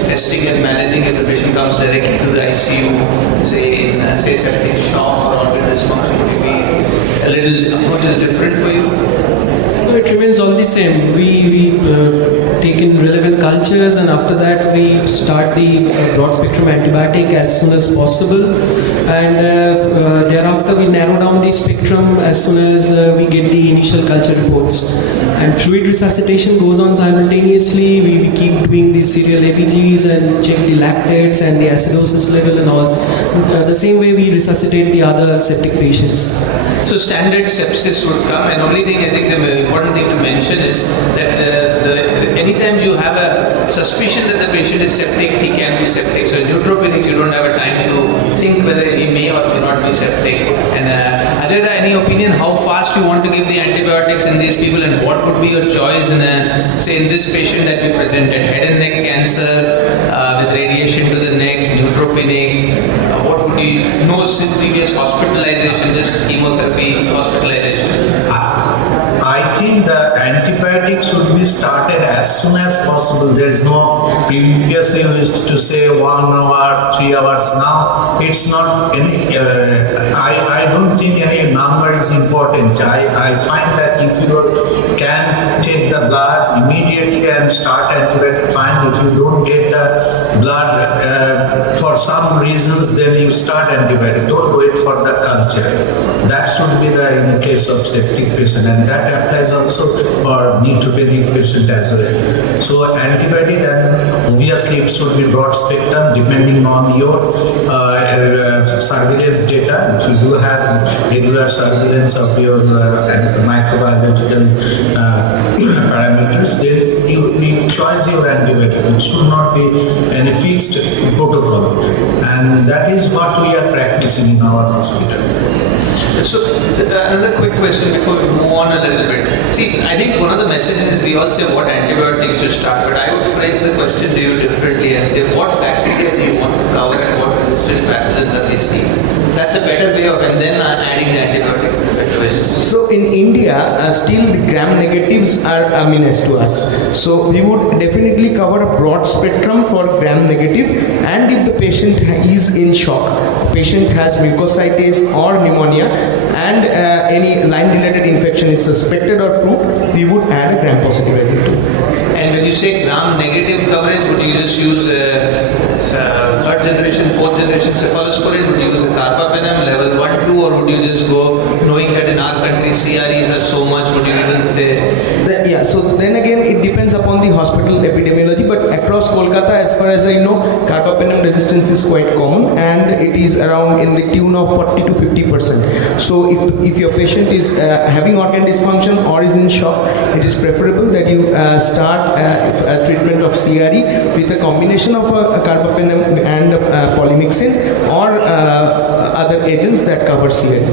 testing and managing if the patient comes directly to the ICU, say in septic shock or organ dysfunction, maybe a little approach is different for you? No, it remains all the same. We take in relevant cultures, and after that we start the broad spectrum antibiotic as soon as possible, and thereafter we narrow down the spectrum as soon as we get the initial culture reports. And fluid resuscitation goes on simultaneously. We keep doing the serial ABGs and check the lactates and the acidosis level and all. The same way we resuscitate the other septic patients. So standard sepsis would come, and only thing I think the important thing to mention is that anytime you have a suspicion that the patient is septic, he can be septic. So in neutropenics, you don't have a time to think whether he may or may not be septic. And Ajay, any opinion how fast you want to give the antibiotics in these people, and what would be your choice in say in this patient that we presented, head and neck cancer with radiation to the neck, neutropenic, what would you know previous hospitalization, just chemotherapy, hospitalization? I think the antibiotics should be started as soon as possible. There is no, previously we used to say 1 hour, 3 hours. Now it's not any, I don't think any number is important. I find that if you can take the blood immediately and start antibiotic, fine. If you don't get the blood for some reasons, then you start antibiotic. Don't wait for the culture. That should be in the case of septic patient, and that applies also for neutropenic patient as well. So antibiotic, and obviously it should be broad spectrum depending on your surveillance data. If you do have regular surveillance of your microbiological parameters, then you choose your antibiotic. It should not be any fixed protocol, and that is what we are practicing in our hospital. So another quick question before we move on a little bit. See, I think one of the messages is we all say what antibiotics to start, but I would phrase the question to you differently and say what bacteria do you want to cover and what resistant pathogens are we seeing? That's a better way of, and then adding the antibiotic. So in India, still the gram negatives are a menace to us. So we would definitely cover a broad spectrum for gram negative, and if the patient is in shock, patient has mucositis or pneumonia, and any line-related infection is suspected or proved, we would add a gram positive agent too. And when you say gram negative coverage, would you just use third generation, fourth generation cephalosporin? Would you use a carbapenem level 1, 2, or would you just go knowing that in our country CREs are so much? Would you even say? Yeah, so then again it depends upon the hospital epidemiology, but across Kolkata, as far as I know, carbapenem resistance is quite common, and it is around in the tune of 40 to 50%. So if your patient is having organ dysfunction or is in shock, it is preferable that you start a treatment of CRE with a combination of a carbapenem and polymyxin or other agents that cover CRE.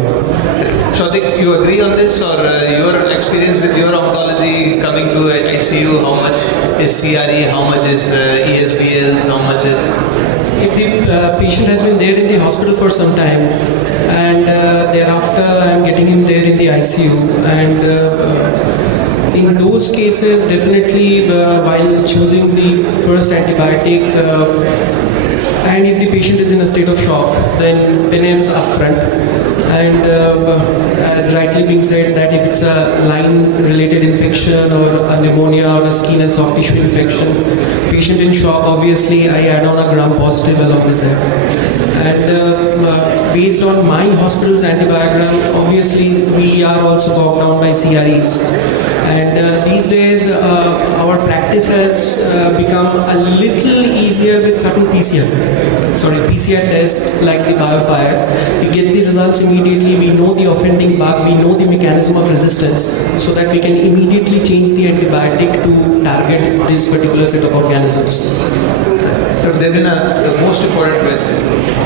So you agree on this, or your experience with your oncology coming to ICU, how much is CRE, how much is ESBLs, how much is? If the patient has been there in the hospital for some time, and thereafter I am getting him there in the ICU, and in those cases, definitely while choosing the first antibiotic, and if the patient is in a state of shock, then penems upfront. And as rightly being said, that if it's a line-related infection or a pneumonia or a skin and soft tissue infection, patient in shock, obviously I add on a gram positive along with that. And based on my hospital's antibiogram, obviously we are also bogged down by CREs. And these days our practice has become a little easier with certain PCR tests like the BioFire. We get the results immediately, we know the offending bug, we know the mechanism of resistance, so that we can immediately change the antibiotic to target this particular set of organisms. So there's been the most important question.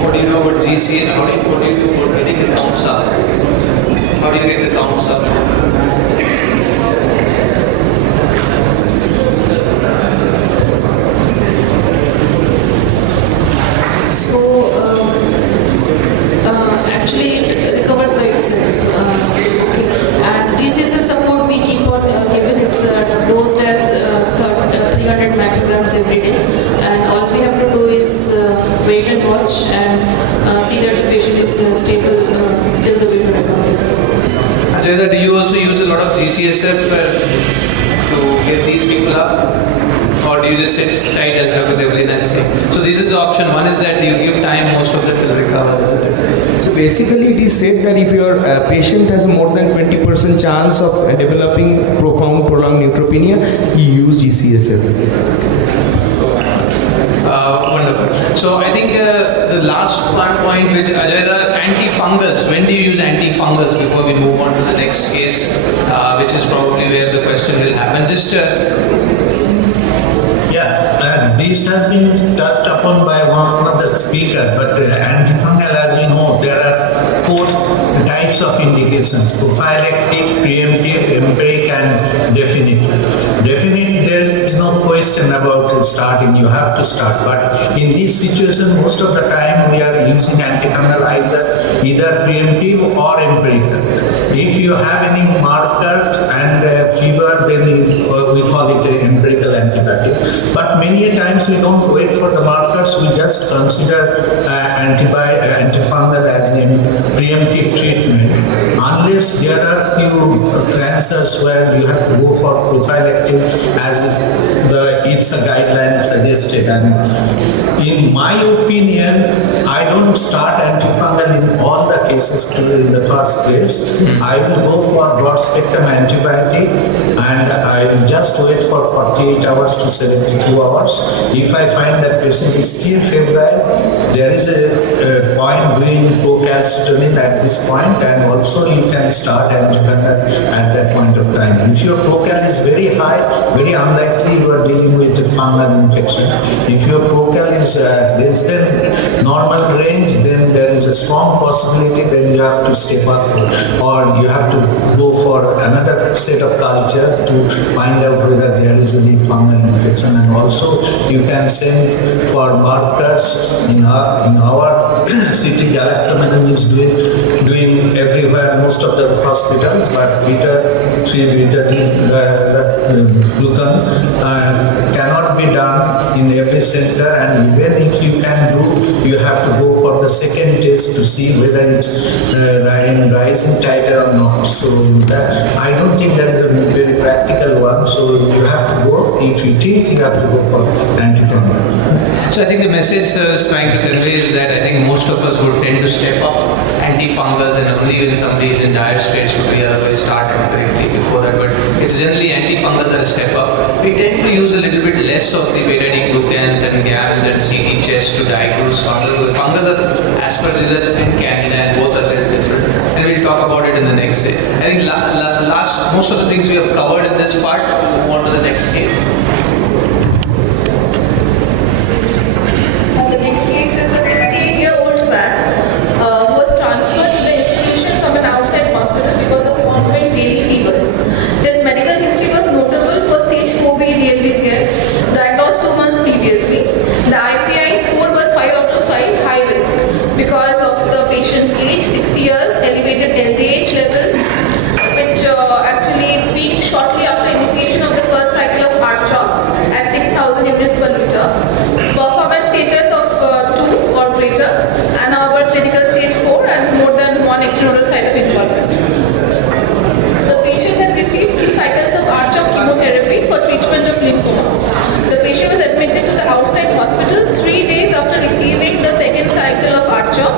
What do you know about GC and what do you do about getting the counts up? How do you get the counts up? So actually it recovers by itself. And GCSF support we keep on giving. It's dosed as 300 micrograms every day, and all we have to do is wait and watch and see that the patient is stable till the way to recovery. Ajay, do you also use a lot of GCSF to get these people up? Or do you just sit tight as everything I say? So this is the option. One is that you give time, most of them will recover. So basically it is said that if your patient has more than 20% chance of developing profound prolonged neutropenia, you use GCSF. Wonderful. So I think the last one point which Ajay, antifungals. When do you use antifungals before we move on to the next case, which is probably where the question will happen? Just this has been touched upon by one of the speakers, but antifungal, as we know, there are 4 types of indications: prophylactic, preemptive, empiric, and definite. Definite, there is no question about starting, you have to start. But in this situation, most of the time we are using antifungal either preemptive or empirical. If you have any marker and fever, then we call it an empirical antibiotic. But many times we don't wait for the markers, we just consider antifungal as a preemptive treatment. Unless there are few cancers where you have to go for prophylactic, as if the it's a guideline suggested. And in my opinion, I don't start antifungal in all the cases in the first place. I will go for broad spectrum antibiotic and I will just wait for 48 hours to 72 hours. If I find that patient is still febrile, there is a point doing procalcitonin at this point, and also you can start antifungal at that point of time. If your procal is very high, very unlikely you are dealing with a fungal infection. If your procal is less than normal range, then there is a strong possibility then you have to step up or you have to go for another set of culture to find out whether there is any fungal infection. And also you can send for markers in our city. Galactomanum is doing everywhere, most of the hospitals, but beta-glucan cannot be done in every center, and even if you can do, you have to go for the second test to see whether it's rising tighter or not. So I don't think that is a very practical one. So you have to go, if you think you have to go for antifungal. So I think the message sir is trying to convey is that I think most of us would tend to step up antifungals, and only when somebody is in dire straits would we otherwise start directly before that. But it's generally antifungals that step up. We tend to use a little bit less of the beta-glucans and GAMs and CTHs to diagnose fungal. Fungal are Aspergillus and Candida, and both are very different. And we'll talk about it in the next day. I think most of the things we have covered in this part. We'll move on to the next case. The next case is a 68-year-old man who was transferred to the institution from an outside hospital because of ongoing daily fevers. His medical history was notable for stage 4B DLB scare, diagnosed 2 months previously. The IPI score was 5 out of 5, high risk, because of the patient's age, 60 years, elevated LDH levels, which actually peaked shortly after initiation of the first cycle of R-CHOP at 6,000 units per liter. Performance status of 2 or greater, and our clinical stage 4 and more than 1 extranodal site of involvement. The patient had received 2 cycles of R-CHOP chemotherapy for treatment of lymphoma. The patient was admitted to the outside hospital 3 days after receiving the second cycle of R-CHOP.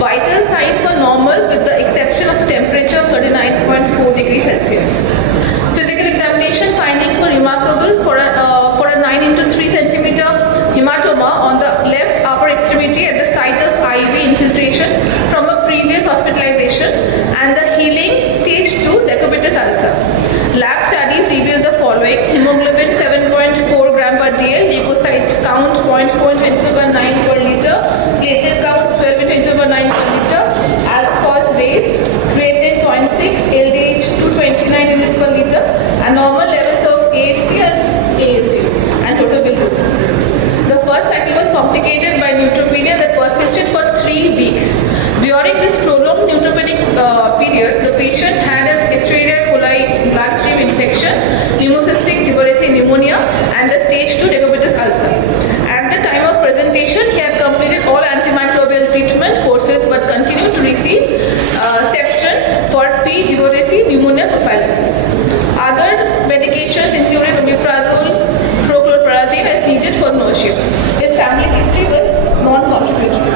Vital signs were normal with the exception of temperature of 39.4 degrees Celsius. Physical examination findings were remarkable for a 9 into 3 centimeter hematoma on the left upper extremity at the site of IV infiltration from a previous hospitalization, and the healing stage 2 decubitus ulcer. Lab studies revealed the following: hemoglobin 7.4 gram per dl, leukocyte count 0.4 into 9 per liter, platelet count 12 into 9 per liter, alphos raised, creatinine 0.6, LDH 229 units per liter, and normal levels of AST and AST, and total bill. The first cycle was complicated by neutropenia that persisted for 3 weeks. During this prolonged neutropenic period, the patient had an Escherichia coli bloodstream infection, pneumocystic tuberosity pneumonia, and the stage 2 decubitus ulcer. At the time of presentation, he had completed all antimicrobial treatment courses but continued to receive Sepsion for P. tuberosity pneumonia prophylaxis. Other medications included omeprazole, prochlorperazine as needed for nausea. His family history was non-contributory.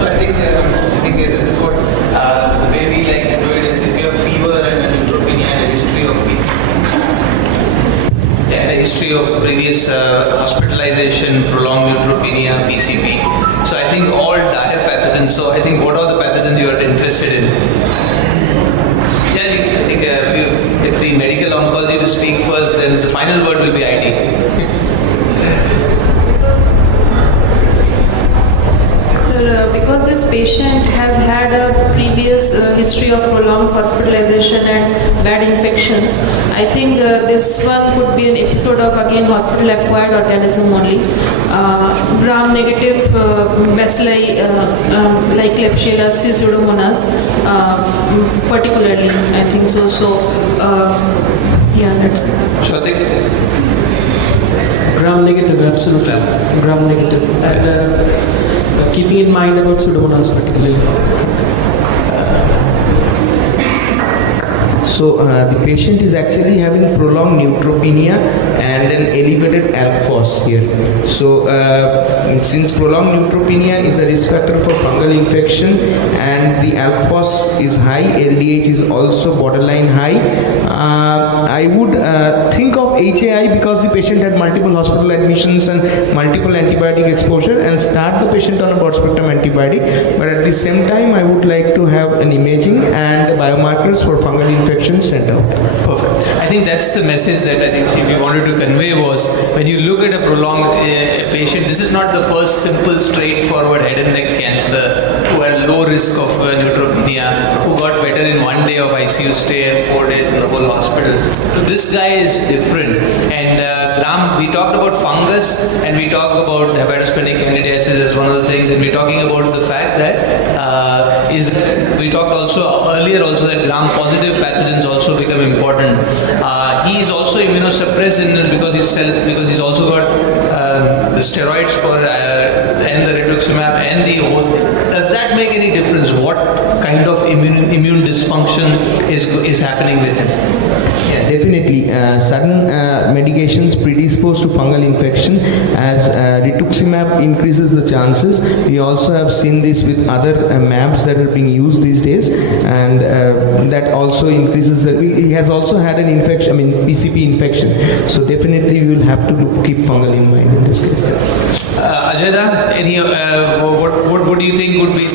So I think this is what the way we like to do it is if you have fever and a neutropenia and a history of PCP, and a history of previous hospitalization, prolonged neutropenia, PCP. So I think all dire pathogens. So I think what are the pathogens you are interested in? Yeah, I think if the medical oncology to speak first, then the final word will be ID. Because this patient has had a previous history of prolonged hospitalization and bad infections, I think this one could be an episode of again hospital-acquired organism only. Gram-negative bacilli like Klebsiella pseudomonas, particularly, I think so. Yeah, that's it. So I think gram-negative, absolutely. Gram-negative. And, keeping in mind about Pseudomonas particularly. So the patient is actually having prolonged neutropenia and an elevated alk phos here. So since prolonged neutropenia is a risk factor for fungal infection and the alk phos is high, LDH is also borderline high, I would think of HAI because the patient had multiple hospital admissions and multiple antibiotic exposure, and start the patient on a broad spectrum antibiotic. But at the same time, I would like to have an imaging and biomarkers for fungal infection sent out. Perfect. I think that's the message that I think we wanted to convey was when you look at a prolonged patient, this is not the first simple straightforward head and neck cancer who had low risk of neutropenia, who got better in 1 day of ICU stay and 4 days in the whole hospital. So this guy is different. And we talked about fungus and we talked about hepatosplenic candidiasis as one of the things, and we're talking about the fact that we talked also earlier also that gram-positive pathogens also become important. He is also immunosuppressed because he's also got the steroids for and the rituximab and the whole. Does that make any difference? What kind of immune dysfunction is happening with him? Yeah, definitely. Certain medications predispose to fungal infection, as rituximab increases the chances. We also have seen this with other MABs that are being used these days, and that also increases he has also had an infection, PCP infection. So definitely we will have to keep fungal in mind in this case. Ajayda, what do you think would be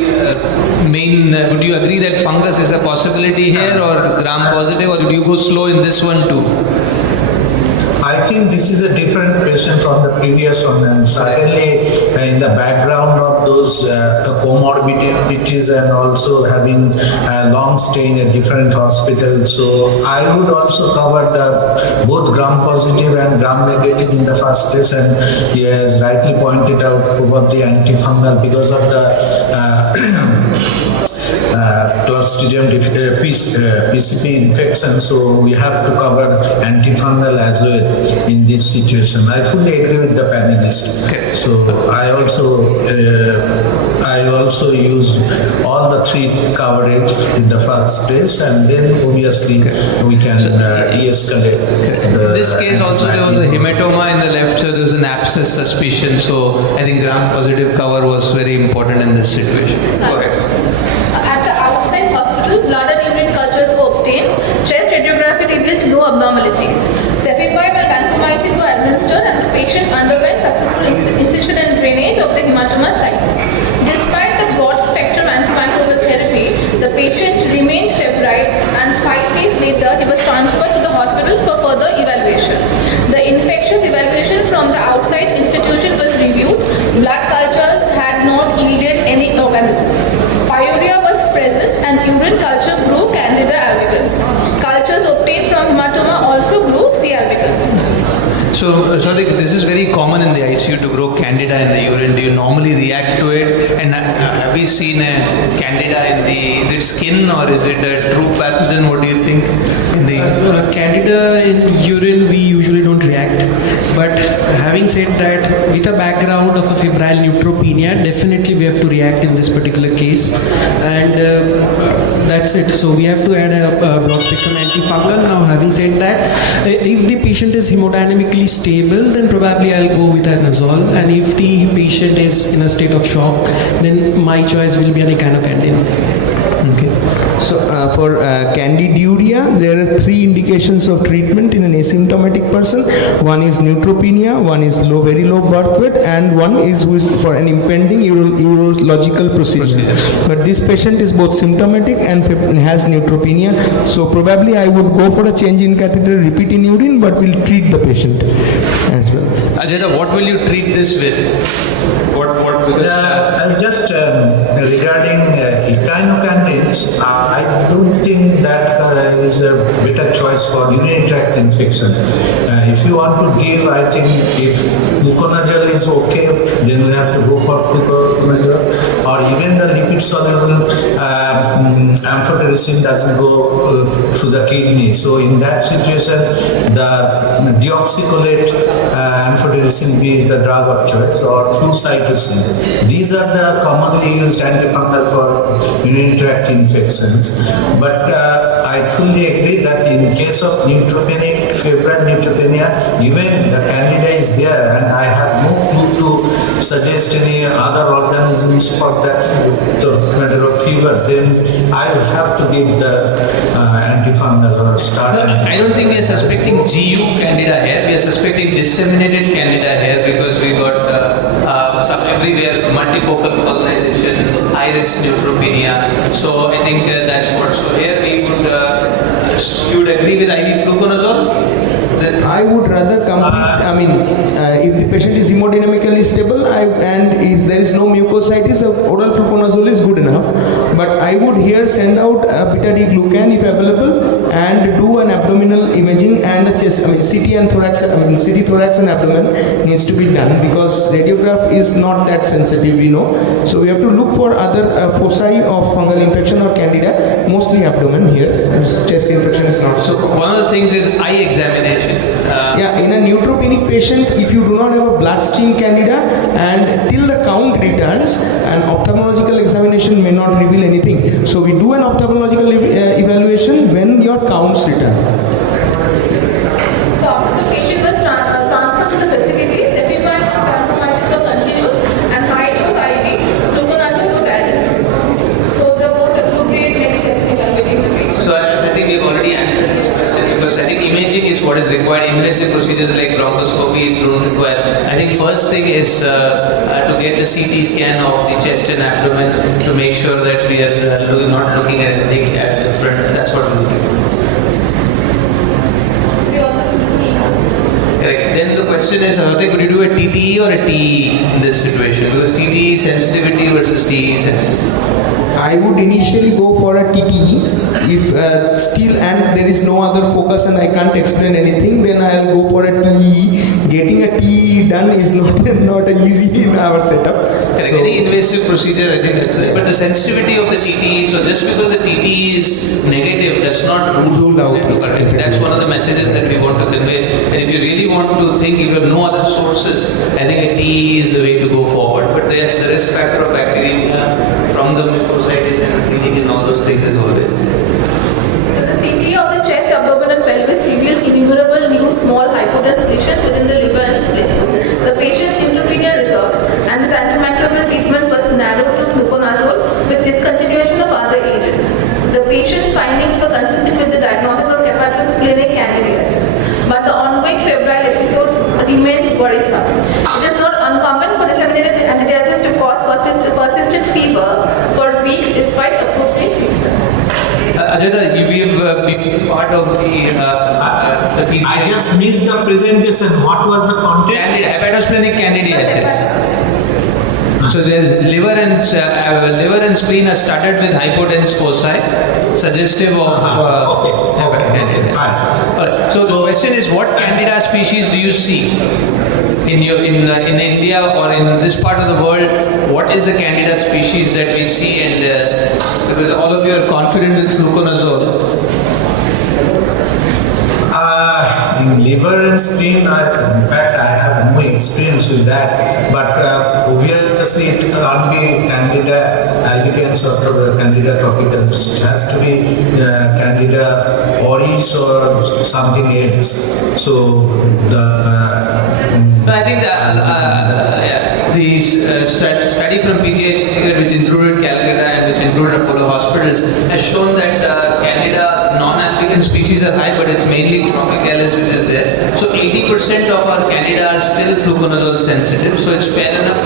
main? Would you agree that fungus is a possibility here, or gram-positive, or would you go slow in this one too? I think this is a different patient from the previous one, and certainly in the background of those comorbidities and also having a long stay in a different hospital. So I would also cover both gram-positive and gram-negative in the first place, and he has rightly pointed out probably antifungal because of the Clostridium PCP infection, so we have to cover antifungal as well in this situation. I fully agree with the panelists. Okay. So I also use all the three coverage in the first place, and then obviously we can de-escalate. In this case also there was a hematoma in the left, so there was an abscess suspicion. So I think gram-positive cover was very important in this situation. Correct. Blood and urine cultures were obtained. Chest radiography reveals no abnormalities. Cefepime and vancomycin were administered, and the patient underwent successful incision and drainage of the hematoma site. Despite the broad spectrum antimicrobial therapy, the patient remained febrile, and 5 days later he was transferred to the hospital for further evaluation. The infectious evaluation from the outside institution was reviewed. Blood cultures had not yielded any organisms. Pyuria was present, and urine culture grew Candida albicans. Cultures obtained from hematoma also grew C. albicans. So, Sadiq, this is very common in the ICU to grow Candida in the urine. Do you normally react to it? And have we seen a Candida in is it skin or is it a true pathogen? What do you think? Candida in urine, we usually don't react. But having said that, with a background of a febrile neutropenia, definitely we have to react in this particular case. And that's it. So we have to add a broad spectrum antifungal. Now, having said that, if the patient is hemodynamically stable, then probably I'll go with Anazole. And if the patient is in a state of shock, then my choice will be an echinocandin. Okay. So for candiduria, there are 3 indications of treatment in an asymptomatic person. One is neutropenia, one is very low birth weight, and one is for an impending urological procedure. But this patient is both symptomatic and has neutropenia. So probably I would go for a change in catheter, repeat in urine, but will treat the patient as well. Ajayda, what will you treat this with? Just regarding echinocandins, I don't think that is a better choice for urinary tract infection. If you want to give, I think if fluconazole is okay, then we have to go for fluconazole, or even the lipid soluble amphotericin doesn't go through the kidney. So in that situation, the deoxycholate amphotericin B is the drug of choice, or flucytosine. These are the commonly used antifungal for urinary tract infections. But I fully agree that in case of neutropenic, febrile neutropenia, even the candida is there, and I have no clue to suggest any other organisms for that matter of fever, then I will have to give the antifungal or start. I don't think we are suspecting GU candida here. We are suspecting disseminated candida here because we got some everywhere multifocal colonization, high risk neutropenia. So I think that's what. So here we would. You would agree with IV fluconazole? I would rather complete, if the patient is hemodynamically stable and if there is no mucositis, oral fluconazole is good enough. But I would here send out beta-D-glucan if available and do an abdominal imaging and a chest, CT and thorax, CT, thorax and abdomen needs to be done because radiograph is not that sensitive, So we have to look for other foci of fungal infection or candida, mostly abdomen here. Chest infection is not. So one of the things is eye examination. In a neutropenic patient, if you do not have a bloodstream candida and till the count returns, an ophthalmological examination may not reveal anything. So we do an ophthalmological evaluation when your counts return. So after the patient was transferred to the facility, everyone compromises were continued and high-dose IV fluconazole was added. So the most appropriate next step in evaluating the patient. So I think we've already answered this question because I think imaging is what is required. Invasive procedures like bronchoscopy don't require. I think first thing is to get the CT scan of the chest and abdomen to make sure that we are not looking at anything different. That's what we do. Correct. Then the question is, could you do a TTE or a TE in this situation? Because TTE sensitivity versus TE sensitivity. I would initially go for a TTE. If still and there is no other focus and I can't explain anything, then I'll go for a TE. Getting a TE done is not easy in our setup. So, any invasive procedure, I think that's right. But the sensitivity of the TTE, so just because the TTE is negative does not rule out. That's one of the messages that we want to convey. And if you really want to think, if you have no other sources, I think a TE is the way to go forward. But yes, the risk factor of bacteremia from the mucositis and bleeding and all those things is always there. So the CT of the chest, abdomen and pelvis revealed innumerable new small hypodense lesions within the liver and spleen. The patient's neutropenia resolved and his antimicrobial treatment was narrowed to fluconazole with discontinuation of other agents. The patient's findings were consistent with the diagnosis of hepatosplenic candidiasis, but the ongoing febrile episodes remain worrisome. It is not uncommon for disseminated candidiasis to cause persistent fever for weeks despite appropriate treatment. Ajay, we have been part of the PCI. I just missed the presentation. What was the content? Hepatosplenic candidiasis. So the liver and spleen are started with hypodense foci, suggestive of hepatitis. Alright. So the question is, what candida species do you see in India or in this part of the world? What is the candida species that we see? And because all of you are confident with fluconazole. In liver and spleen, in fact, I have no experience with that. But obviously, it can't be Candida albicans or Candida tropicals. It has to be Candida auris or something else. So I think the study from PGI, which included Calcutta and which included Apollo hospitals, has shown that Candida non-albicans species are high, but it's mainly tropicalis which is there. So 80% of our Candida are still fluconazole sensitive. So it's fair enough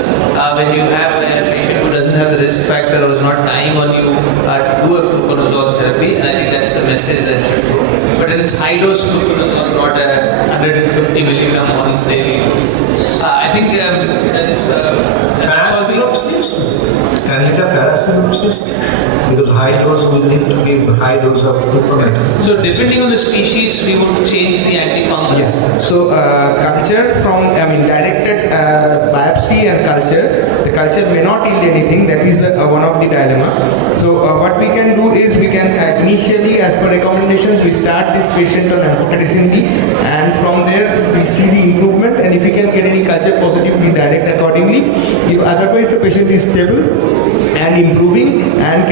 when you have a patient who doesn't have the risk factor or is not dying on you to do a fluconazole therapy. And I think that's the message that should go. But it's high dose fluconazole, not a 150 milligram once daily use. I think that is. Parasynopsis? a paracellulosis? Because high dose will need to give high dose of fluconazole. So depending on the species, we would change the antifungals. Yes. So culture from, directed biopsy and culture, the culture may not yield anything. That is one of the dilemma. So what we can do is we can initially, as per recommendations, we start this patient on amphotericin B, and from there we see the improvement. And if we can get any culture positive, we direct accordingly. If otherwise the patient is stable and improving and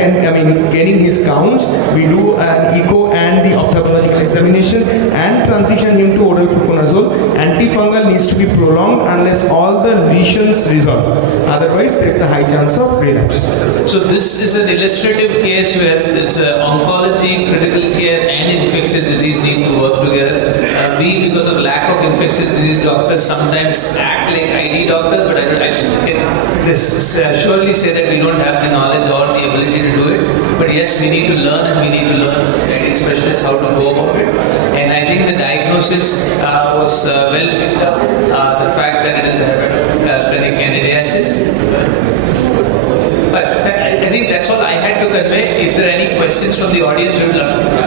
gaining his counts, we do an echo and the ophthalmological examination and transition him to oral fluconazole. Antifungal needs to be prolonged unless all the lesions resolve. Otherwise, there is a high chance of relapse. So this is an illustrative case where it's oncology, critical care, and infectious disease need to work together. We, because of lack of infectious disease doctors, sometimes act like ID doctors, but I can surely say that we don't have the knowledge or the ability to do it. But yes, we need to learn, and we need to learn ID specialists how to go about it. And I think the diagnosis was well picked up. The fact that it is hepatosplenic candidiasis. But I think that's all I had to convey. If there are any questions from the audience, we would love to have.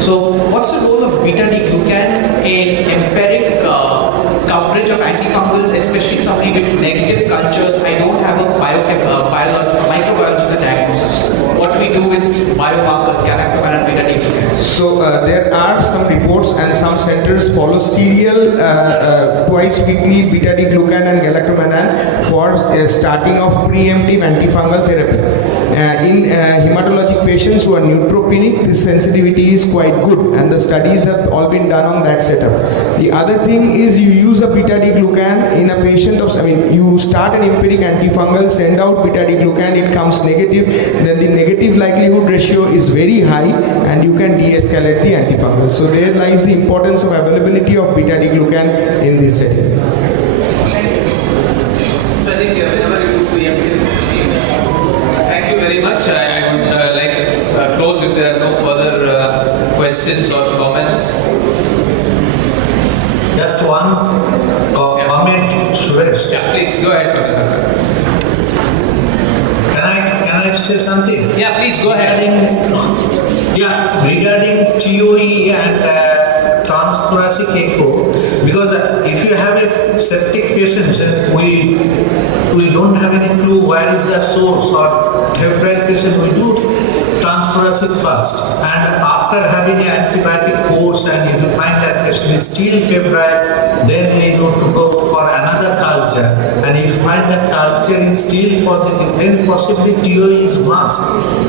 So, what's the role of beta-D-glucan in empiric coverage of antifungals, especially somebody with negative cultures? I don't have a microbiological diagnosis. What do we do with biomarkers, galactoman and beta-D-glucan? So there are some reports and some centers follow serial twice weekly beta-D-glucan and galactomannan for starting of preemptive antifungal therapy. In hematologic patients who are neutropenic, this sensitivity is quite good, and the studies have all been done on that setup. The other thing is you use a beta-D-glucan in a patient you start an empiric antifungal, send out beta-D-glucan, it comes negative, then the negative likelihood ratio is very high, and you can de-escalate the antifungal. So there lies the importance of availability of beta-D-glucan in this setting. Very much. I would like close if there are no further questions or comments. Just one comment, Suresh. Yeah, please go ahead, Professor. Can I say something? Yeah, please go ahead. Regarding TOE and transthoracic echo, because if you have a septic patient, we don't have any clue where is the source, or febrile patient, we do transthoracic first, and after having an antibiotic course, and if you find that patient is still febrile, then we need to go for another culture, and if you find that culture is still positive, then possibly TOE is must,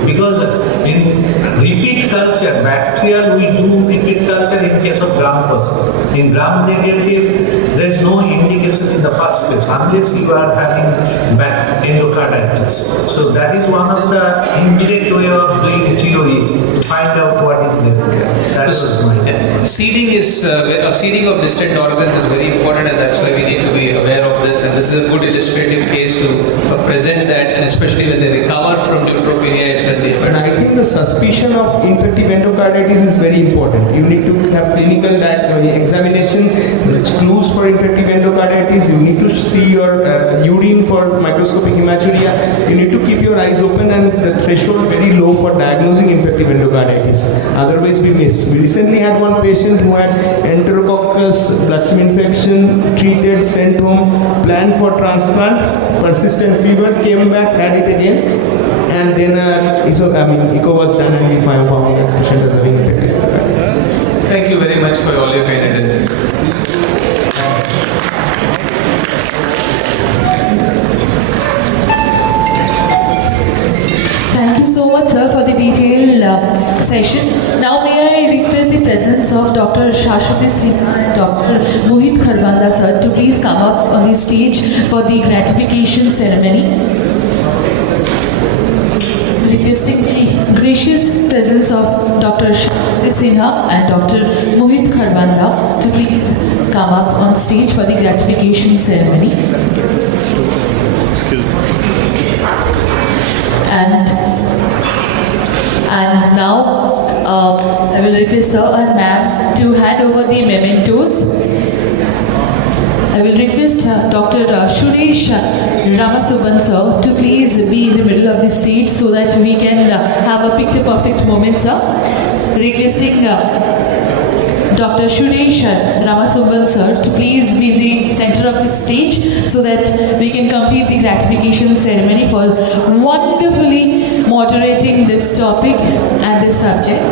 because in repeat culture, bacterial, we do repeat culture in case of gram positive. In gram negative, there is no indication in the first place unless you are having endocarditis. So that is one of the indirect way of doing TOE, find out what is there. That is my seeding of distant organs is very important, and that's why we need to be aware of this. And this is a good illustrative case to present that, and especially when they recover from neutropenia is when they. And I think the suspicion of infective endocarditis is very important. You need to have clinical examination, clues for infective endocarditis. You need to see your urine for microscopic hematuria. You need to keep your eyes open and the threshold very low for diagnosing infective endocarditis. Otherwise, we miss. We recently had one patient who had enterococcus bloodstream infection, treated, sent home, planned for transplant, persistent fever, came back, had it again, and then echo was done, and we found that patient was having infective endocarditis. Thank you very much for all your kind attention. Thank you so much, sir, for the detailed session. Now, may I request the presence of Dr. Shashwati Sinha and Dr. Mohit Kharbanda, sir, to please come up on the stage for the gratification ceremony. Requesting the gracious presence of Dr. Shashwati Sinha and Dr. Mohit Kharbanda to please come up on stage for the gratification ceremony. And And now I will request sir and ma'am to hand over the mementos. I will request Dr. Suresh Ramasubban sir to please be in the middle of the stage so that we can have a picture perfect moment, sir. Requesting Dr. Suresh Ramasubban sir to please be in the center of the stage so that we can complete the gratification ceremony for wonderfully moderating this topic and this subject.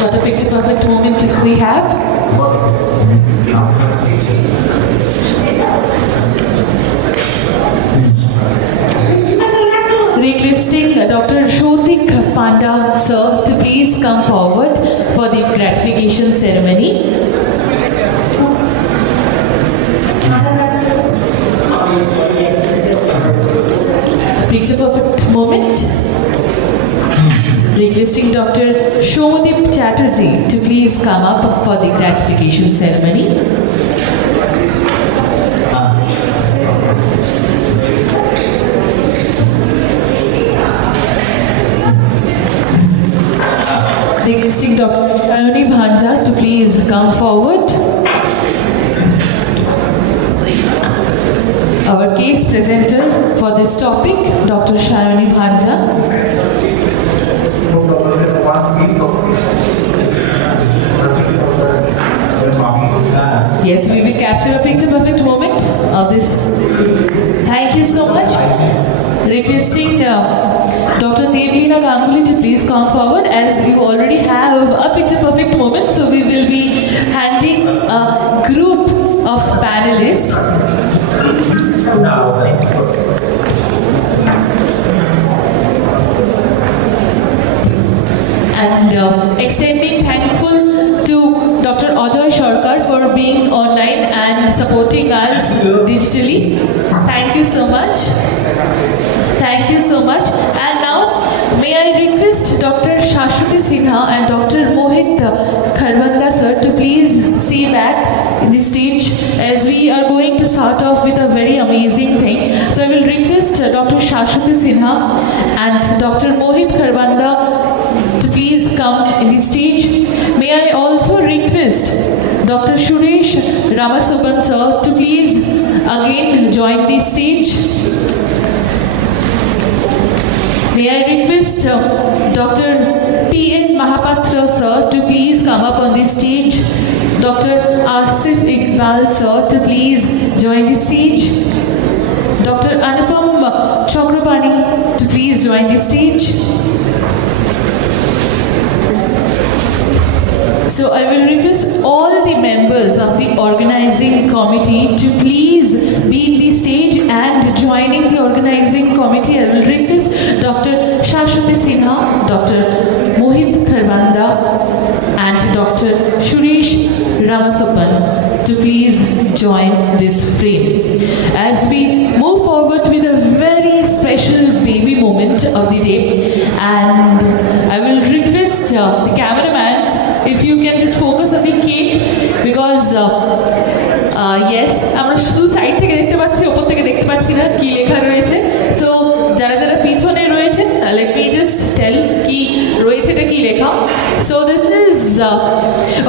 What a picture perfect moment we have. Requesting Dr. Shrotik Panda sir to please come forward for the gratification ceremony. Picture perfect moment. Requesting Dr. Shomadip Chatterjee to please come up for the gratification ceremony. Requesting Dr. Shayoni Bhanja to please come forward. Our case presenter for this topic, Dr. Shayoni Bhanja. Yes, we will capture a picture perfect moment of this. Thank you so much. Requesting Dr. Devleena Ganguly to please come forward as you already have a picture perfect moment. So we will be handing a group of panelists. And extending thankful to Dr. Ajoy Sharkar for being online and supporting us digitally. Thank you so much. Thank you so much. And now, may I request Dr. Shashwati Sinha and Dr. Mohit Kharbanda sir to please stay back in the stage as we are going to start off with a very amazing thing. So I will request Dr. Shashwati Sinha and Dr. Mohit Kharbanda to please come in the stage. May I also request Dr. Suresh Ramasubban sir to please again join the stage. May I request Dr. P.N Mahapatra sir to please come up on the stage. Dr. Asif Iqbal sir to please join the stage. Dr. Anupam Chakrapani to please join the stage. So I will request all the members of the organizing committee to please be in the stage and joining the organizing committee. I will request Dr. Shashwati Sinha, Dr. Mohit Kharbanda and Dr. Suresh Ramasubban to please join this frame. As we move forward with a very special baby moment of the day, and I will request the cameraman if you can just focus on the cake because yes, আমরা শুধু side থেকে দেখতে পাচ্ছি, ওপর থেকে দেখতে পাচ্ছি না কি লেখা রয়েছে। সো যারা যারা পিছনে রয়েছে, let me just tell কি রয়েছে, এটা কি লেখা। So this is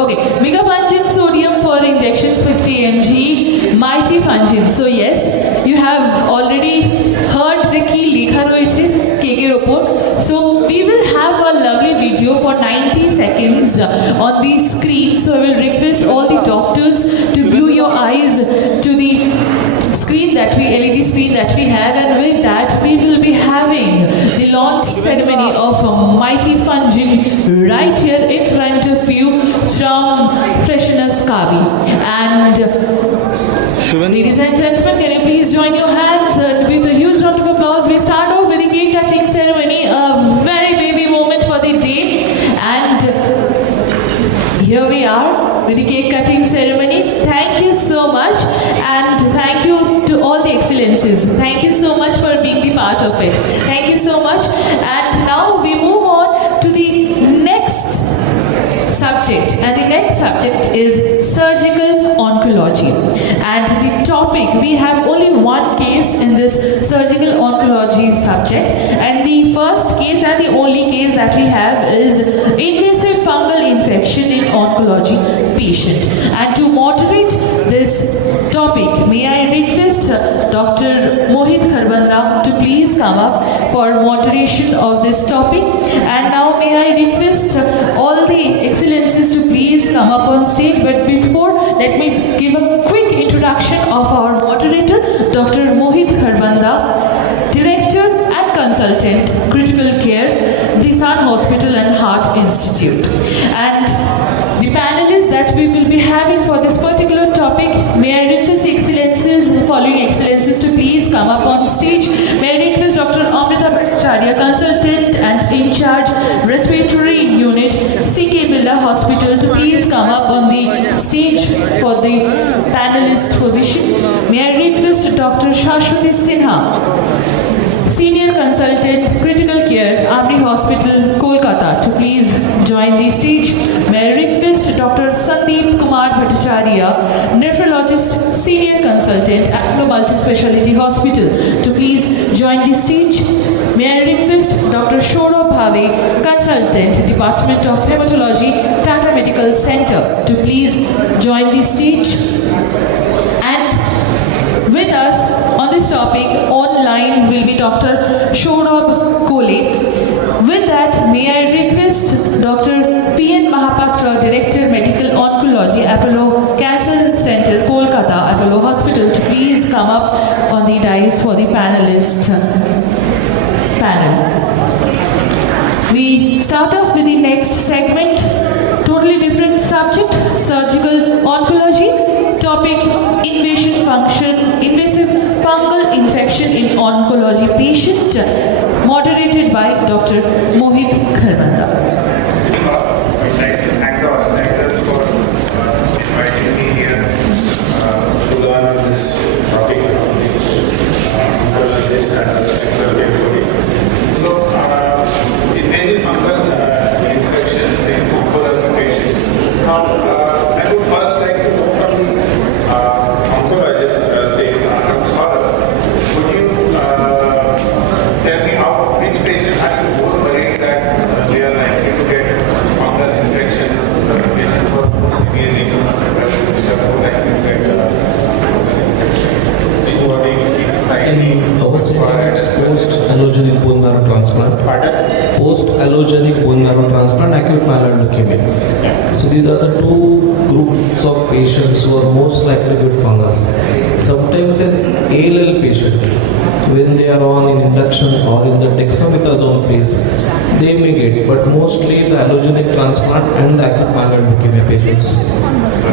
okay, megafungin sodium for injection 50 mg, mighty fungin. So yes, you have already heard যে কি লেখা রয়েছে কেকের ওপর। So we will have a lovely video for 90 seconds on the screen. So I will request all the doctors to glue your eyes to the screen that we, LED screen that we have, and with that we will be having the launch ceremony of Mighty Fungin right here in front of you from Freshness Kavi. And ladies and gentlemen, can you please join your hands with a huge round of applause. We start off with the cake cutting ceremony, a very baby moment for the day. And here we are with the cake cutting ceremony. Thank you so much, and thank you to all the excellencies. Thank you so much for being the part of it. Thank you so much. And now we move on to the next subject, and the next subject is surgical oncology. And the topic, we have only one case in this surgical oncology subject, and the only case that we have is invasive fungal infection in oncology patient. And to moderate this topic, may I request Dr. Mohit Kharbanda to please come up for moderation of this topic. And now may I request all the excellencies to please come up on stage. But before, let me give a quick introduction of our moderator, Dr. Mohit Kharbanda, Director and Consultant, Critical Care, Disan Hospital and Heart Institute. And the panelists that we will be having for this particular topic, may I request the following excellencies to please come up on stage. May I request Dr. Amrita Bhattacharya, Consultant and in charge Respiratory Unit, C.K. Birla Hospital, to please come up on the stage for the panelist position. May I request Dr. Shashwati Sinha, Senior Consultant, Critical Care, Amri Hospital, Kolkata, to please join the stage. May I request Dr. Sandeep Kumar Bhattacharya, Nephrologist, Senior Consultant, Apollo Multispeciality Hospital, to please join the stage. May I request Dr. Shoro Bhave, Consultant, Department of Hematology, Tata Medical Center, to please join the stage. And with us on this topic, online will be Dr. Shorab Kole. With that, may I request Dr. P.N Mahapatra, Director Medical Oncology, Apollo Cancer Center, Kolkata, Apollo Hospital, to please come up on the dais for the panelist panel. We start off with the next segment, totally different subject, surgical oncology, topic invasive fungal infection in oncology patient, moderated by Dr. Mohit Kharbanda. I would like to thank the organizers for inviting me here to learn on this topic of oncologists and other sector colleagues. So, invasive fungal infections in oncology patients. Now, I would first like to know from the oncologist, say, Dr. Saurabh, would you tell me which patients are you more worried that they are likely to get fungal infections, patients who are more severely immunosuppressed, which are more likely to get post-allogenic bone marrow transplant. Post-allogenic bone marrow transplant, acute myeloid leukemia. So these are the two groups of patients who are most likely to get fungus. Sometimes an ALL patient, when they are on in induction or in the dexamethasone phase, they may get, but mostly the allogenic transplant and the acute myeloid leukemia patients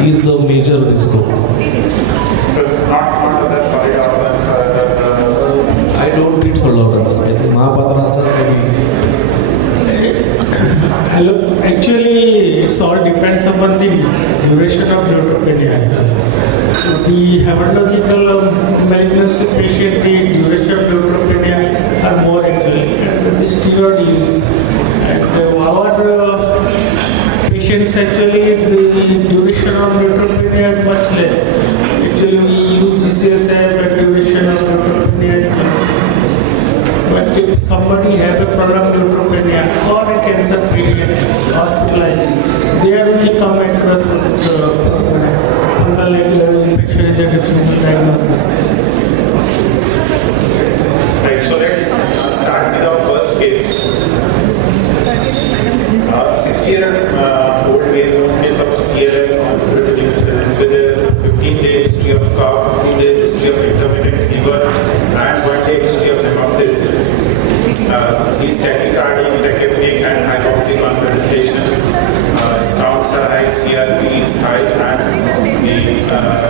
is the major risk group. I don't treat solid organs. I think Mahapatra sir Hello, actually it all depends upon the duration of neutropenia. The hematological malignancy patient, the duration of neutropenia are more actually, and the steroid use. And our patients actually, the duration of neutropenia is much less. Actually we use GCSF and duration of neutropenia is less. But if somebody has a prolonged neutropenia or a cancer patient hospitalized, there we come across fungal infection is a differential diagnosis. Right, so let's start with our first case. 60-year-old male case of CLL with a 15-day history of cough, 15 days history of intermittent fever, and 1 day history of hemoptysis. He's tachycardia, tachypneic, and hypoxic on presentation. His counts are high, CRP is high, and the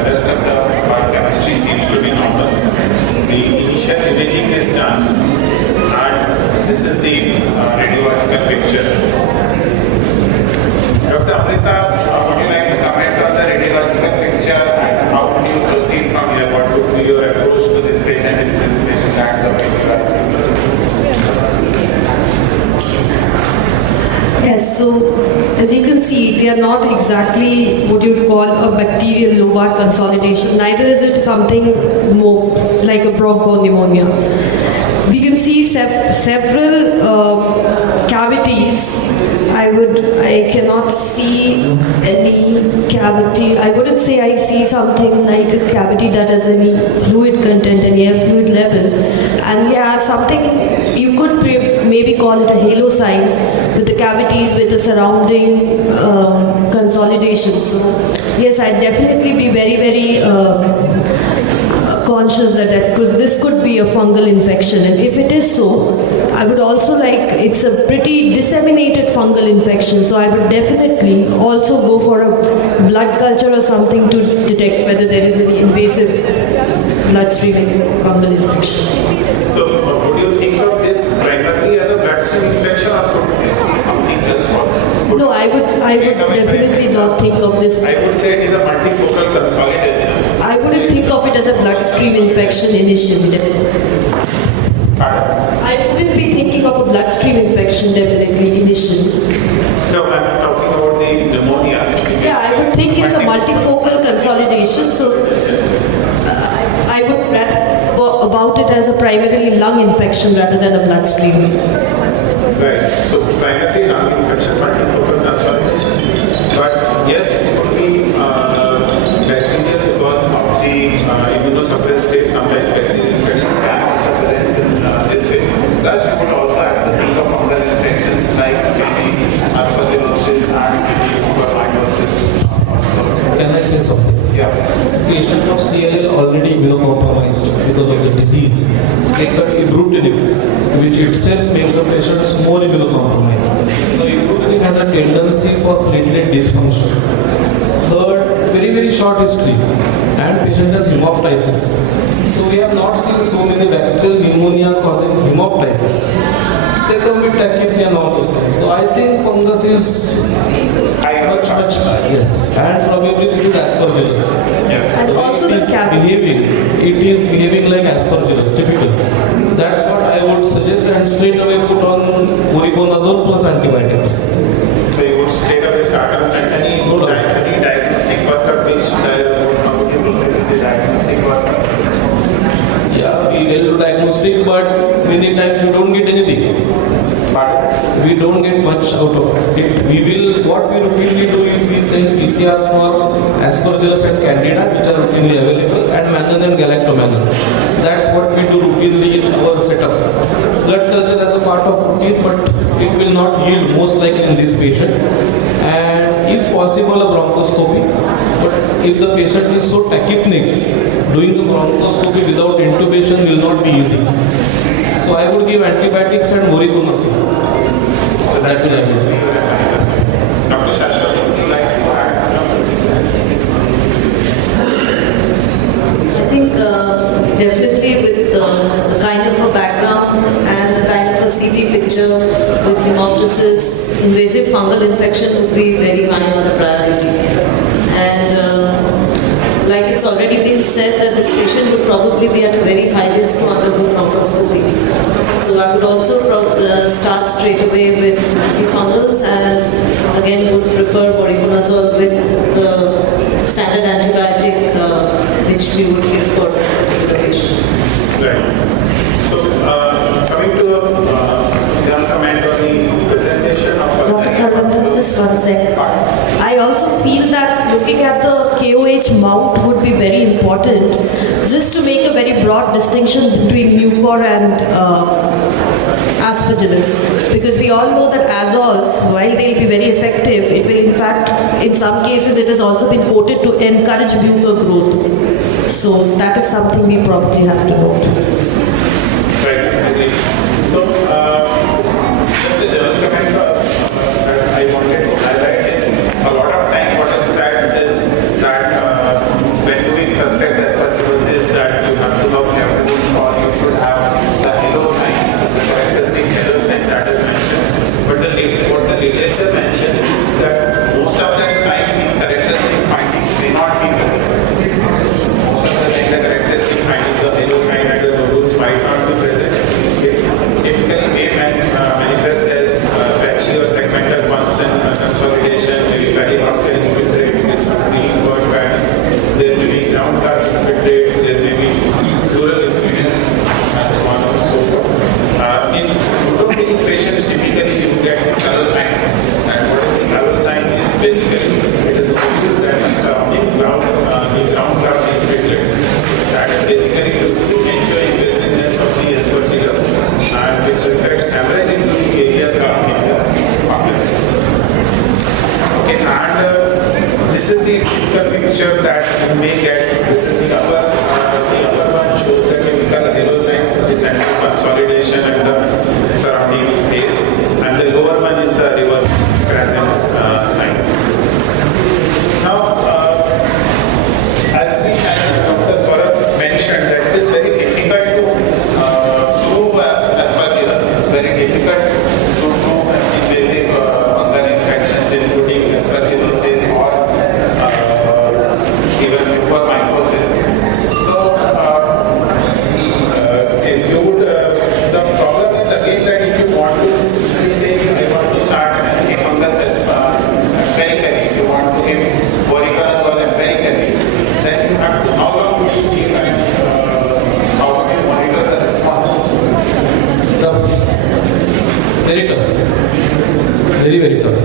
rest of the biochemistry seems to be normal. The initial imaging is done, and this is the radiological picture. Dr. Amrita, would you like to comment on the radiological picture and how would you proceed from here? What would be your approach to this patient if this patient had the Yes, so as you can see, they are not exactly what you would call a bacterial lobar consolidation. Neither is it something more like a bronchopneumonia. we can see several cavities. I cannot see any cavity. I wouldn't say I see something like a cavity that has any fluid content, any air fluid level. And yeah, something you could maybe call it a halo sign with the cavities with the surrounding consolidation. So yes, I'd definitely be very, very conscious that because this could be a fungal infection, and if it is so, I would also it's a pretty disseminated fungal infection, so I would definitely also go for a blood culture or something to detect whether there is any invasive bloodstream fungal infection. So would you think of this primarily as a bloodstream infection, or could this be something else? No, I would definitely not think of this. I would say it is a multifocal consolidation. I wouldn't think of it as a bloodstream infection initially. I wouldn't be thinking of a bloodstream infection definitely initially. No, I'm talking about the pneumonia. Yeah, I would think it's a multifocal consolidation. So I would read about it as a primarily lung infection rather than a bloodstream. Right. So primarily lung infection, multifocal consolidation. But yes, it could be bacterial because of the immunosuppressed state. Sometimes bacterial infection can also present in this way. Plus, you would also have to think of fungal infections like maybe aspergillosis and maybe mycosis. Can I say something? Yeah. This patient of CLL already immunocompromised because of the disease. Second, ibrutinib, which itself makes the patients more immunocompromised. So ibrutinib has a tendency for platelet dysfunction. Third, very, very short history, and patient has hemoptysis. So we have not seen so many bacterial pneumonia causing hemoptysis. They come with tachypnea and all those things. So I think fungus is much higher. Yes, and probably this is aspergillus. And also the it is behaving like aspergillus, typical. That's what I would suggest, and straight away put on voriconazole plus antibiotics. So you would straight away start on any diagnostic workup which would proceed with the diagnostic workup. Yeah, we will do diagnostic, but many times you don't get anything. We don't get much out of it. What we routinely do is we send PCRs for aspergillus and candida, which are routinely available, and mannan and galactomannan. That's what we do routinely in our setup. Blood culture as a part of routine, but it will not yield most likely in this patient. And if possible, a bronchoscopy. But if the patient is so tachypnic, doing a bronchoscopy without intubation will not be easy. So I would give antibiotics and voriconazole. So that will happen. Dr. Shashwat, would you like to add? I think definitely with the kind of a background and the kind of a CT picture with hemoptysis, invasive fungal infection would be very high on the priority. And like it's already been said that this patient would probably be at a very high risk to undergo bronchoscopy. So I would also start straight away with antifungals, and again would prefer voriconazole with the standard antibiotic which we would give for this particular patient. Right. So coming to a general comment on the presentation of Dr. Karwandar, just one second. I also feel that looking at the KOH mount would be very important, just to make a very broad distinction between mucor and aspergillus, because we all know that azoles, while they will be very effective, it will in fact, in some cases, it has also been quoted to encourage mucor growth. So that is something we probably have to note. Right. So just a general comment that I wanted to highlight is a lot of time what is said is that when we suspect aspergillosis, that you have to have hemorrhage or you should have the halo sign, the characteristic halo sign that is mentioned. But what the literature mentions is that most of the time these characteristic findings may not be present. Most of the time the characteristic findings, the halo sign and the nodules might not be present. It typically may manifest as patchy or segmental bumps and consolidation, maybe peribronchial infiltrates with some green word patterns. There may be ground glass infiltrates, there may be pleural infusions, and so on and so forth. picture that you may get, this is the upper one shows the chemical halocene, the central consolidation and the surrounding phase, and the lower one is the reverse presence sign. Now, as Dr. Saurabh mentioned, that it is very difficult to prove aspergillus. It's very difficult to prove invasive fungal infections, including aspergillosis or even mucormycosis. So, if you would, the problem is again that if you want to simply say, I want to start a fungal empirically, if you want to give voriconazole empirically, then you have to, how long would you give and how do you monitor the response? Tough. Very tough. Very, very tough.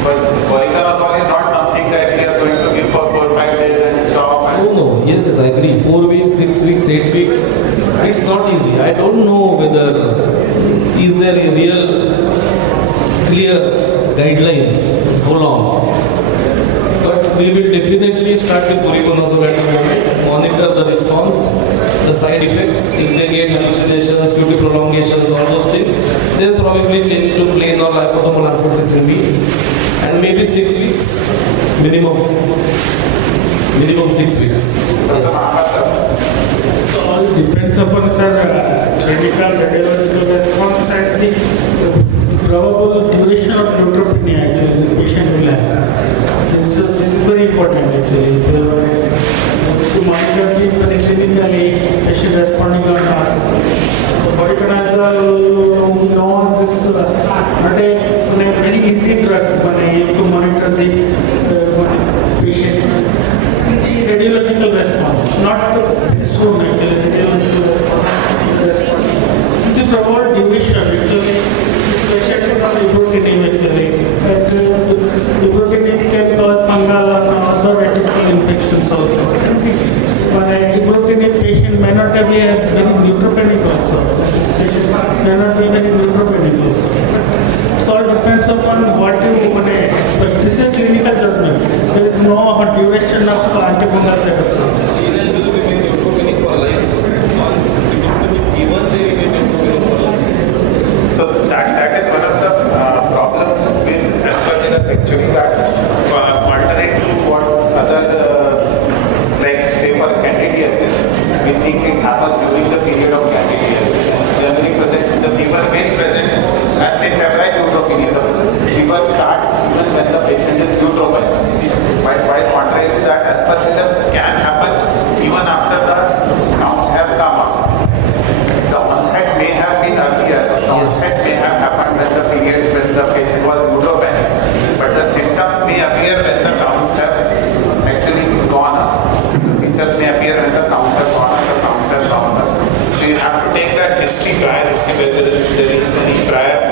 Because voriconazole is not something that we are going to give for 4 or 5 days and stop. Oh no, yes, I agree. 4 weeks, 6 weeks, 8 weeks. It's not easy. I don't know whether is there a real clear guideline how long. But we will definitely start with voriconazole at the moment, monitor the response, the side effects, if they get hallucinations, QT prolongations, all those things, then probably change to plain or liposomal amphotericin B, and maybe 6 weeks minimum. Minimum 6 weeks. Yes. So all depends upon clinical radiological response and the probable duration of neutropenia actually the patient will have. So this is very important actually. To monitor the clinically patient responding or not. The voriconazole, we know this not a very easy drug to monitor the patient radiological response, not soon actually radiological response. The probable duration actually patient is on ibrutinib actually. Ibrutinib can cause fungal or other atypical infections also. But ibrutinib patient may not be very neutropenic also. Patient may not be very neutropenic also. So it depends upon what you expect. This is a clinical judgment. There is no duration of antifungal therapy. So that is one of the problems with aspergillus actually, that contrary to what other like say for candidiasis, we think it happens during the period of candidiasis. Generally present, the fever may present as a febrile period of fever starts even when the patient is neutropenic. While contrary to that, aspergillus can happen even after the counts have come up. The onset may have been earlier. The onset may have happened when the period when the patient was neutropenic, but the symptoms may appear when the counts have actually gone up. The features may appear when the counts have gone up, the counts have gone up. So you have to take that history, prior history, whether there is any prior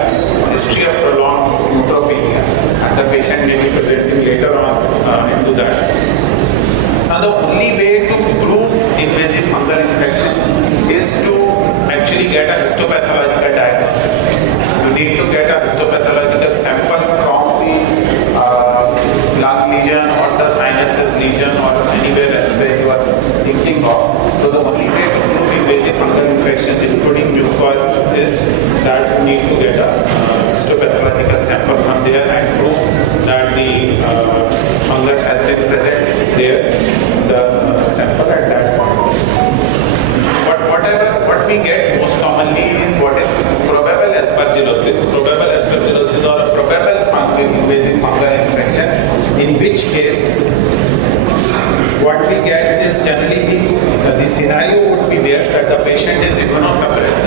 history of prolonged neutropenia, and the patient may be presenting later on into that. Now the only way to prove invasive fungal infection is to actually get a histopathological diagnosis. You need to get a histopathological sample from the lung lesion or the sinuses lesion or anywhere else where you are thinking of. So the only way to prove invasive fungal infections, including mucor, is that you need to get a histopathological sample from there and prove that the fungus has been present there, the sample at that point. But what we get most commonly is what is probable aspergillosis. Probable aspergillosis or a probable invasive fungal infection, in which case what we get is generally the scenario would be there that the patient is immunosuppressed.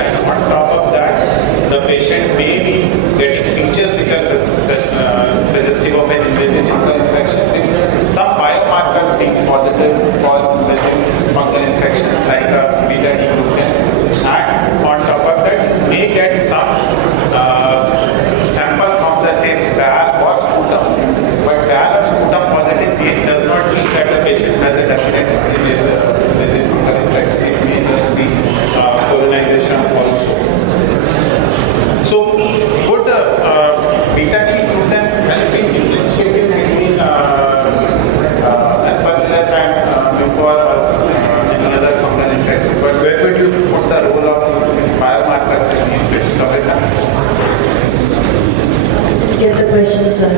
And on top of that, the patient may be getting features which are suggestive of an invasive fungal infection, with some biomarkers being positive for invasive fungal infections like beta-D gluten. And on top of that, you may get some sample from the say BAL or sputum. But BAL or sputum positive does not mean that the patient has a definite invasive fungal infection. It may just be colonization also. So would beta-D gluten help in differentiating between question, sir.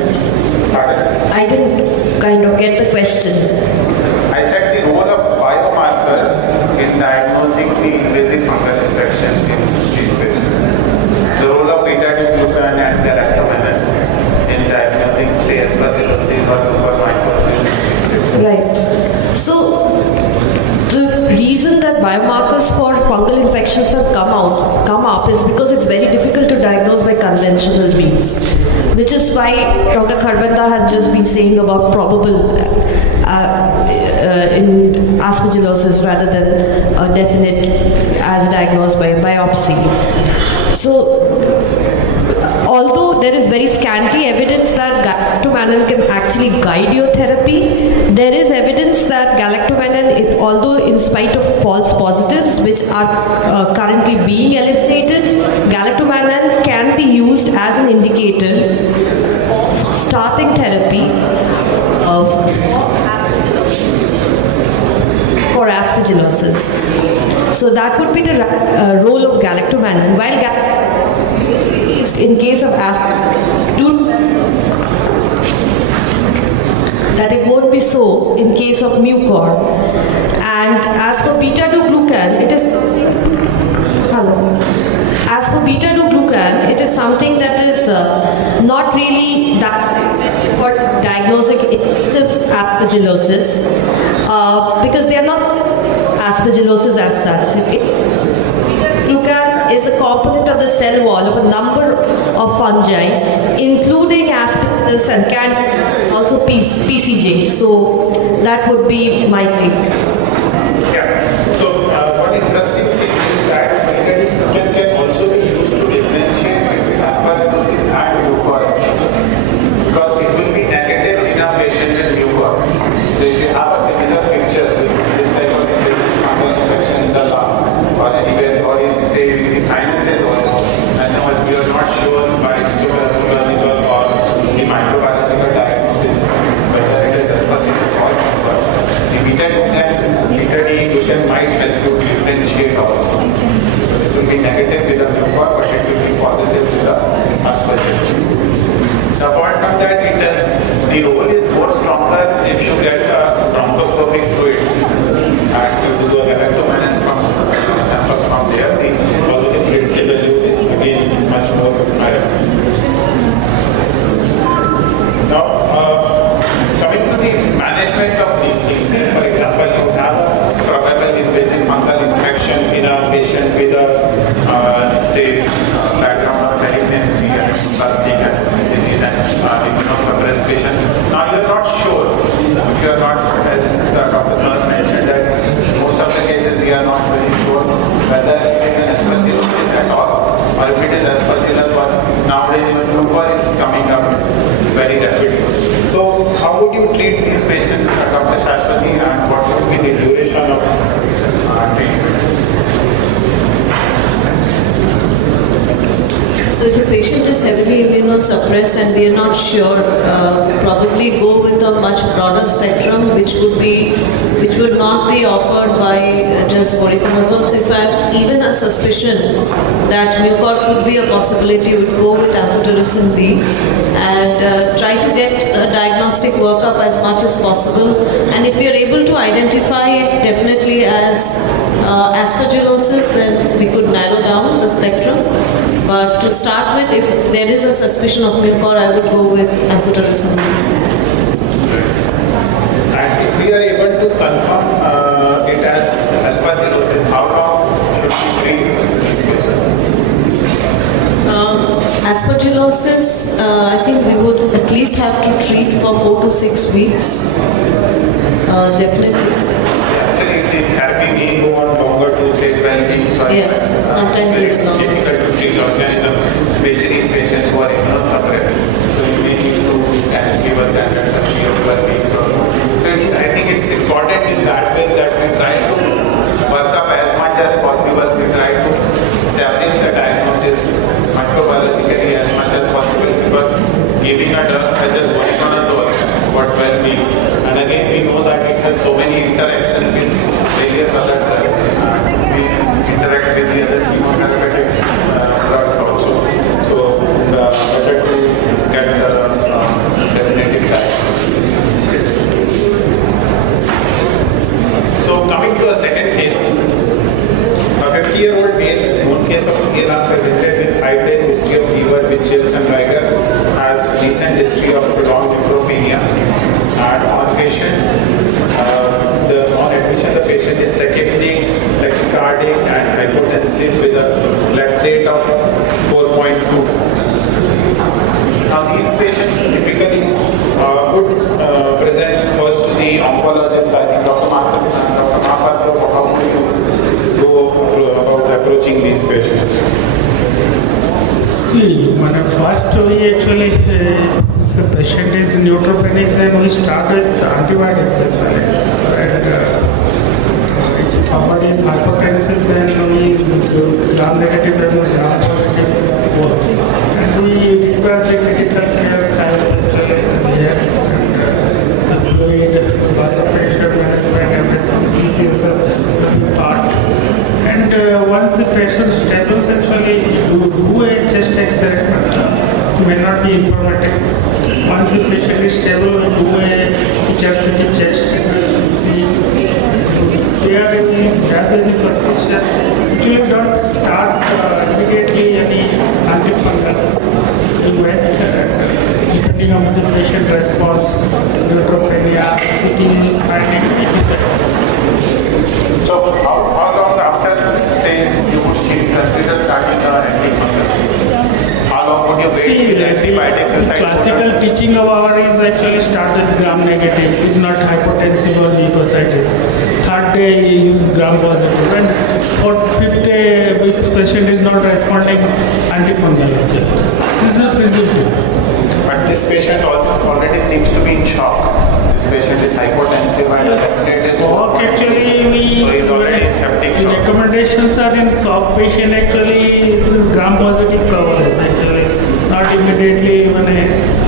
I didn't kind of get the question. I said the role of biomarkers in diagnosing the invasive fungal infections in these patients. The role of beta-glucan and galactomannan in diagnosing, say, aspergillosis or mucormycosis. Right. So, the reason that biomarkers for fungal infections have come up is because it's very difficult to diagnose by conventional means, which is why Dr. Kharbanda had just been saying about probable in aspergillosis rather than definite as diagnosed by biopsy. So, although there is very scanty evidence that galactomannan can actually guide your therapy, there is evidence that galactomannan, although in spite of false positives which are currently being eliminated, galactomannan can be used as an indicator of starting therapy for aspergillosis. So that would be the role of galactomannan. While in case of that it won't be so in case of mucor. And as for beta-2-glucan, it is something that is not really that for diagnosing invasive aspergillosis because they are not aspergillosis as such. Glucan is a component of the cell wall of a number of fungi, including Aspergillus and can also PCJ. So that would be my take. Yeah. So one interesting thing is that beta-glucan can also be used to differentiate between aspergillosis and mucor, because it will be negative in a patient with mucor. So if you have a similar picture with this type of fungal infection in the lung or anywhere, or in say the sinuses also, and we are not sure by histopathological or the microbiological diagnosis whether it is aspergillus or mucor. The beta-glucan might help to differentiate also. It will be negative with the mucor, but it will be positive with the aspergillus. So apart from that, the role is more stronger if you get a bronchoscopic fluid and you do a galactomannan sample from there. The positive predictive value is again much more higher. Now, coming to the management of these things, for example, you have a probable invasive fungal infection in a patient with a say background of malignancy and plastic disease and immunosuppressed patient. Now you are not sure, if you are not, as Dr. Swaran mentioned, that most of the cases we are not very sure whether it is an aspergillosis at all, or if it is aspergillus, or nowadays even mucor is coming up very rapidly. So how would you treat these patients, Dr. Shashwati, and what would be the duration of treatment? So if the patient is heavily immunosuppressed and we are not sure, probably go with a much broader spectrum, which would not be offered by just voriconazole. So if I have even a suspicion that mucor could be a possibility, would go with amphotericin B and try to get a diagnostic workup as much as possible. And if we are able to identify it definitely as aspergillosis, then we could narrow down the spectrum. But to start with, if there is a suspicion of mucor, I would go with amphotericin B. And if we are able to confirm it as aspergillosis, how long should we treat this patient? Aspergillosis, I think we would at least have to treat for 4 to 6 weeks. Definitely. Actually, the therapy may go on longer to say 12 weeks. Yeah, sometimes even longer. Difficult to treat organisms, especially in patients who are immunosuppressed. So you may need to give a standard therapy of 12 weeks or so. So I think it's important in that way that we try to work up as much as possible. We try to establish the diagnosis microbiologically as much as possible, because giving a drug such as voriconazole for 12 weeks, and again we know that it has so many interactions with various other drugs. We interact with the other chemotherapeutic drugs also. So better to get fever with chills and rigor, has recent history of prolonged neutropenia, and on admission the patient is tachypneic, tachycardic and hypotensive with a lactate of 4.2. Now these patients typically would present first to the oncologist. I think Dr. Mahapatra, how do you go about approaching these patients? See, when first we actually, the patient is neutropenic, then we start with antibiotics. And if somebody is hypertensive, then we do gram-negative and gram-positive both. And we prepare the critical care style here, and fluid, vasopressure management, everything. This is the part. And once the patient stables, actually do a chest X-ray, may not be informative. Once the patient is stable, we do a chest see. Here we have any suspicion. Actually, don't start immediately any antifungal. We wait, depending on the patient response, neutropenia, CT, and etc. So how long after, say, you would consider starting an antifungal? How long would you wait with antibiotics? The classical teaching of ours is actually start with gram-negative, if not hypotensive or leukocytis. Third day you use gram-positive, and fourth, fifth day, if the patient is not responding, antifungal. This is a presumptive. But this patient already seems to be in shock. This patient is hypotensive and shock actually so he's already in septic shock. The recommendations are in shock patient actually gram-positive coverage actually, not immediately even a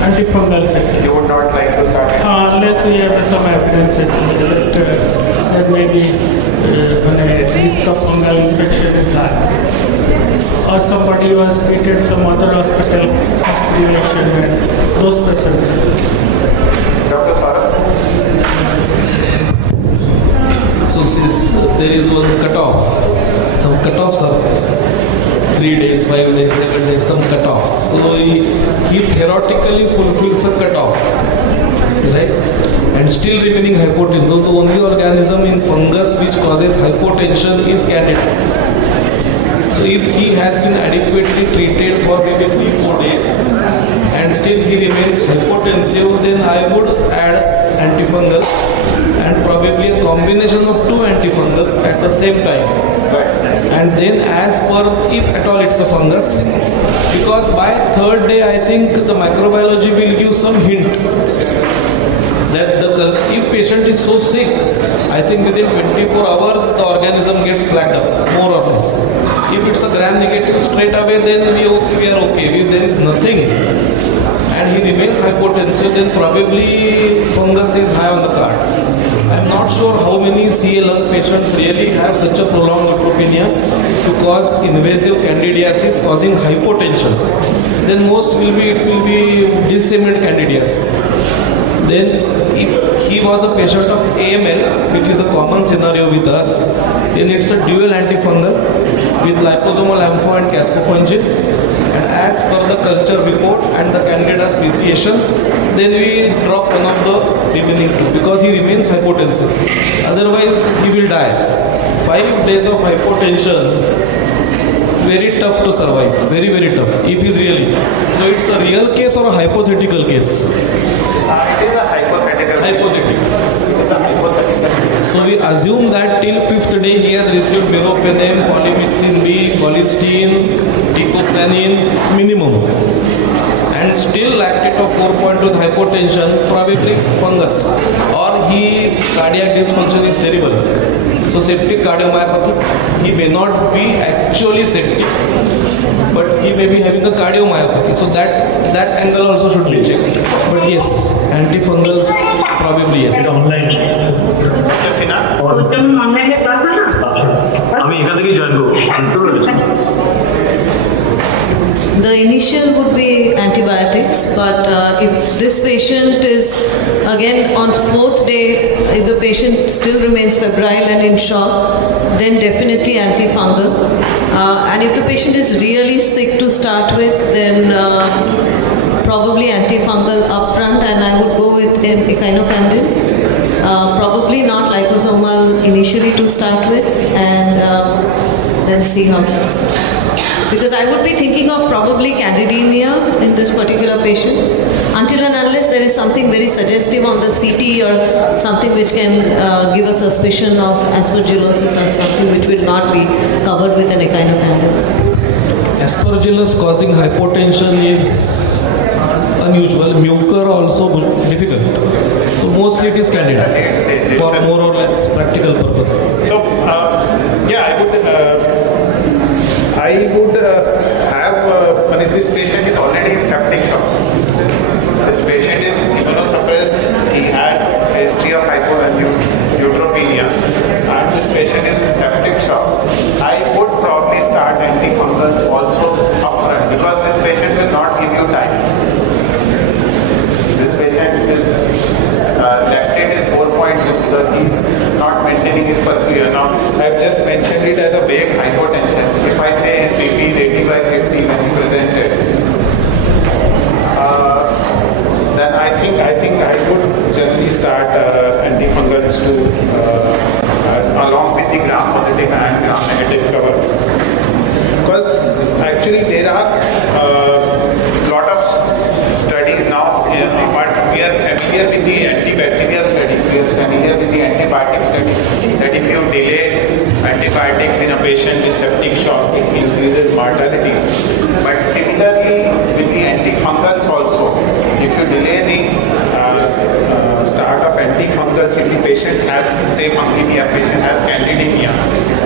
antifungal section. You would not like to start unless we have some evidence that maybe when a risk of fungal infection is high. Or somebody was treated some other hospitalization and those patients. Dr. Saurabh? So since there is one cutoff, some cutoffs are 3 days, 5 days, 7 days, some cutoffs. So he theoretically fulfills a cutoff, right? And still remaining hypotensive. Though the only organism in fungus which causes hypotension is Candida. So if he has been adequately treated for maybe 3-4 days and still he remains hypotensive, then I would add antifungal and probably a combination of 2 antifungals at the same time. And then as per, if at all it's a fungus, because by 3rd day I think the microbiology will give some hint that if patient is so sick, I think within 24 hours the organism gets flagged up, more or less. If it's a gram-negative straight away, then we are okay. If there is nothing and he remains hypotensive, then probably fungus is high on the cards. I'm not sure how many CA lung patients really have such a prolonged neutropenia to cause invasive candidiasis causing hypotension. Then most will be disseminated candidiasis. Then if he was a patient of AML, which is a common scenario with us, then it's a dual antifungal with liposomal ampho and cascopungin. And as per the culture report and the candida speciation, then we drop one of the remaining 2 because he remains hypotensive. Otherwise, he will die. 5 days of hypotension, very tough to survive. Very, very tough. If he's really. So it's a real case or a hypothetical case? It is a hypothetical. So we assume that till 5th day he has received meropenem, polymyxin B, colistin, teicoplanin minimum, and still lactate of 4.2 with hypotension, probably fungus, or his cardiac dysfunction is terrible. So septic cardiomyopathy, he may not be actually septic, but he may be having a cardiomyopathy. So that angle also should be checked. But yes, antifungals probably yes. The initial would be antibiotics, but if this patient is again on 4th day, if the patient still remains febrile and in shock, then definitely antifungal. And if the patient is really sick to start with, then probably antifungal upfront, and I would go with an echinocandin. Probably not liposomal initially to start with, and then see how it goes. Because I would be thinking of probably candidemia in this particular patient, until and unless there is something very suggestive on the CT or something which can give a suspicion of aspergillosis or something which will not be covered with an echinocandin. Aspergillus causing hypotension is unusual. Mucor also difficult. So mostly it is candida for more or less practical purpose. So I would have, when this patient is already in septic shock. This patient is immunosuppressed. He had a history of neutropenia, and this patient is in septic shock. I would probably start antifungals also upfront, because this patient will not give you time. This patient is lactate is 4.2, he is not maintaining his perfusion. Now, I have just mentioned it as a vague hypotension. If I say his BP is 80/50 when he presented, then I think I would generally start antifungals to along with the gram-positive and gram-negative cover. Because actually there are lot of studies now, but we are familiar with the antibacterial study, we are familiar with the antibiotic study, that if you delay antibiotics in a patient with septic shock, it increases mortality. But similarly with the antifungals also, if you delay the start of antifungals, if the patient has, say, fungemia, patient has candidemia,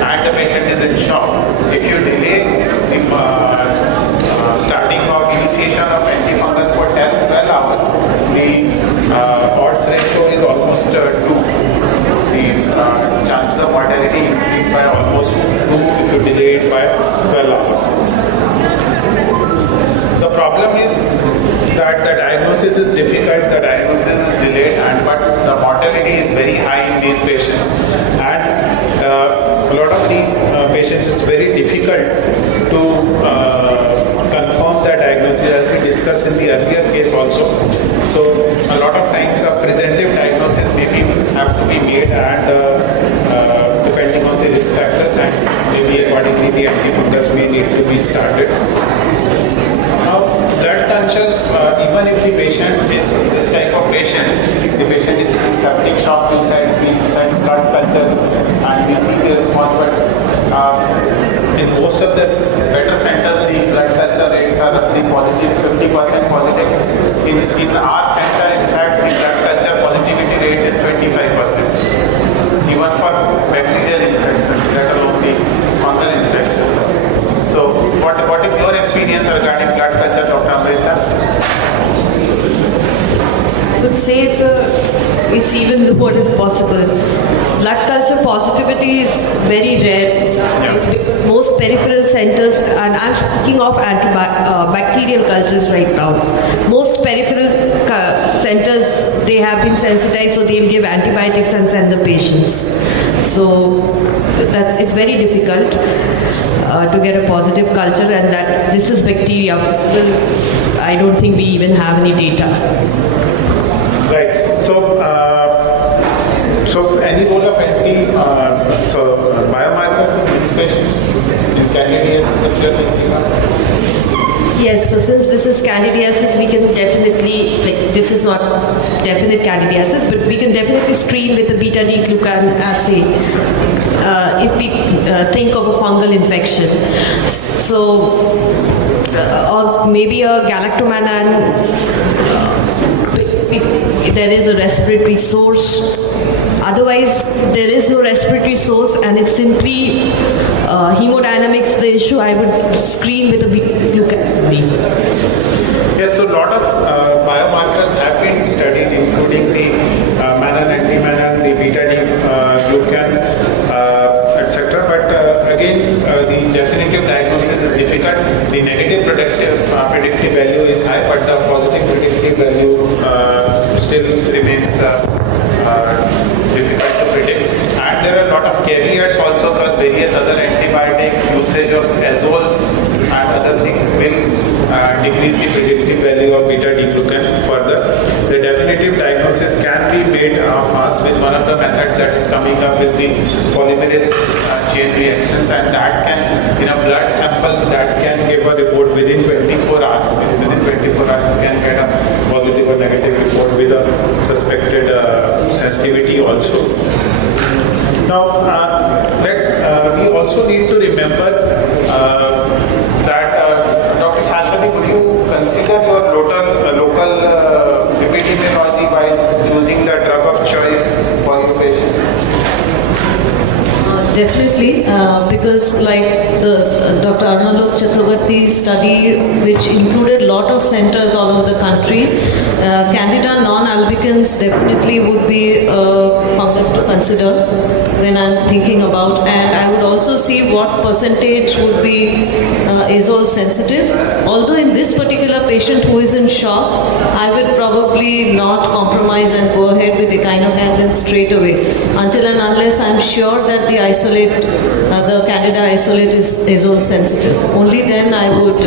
and the patient is in shock, if you delay the starting of initiation of antifungals for 10-12 hours, the odds ratio is almost 2. The chances of mortality increase by almost 2 if you delay it by 12 hours. The problem is that the diagnosis is difficult, the diagnosis is delayed, but the mortality is very high in these patients. And a lot of these patients, it's very difficult to confirm the diagnosis, as we discussed in the earlier case also. So a lot of times a presentive diagnosis maybe have to be made, and depending on the risk factors, and maybe accordingly the antifungals may need to be started. Now, blood cultures, even if the patient is this type of patient, the patient is in septic shock, we send blood culture and we see the response, but in most of the better centers, the blood culture rates are roughly positive, 50% positive. In our center, in fact, the blood culture positivity rate is 25%, even for bacterial infections, let alone the fungal infections. So, what is your experience regarding blood culture, Dr. Amrita? I would say it's even lower if possible. Blood culture positivity is very rare. It's most peripheral centers, and I'm speaking of bacterial cultures right now. Most peripheral centers, they have been sensitized, so they'll give antibiotics and send the patients. So it's very difficult to get a positive culture, and that this is bacteria. I don't think we even have any data. Right. So any role of biomarkers in these patients in candidiasis that you are thinking of? Yes, so since this is candidiasis, we can definitely, this is not definite candidiasis, but we can definitely screen with a beta-D-glucan assay if we think of a fungal infection. So, or maybe a galactomannan, if there is a respiratory source. Otherwise, there is no respiratory source, and it's simply hemodynamics the issue. I would screen with a beta-glucan. Yes, so a lot of biomarkers have been studied, including the mannan, antimannan, the beta-D-glucan, etc. But again, the definitive diagnosis is difficult. The negative predictive value is high, but the positive predictive value still remains difficult to predict. And there are a lot of caveats also, because various other antibiotics, usage of azoles and other things will decrease the predictive value of beta-glucan further. The definitive diagnosis can be made fast with one of the methods that is coming up with the polymerase chain reactions, and that can, in a blood sample, that can give a report within 24 hours. Within 24 hours you can get a positive or negative report with a suspected sensitivity also. Now, we also need to remember that Dr. Chakrapani, would you consider your local epidemiology while choosing the drug of choice for your patient? Definitely, because like the Dr. Anupam Chakrapani study, which included a lot of centers all over the country, Candida non-albicans definitely would be fungus to consider when I'm thinking about, and I would also see what percentage would be azole sensitive. Although in this particular patient who is in shock, I would probably not compromise and go ahead with echinocandin straight away until and unless I'm sure that the Candida isolate is azole sensitive. Only then I would,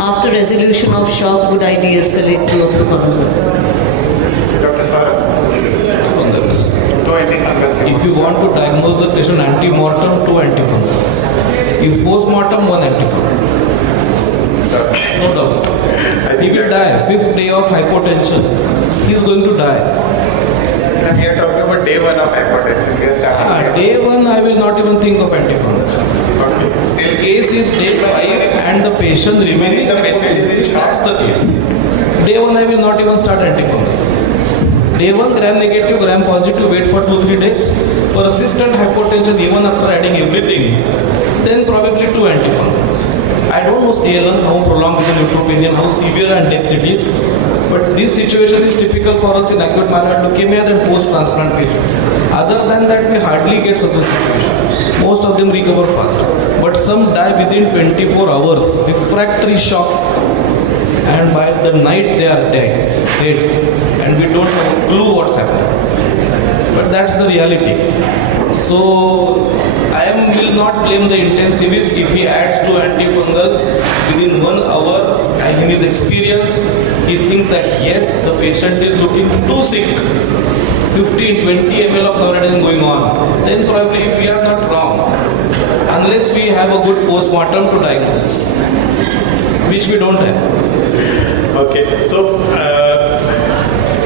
after resolution of shock, would I de-escalate to a proposal. Dr. Saurabh? If you want to diagnose the patient ante-mortem, 2 antifungals. If post-mortem, 1 antifungal. No doubt. He will die. 5th day of hypotension, he is going to die. We are talking about day 1 of hypertension. Day 1, I will not even think of antifungal. Still, case is day 5 and the patient remaining. The patient is in shock. The case. Day 1, I will not even start antifungal. Day 1, gram-negative, gram-positive, wait for 2-3 days. Persistent hypotension, even after adding everything, then probably 2 antifungals. I don't know CLN, how prolonged is the neutropenia, how severe and death it is, but this situation is typical for us in acute myeloid leukemias and post-transplant patients. Other than that, we hardly get such a situation. Most of them recover fast, but some die within 24 hours, refractory shock, and by the night they are dead, and we don't have a clue what's happening. But that's the reality. So I will not blame the intensivist if he adds 2 antifungals within 1 hour, and in his experience he thinks that yes, the patient is looking too sick, 15-20 ml of chloride going on, then probably we are not wrong, unless we have a good post-mortem to diagnose, which we don't have. Okay, so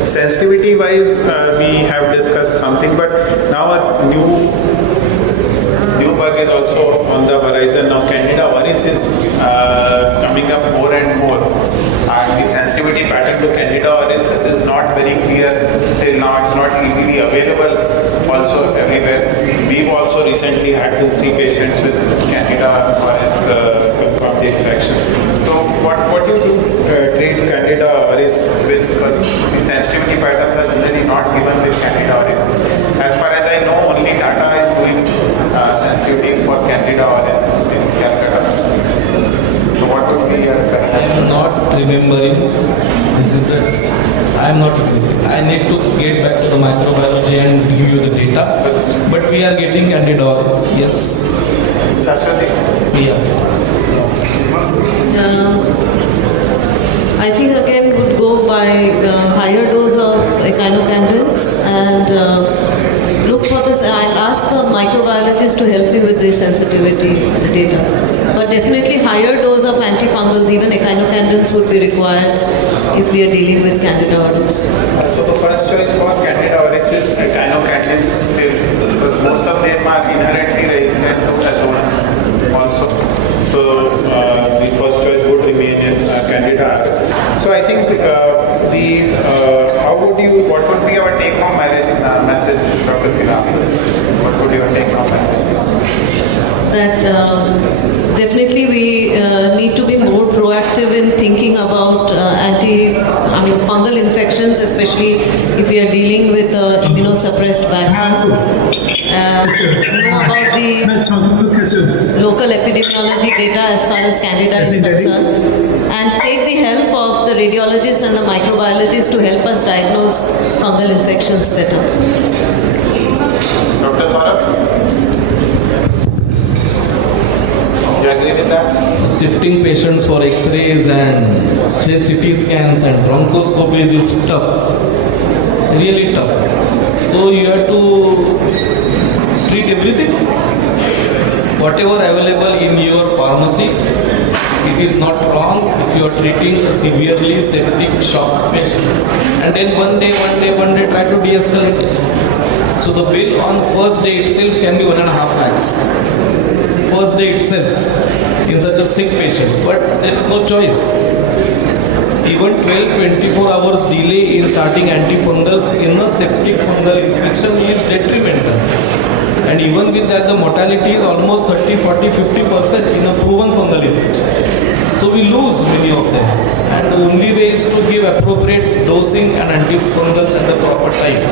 sensitivity wise we have discussed something, but now a new bug is also on the horizon. Now Candida auris is coming up more and more, and the sensitivity pattern to Candida auris is not very clear till now. It's not easily available also everywhere. We've also recently had 2-3 patients with Candida auris from the infection. So what do you do treat Candida auris with? Because the sensitivity patterns are generally not given with Candida auris. As far as I know, only Tata is doing sensitivities for Candida auris in Calcutta. So what would be your best? I am not remembering. I am not remembering. I need to get back to the microbiology and give you the data. But we are getting Candida auris. Yes. Yeah. I think again would go by higher dose of echinocandins and look for this. I'll ask the microbiologist to help me with the sensitivity, the data. But definitely higher dose of antifungals, even echinocandins would be required if we are dealing with Candida auris. So the first choice for Candida auris is echinocandins still, because most of them are inherently resistant to azoles also. So the first choice would remain in Candida. So I think what would be our take-home message, Dr. Sinha? What would your take-home message? That definitely we need to be more proactive in thinking about fungal infections, especially if we are dealing with immunosuppressed background. Know about the local epidemiology data as far as Candida is concerned, and take the help of the radiologists and the microbiologists to help us diagnose fungal infections better. Dr. Saurabh? You agree with that? So shifting patients for X-rays and CT scans and bronchoscopies is tough, really tough. So you have to treat everything, whatever available in your pharmacy. It is not wrong if you are treating a severely septic shock patient, and then one day try to de-escalate. So the bill on first day itself can be 1.5 lakhs. First day itself in such a sick patient, but there is no choice. Even 12-24 hours delay in starting antifungals in a septic fungal infection is detrimental. And even with that, the mortality is almost 30, 40, 50% in a proven fungal infection. So we lose many of them. And the only way is to give appropriate dosing and antifungals at the proper time.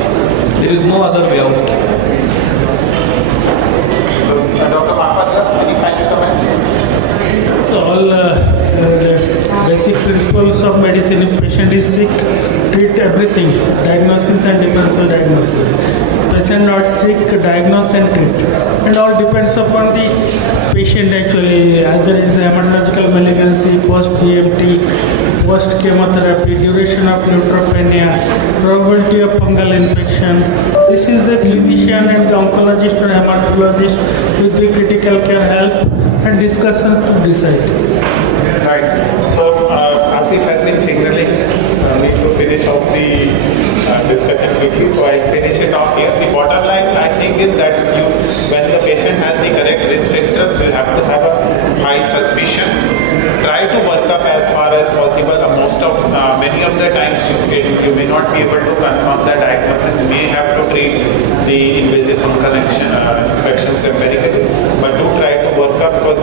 There is no other way out. So, Dr. Mahapatra, any final comments? So all basic principles of medicine, if patient is sick, treat everything, diagnosis and differential diagnosis. Patient not sick, diagnose and treat. And all depends upon the patient actually, either it's hematological malignancy, post-GMT, post-chemotherapy, duration of neutropenia, probability of fungal infection. This is the clinician and the oncologist or hematologist with the critical care help and discussion to decide. Right. So, Asif has been signaling me to finish off the discussion quickly, so I'll finish it off here. The bottom line, I think, is that when the patient has the correct risk factors, you have to have a high suspicion. Try to work up as far as possible. Many of the times you may not be able to confirm the diagnosis. You may have to treat the invasive fungal infections empirically, but do try to work up because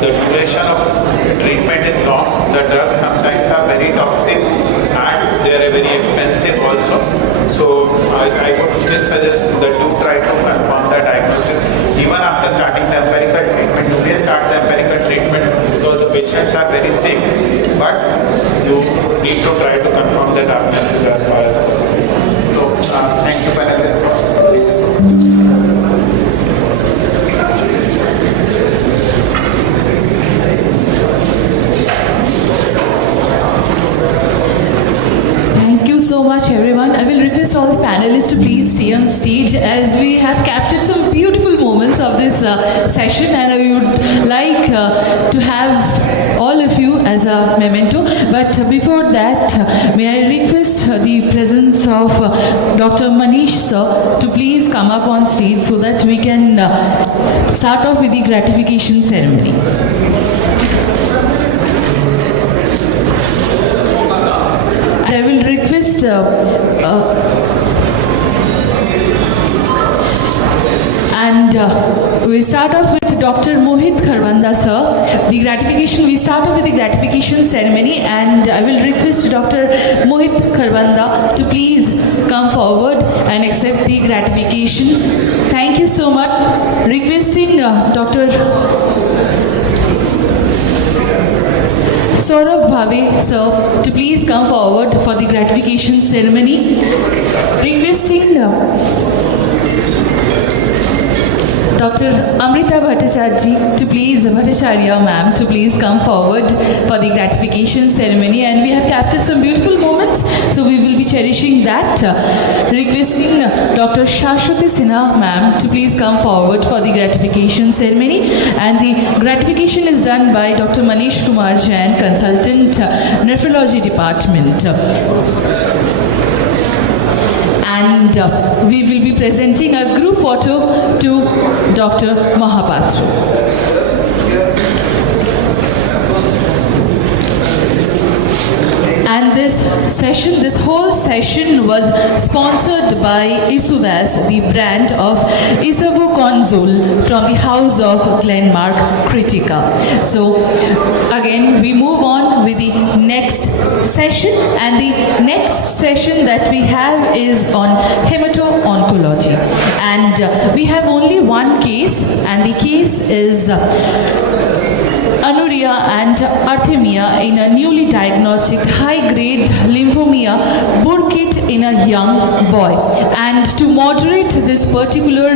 the duration of treatment is long. The drugs sometimes are very toxic and they are very expensive also. So I would still suggest that you try to confirm the diagnosis. Even after starting the empirical treatment, you may start the empirical treatment because the patients are very sick, but you need to try to confirm the diagnosis as far as possible. So thank you, panelists. So much everyone. I will request all the panelists to please stay on stage as we have captured some beautiful moments of this session, and I would like to have all of you as a memento. But before that, may I request the presence of Dr. Manish sir to please come up on stage so that we can start off with the gratification ceremony. I will request we start off with Dr. Mohit Kharwanda sir. The gratification, we start off with the gratification ceremony, and I will request Dr. Mohit Kharwanda to please come forward and accept the gratification. Thank you so much. Requesting Dr. Saurav Bhave sir to please come forward for the gratification ceremony. Requesting Dr. Amrita Bhattacharya to please, Bhattacharya ma'am, to please come forward for the gratification ceremony, and we have captured some beautiful moments, so we will be cherishing that. Requesting Dr. Shashwati Sinha ma'am to please come forward for the gratification ceremony, and the gratification is done by Dr. Manish Kumar Jain, Consultant, Nephrology Department. And we will be presenting a group photo to Dr. Mahapatra. And this whole session was sponsored by Isuvas, the brand of Isavuconazole from the house of Glenmark Critica. So again, we move on with the next session, and the next session that we have is on Hemato Oncology. And we have only one case, and the case is anuria and arrhythmia in a newly diagnosed high-grade lymphomia burkitt in a young boy. And to moderate this particular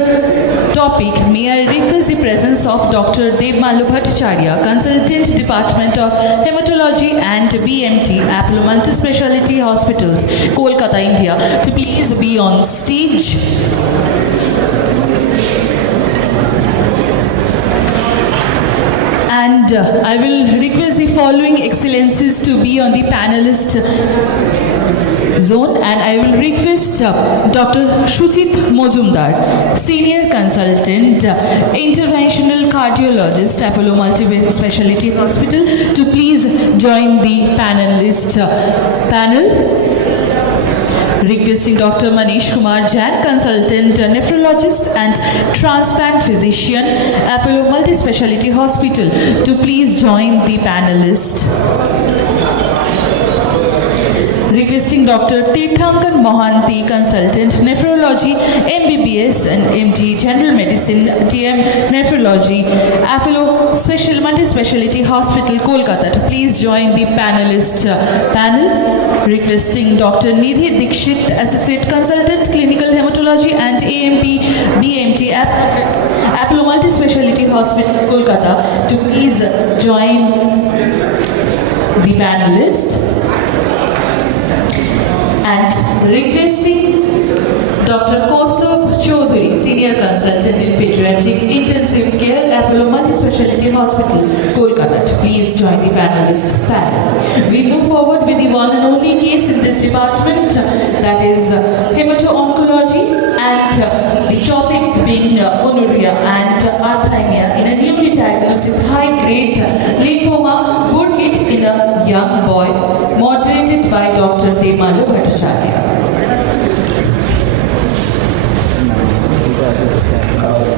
topic, may I request the presence of Dr. Devmallu Bhattacharya, Consultant Department of Hematology and BMT, Apollo Multispeciality Hospitals, Kolkata, India, to please be on stage. And I will request the following excellencies to be on the panelist zone, and I will request Dr. Shuchit Mojumdar, Senior Consultant, Interventional Cardiologist, Apollo Multi-Speciality Hospital, to please join the panelist panel. Requesting Dr. Manish Kumar Jain, Consultant Nephrologist and Transplant Physician, Apollo Multi-Speciality Hospital, to please join the panelist. Requesting Dr. Tirthankar Mohanty, Consultant Nephrology, MBBS and MD General Medicine, TM Nephrology, Apollo Multi-Speciality Hospital, Kolkata, to please join the panelist panel. Requesting Dr. Nidhi Dikshit, Associate Consultant, Clinical Hematology and AMP BMT, Apollo Multi-Speciality Hospital, Kolkata, to please join the panelist. And requesting Dr. Kaustav Chaudhary, Senior Consultant in Pediatric Intensive Care, Apollo Multi-Speciality Hospital, Kolkata, to please join the panelist panel. We move forward with the one and only case in this department, that is Hemato Oncology, and the topic being anuria and arrhythmia in a newly diagnosed high-grade lymphoma burkitt in a young boy, moderated by Dr. Devmallu Bhattacharya.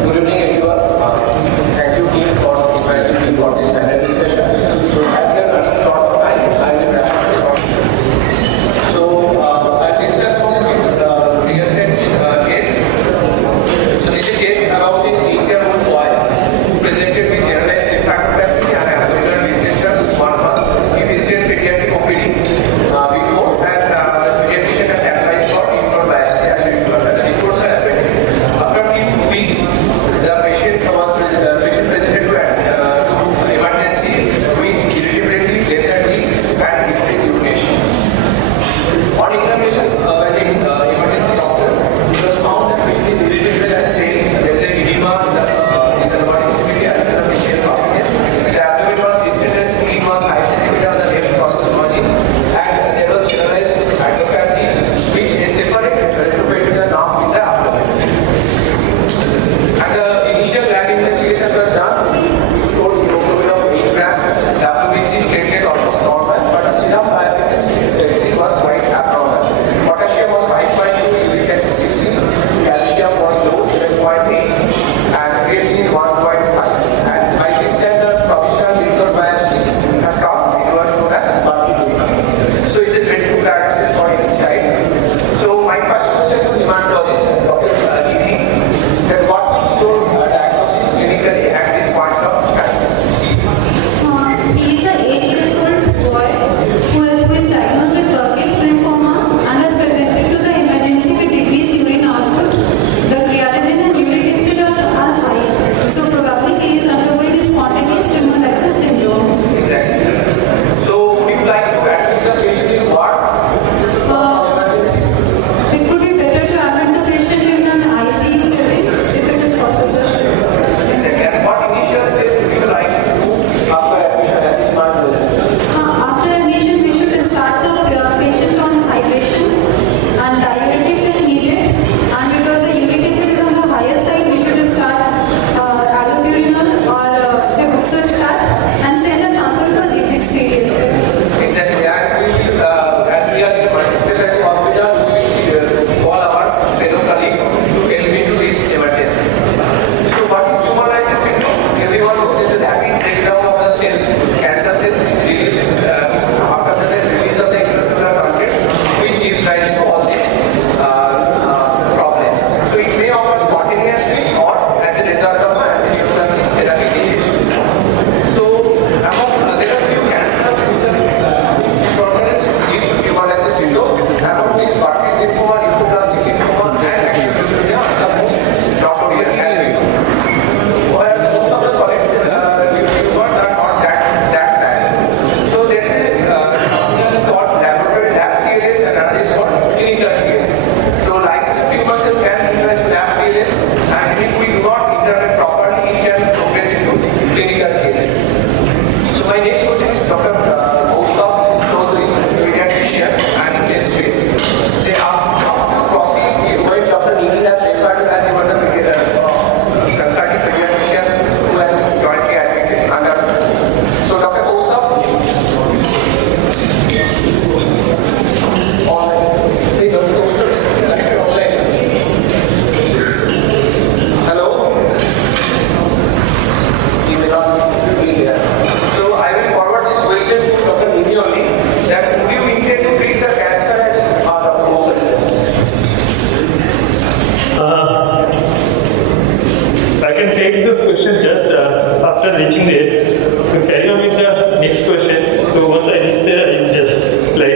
Good evening, everyone. Thank you, team, for inviting me for this panel discussion. So, as we are running short of time, I will wrap up short. So, I'll discuss about the real case. So, this is a case about a 8-year-old boy who presented with generalized lymphadenopathy and abdominal distension 1 month. He visited pediatric OPD before, and the pediatrician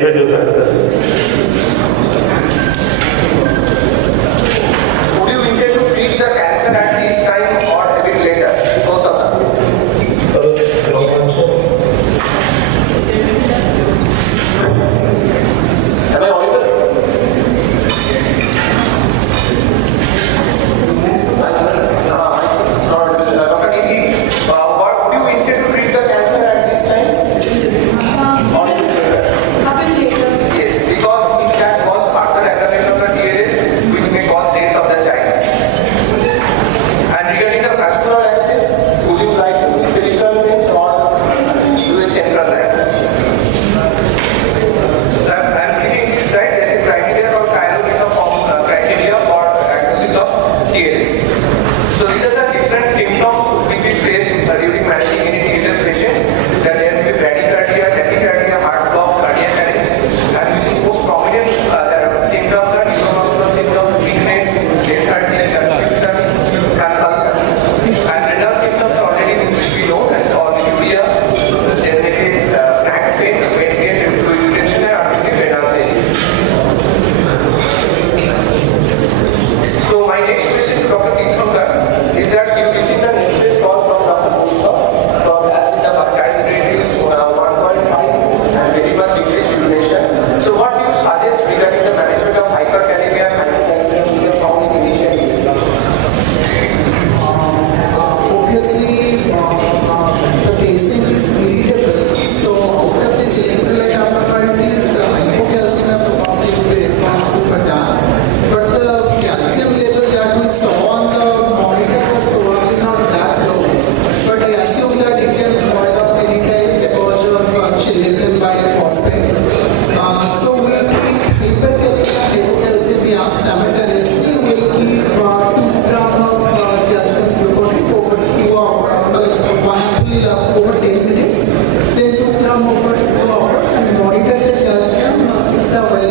ऐसा जो sir Would you intend to treat the cancer at this time or a bit later because of that? Am I audible? Dr. Nidhi, would you intend to treat the cancer at this time? Or a bit later? A bit later. Yes, because it can cause further aggravation of the TLS, which may cause death of the child. And regarding the vascular access, would you like to do peripheral veins or do a central line? So I'm skipping this slide. There is a criteria called chiropractic criteria for diagnosis of TLS. So these are the different symptoms which we face during managing any TLS patients. That there will be bradycardia, tachycardia, heart block, cardiac arrest, and which is most prominent symptoms are neuromuscular symptoms, weakness, lethargy, confusion, convulsions. And renal symptoms already which we know, and oliguria, there may be back pain, weight gain, fluid retention, and ultimately renal failure. So my next question to Dr. Tirthankar is that you received a distress call from Dr. Onco from as with the child's rate is 1.5 and very much decreased urination. So what do you suggest regarding the management of hyperkalemia and hypocalcemia from the initial Obviously, the patient is irritable. So out of this electrolyte abnormalities, hypocalcemia probably will be responsible for that. But the calcium level that we saw on the monitor was probably not that low. But I assume that it can hold up anytime because of chelasen by phosphate. So we'll treat hyperkalemia, hypocalcemia simultaneously. We'll keep 2 grams of calcium gluconate over 2 hours, 1 pill over 10 minutes, then 2 grams over 2 hours, and monitor the calcium 6 hours.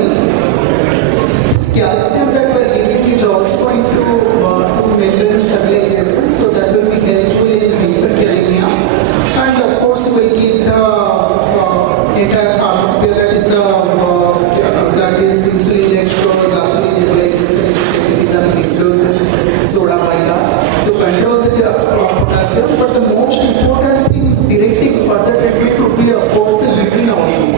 This calcium that we're giving is also going to membrane stabilization, so that will be helpful in hyperkalemia. And of course, we'll keep the entire pharmacopoeia, that is insulin dextrose, aspirin utilization, pessimism, acidosis, soda bicarb, to control the potassium. But the most important thing directing further treatment would be, of course, the urine output.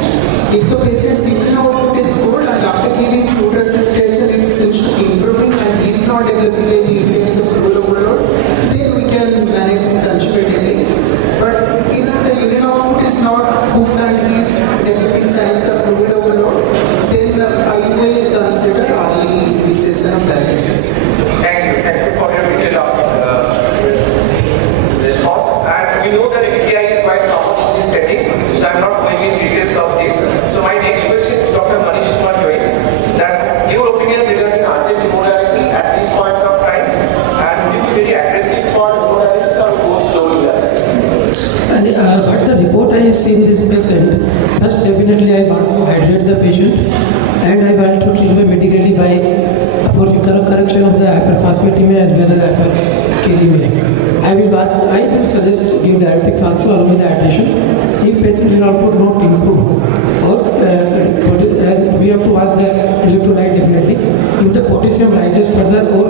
If the patient's urine output is good and after giving fluid resuscitation it seems to be improving and he is not developing any intensive fluid overload, then we can manage it conservatively. But if the urine output is not good and he is developing signs of fluid overload, then I will consider early initiation of dialysis. Thank you for your detailed response. And we know that AKI is quite common in this setting, so I'm not going in details of this. So my next question to Dr. Manish Kumar Joy, that your opinion regarding urgent hemodialysis at this point of time, and will you be very aggressive for hemodialysis or go slowly? And what the report I have seen this patient, first definitely I want to hydrate the patient and I want to treat him medically by correction of the hyperphosphatemia as well as hyperkalemia. I will suggest to give diuretics also along with the hydration. If patient will output not improve, or we have to ask the electrolyte definitely. If the potassium rises further or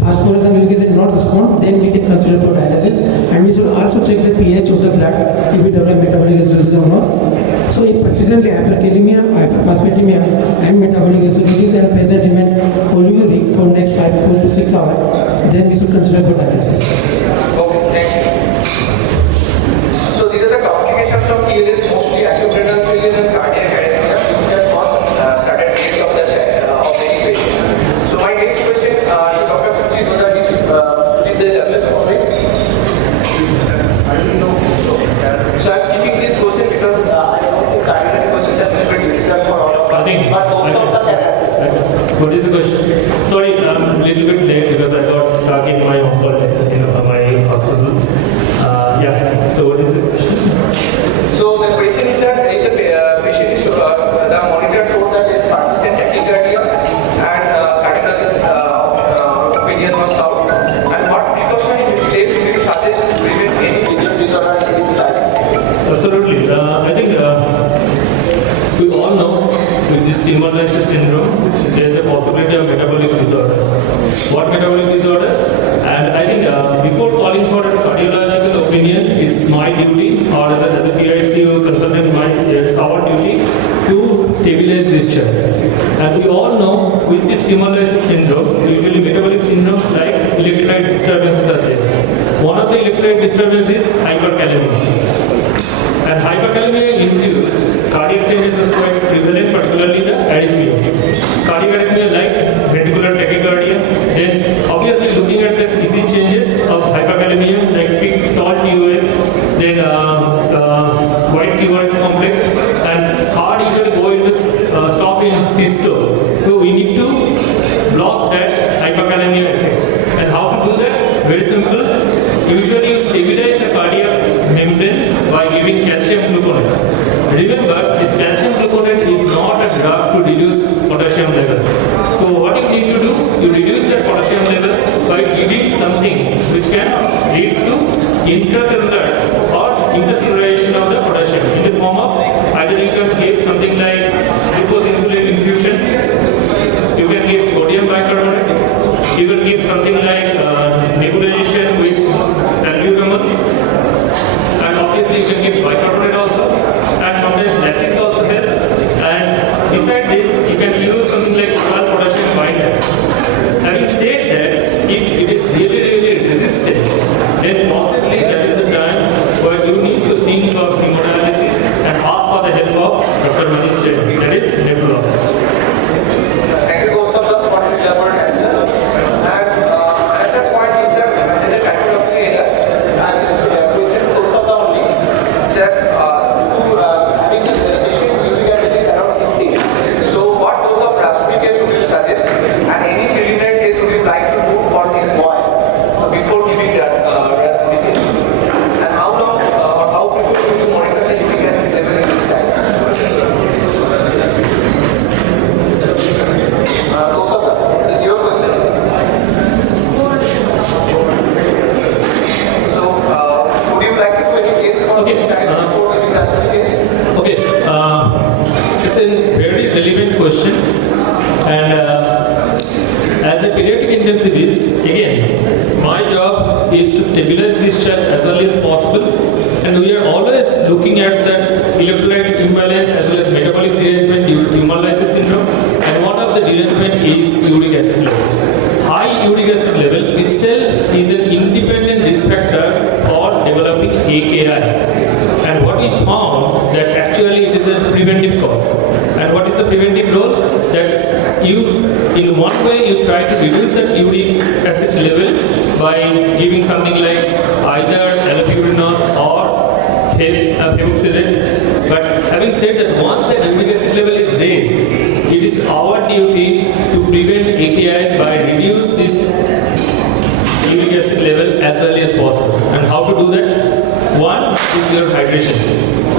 phosphorus and uric acid not respond, then we can consider for dialysis. And we should also check the pH of the blood if we develop metabolic acidosis or not. So if persistently hyperkalemia, hyperphosphatemia and metabolic acidosis and patient remain oliguria for next 4 to 6 hours, then we should consider for dialysis. Okay, thank you. So these are the complications of TLS, mostly acute renal failure and cardiac arrhythmia, which can cause sudden death of the child, of any patient. So my next question to Dr. Suchi Doda is, if there is available, right? So I'm skipping this question because I don't think cardiac questions are very difficult for all of us. But most of them are. What is the question? Sorry, I'm a little bit late because I got stuck in my hospital. So what is the question? So the question is that if the patient is, the monitor showed that there is persistent tachycardia and cardiologist opinion was south. And what precautionary steps do you suggest to prevent any bleeding disorder in this child? Absolutely. I think we all know this hemolysis syndrome, there is a possibility of metabolic disorders. What metabolic disorders? And I think before calling for a cardiological opinion, it's my duty, or as a PICU consultant, it's our duty to stabilize this child. And we all know with this hemolysis syndrome, usually metabolic syndromes like electrolyte disturbances are there. One of the electrolyte disturbances is hyperkalemia. And hyperkalemia induced cardiac changes is quite prevalent, particularly the arrhythmia. Cardiac arrhythmia like ventricular tachycardia. Then obviously looking at the ECG changes of hyperkalemia like big tall TOA, then white TOS complex, and heart usually go into stop in systole. So we need to block that hyperkalemia effect. And how to do that? Very simple. Usually you stabilize the cardiac membrane by giving calcium gluconate. Remember, this calcium gluconate is not a drug to reduce potassium level. So what you need to do, you reduce that potassium level by giving something which can lead to intracellular or intercellularization of the potassium in the form of either you can give something like glucose insulin infusion, you can give sodium bicarbonate, you can give something like nebulization with salbutamol, and obviously you can give bicarbonate also, and sometimes laxatives also helps. And beside this, you can use something like oral potassium binder. Having said that, if it is really resistant, then possibly that is the time where you need to think of hemodialysis and ask for the help of Dr. Manish Reddy, that is nephrologist. Thank you both of them for the elaborate answer. And another point is that there is a title of creator, and it's a question to both of them only. That having the patient uric acid is around 60. So what dose of rasputicase would you suggest? And any preliminary test would you like to do for this boy before giving that rasputicase? And how long or how frequently would you monitor the uric acid level in this time? This is your question. So, would you like to do any case about this time before giving rasputicase? Okay, it's a very relevant question, and as a pediatric intensivist, again, my job is to stabilize this child as early as possible, and we are always looking at the electrolyte imbalance as well as metabolic derangement due to hemolysis syndrome, and one of the derangement is uric acid level. High uric acid level itself is an independent risk factor for developing AKI. And what we found that actually it is a preventive cause. And what is the preventive role? That you, in one way, you try to reduce that uric acid level by giving something like either allopurinol or febuxostat. But having said that, once that uric acid level is raised, it is our duty to prevent AKI by reduce this uric acid level as early as possible. And how to do that? One is your hydration.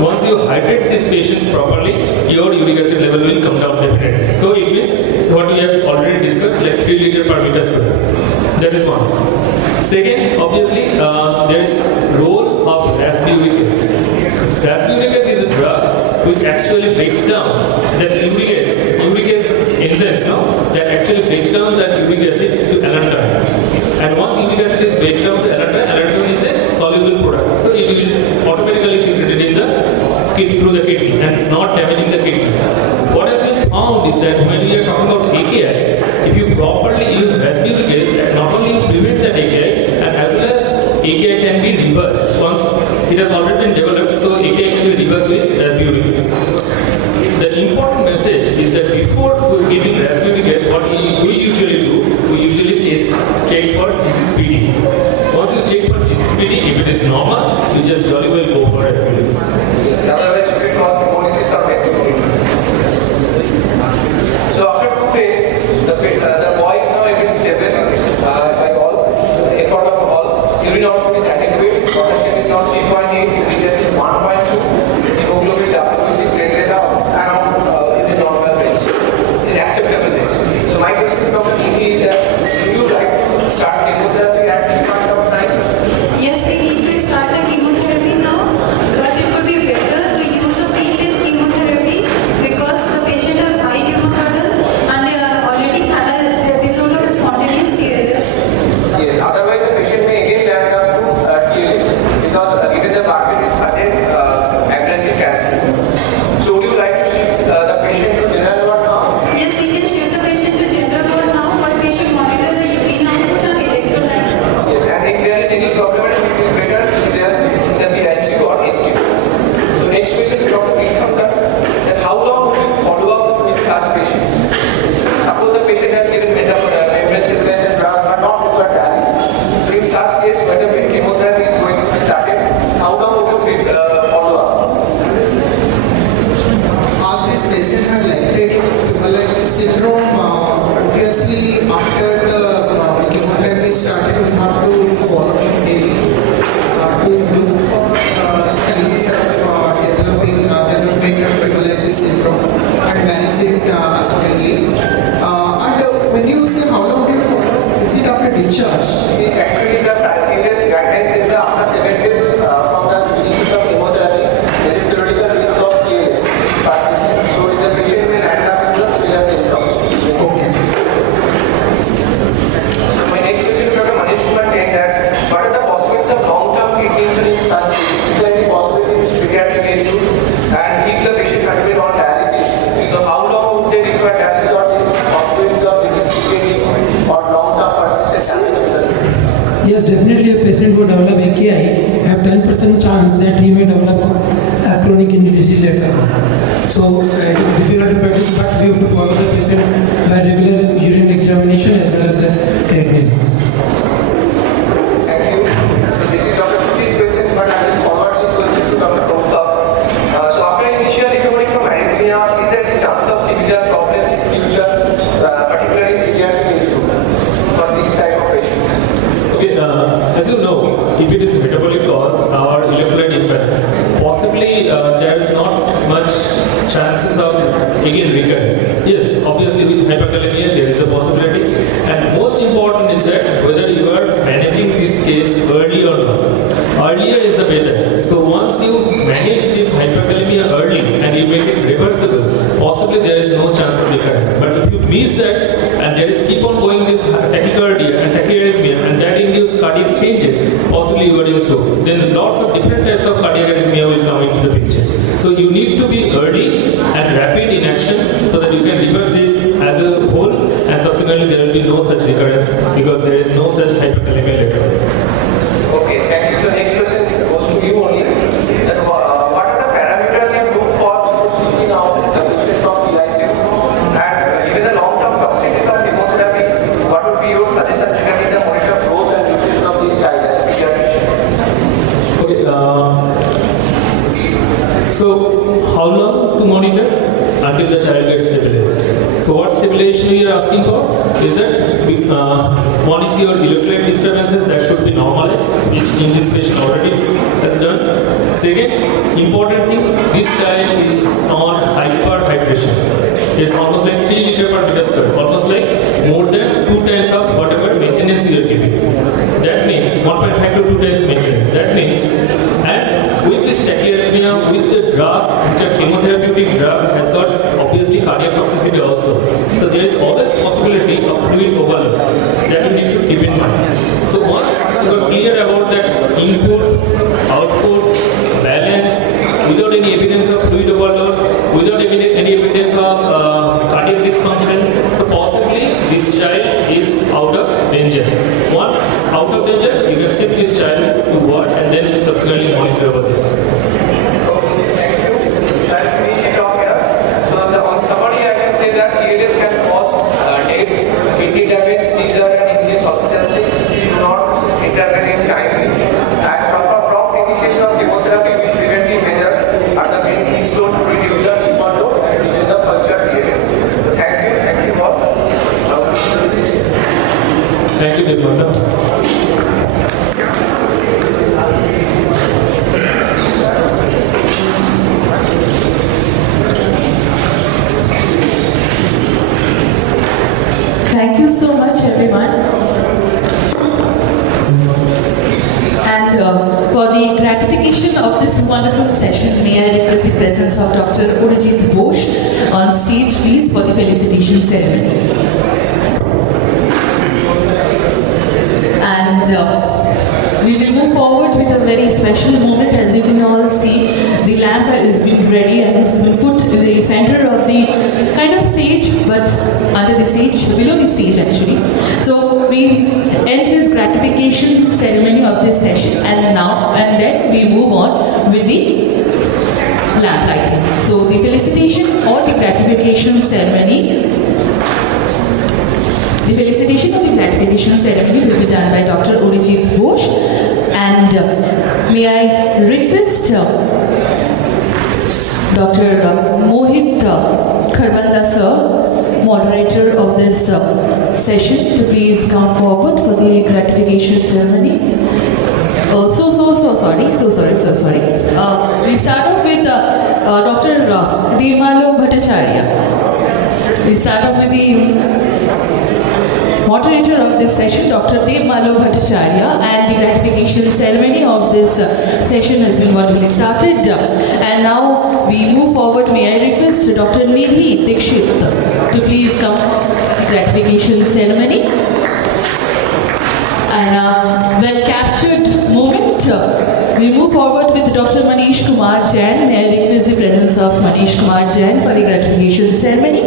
Once you hydrate these patients properly, your uric acid level will come down definitely. So it means what we have already discussed, like 3 liters per meter square. That is one. Second, obviously, there is role of rasbutic acid. Rasbutic acid is a drug which actually breaks down that uric acid enzymes, that actually breaks down that uric acid to allantoin. And once uric acid is break down to allantoin is a soluble product. So it will automatically secreted in the through the kidney and not damaging the kidney. What has been found is that when we are talking about AKI, if you properly use rasbutic acid, not only you prevent that AKI, and as well as AKI can be reversed. Once it has already been developed, so AKI can be reversed with rasbutic acid. The important message is that before giving rasbutic acid, what we usually do, we usually check for G6PD. Once you check for G6PD, if it is normal, you just jolly well go for rasbutic acid. Otherwise, it will cause hemolysis or death. So after 2 days, the boy is now a bit stable by all effort of all. Urine output is adequate. Potassium is now 3.8, uric acid 1.2, hemoglobin WBC is rated around in the normal range, in acceptable range. So my question to Dr. Nidhi is that would you like to start discharge. Actually, the previous guidelines is that after 7 days from the beginning of chemotherapy, there is theoretical risk of KS persistence. So the patient will end up with the similar symptoms. Okay. So my next question is Dr. Manish Kumar saying that what are the possibilities of long-term kidney injury in such cases? Is there any possibility with pediatric age group? And if the patient has been on dialysis, so how long would they require dialysis, or is it possibility of CKD or long-term persistent damage? Yes, definitely a patient who develop AKI have 10% chance that he may develop chronic kidney disease later on. So it is difficult to predict, but we have to follow the patient by regular urine examination as well as the treatment. Thank you. So this is Dr. Suchi's question, but I will forward this question to Dr. Kosta. So after initial recovery from arrhythmia, is there any chance of similar problems in future, particularly in pediatric age group for this type of patients? Okay, as you know, if it is metabolic cause or electrolyte imbalance, possibly there is not much chances of again recurrence. Yes, obviously with hyperkalemia there is a possibility, and most important is that whether you are managing this case early or not. Earlier is the better. So once you manage this hyperkalemia early and you make it reversible, possibly there is no chance of recurrence. But if you miss that and there is keep on going this tachycardia and tachyarrhythmia and that induce cardiac changes, possibly you are doing so. Then lots of different types of cardiac arrhythmia will come into the picture. So you need to be early and rapid in action so that you can reverse this as a whole, and subsequently there will be no such recurrence because there is no such hyperkalemia later. Okay, thank you. So next question goes to you only. That, what are the parameters you look for seeking out the patient from PICU? And given the long-term toxicities of chemotherapy, what would be your suggestions regarding the monitor growth and nutrition of this child as a pediatrician? Okay, so how long to monitor? Until the child gets stabilized. So what stabilization we are asking for is that one is your electrolyte disturbances that should be normalized, which in this patient already has done. Second, important thing, this child is on hyperhydration. It's almost like 3 liters per meter square, almost like more than 2 times of whatever maintenance you are giving. That means 1.5 to 2 times maintenance. That means, and with this tachyarrhythmia, with the drug, which a chemotherapeutic drug has got obviously cardiac toxicity also. So there is always possibility of fluid overload that you need to keep in mind. So once you are clear about that input, output, balance, without any evidence of fluid overload, without any evidence of cardiac dysfunction, so possibly this child is out of danger. Once it's out of danger, you can send this child to ward and then subsequently monitor over there. Kidney damage, seizure, and English hospitalization if you do not intervene in time. And proper prompt initiation of chemotherapy with preventive measures are the main keystone to reduce the tumor load and reduce the functional DNS. Thank you all. Thank you, Hemato. Thank you so much, everyone. And for the gratification of this wonderful session, may I request the presence of Dr. Urajit Ghosh on stage, please, for the felicitation ceremony. And we will move forward with a very special moment. As you can all see, the lamp has been ready and has been put in the center of the kind of stage, but under the stage, below the stage actually. So we end this gratification ceremony of this session, and then we move on with the lamp lighting. So the felicitation or the gratification ceremony. The felicitation of the gratification ceremony will be done by Dr. Urajit Ghosh, and may I request Dr. Mohit Kharbanda sir, moderator of this session, to please come forward for the gratification ceremony. So sorry. We start off with Dr. Hemato Bhattacharya. We start off with the moderator of this session, Dr. Devmalo Bhattacharya, and the ratification ceremony of this session has been wonderfully started. And now we move forward. May I request Dr. Nidhi Dikshit to please come to the ratification ceremony. And well captured moment. We move forward with Dr. Manish Kumar Jain. May I request the presence of Manish Kumar Jain for the gratification ceremony.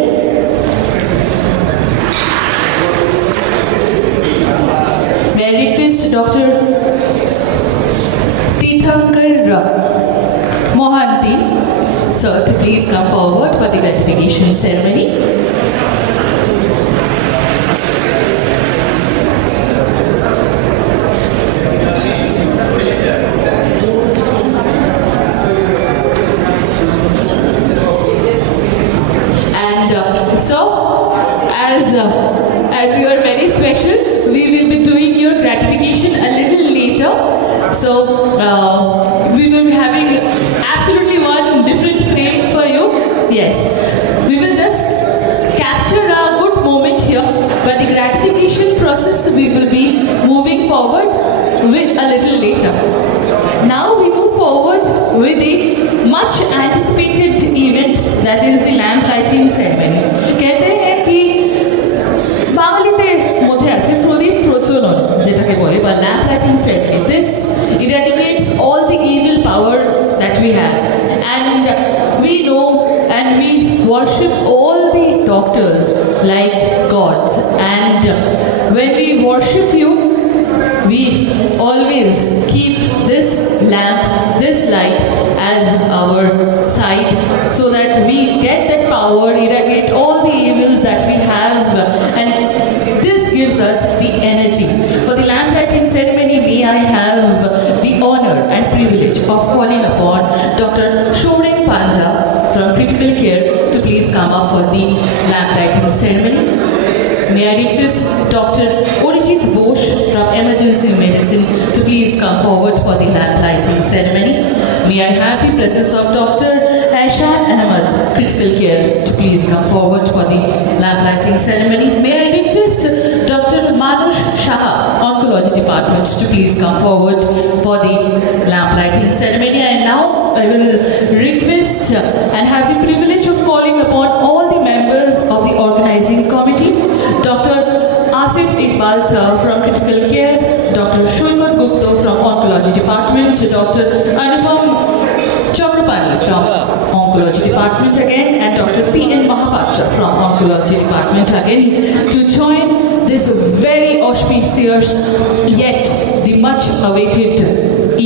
May I request Dr. Tithankar Mohanty, sir, to please come forward for the gratification ceremony. As you are very special, we will be doing your gratification a little later. So we will be having absolutely one different frame for you. Yes, we will just capture a good moment here, but the gratification process we will be moving forward with a little later. Now we move forward with the much anticipated event, that is the lamp lighting ceremony. कहते हैं कि বাঙালিতে মধ্যে আছে প্রদীপ প্রজ্বলন যেটাকে বলে বা lamp lighting ceremony. This eradicates all the evil power that we have, and we know and we worship all the doctors like gods, and when we worship you, we always keep this lamp, this light as our side, so that we get that power, eradicate all the evils that we have, and this gives us the energy. For the lamp lighting ceremony, may I have the honor and privilege of calling upon Dr. Shoren Panza from Critical Care to please come up for the lamp lighting ceremony. May I request Dr. Orijit Bosch from Emergency Medicine to please come forward for the lamp lighting ceremony. May I have the presence of Dr. Aishan Ahmed, Critical Care, to please come forward for the lamp lighting ceremony. May I request Dr. Manush Shah, Oncology Department, to please come forward for the lamp lighting ceremony. And now I will request and have the privilege of calling upon all the members of the organizing committee, Dr. Asif Iqbal sir from Critical Care, Dr. Saikat Gupta from Oncology Department, Dr. Anupam Chakrapani from Oncology Department again, and Dr. P.N Mahapatra from Oncology Department again, to join this very auspicious yet the much awaited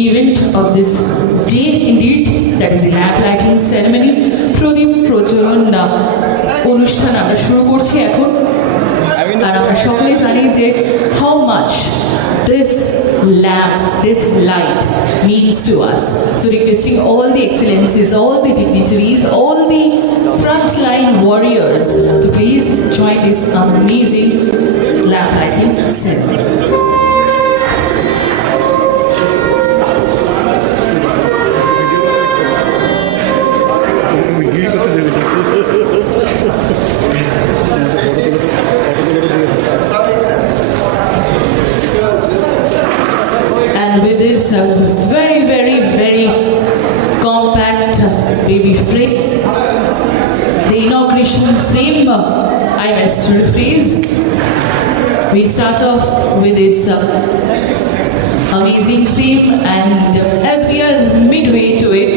event of this day indeed, that is the lamp lighting ceremony. প্রদীপ প্রজ্বলন অনুষ্ঠান আমরা শুরু করছি এখন, আর আমরা সকলেই জানি যে how much this lamp, this light means to us. So requesting all the excellencies, all the dignitaries, all the frontline warriors to please join this amazing lamp lighting ceremony. And with this very, very, very compact baby frame, the inauguration frame, I must rephrase. We start off with this amazing frame, and as we are midway to it,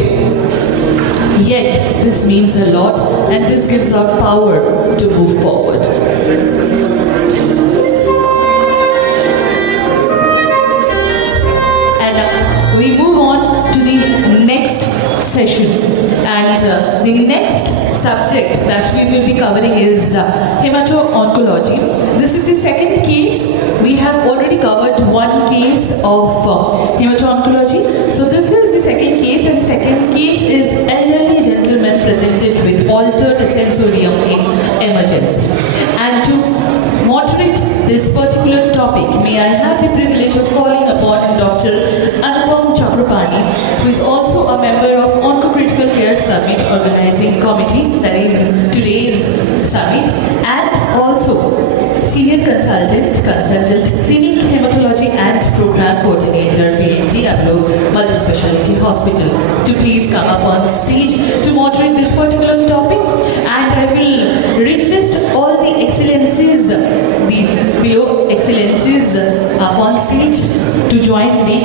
yet this means a lot, and this gives our power to move forward. We move on to the next session, and the next subject that we will be covering is Hemato Oncology. This is the second case. We have already covered one case of Hemato Oncology. So this is the second case, and the second case is elderly gentleman presented with altered sensorium in emergency. And to moderate this particular topic, may I have the privilege of calling upon Dr. Anupam Chakrapani, who is also a member of Onco Critical Care Summit Organizing Committee, that is today's summit, and also Senior Consultant, Clinic Hematology and Program Coordinator, P.N Multi-Speciality Hospital, to please come up on stage to moderate this particular topic. And I will request all the excellencies, the below excellencies up on stage to join the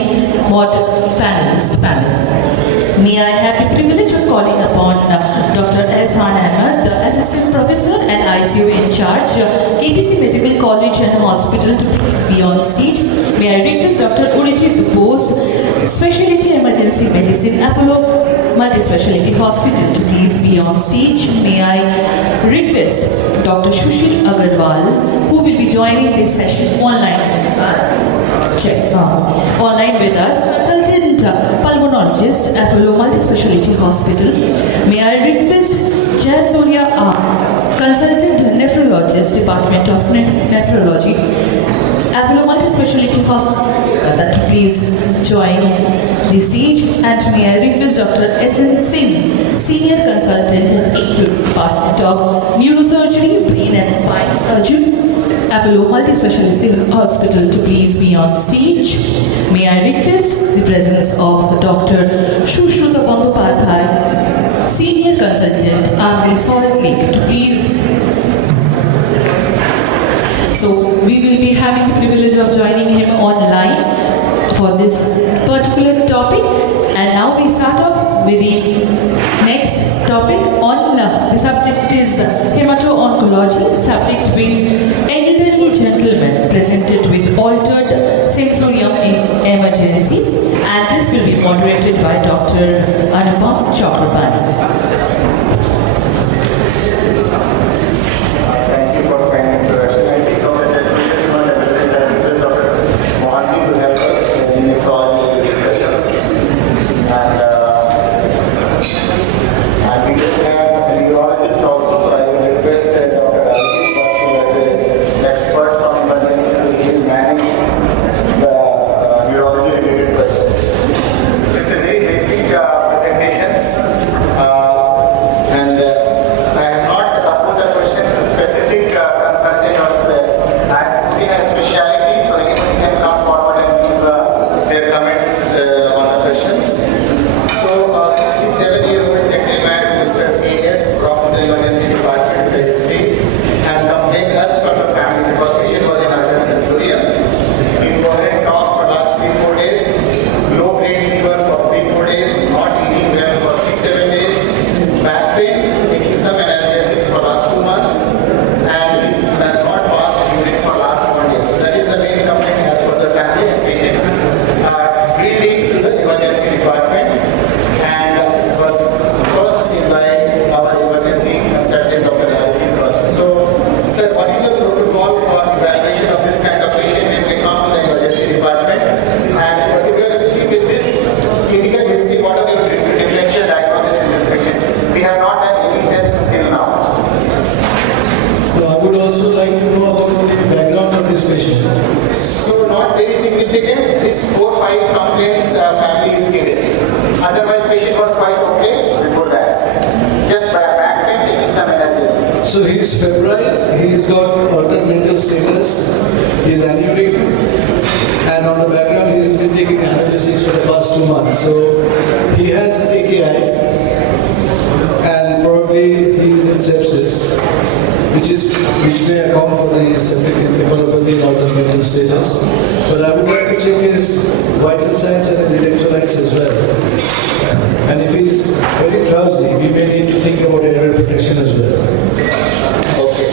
panelist panel. May I have the privilege of calling upon Dr. Ehsan Ahmed, the Assistant Professor and ICU in charge, ABC Medical College and Hospital, to please be on stage. May I request Dr. Urijit Bose, Specialty Emergency Medicine, Apollo Multi-Speciality Hospital, to please be on stage. May I request Dr. Sushil Agarwal, who will be joining this session online with us. Online with us, consultant pulmonologist, Apollo Multi-Speciality Hospital. May I request Jazoria R, consultant nephrologist, Department of Nephrology, Apollo Multi-Speciality Hospital, that to please join the stage. And may I request Dr. S.N. Singh, senior consultant in Department of Neurosurgery, Brain and Spine Surgeon, Apollo Multi-Speciality Hospital, to please be on stage. May I request the presence of Dr. Shushruta Bangopadhyay, senior consultant, Army Salt Lake, to please. So we will be having the privilege of joining him online for this particular topic. And now we start off with the next topic on the subject is Hemato-Oncology, subject being elderly gentleman presented with altered sensorium in emergency, and this will be moderated by Dr. Anupam Chakrapani. Thank you for the kind introduction. I think Dr. Jasmine is not available. I request Dr. Mohanty to help us in nephrology discussions. And we just have a neurologist also, so I will request Dr. Asif Iqbal, who is an expert from emergency, to manage the neurology-related questions. It's a very basic presentations, and I have not put a question to specific consultant or I have put in a speciality, so anyone can come forward and give their comments on the questions. So, 67-year-old gentleman, Mr. A.S., brought to the emergency department with a history and complained us from the family because patient was in altered sensorium. Incoherent talk for last 3-4 days, low-grade fever for 3-4 days, not eating well for 6-7 days, back pain, taking some analgesics for last 2 months, and he has not passed urine for last 1 day. So that is the main complaint as per the family and patient. We linked to the emergency department and was first seen by our emergency consultant, Dr. Asif. So, sir, what is the protocol for evaluation of this kind of patient when they come to the emergency department? And particularly with this clinical history, what are the differential diagnosis in this patient? We have not done any test until now. So I would also like to know about the background of this patient. So not very significant. This 4-5 complaints family is given. Otherwise, patient was quite okay before that. Just by back pain, taking some analgesics. So he is febrile, he's got altered mental status, he's anuric, and on the background he's been taking analgesics for the past 2 months. So he has AKI, and probably he is in sepsis, which may account for the septic encephalopathy and altered mental status. But I would like to check his vital signs and his electrolytes as well. And if he's very drowsy, we may need to think about airway protection as well. Okay.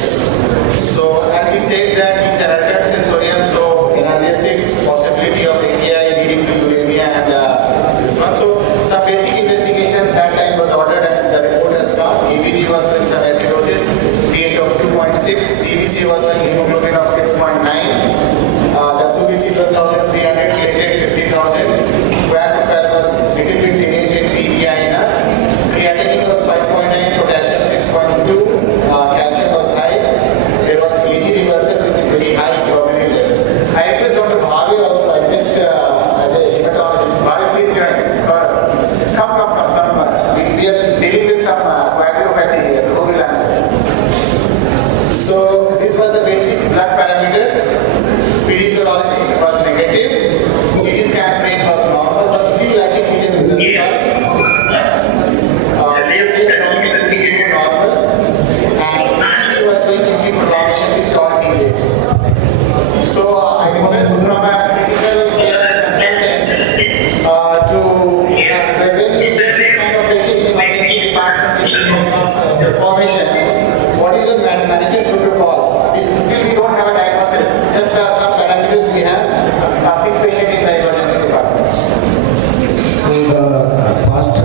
So as he said that he's an altered sensorium, so analgesics, possibility of AKI leading to uremia and this one. So some basic investigation that time was ordered and the report has come. EVG was with some acidosis, pH of 2.6, CBC was with hemoglobin of 6.9, WBC 12,300, platelet 50,000, coagulopathy was little bit teenage in PEINR, creatinine was 5.9, potassium 6.2, calcium was high, there was AG reversal with very high globulin level. I request Dr. Bhavi also, I missed as a hematologist. Bhavi, please join me. Sorry. Come. We are dealing with some coagulopathy here, so who will answer? So this was the basic blood parameters. prolongation with all delays. So I request from a critical care consultant to when you get this kind of patient in emergency department with information, what is the management protocol? Still we don't have a diagnosis, just some parameters we have. Sick patient in the emergency department. So the first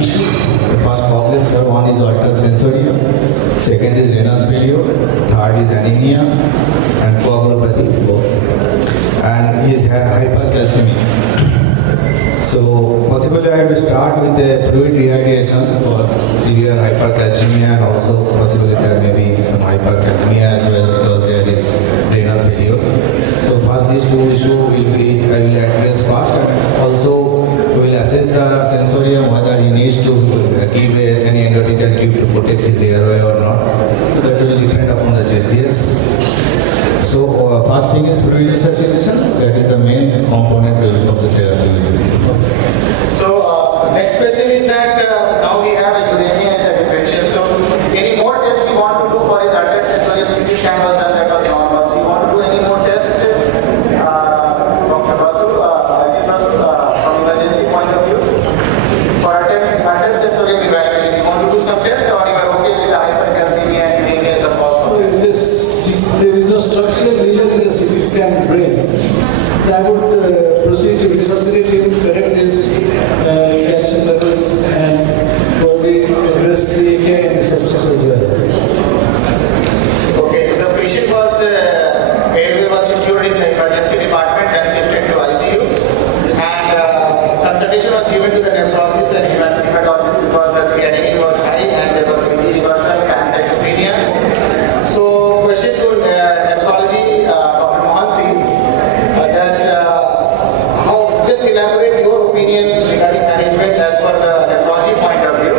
issue, the first problems are one is altered sensoria, second is renal failure, third is anemia and coagulopathy both, and is hypercalcemia. So possibly I will start with the fluid rehydration for severe hypercalcemia, and also possibly there may be some hypercalcemia as well because there is renal failure. So first these two issues I will address first, and also we will assess the sensorium whether he needs to give any endotracheal tube to protect his airway or not. So that will depend upon the GCS. So first thing is fluid resuscitation. That is the main component of the therapy. So next question is that now we have a uremia in the differential. So any more tests we want to do for his altered sensorium? CT scan was done, that was normal. So you want to do any more tests, Dr. Basu, from emergency point of view? For altered sensorium evaluation, you want to do some tests, or you are okay with the hypercalcemia and uremia as the cause for it? There is a structural lesion in the CT scan brain. That would proceed to resuscitate him, correct his calcium levels, and probably address the AK and the sepsis as well. Okay, so the patient was airway was secured in the emergency department and shifted to ICU, and consultation was given to the nephrologist and hematologist because the creatinine was high and there was easy reversal and cytopenia. So question to nephrology, Dr. Mohanty, that how, just elaborate your opinion regarding management as per the nephrology point of view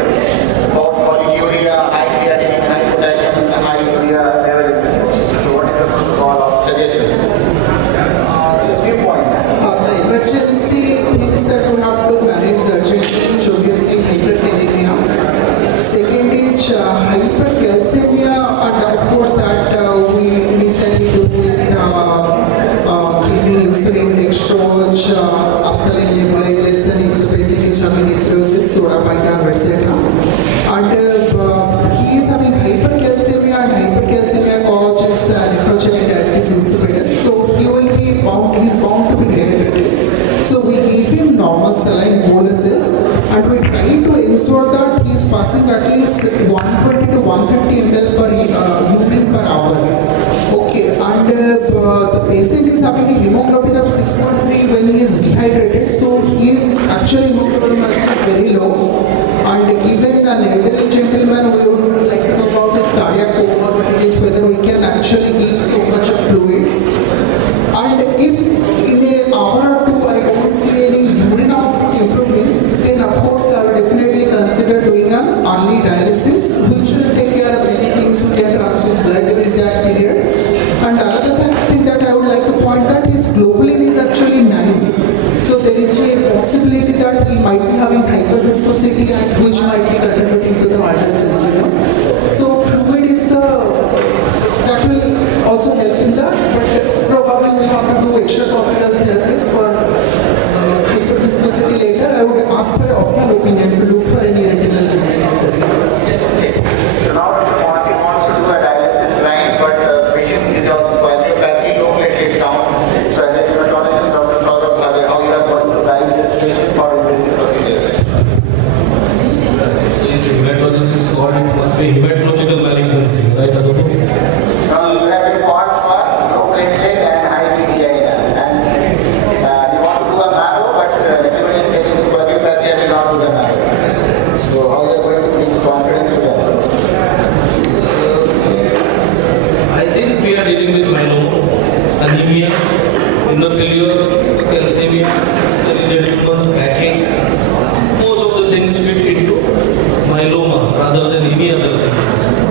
about polyuria, high creatinine, high potassium, high urea level in this patient. So what is the protocol of suggestions? Just few points. The emergency things that we have to manage urgently is obviously hyperkalemia. Second is hypercalcemia, and of course that we initially do with giving insulin, dextrose, aspirin nebulization if the patient is having acidosis, soda bicarb, etc. And he is having hypercalcemia, and hypercalcemia causes nephrogenic diabetes insipidus. So he will be bound, he is bound to be dehydrated. So we give him normal saline boluses, and we try to ensure that he is passing at least 120 to 150 ml per urine per hour. Okay, and the patient is having a hemoglobin of 6.3 when he is dehydrated, so his actual hemoglobin is very low. And given an elderly gentleman, we would like to know about his cardiac comorbidities, whether we can actually give so much of fluids. And if in an hour or two I don't see any urine output improvement, then of course I will definitely consider doing an early dialysis, which will take care of many things. We can transfuse blood during that period. And another thing that I would like to point out is globulin is actually 9. So there is a possibility that he might be having hyperviscosity, and which might be contributing to the altered sensorium. So fluid is that will also help in that, but probably we'll have to do extra-topical therapies for hyperviscosity later. I would ask for an optimal opinion to look for any retinal diseases. So now Dr. Mohanty wants to do a dialysis line, but the patient is on coagulopathy, low platelet count. So as a hematologist, Dr. Saurabh, how you are going to guide this patient for invasive procedures? So in the hematologist is called, it must be hematological malignancy, right? You have been called for low platelet and high PPI, and you want to do a marrow, but everybody is taking coagulopathy and will not do the marrow. So how are you going to give confidence with that? I think we are dealing with myeloma, anemia, renal failure, calcemia, renal tumor, backache. Most of the things fit into myeloma rather than any other thing.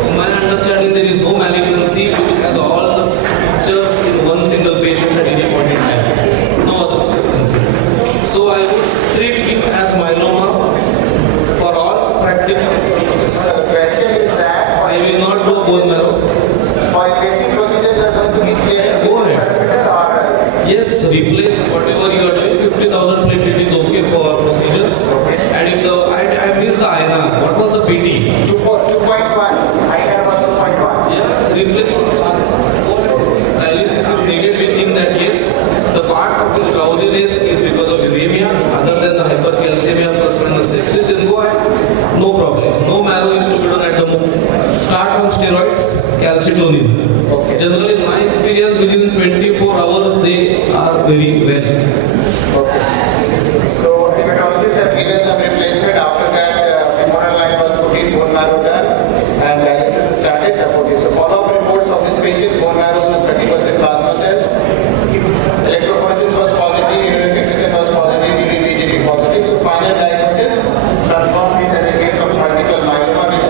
In my understanding, there is no malignancy which has all the features in one single patient at any point in time. No other malignancy. So I would treat him as myeloma for all practical purposes. The question is that I will not do bone marrow. for generally in my experience within 24 hours they are very well. So hematologist has given some replacement. After that, femoral line was put in, bone marrow done, and dialysis started supportive. So follow-up reports of this patient: bone marrow was 30% plasma cells, electrophoresis was positive, urinary fixation was positive, urine VGP positive. So final diagnosis confirmed is in a case of multiple myeloma with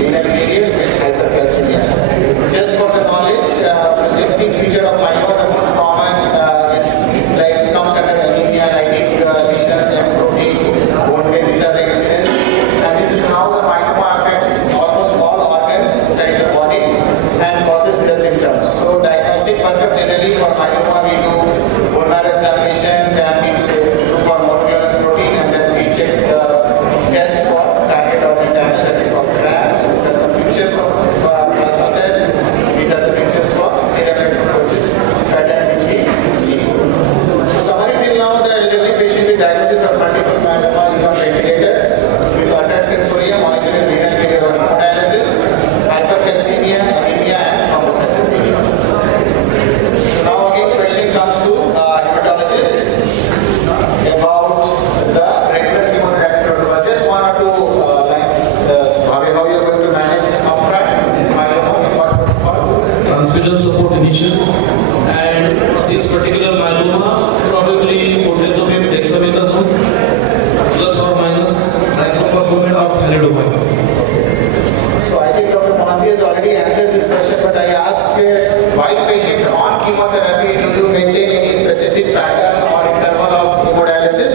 renal failure with hypercalcemia. Just for the knowledge, presenting feature of myeloma, the most common is like comes under anemia, lytic lesions, M protein, bone pain. These are the incidents, and this is how the myeloma affects almost all organs inside the body and causes their symptoms. So diagnostic workup generally for myeloma we do bone marrow examination, then we do for mononuclear protein, and then we check test for target organ damage, that is called TRAP. These are some pictures of plasma cell. These are the pictures for serum electrophoresis pattern which we see. So summary till now, the elderly patient with diagnosis of multiple myeloma is on ventilator with altered sensorium, molecular renal failure or hemodialysis, hypercalcemia, anemia and thrombocytopenia. So now again question comes to hematologist about the regular chemotherapy protocol. Just one or two lines, how you are going to manage upfront myeloma with what protocol? Transfusion support initial, and for this particular myeloma probably bortezomib, dexamethasone plus or minus cyclophosphamide or thalidomide. So I think Dr. Mohanty has already answered this question, but I ask while patient on chemotherapy, do you maintain any specific pattern or interval of hemodialysis?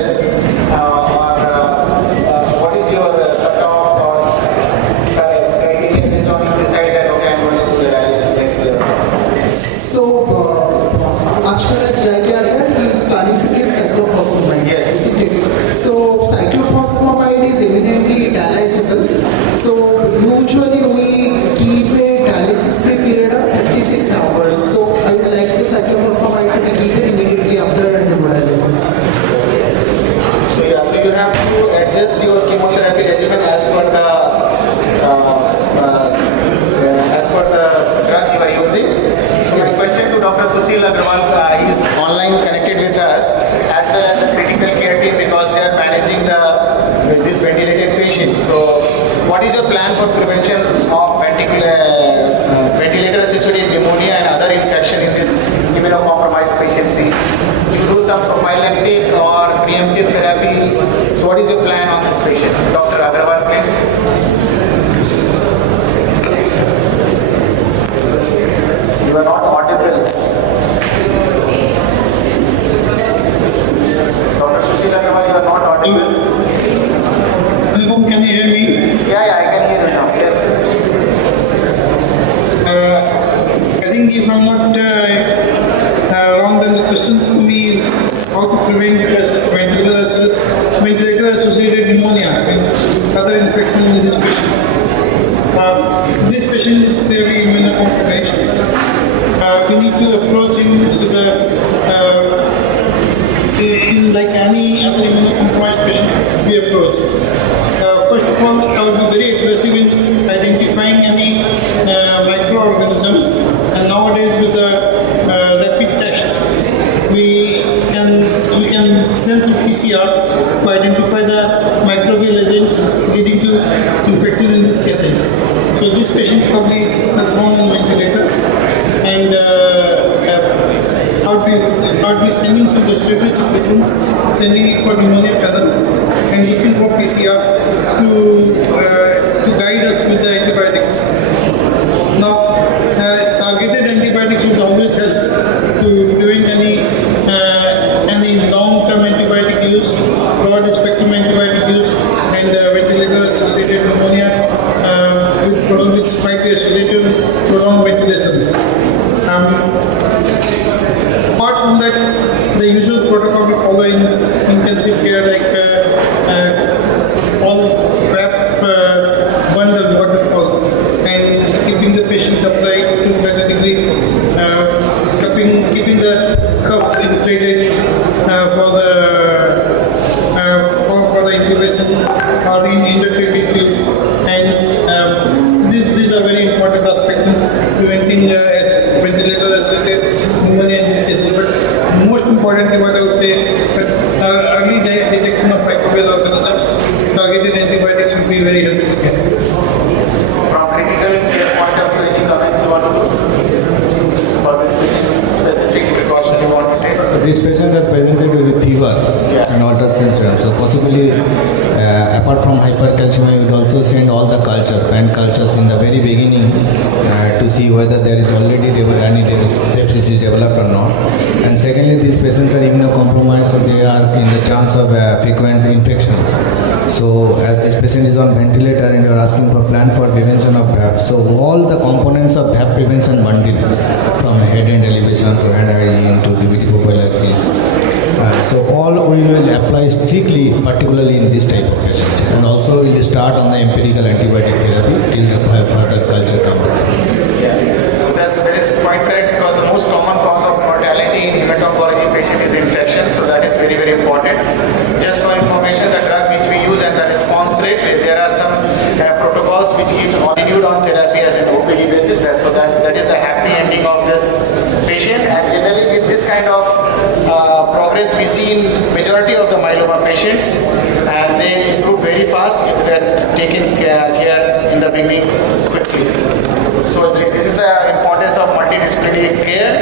What is your cutoff or criteria based on you decide that okay, I'm going to do the dialysis next year? So, as far as Jaikarya, he is planning to give cyclophosphamide, isn't it? So, cyclophosphamide is eminently dialyzable. So, usually we keep a dialysis-free period of 36 hours. So, I would like the cyclophosphamide to be given immediately after hemodialysis. So yeah, so you have to adjust your chemotherapy regimen as per the drug you are using. So my question to Dr. Sushil Agrawal, he is online connected with us as well as the critical care team because they are managing these ventilated patients. So what is your plan for prevention of ventilator-associated pneumonia and other infection in this immunocompromised patients? You do some prophylactic or preemptive therapy. So what is your plan on this patient? Dr. Agrawal, please. You are not audible. Dr. Sushil Agrawal, you are not audible. Anupam, can you hear me? Yeah, I can hear you now. Yes. I think if I'm not wrong, then the question to me is how to prevent ventilator-associated pneumonia and other infections in these patients. This patient is clearly immunocompromised. We need to approach him with like any other immunocompromised patient we approach. First of all, I would be very aggressive in identifying any microorganism, and nowadays with the rapid test, we can send through PCR to identify the microbial agent leading to infection in these cases. So this patient probably has gone on ventilator, and I would be sending some respiratory suppressants, sending it for pneumonia panel, and looking for PCR to guide us with the antibiotics. Now, targeted antibiotics would always help to prevent any long-term antibiotic use, broad-spectrum antibiotic use, and ventilator-associated pneumonia which might be associated with prolonged ventilation. Apart from that, the usual protocol we follow in intensive care, like all wrap bundle, what we call, and keeping the patient upright to a better degree, keeping the cuff inflated for the intubation or in intratracheal tube, and these are very important aspects in preventing important thing what I would say, but early detection of microbial organism, targeted antibiotics would be very helpful. From critical care point of view, any comments you want to do? For this patient, specific precaution you want to say? This patient has presented with fever and altered syndrome. So possibly, apart from hypercalcemia, we would also send all the cultures, pan cultures in the very beginning to see whether there is already any sepsis is developed or not. And secondly, these patients are immunocompromised, so they are in the chance of frequent infections. So as this patient is on ventilator and you are asking for plan for prevention of VAP, so all the components of VAP prevention bundle, from head and elevation to hand hygiene to DVT prophylaxis. So all we will apply strictly, particularly in this type of patients. And also we will start on the empirical antibiotic therapy till the further culture comes. Yeah, that is quite correct, because the most common cause of mortality in hemato-oncology patient is infection, so that is very, very important. Just for information, the drug which we use and the response rate, there are some protocols which give continued on therapy as an OPD basis, so that is the happy ending of this patient. And generally with this kind of progress we see in majority of the myeloma patients, and they improve very fast if they are taken care in the beginning quickly. So this is the importance of multidisciplinary care,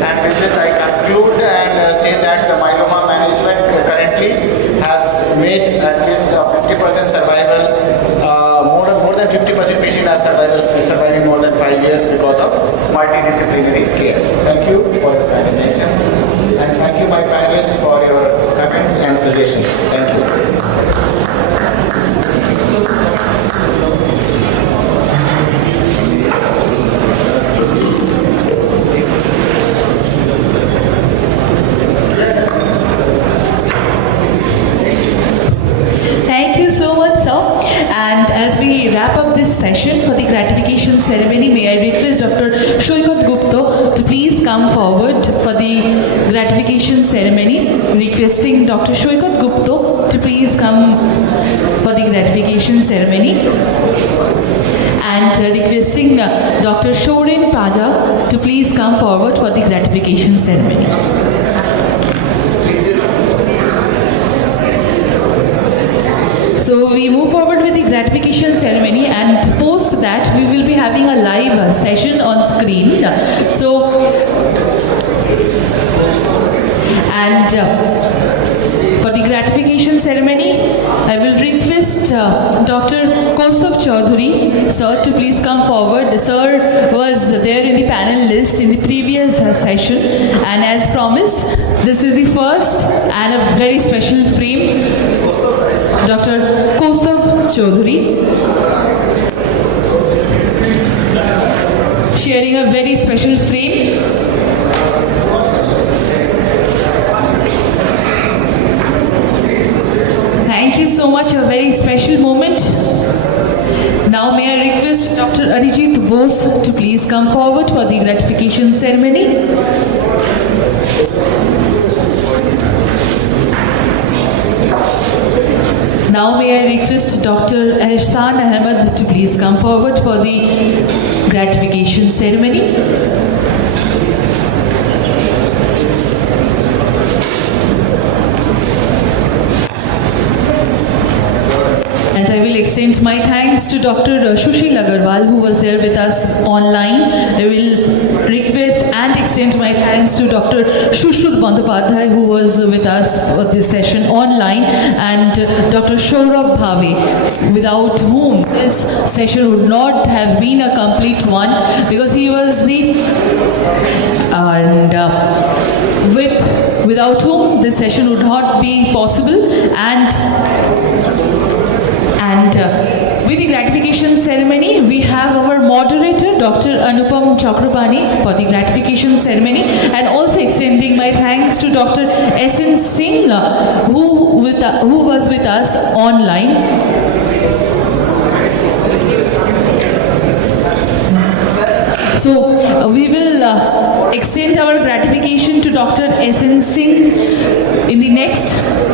and with this I conclude and say that the myeloma management currently has made at least 50% survival, more than 50% patients are surviving more than 5 years because of multidisciplinary care. Thank you for your kind attention, and thank you my panelists for your comments and suggestions. Thank you. As we wrap up this session for the gratification ceremony, may I request Dr. Saikat Gupta to please come forward for the gratification ceremony. Requesting Dr. Saikat Gupta to please come for the gratification ceremony. And requesting Dr. Shorin Paja to please come forward for the gratification ceremony. So we move forward with the gratification ceremony, and post that we will be having a live session on screen. So, and for the gratification ceremony, I will request Dr. Kaustav Chaudhary, sir, to please come forward. Sir was there in the panel list in the previous session, and as promised, this is the first and a very special frame. Dr. Kaustav Chaudhary, sharing a very special frame. Thank you so much, a very special moment. Now may I request Dr. Arijit Bose to please come forward for the gratification ceremony. Now may I request Dr. Ehsan Ahmed to please come forward for the gratification ceremony. And I will extend my thanks to Dr. Shushil Agarwal, who was there with us online. I will request and extend my thanks to Dr. Shushrut Bandhopadhyay, who was with us for this session online, and Dr. Shourabh Bhave, without whom this session would not have been a complete one, because he was the without whom this session would not be possible. And with the gratification ceremony, we have our moderator, Dr. Anupam Chakrapani, for the gratification ceremony, and also extending my thanks to Dr. S.N. Singh, who was with us online. So we will extend our gratification to Dr. S.N. Singh in the next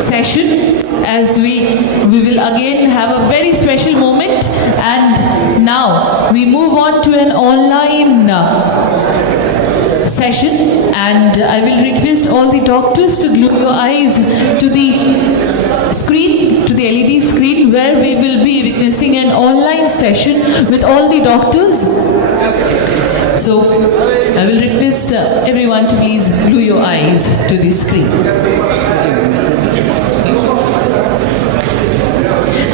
session, as we will again have a very special moment. And now we move on to an online session, and I will request all the doctors to glue your eyes to the screen, to the LED screen, where we will be witnessing an online session with all the doctors. So I will request everyone to please glue your eyes to the screen.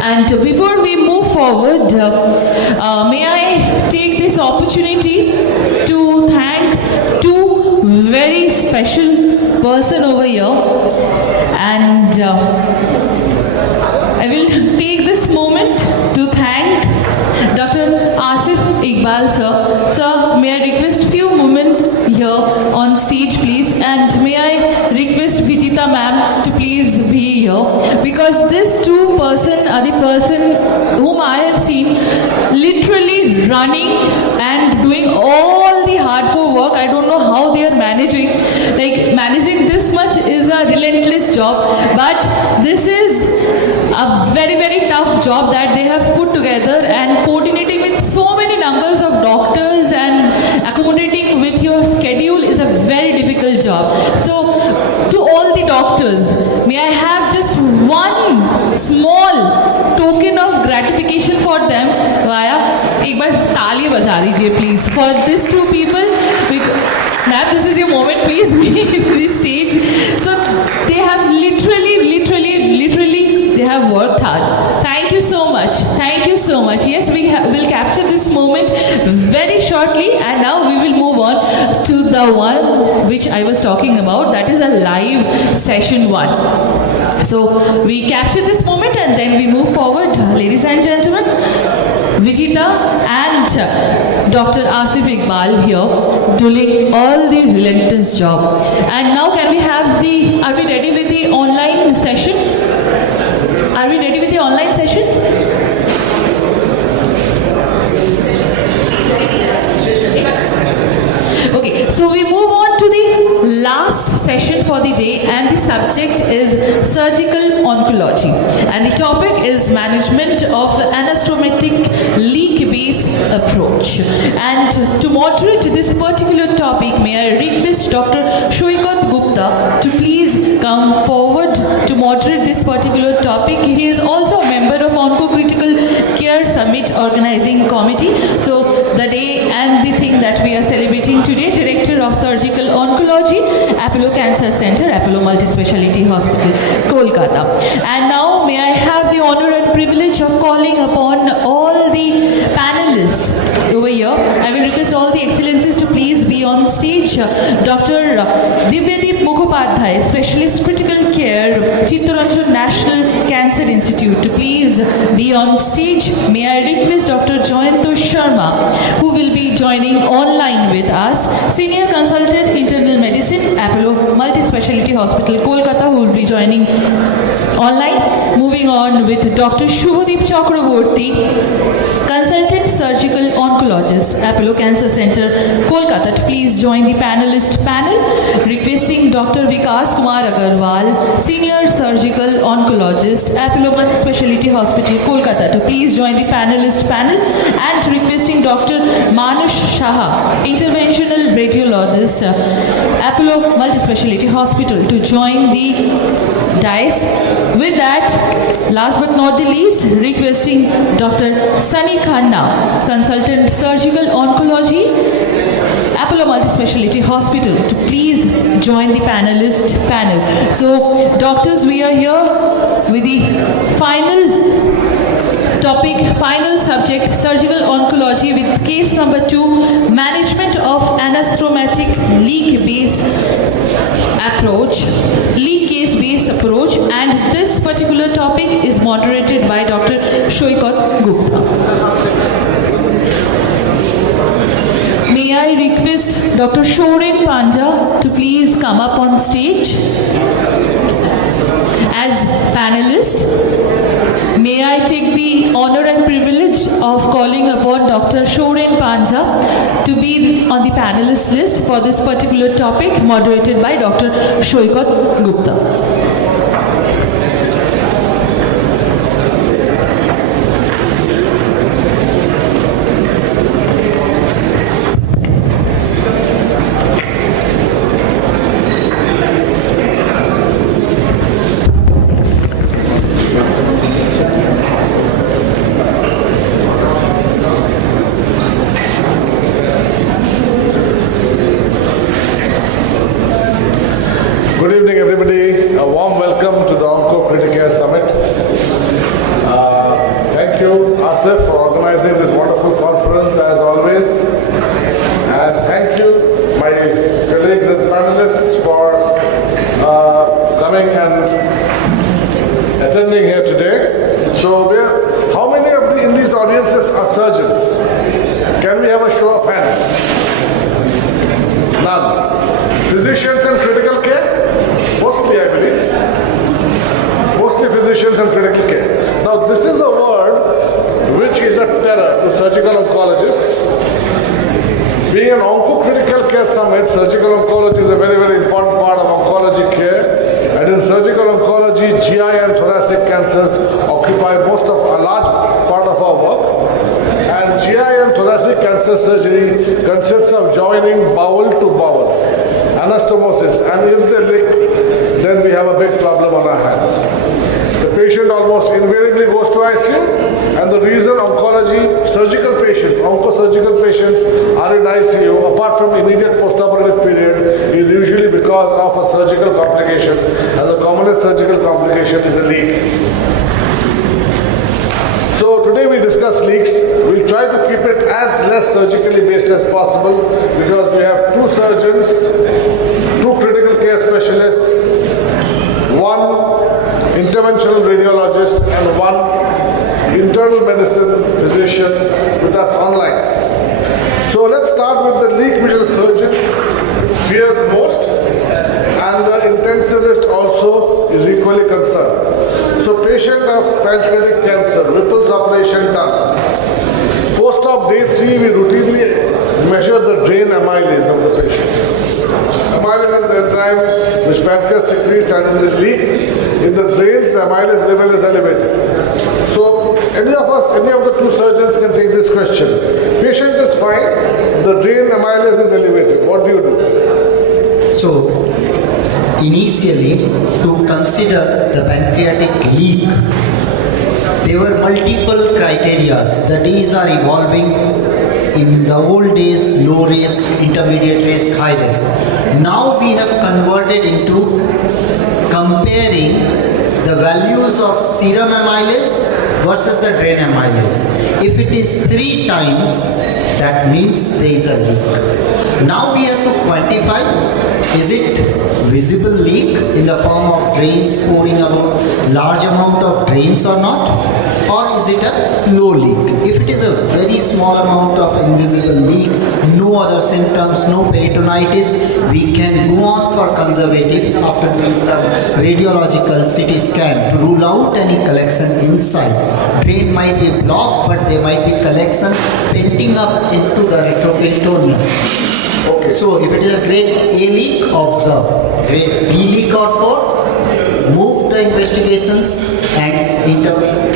And before we move forward, may I take this opportunity to thank two very special person over here, and I will take this moment to thank Dr. Asif Iqbal sir. Sir, may I request few moments here on stage please, and may I request Vijita ma'am to please be here, because this two person are the person whom I have seen literally running and doing all the hardcore work. I don't know how they are managing. Like, managing this much is a relentless job, but this is a very, very tough job that they have put together, and coordinating with so many numbers of doctors and accommodating with your schedule is a very difficult job. So to all the doctors, may I have just one small token of gratification for them via एक बार ताली बजा दीजिए please for these two people. Ma'am, this is your moment, please be in the stage. So they have literally they have worked hard. Thank you so much. Thank you so much. Yes, we will capture this moment very shortly, and now we will move on to the one which I was talking about, that is a live session 1. So we capture this moment and then we move forward. Ladies and gentlemen, Vijita and Dr. Asif Iqbal here doing all the relentless job. And now can we have are we ready with the online session? Are we ready with the online session? Okay, so we move on to the last session for the day, and the subject is surgical oncology, and the topic is management of anastomotic leak-based approach. And to moderate this particular topic, may I request Dr. Saikat Gupta to please come forward to moderate this particular topic. He is also a member of Onco Critical Care Summit Organizing Committee. So the day and the thing that we are celebrating today, Director of Surgical Oncology, Apollo Cancer Center, Apollo Multispeciality Hospital, Kolkata. And now may I have the honor and privilege of calling upon all the panelists over here. I will request all the excellencies to please be on stage. Dr. Divyadeep Mukhopadhyay, Specialist Critical Care, Chittaranjan National Cancer Institute, to please be on stage. May I request Dr. Joyanto Sharma, who will be joining online with us, Senior Consultant Internal Medicine, Apollo Multispeciality Hospital, Kolkata, who will be joining online. Moving on with Dr. Shubhadeep Chakraborty, Consultant Surgical Oncologist, Apollo Cancer Center, Kolkata, to please join the panelist panel. Requesting Dr. Vikas Kumar Agarwal, Senior Surgical Oncologist, Apollo Multispeciality Hospital, Kolkata, to please join the panelist panel. And requesting Dr. Manush Shah, Interventional Radiologist, Apollo Multispeciality Hospital, to join the dais. With that, last but not the least, requesting Dr. Sunny Khanna, Consultant Surgical Oncology, Apollo Multispeciality Hospital, to please join the panelist panel. So, doctors, we are here with the final topic, final subject, surgical oncology, with case number 2, management of anastomotic leak-based approach, leak-case-based approach, and this particular topic is moderated by Dr. Saikat Gupta. May I request Dr. Shorin Panja to please come up on stage as panelist. May I take the honor and privilege of calling upon Dr. Shorin Panja to be on the panelist list for this particular topic, moderated by Dr. Saikat Gupta. Physicians and critical care? Mostly, I believe. Mostly physicians and critical care. Now, this is a word which is a terror to surgical oncologists. Being an Onco Critical Care Summit, surgical oncology is a very, very important part of oncology care. And in surgical oncology, GI and thoracic cancers occupy a large part of our work. And GI and thoracic cancer surgery consists of joining bowel to bowel, anastomosis. And if they leak, then we have a big problem on our hands. The patient almost invariably goes to ICU. And the reason surgical patients, oncosurgical patients are in ICU, apart from immediate postoperative period, is usually because of a surgical complication. And the commonest surgical complication is a leak. So today we discuss leaks. We'll try to keep it as less surgically based as possible because we have two surgeons, two critical care specialists, one interventional radiologist and one internal medicine physician with us online. So let's start with the leak which the surgeon fears most, and the intensivist also is equally concerned. So patient of pancreatic cancer, Whipple's operation done. Post-op day 3, we routinely measure the drain amylase of the patient. Amylase is the enzyme which pancreas secretes, and in the leak, in the drains, the amylase level is elevated. So any of the two surgeons can take this question. Patient is fine, the drain amylase is elevated. What do you do? So, initially, to consider the pancreatic leak, there were multiple criteria. The days are evolving. In the old days, low risk, intermediate risk, high risk. Now we have converted into comparing the values of serum amylase versus the drain amylase. If it is 3 times, that means there is a leak. Now we have to quantify, is it visible leak in the form of drains pouring about large amount of drains or not? Or is it a low leak? If it is a very small amount of invisible leak, no other symptoms, no peritonitis, we can go on for conservative after doing some radiological CT scan to rule out any collection inside. Drain might be blocked, but there might be collection painting up into the retroperitoneum. Okay. So if it is a grade A leak, observe. Grade B leak or 4, move the investigations and intervene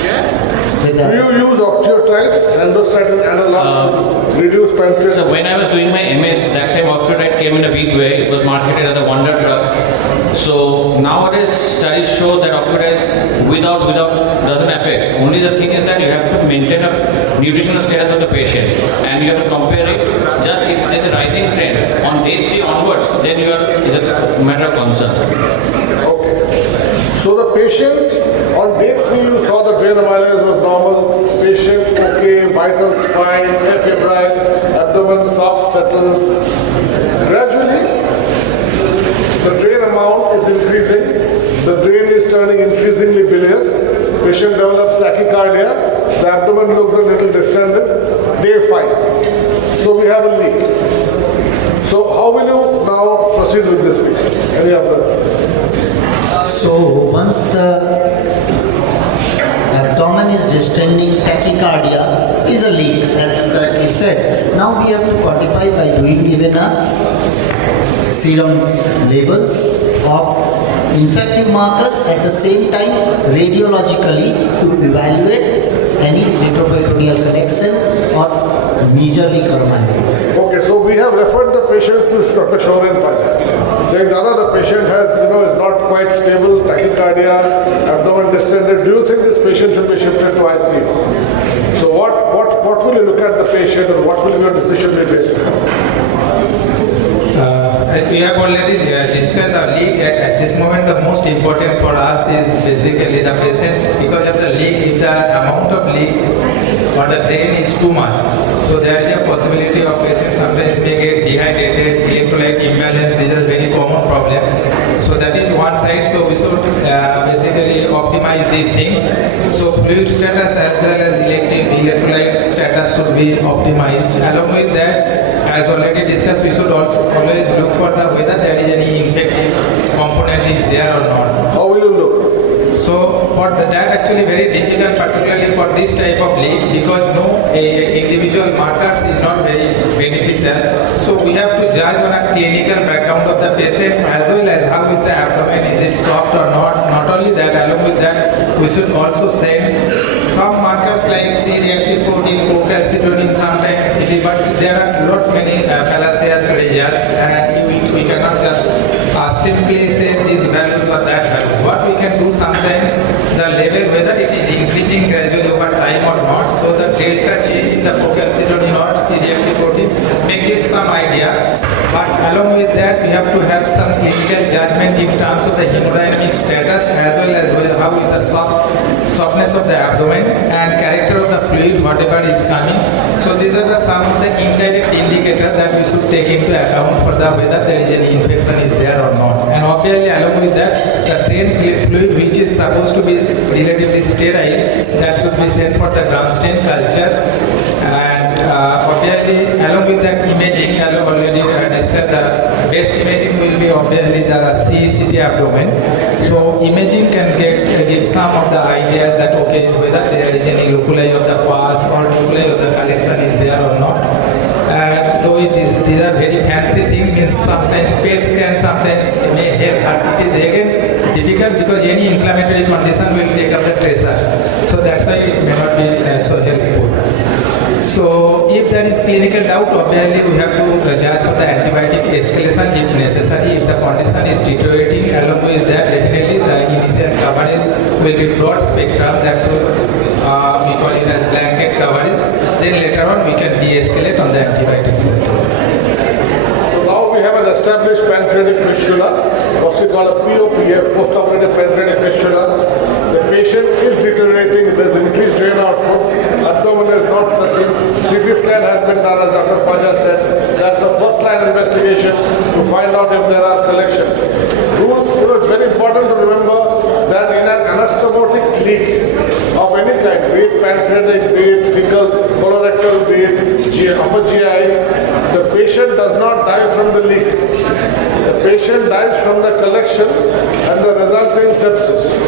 with the... Do you use octreotide, sandostatin analogs to reduce pancreas? So when I was doing my MS, that time octreotide came in a big way. It was marketed as a wonder drug. So nowadays studies show that octreotide without doesn't affect. Only the thing is that you have to maintain a nutritional status of the patient and you have to compare it. Just if there's a rising trend on day 3 onwards, then it's a matter of concern. Okay. So the patient on day 3 you saw the drain amylase was normal, patient okay, vitals fine, febrile, abdomen soft, settled. Gradually the drain amount is increasing, the drain is turning increasingly bilious, patient develops tachycardia, the abdomen looks a little distended, day 5. So we have a leak. So how will you now proceed with this patient? Any of the... So once the abdomen is distending, tachycardia is a leak, as you correctly said. Now we have to quantify by doing even a serum levels of infective markers, at the same time radiologically to evaluate any retroperitoneal collection or majorly caromyopathy. Okay, so we have referred the patient to Dr. Shorin Pajak, saying Dada, the patient has, is not quite stable, tachycardia, abdomen distended. Do you think this patient should be shifted to ICU? So what will you look at the patient and what will your decision be based on? As we have already discussed the leak, at this moment the most important for us is basically the patient, because of the leak, if the amount of leak or the drain is too much, so there is a possibility of patient sometimes may get dehydrated, electrolyte imbalance. This is a very common problem. So that is one side. So we should basically optimize these things. So fluid status as well as electrolyte status should be optimized. Along with that, as already discussed, we should also always look for whether there is any for that actually very difficult, particularly for this type of leak, because no individual markers is not very beneficial. So we have to judge on a clinical background of the patient as well as how is the abdomen, is it soft or not. Not only that, along with that, we should also send some markers like C-reactive protein, co-calcitonin sometimes, but there are not many fallacious results, and we cannot just simply say these values or that value. What we can do sometimes, the level, whether it is increasing gradually over time or not, so the delta change in the co-calcitonin or C-reactive protein may give some idea. But along with that, we have to have some clinical judgment in terms of the hemodynamic status as well as how is the softness of the abdomen and character of the fluid, whatever is coming. So these are some of the indirect indicators that we should take into account for whether there is any infection is there or not. And obviously along with that, the drain fluid which is supposed to be relatively sterile, that should be sent for the ground stain culture. And obviously along with that imaging, I already discussed, the best imaging will be obviously the CT abdomen. So imaging can give some of the idea that okay, whether there is any loculi of the pus or loculi of the collection is there or not. And though these are very fancy things, means sometimes PET scan sometimes may help, but it is again difficult because any inflammatory condition will take up the tracer. So that's why it may not be so helpful. So if there is clinical doubt, obviously we have to judge for the antibiotic escalation if necessary. If the condition is deteriorating, along with that, definitely the initial coverage will be broad spectrum. That's what we call it as blanket coverage. Then later on we can de-escalate on the antibiotics. So now we have an established pancreatic fistula, what's it called a POPF, post-operative pancreatic fistula. The patient is deteriorating, there's increased drain output, abdomen is not sucking, CT scan has been done as Dr. Paja said. That's the first line investigation to find out if there are collections. It's very important to remember that in an anastomotic leak of any kind, be it pancreatic, be it fecal, colorectal, be it upper GI, the patient does not die from the leak. The patient dies from the collection and the resulting sepsis.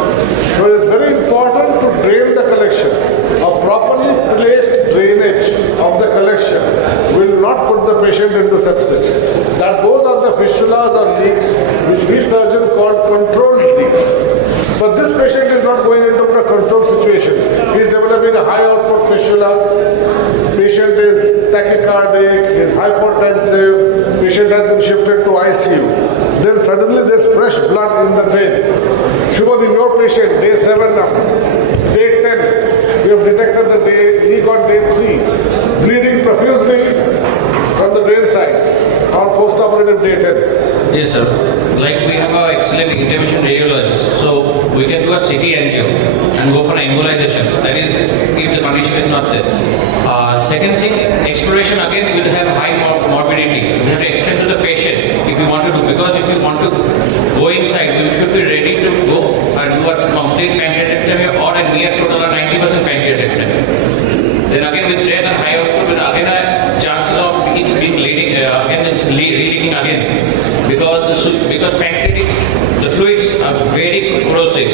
So it is very important to drain the collection. A properly placed drainage of the collection will not put the patient into sepsis. Those are the fistulas or leaks which we surgeons call controlled leaks. But this patient is not going into a controlled situation. He is developing a high output fistula. Patient is tachycardic, is hypertensive, patient has been shifted to ICU. Then suddenly there's fresh blood in the vein. Shubham, in your patient, day 7 now, day 10, we have detected the leak on day 3, bleeding profusely from the drain side on post-operative day 10. Yes, sir. Like we have an excellent intervention radiologist, so we can do a CT angio and go for an embolization. That is, if the condition is not there. Second thing, exploration again will have high morbidity. You have to explain to the patient if you want to do, because if you want to go inside, you should be ready to go and do a complete pancreatectomy or a near total or 90% pancreatectomy. Then again with drain and high output, with again a chances of it being leading re-leaking again, because pancreatic, the fluids are very corrosive.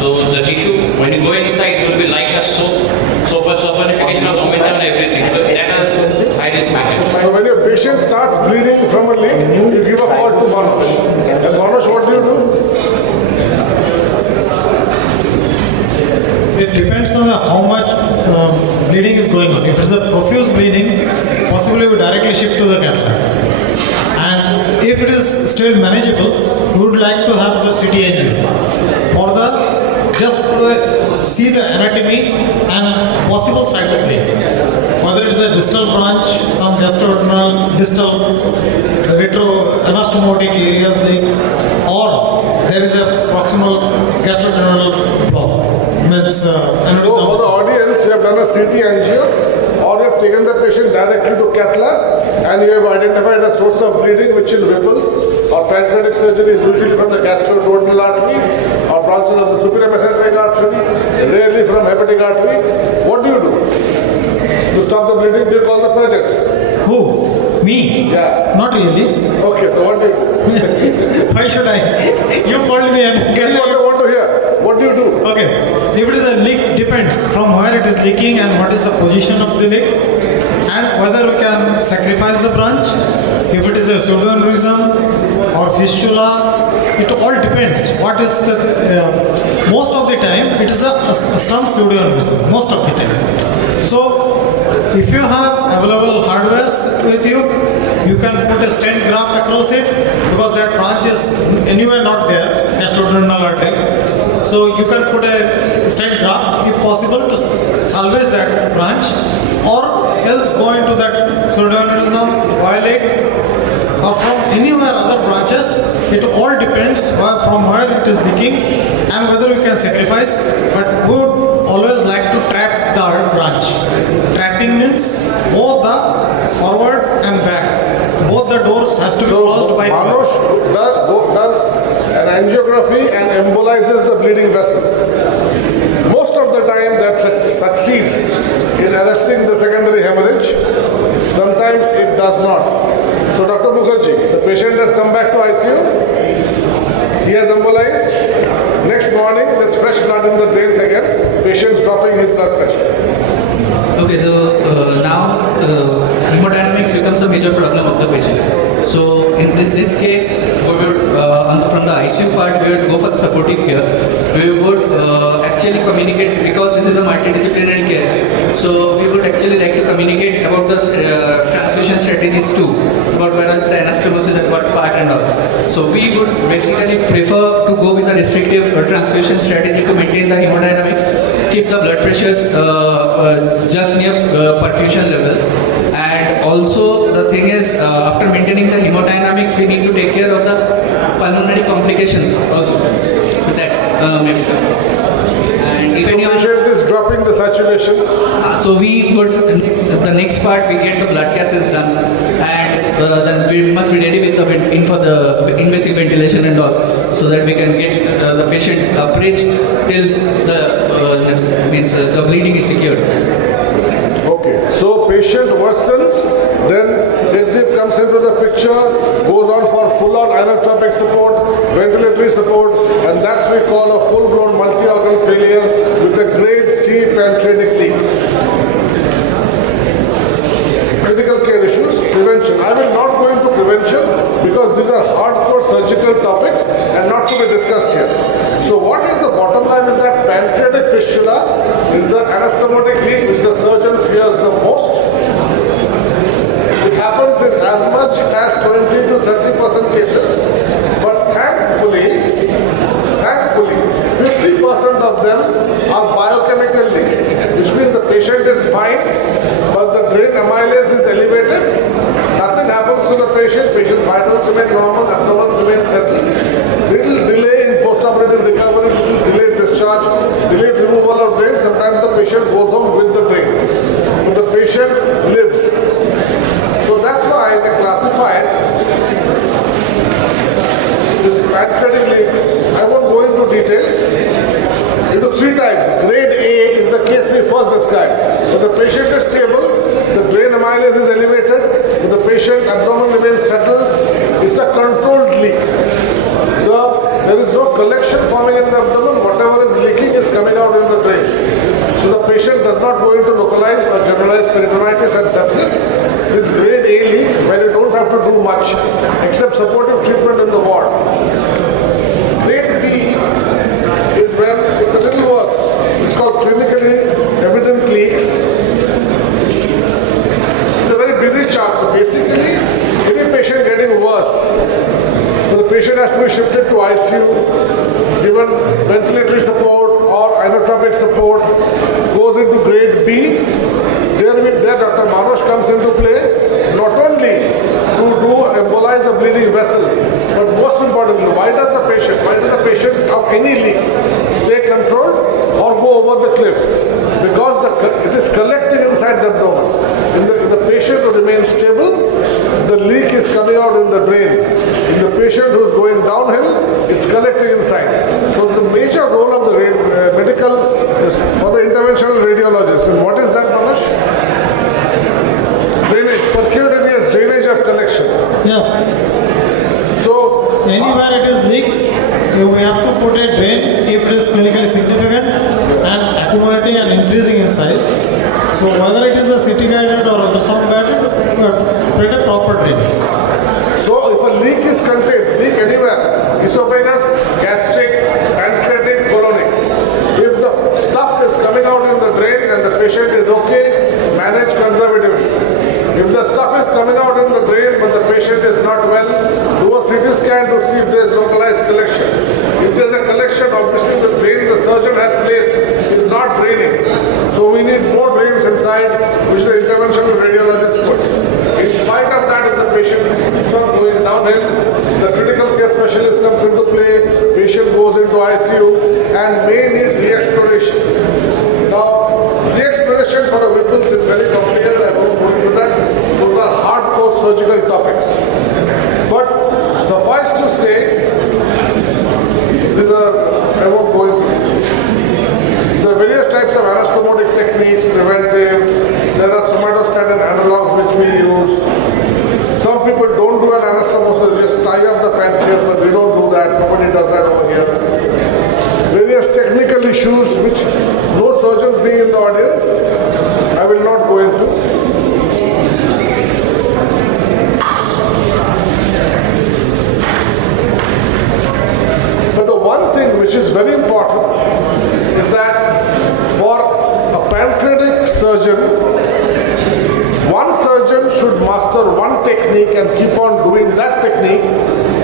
So the tissue, when you go inside, it will be like a soponification of momentum and everything. So that is high risk matter. So when your patient starts bleeding from a leak, you give a call to Manoj. And Manoj, what do you do? It depends on how much bleeding is going on. If it's a profuse bleeding, possibly we directly shift to the cath lab. And if it is still manageable, we would like to have the CT angio. For see the anatomy and possible site of bleeding. Whether it's a distal branch, some gastrointestinal, distal, retroanastomotic areas leak, or there is a proximal gastrointestinal block. So for the audience, you have done a CT angio, or you have taken the patient directly to cath lab, and you have identified a source of bleeding, which is ripples, or pancreatic surgery is usually from the gastroduodenal artery, or branches of the superior mesenteric artery, rarely from hepatic artery. What do you do? To stop the bleeding, do you call the surgeon? Who? Me? Yeah. Not really. Okay, so what do you do? Why should I? You called me and guess what I want to hear. What do you do? Okay. if it is a leak, depends from where it is leaking and what is the position of the leak, and whether we can sacrifice the branch. If it is a pseudoaneurysm or fistula, it all depends. What is the most of the time it is a stump pseudoaneurysm. Most of the time. So if you have available hardware with you, you can put a stent graft across it because that branch is anyway not there, gastroduodenal artery. So you can put a stent graft if possible to salvage that branch, or else go into that pseudoaneurysm, violate, or from anywhere other branches. It all depends from where it is leaking and whether you can sacrifice. But we would always like to trap the branch. Trapping means both the forward and back. Both the doors has to be closed by Manush does an angiography and embolizes the bleeding vessel. Most of the time that succeeds in arresting the secondary hemorrhage. Sometimes it does not. So Dr. Mukherjee, the patient has come back to ICU. He has embolized. Next morning, there's fresh blood in the drains again. Patient's dropping his blood pressure. Okay, now hemodynamics becomes a major problem of the patient. So in this case, we would, from the ICU part, we would go for supportive care. We would actually communicate, because this is a multidisciplinary care. So we would actually like to communicate about the transfusion strategies too, about whereas the anastomosis and what part and all. So we would basically prefer to go with a restrictive transfusion strategy to maintain the hemodynamics, keep the blood pressures just near perfusion levels. And also the thing is, after maintaining the hemodynamics, we need to take care of the pulmonary complications also with that. And if any patient is dropping the saturation. So we would, the next part we get the blood gases done, and then we must be ready with the invasive ventilation and all, so that we can get the patient bridge till the bleeding is secured. Okay, so patient worsens, then deadlift comes into the picture, goes on for full-on inotropic support, ventilatory support, and that's we call a full-blown multi-organ failure with a grade C pancreatic leak. Critical care issues, prevention. I will not go into prevention because these are hardcore surgical topics and not to be discussed here. So what is the bottom line is that pancreatic fistula is the anastomotic leak which the surgeon fears the most. It happens in as much as 20 to 30% cases, but thankfully, 50% of them are biochemical leaks, which means the patient is fine, but the drain amylase is elevated. Nothing happens to the patient vitals remain normal, abdomen remains settled. Little delay in postoperative recovery, little delayed discharge, delayed removal of drain. Sometimes the patient goes home with the drain, but the patient lives. So that's why they classified this pancreatic leak. I won't go into details. Into three types. Grade A is the case we first described. When the patient is stable, the drain amylase is elevated, when the patient abdomen remains settled, it's a controlled leak. There is no collection forming in the abdomen, whatever is leaking is coming out in the drain. So the patient does not go into localized or generalized peritonitis and sepsis. This grade A leak, where you don't have to do much except supportive treatment in the ward. Grade B is when it's a little worse. It's called clinically evident leaks. It's a very busy chart. So basically, any patient getting worse, so the patient has to be shifted to ICU, given ventilatory support or inotropic support, goes into grade B. There Dr. Manush comes into play, not only to embolize the bleeding vessel, but most importantly, why does the patient of any leak stay controlled or go over the cliff? Because it is collecting inside the abdomen. In the patient who remains stable, the leak is coming out in the drain. In the patient who is going downhill, it's collecting inside. So the major role of the medical is for the interventional radiologist. And what is that, Manush? Drainage, percutaneous drainage of collection. Yeah. So anywhere it is leak, we have to put a drain if it is clinically significant, accumulating and increasing in size. So whether it is a CT guided or ultrasound guided, create a proper training. So if a leak is contained, leak anywhere, esophagus, gastric, pancreatic, colonic. If the stuff is coming out in the drain and the patient is okay, manage conservatively. If the stuff is coming out in the drain but the patient is not well, do a CT scan to see if there is localized collection. If there is a collection, obviously the drain the surgeon has placed is not draining. So we need more drains inside, which the interventional radiologist puts. In spite of that, if the patient keeps on going downhill, the critical care specialist comes into play, patient goes into ICU and may need re-exploration. Now, re-exploration for a Whipple's is very complicated, I won't go into that. Those are hardcore surgical topics. But suffice to say, I won't go into it. There are various types of anastomotic techniques, preventive. There are somatostatin analogs which we use. Some people don't do an anastomosis, just tie up the pancreas, but we don't do that. Nobody does that over here. Various technical issues which no surgeons being in the audience, I will not go into. But the one thing which is very important is that for a pancreatic surgeon, one surgeon should master one technique and keep on doing that technique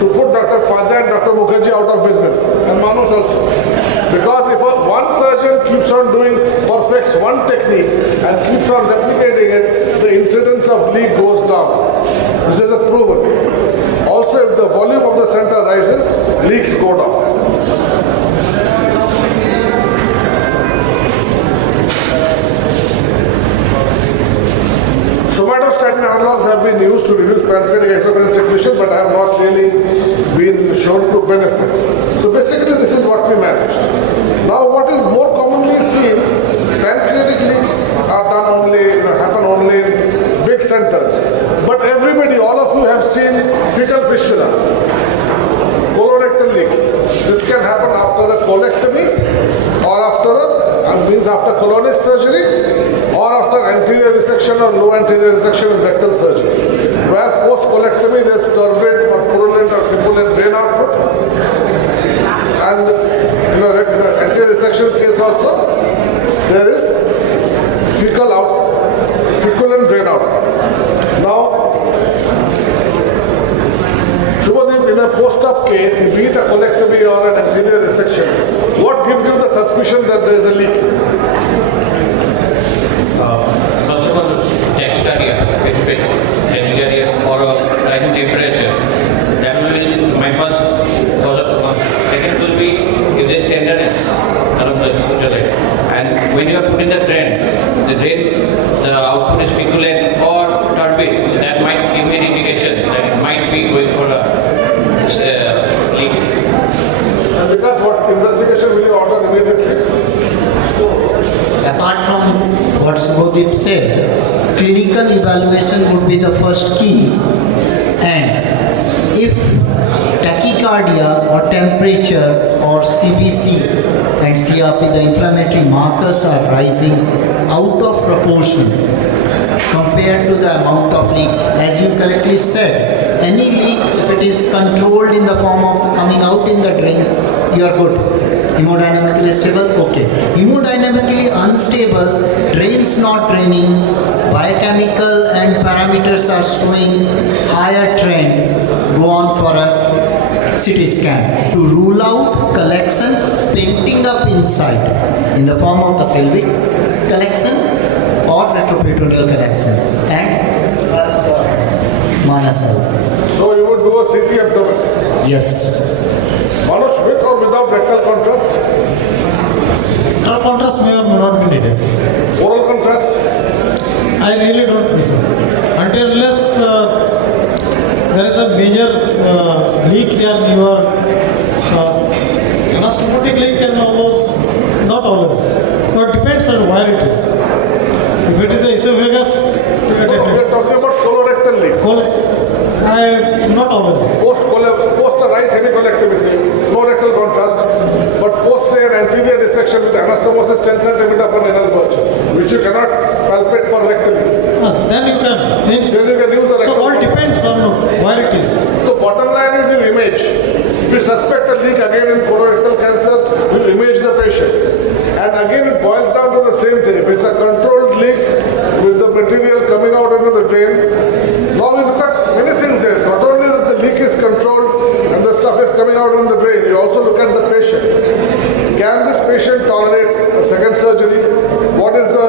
to put Dr. Paja and Dr. Mukherjee out of business, and Manoj also. Because if one surgeon keeps on perfects one technique and keeps on replicating it, the incidence of leak goes down. This is a proven. Also, if the volume of the center rises, leaks go down. Somatostatin analogs have been used to reduce pancreatic exocrine secretion, but have not really been shown to benefit. So basically, this is what we managed. Now, what is more commonly seen, pancreatic leaks happen only in big centers. But everybody, all of you have seen fecal fistula, colorectal leaks. This can happen after a colectomy or after colonic surgery or after anterior resection or low anterior resection in rectal surgery. Where post-colectomy there is turbid or purulent or crepulent brain output. And in the anterior resection case also, there is feculent drain output. Now, Shubhadeep, in a post-op case, be it a colectomy or an anterior resection, what gives you the suspicion that there is a leak? First of all, tachycardia, or a rising temperature. That will be my first cause. Second will be if there is tenderness around the suture. And when you are putting the drains, the output is feculent or turbid. So that might give me an indication that it might be going for a leak. And because what investigation will you order immediately? Apart from what Subodhip said, clinical evaluation would be the first key, and if tachycardia or temperature or CBC and CRP, the inflammatory markers are rising out of proportion compared to the amount of leak, as you correctly said, any leak, if it is controlled in the form of coming out in the drain, you are good. Hemodynamically stable, okay. Hemodynamically unstable, drains not draining, biochemical and parameters are showing higher trend, go on for a CT scan to rule out collection painting up inside in the form of the pelvic collection or retroperitoneal collection and manasal. So you would do a CT abdomen? Yes. Manoj, with or without rectal contrast? Rectal contrast may or may not be needed. Oral contrast? I really don't think. Until unless there is a major leak here, your anastomotic leak and all those, not always. So it depends on where it is. If it is the esophagus, we are talking about colorectal leak. Not always. Post the right hemicolectomy, no rectal contrast, but post say an anterior resection with anastomosis 10 cm you suspect a leak again in colorectal cancer, you image the patient. And again it boils down to the same thing. If it's a controlled leak with the material coming out into the drain, now we look at many things there. Not only that the leak is controlled and the stuff is coming out in the drain, you also look at the patient. Can this patient tolerate a second surgery? What is the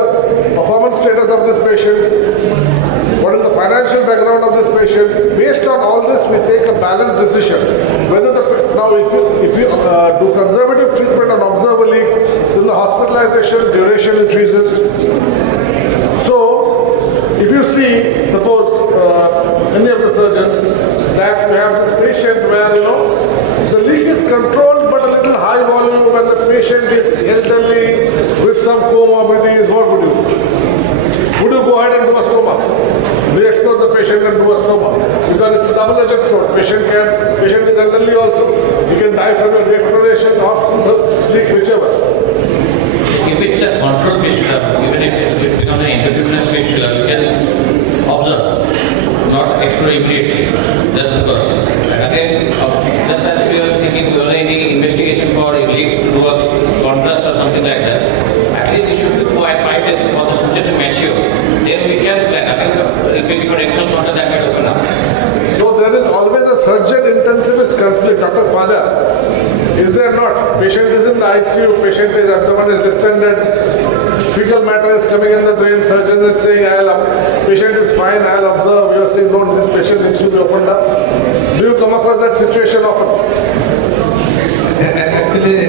performance status of this patient? What is the financial background of this patient? Based on all this, we take a balanced decision. Whether if you do conservative treatment and observe a leak, then the hospitalization duration increases. So, if you see, suppose any of the surgeons, that you have this patient where the leak is controlled but a little high volume, and the patient is elderly with some comorbidities, what would you do? Would you go ahead and do a stoma? Re-expose the patient and do a stoma? Because it's a double-edged sword. Patient is elderly also. You can die from your re-exploration or from the leak, whichever. If it's a control fistula, even if it becomes an intratuminous fistula, you can observe, not explore immediately, just because. Again, just as we are thinking, we are in the investigation for a leak to do a contrast or something like that, at least it should be 5 days for the structure to mature. Then we can plan. If we give a rectal contact, that can open up. So there is always a surgeon-intensivist conflict, Dr. Paja. Is there not? Patient is in the ICU, patient is abdomen is distended, fecal matter is coming in the drain, surgeon is saying, patient is fine, I'll observe, you are saying, no, this patient needs to be opened up. Do you come across that situation often? Actually,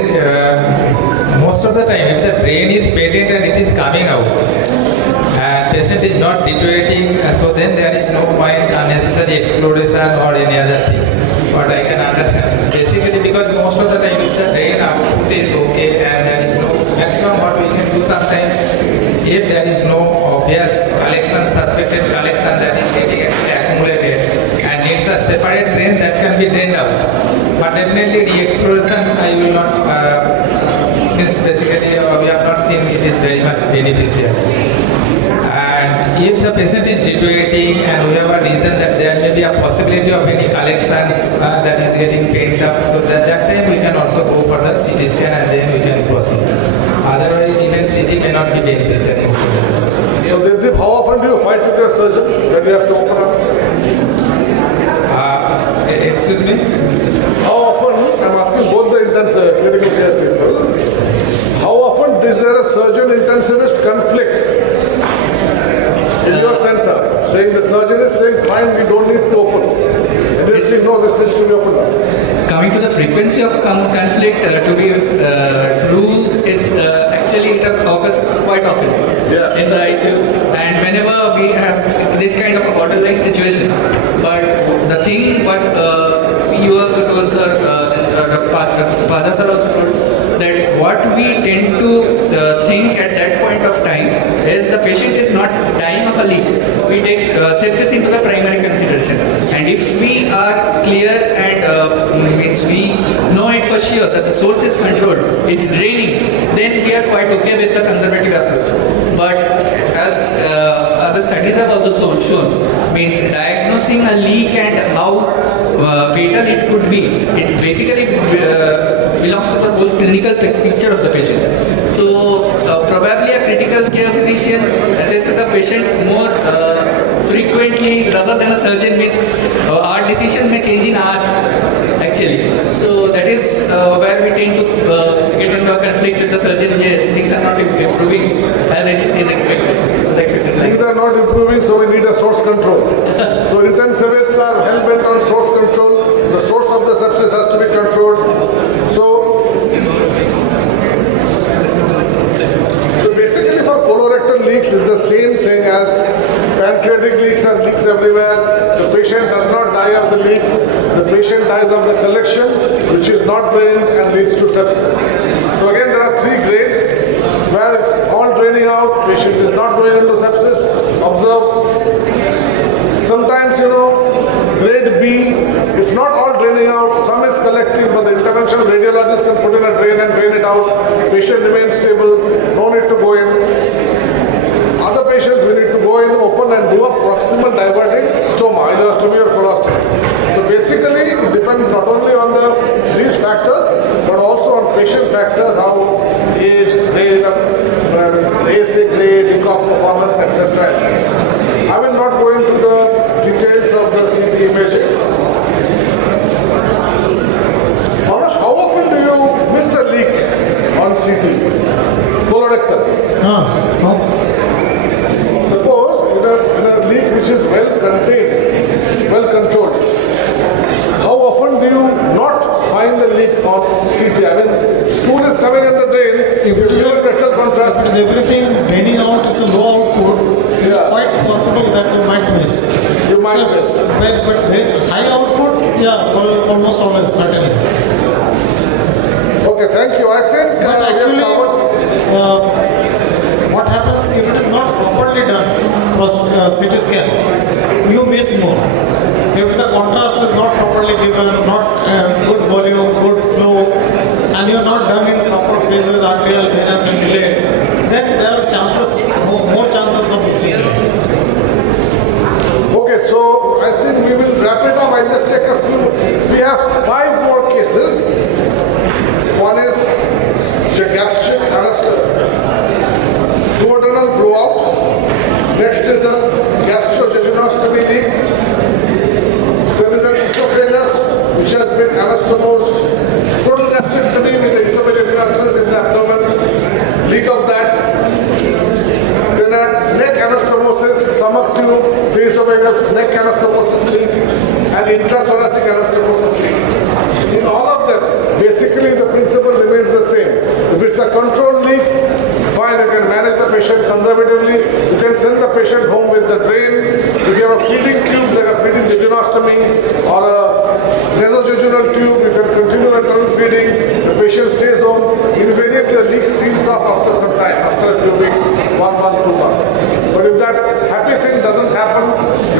most of the time, if the drain is patent and it is coming out, and patient is not deteriorating, so then there is no point unnecessary exploration or any other thing. But I can understand. Basically, because most of the time, if the drain output is okay and there is no maximum, what we can do sometimes, if there is no obvious collection, suspected collection that is getting accumulated and needs a separate drain, that can be drained out. But definitely re-exploration, I will not, basically we have not seen it is very much beneficial. And if the patient is deteriorating and we have a reason that there may be a possibility of any collections that is getting painted up, so that time we can also go for the CT scan and then we can proceed. Otherwise, even CT may not be beneficial. So, Devdeep, how often do you fight with your surgeon when you have to open up? Excuse me? How often, I'm asking both the intensive clinical care people, how often is there a surgeon-intensivist conflict in your center? Saying the surgeon is saying, fine, we don't need to open. And you're saying, no, this needs to be opened up. Coming to the frequency of conflict, to be true, it's actually it occurs quite often in the ICU, and whenever we have this kind of a borderline situation. But the thing what you also told, sir, Paja sir also told, that what we tend to think at that point of time is the patient is not dying of a leak. We take sepsis into the primary consideration, and if we are clear and means we know it for sure that the source is controlled, it's draining, then we are quite okay with the conservative approach. But as other studies have also shown, means diagnosing a leak and how fatal it could be, it basically belongs to the whole clinical picture of the patient. So probably a critical care physician assesses a patient more frequently rather than a surgeon, means our decision may change in hours actually. So that is where we tend to get into a conflict with the surgeon. Things are not improving as it is expected. Things are not improving, so we need a source control. So intensivists are hell-bent on source control. The source of the sepsis has to be controlled. So basically for colorectal leaks is the same thing as pancreatic leaks and leaks everywhere. The patient does not die of the leak. The patient dies of the collection, which is not drained and leads to sepsis. So again, there are 3 grades where it's all draining out, patient is not going into sepsis. Observe. Sometimes, grade B, it's not all draining out, some is collecting, but the interventional radiologist can put in a drain and drain it out. Patient remains stable, no need to go in. Other patients, we need to go in, open and do a proximal diverting stoma, either stomy or colostomy. So basically, it depends not only on the on CT. I mean, stool is coming in the drain, if you feel rectal contrast. If it is everything draining out, it's a low output, it's quite possible that you might miss. You might miss. But high output, yeah, almost always, certainly. Okay, thank you. I think actually, what happens if it is not properly done, CT scan, you miss more. If the contrast is not properly given, not good volume, good flow, and you are not done in proper phases, arterial, venous, and delayed, then there are chances, more chances of missing. Okay, so I think we will wrap it up. I just take a few. We have 5 more cases. One is gastric duodenal blowout. Next is a gastrojejunostomy leak. There is an esophagus which has been anastomosed. Total gastrectomy with the esophageal ulcers in the abdomen. Leak of that. Then a neck anastomosis, stomach tube, esophagus, neck anastomosis leak, and intrathoracic anastomosis leak. In all of them, basically the principle remains the same. If it's a controlled leak, fine, you can manage the patient conservatively. You can send the patient home with the drain. If you have a feeding tube, like a feeding jejunostomy or a nasojejunal tube, you can continue the tunnel feeding. The patient stays home. Invariably, the leak seals off after some time, after a few weeks, 1 month, 2 months. But if that happy thing doesn't happen,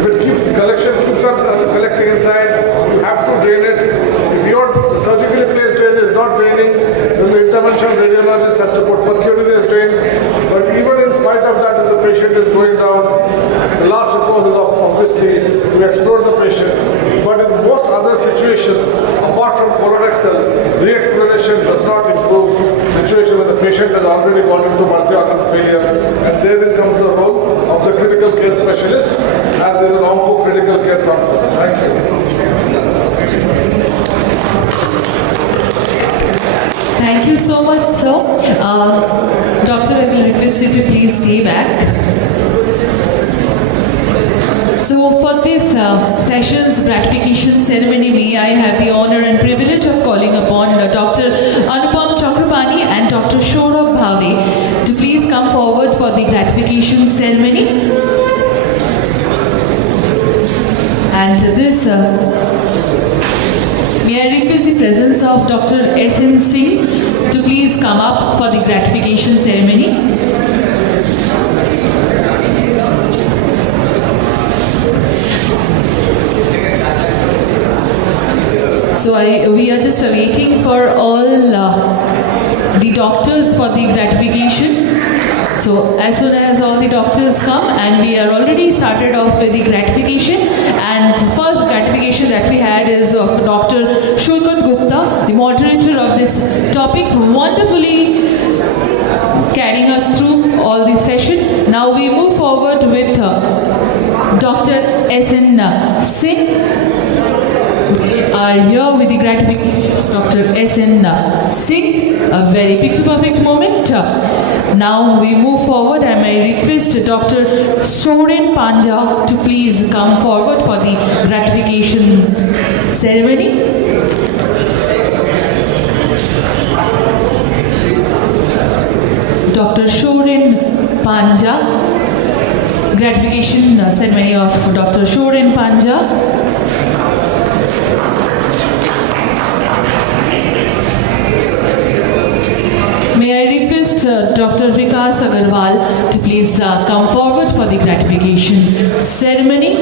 if it keeps the collection keeps on collecting inside, you have to drain it. If your surgically placed drain is not draining, then the intervention radiologist has to put percutaneous drains. But even in spite of that, if the patient is going down, the last report is obviously to explore the patient. But in most other situations, apart from colorectal, re-exploration does not improve the situation when the patient has already gone into multi-organ failure. And therein comes the role of the critical care specialist as there is an Onco critical care doctor. Thank you. Thank you so much, sir. Doctor, I will request you to please stay back. So for this session's gratification ceremony, may I have the honor and privilege of calling upon Dr. Anupam Chakrapani and Dr. Saurabh Bhavde to please come forward for the gratification ceremony. And this, may I request the presence of Dr. S.N. Singh to please come up for the gratification ceremony. So we are just waiting for all the doctors for the gratification. So as soon as all the doctors come, and we are already started off with the gratification, and first gratification that we had is of Dr. Saikat Gupta, the moderator of this topic, wonderfully carrying us through all this session. Now we move forward with Dr. S.N. Singh. We are here with the gratification of Dr. S.N. Singh. A very picture-perfect moment. Now we move forward, and I request Dr. Soren Panja to please come forward for the gratification ceremony. Dr. Soren Panja, gratification ceremony of Dr. Soren Panja. May I request Dr. Vikas Agarwal to please come forward for the gratification ceremony.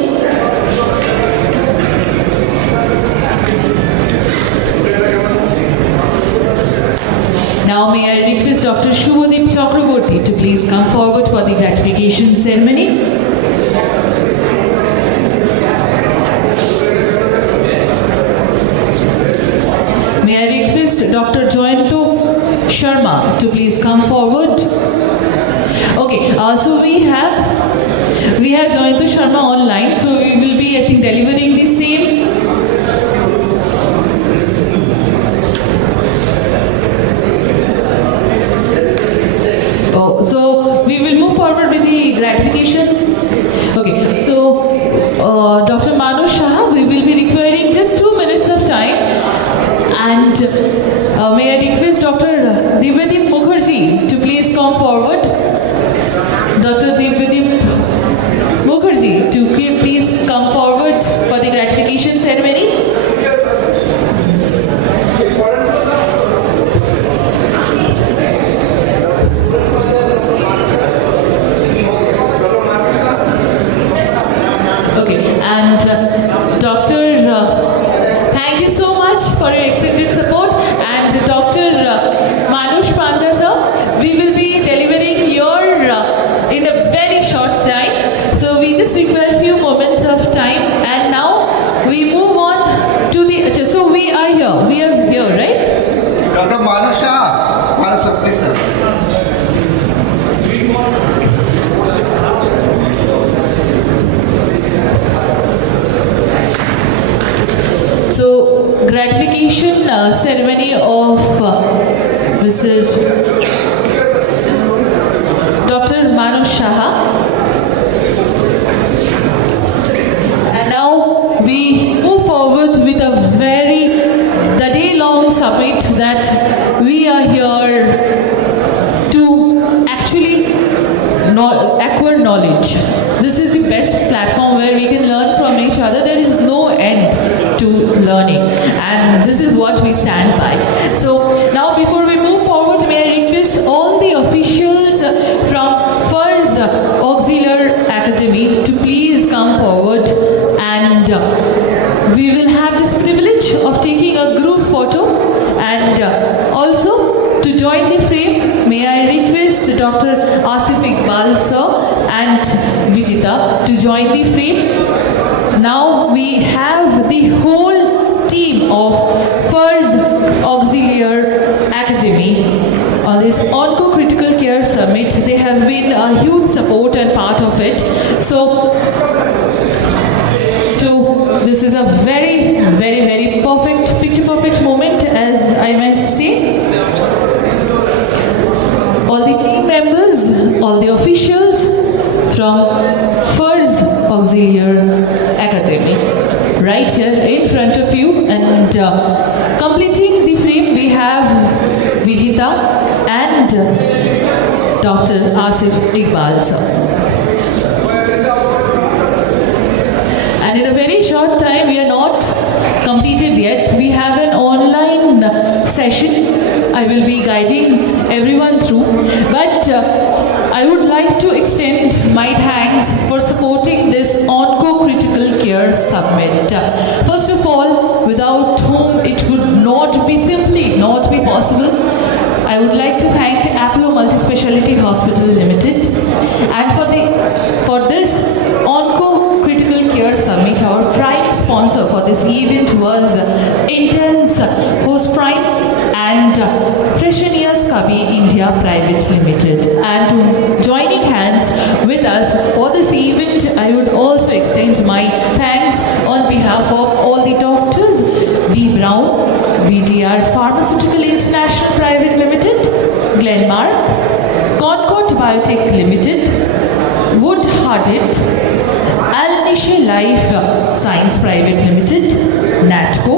Now may I request Dr. Shubhadeep Chakraborty to please come forward for the gratification ceremony. May I request Dr. Joyanto Sharma to please come forward. Okay, so we have Joyanto Sharma online, so we will be, I think, delivering the same. So we will move forward with the gratification. Okay, so Dr. Manu Shah, we will be requiring just 2 minutes of time, and inauguration ceremony of Mr. Dr. Manu Shah. And now we move forward with the day-long summit that we are here to actually acquire knowledge. This is the best platform where we can learn from each other. There is no end to learning, and this is what we stand by. So now before we move forward, may I request all the officials from FIRS Auxiliary Academy to please come forward, and we will have this privilege of taking a group photo. And also to join the frame, may I request Dr. Asif Iqbal sir and Vijita to join the frame. Now we have the whole team of FIRS Auxiliary Academy on this Onco Critical Care Summit. They have been a huge support and part of it. So this is a very, very, very perfect, picture perfect moment, as I might say. All the team members, all the officials from FIRS Auxiliary Academy, right here in front of you, and completing the frame we have Vijita and Dr. Asif Iqbal sir. And in a very short time, we are not completed yet. We have an online session. I will be guiding everyone through. But I would like to extend my thanks for supporting this Onco Critical Care Summit. First of all, without whom it would simply not be possible. I would like to thank Apollo Multispeciality Hospital Limited, and for this Onco Critical Care Summit, our prime sponsor for this event was Intense Host Prime and Freshenias Kavi India Private Limited. And joining hands with us for this event, I would also extend my thanks on behalf of all the doctors: B. Brown, BDR Pharmaceutical International Private Limited, Glenmark, Concord Biotech Limited, Wood Hardit, Alnisha Life Science Private Limited, NATCO,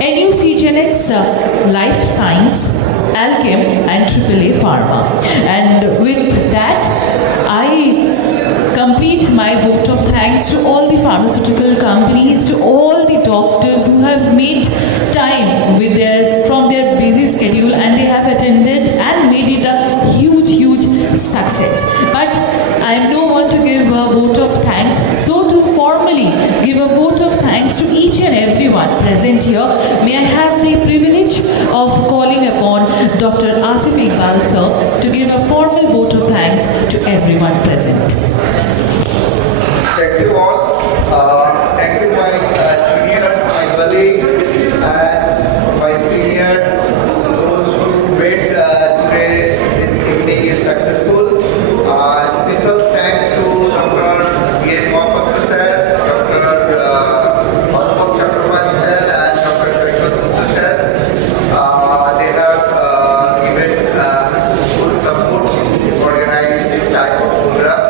NUC Genetics Life Science, Alchem, and AAA Pharma. And with that, I complete my vote of thanks to all the pharmaceutical companies, to all the doctors who have made time from their busy schedule, and they have attended and made it a huge, huge success. But I am no one to give a vote of thanks, so to formally give a vote of thanks to each and everyone present here, may I have the privilege of calling upon Dr. Asif Iqbal sir to give a formal vote of thanks to everyone present. Thank you all. Thank you my juniors, my colleagues, and my seniors, those who made today this evening is successful. Special thanks to Dr. P.N Mahapatra sir, Dr. Anupam Chakrapani sir, and Dr. Saikat Gupta sir. They have given full support to organize this type of program.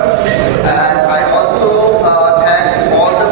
And I also thank all the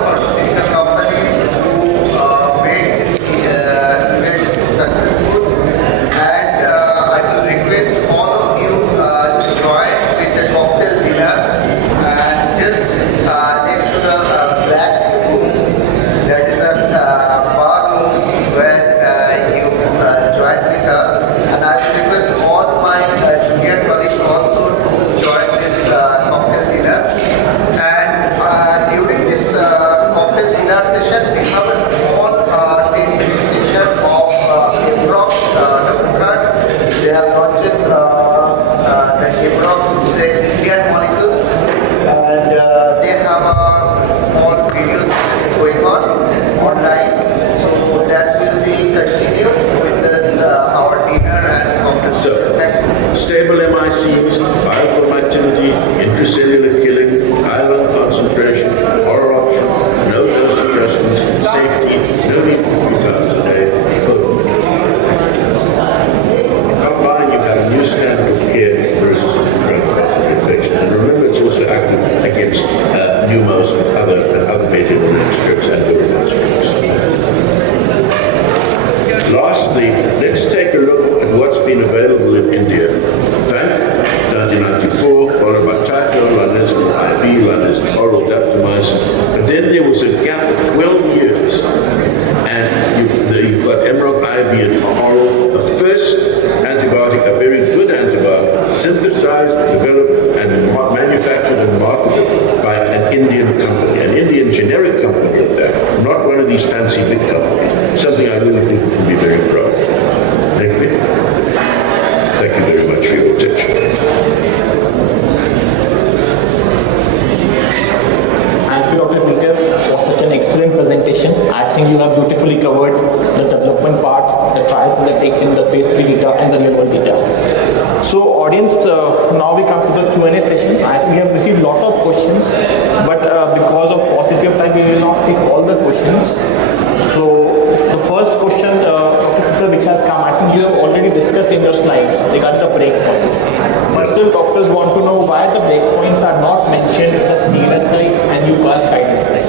lastly, let's take a look at what's been available in India. Vanc, 1994, followed by Tyco, London IV, London oral daptomycin. But then there was a gap of 12 years, and you've got Emroc IV and oral, the first antibiotic, a very good antibiotic, synthesized, developed, and manufactured and marketed by an Indian company, an Indian generic company at that, not one of these fancy big companies. Something I really think we can be very proud of. Thank you. Thank you very much for your attention. Thank you, Dr. Peter, for such an excellent presentation. I think you have beautifully covered the development part, the trials that take in the phase 3 data and the real world data. So audience, now we come to the Q&A session. I think we have received a lot of questions, but because of paucity of time, we will not take all the questions. So the first question which has come, I think you have already discussed in your slides regarding the breakpoints. But still doctors want to know why the breakpoints are not mentioned in the CNS and UCAS guidelines.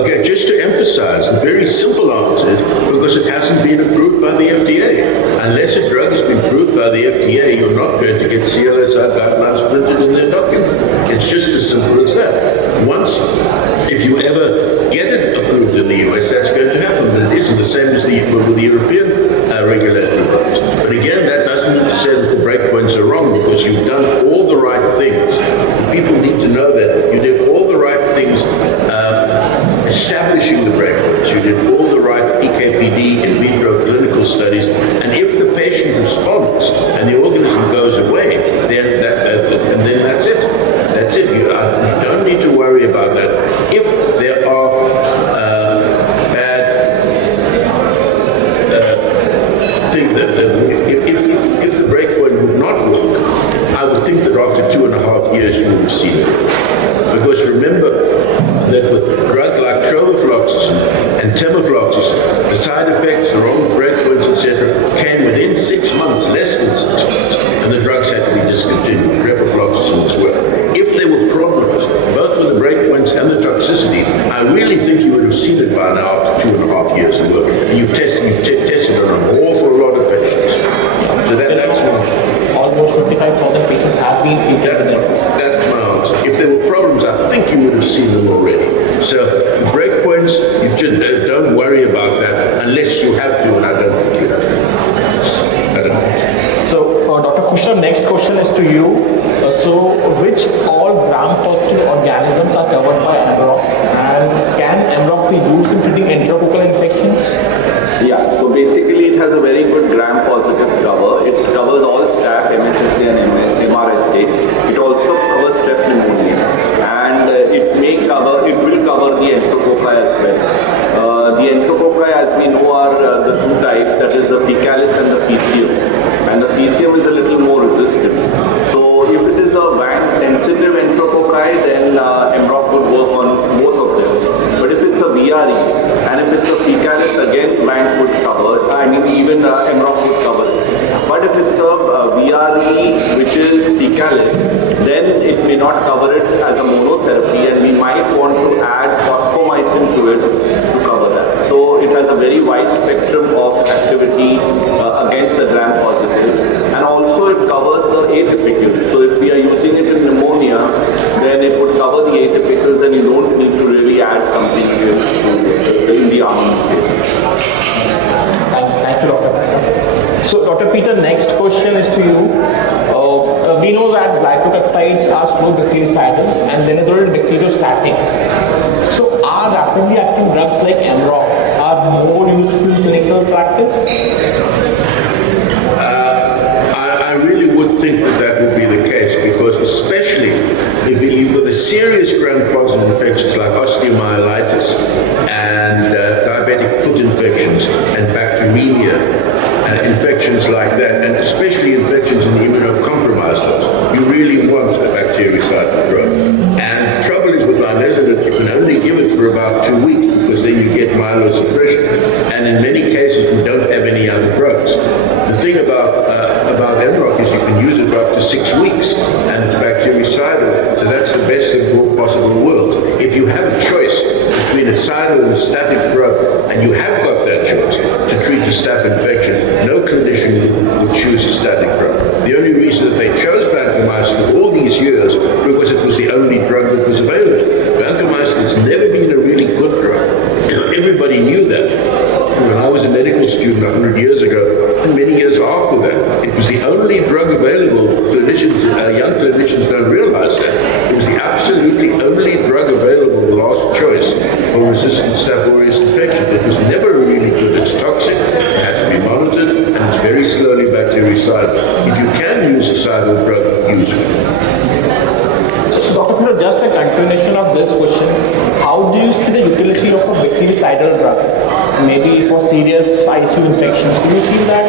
Okay, just to emphasize, a very simple answer is because it hasn't been approved by the FDA. Unless a drug has been approved by the FDA, you're not going to get CLSI guidelines printed in their document. It's just as simple as that. Once, if you ever get it approved in the US, that's going to happen. It isn't the same as with the European regulatory bodies. But again, that doesn't mean to say that the breakpoints are wrong, because you've done all the right things. People need to know that you did all the right things establishing the breakpoints. You did all the right PKPD in vitro clinical studies, and if the patient responds and the organism goes away, then that's it. That's it. You don't need to worry about that. If there are bad things if the breakpoint would not work, I would think that after 2.5 years you will see it. Because remember that with drugs like trovafloxacin and temofloxacin, the side effects, the wrong breakpoints, etc., came within 6 months, less than 6 months, and the drugs had to be discontinued, revofloxacin as well. If there were problems, both with the breakpoints and the toxicity, I really think you would have seen it by now after 2.5 years of work. And you've tested on an awful lot of patients. So that's almost 55,000 patients have been treated. That's my answer. If there were problems, I think you would have seen them already. So the breakpoints, you just don't worry about that unless you have to, and I don't think you have to. I don't know. So Dr. Kushner, next question is to you. So which all gram-positive organisms are covered by MROC, and can MROC be used in treating enterococcal infections? Yeah, so basically it has a very good gram-positive cover. It covers all staph, MSSA and MRSA. It also covers strep pneumonia, and it will cover the enterococci as well. The enterococci, as we know, are the two types, that is the fecalis and the faecium. And the faecium is a little more resistant. So if it is a VAC-sensitive enterococci, then MROC would work on both of them. But if it's a VRE, and if it's a fecalis, again, VAC would cover. Even MROC would cover it. But if it's a VRE, which is fecalis, then it may not cover it as a monotherapy, and we might want to add fosfomycin to it to cover that. So it has a very wide spectrum of activity against the gram-positive, and also it covers the atypicals. So if we are using it in pneumonia, then it would cover the atypicals, and you don't need to really add something in the armamentarium. Thank you, Dr. So, Dr. Peter, next question is to you. We know that glycopeptides are slow bactericidal and linezolid bacteriostatic. So, are rapidly acting drugs like MROC are more useful in clinical practice? I really would think that would be the case, because especially if you've got the serious gram-positive infections like osteomyelitis and diabetic foot infections and bacteremia, infections like that, and especially infections in the immunocompromised host, you really want a bactericidal drug. And the trouble is with linezolid, you can only give it for about 2 weeks, because then you get myelosuppression. And in many cases, we don't have any other drugs. The thing about MROC is you can use it for up to 6 weeks, and it's bactericidal, so that's the best of all possible worlds. If you have a choice between a cidal and a static drug, and you have got that choice to treat a staph infection, no clinician would choose a static drug. The only reason that they chose vancomycin all these years because it was the only drug that was available. Vancomycin has never been a really good drug. Everybody knew that. When I was a medical student 100 years ago, and many years after that, it was the only drug available. Young clinicians don't realize that. It was the absolutely only drug available, the last choice for resistant Staph aureus infection. It was never really good. It's toxic. It had to be monitored, and it's very slowly bactericidal. If you can use a cidal drug, use it. Dr. Peter, just a continuation of this question, how do you see the utility of a bactericidal drug? Maybe for serious ICU infections, do you feel that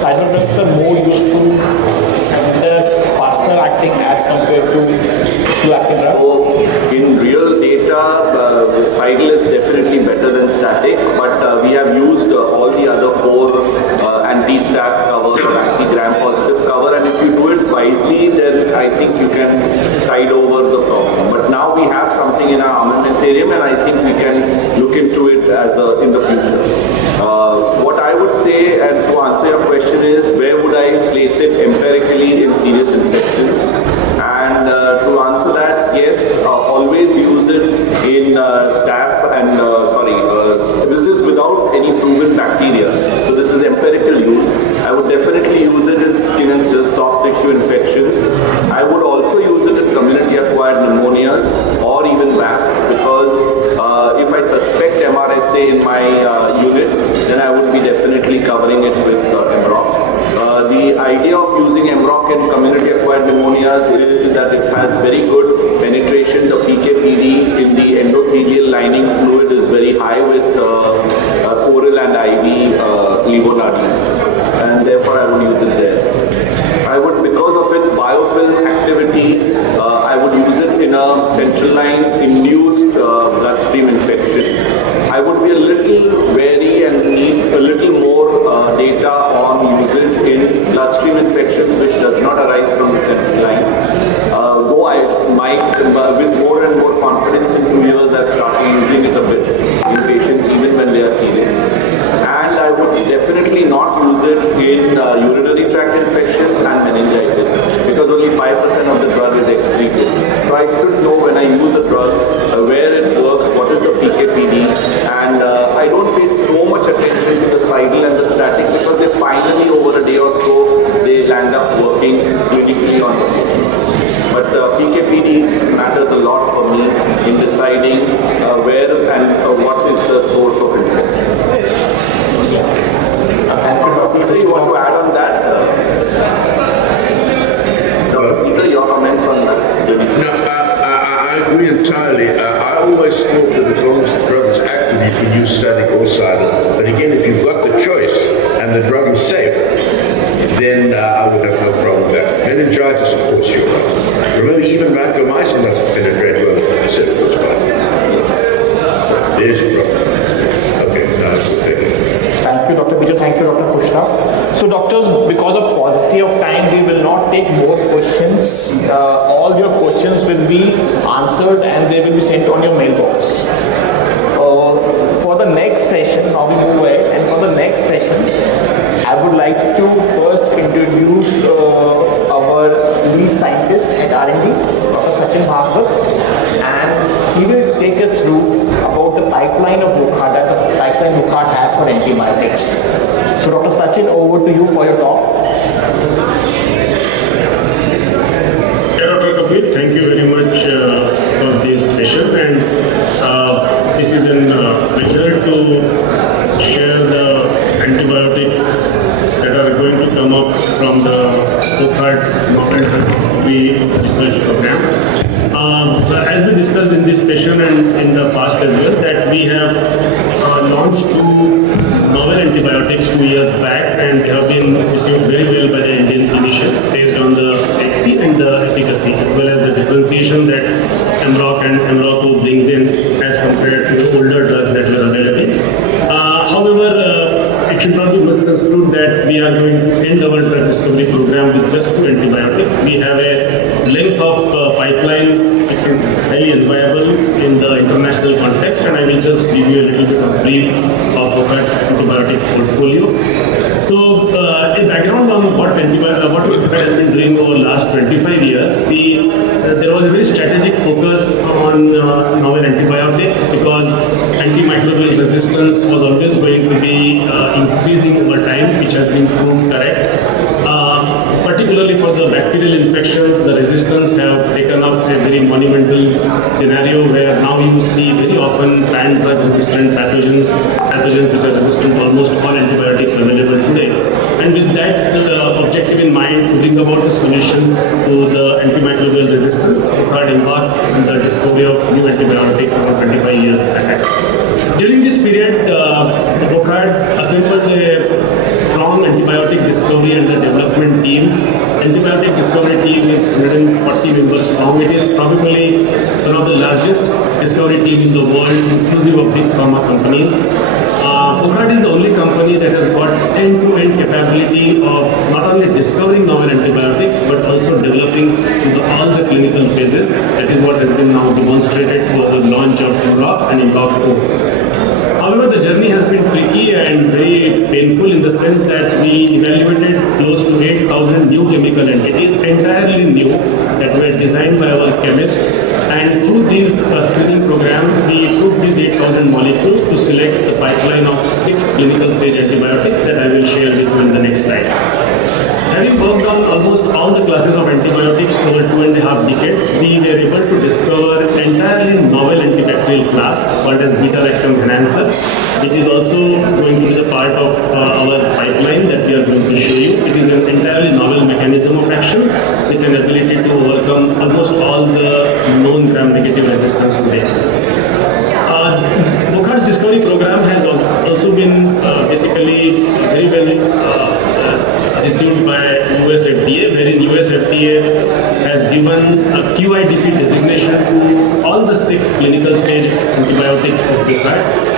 cidal drugs are more useful and they're faster acting as compared to slow-acting drugs? So, in real data, cidal is definitely better than static, but we have used all the other four anti-staph cover, anti-gram-positive cover, and if you do it wisely, then I think you can tide over the problem. But now we have something in our armamentarium, and I think we can look into it as in the future. What I would say, and to answer your question, is where would I place it empirically in serious infections? And to answer that, yes, always use it in staph and this is without any proven bacteria. So this is empirical use. I would definitely use it in skin and soft tissue infections. I would also use it in community-acquired pneumonias or even VACs, because if I suspect MRSA in my unit, then I would be definitely covering it with MROC. The idea of using MROC in community-acquired pneumonias is that it has very good penetration. The PK/PD in the endothelial lining fluid is very high with oral and IV levodopa, and therefore I would use it there. I would, because of its biofilm activity, I would use it in a central line induced bloodstream infection. I would be a little wary and need a little more data on usage in bloodstream infections which does not arise from the central line. Though I might, with more and more confidence in 2 years, I've started using it a bit in patients even when they are serious. And I would definitely not use it in urinary tract infections and meningitis, because only 5% of the drug is excreted. So I should know when I use a drug where it works, what is the PK/PD, and I don't pay so much attention to the cidal and the static, because they finally over a day or so they land up working clinically on the patient. But PK/PD matters a lot for me in deciding where and what is the source of infection. Peter, you want to add on that? Peter, your comments on that? No, I agree entirely. I always thought that as long as the drug is active, you can use static or cidal. But again, if you've got the choice and the drug is safe, then I would have no problem with that. Meningitis, of course, you're right. Remember, even vancomycin doesn't penetrate well into the receptors. There's a problem. Okay, now it's okay. Thank you, Dr. Peter. Thank you, Dr. Pushta. So, doctors, because of paucity of time, we will not take more questions. All your questions will be answered and they will be sent on your mailbox. For the next session, now we move ahead, and for the next session, I would like to first introduce our lead scientist at R&D, Dr. P.N Mahapatra, and he will take us through about the pipeline of Wockhardt that the pipeline Wockhardt has for antibiotics. So Dr. Sachin, over to you for your talk. Dr. Kapil, thank you very much for this session, and this is a pleasure to share the antibiotics that are going to come up from the Wockhardt research program. As we discussed in this session and in the past as well, that we have launched 2 novel antibiotics 2 years back, and they have been received very well by the Indian clinicians based on the safety and the efficacy, as well as the differentiation that MROC and MROCO brings in as compared to the older drugs that were available. However, it should not be misconstrued that we are going to end our drug discovery program with just 2 antibiotics. We have a length of pipeline highly enviable in the international context, and I will just give you a little bit of brief of Vocad antibiotic portfolio. So, a background on what Vocad has been doing over the last 25 years. There was a very strategic focus on novel antibiotics because antimicrobial resistance was always going to be increasing over time, which has been proved correct. Particularly for the bacterial infections, the resistance have taken up a very monumental scenario where now you see very often plant drug resistant pathogens which are resistant to almost all antibiotics available today. And with that objective in mind, to bring about a solution to the antimicrobial resistance, Vocad embarked on the discovery of new antibiotics about 25 years back. During this period, Vocad assembled a strong antibiotic discovery and the development team. Antibiotic discovery team is 140 members strong. It is probably one of the largest discovery teams in the world, inclusive of big pharma companies. Vocad is the only company that has got end-to-end capability of not only discovering novel antibiotics but also developing into all the clinical phases. That is what has been now demonstrated through the launch of Europe and Onco. However, the journey has been tricky and very painful in the sense that we evaluated close to 8,000 new chemical entities, entirely new, that were designed by our chemists. And through these screening programs, we took these 8,000 molecules to select the pipeline of 6 clinical stage antibiotics that I will share with you in the next slide. Having worked on almost all the classes of antibiotics over 2.5 decades, we were able to discover an entirely novel antibacterial class called as beta-lactam enhancer, which is also going to be the part of our pipeline that we are going to show you. It is an entirely novel mechanism of action with an ability to overcome almost all the known gram-negative resistance today. Vocad's discovery program has also been basically very well received by US FDA, wherein US FDA has given a QIDP designation to all the 6 clinical stage antibiotics of Vocad.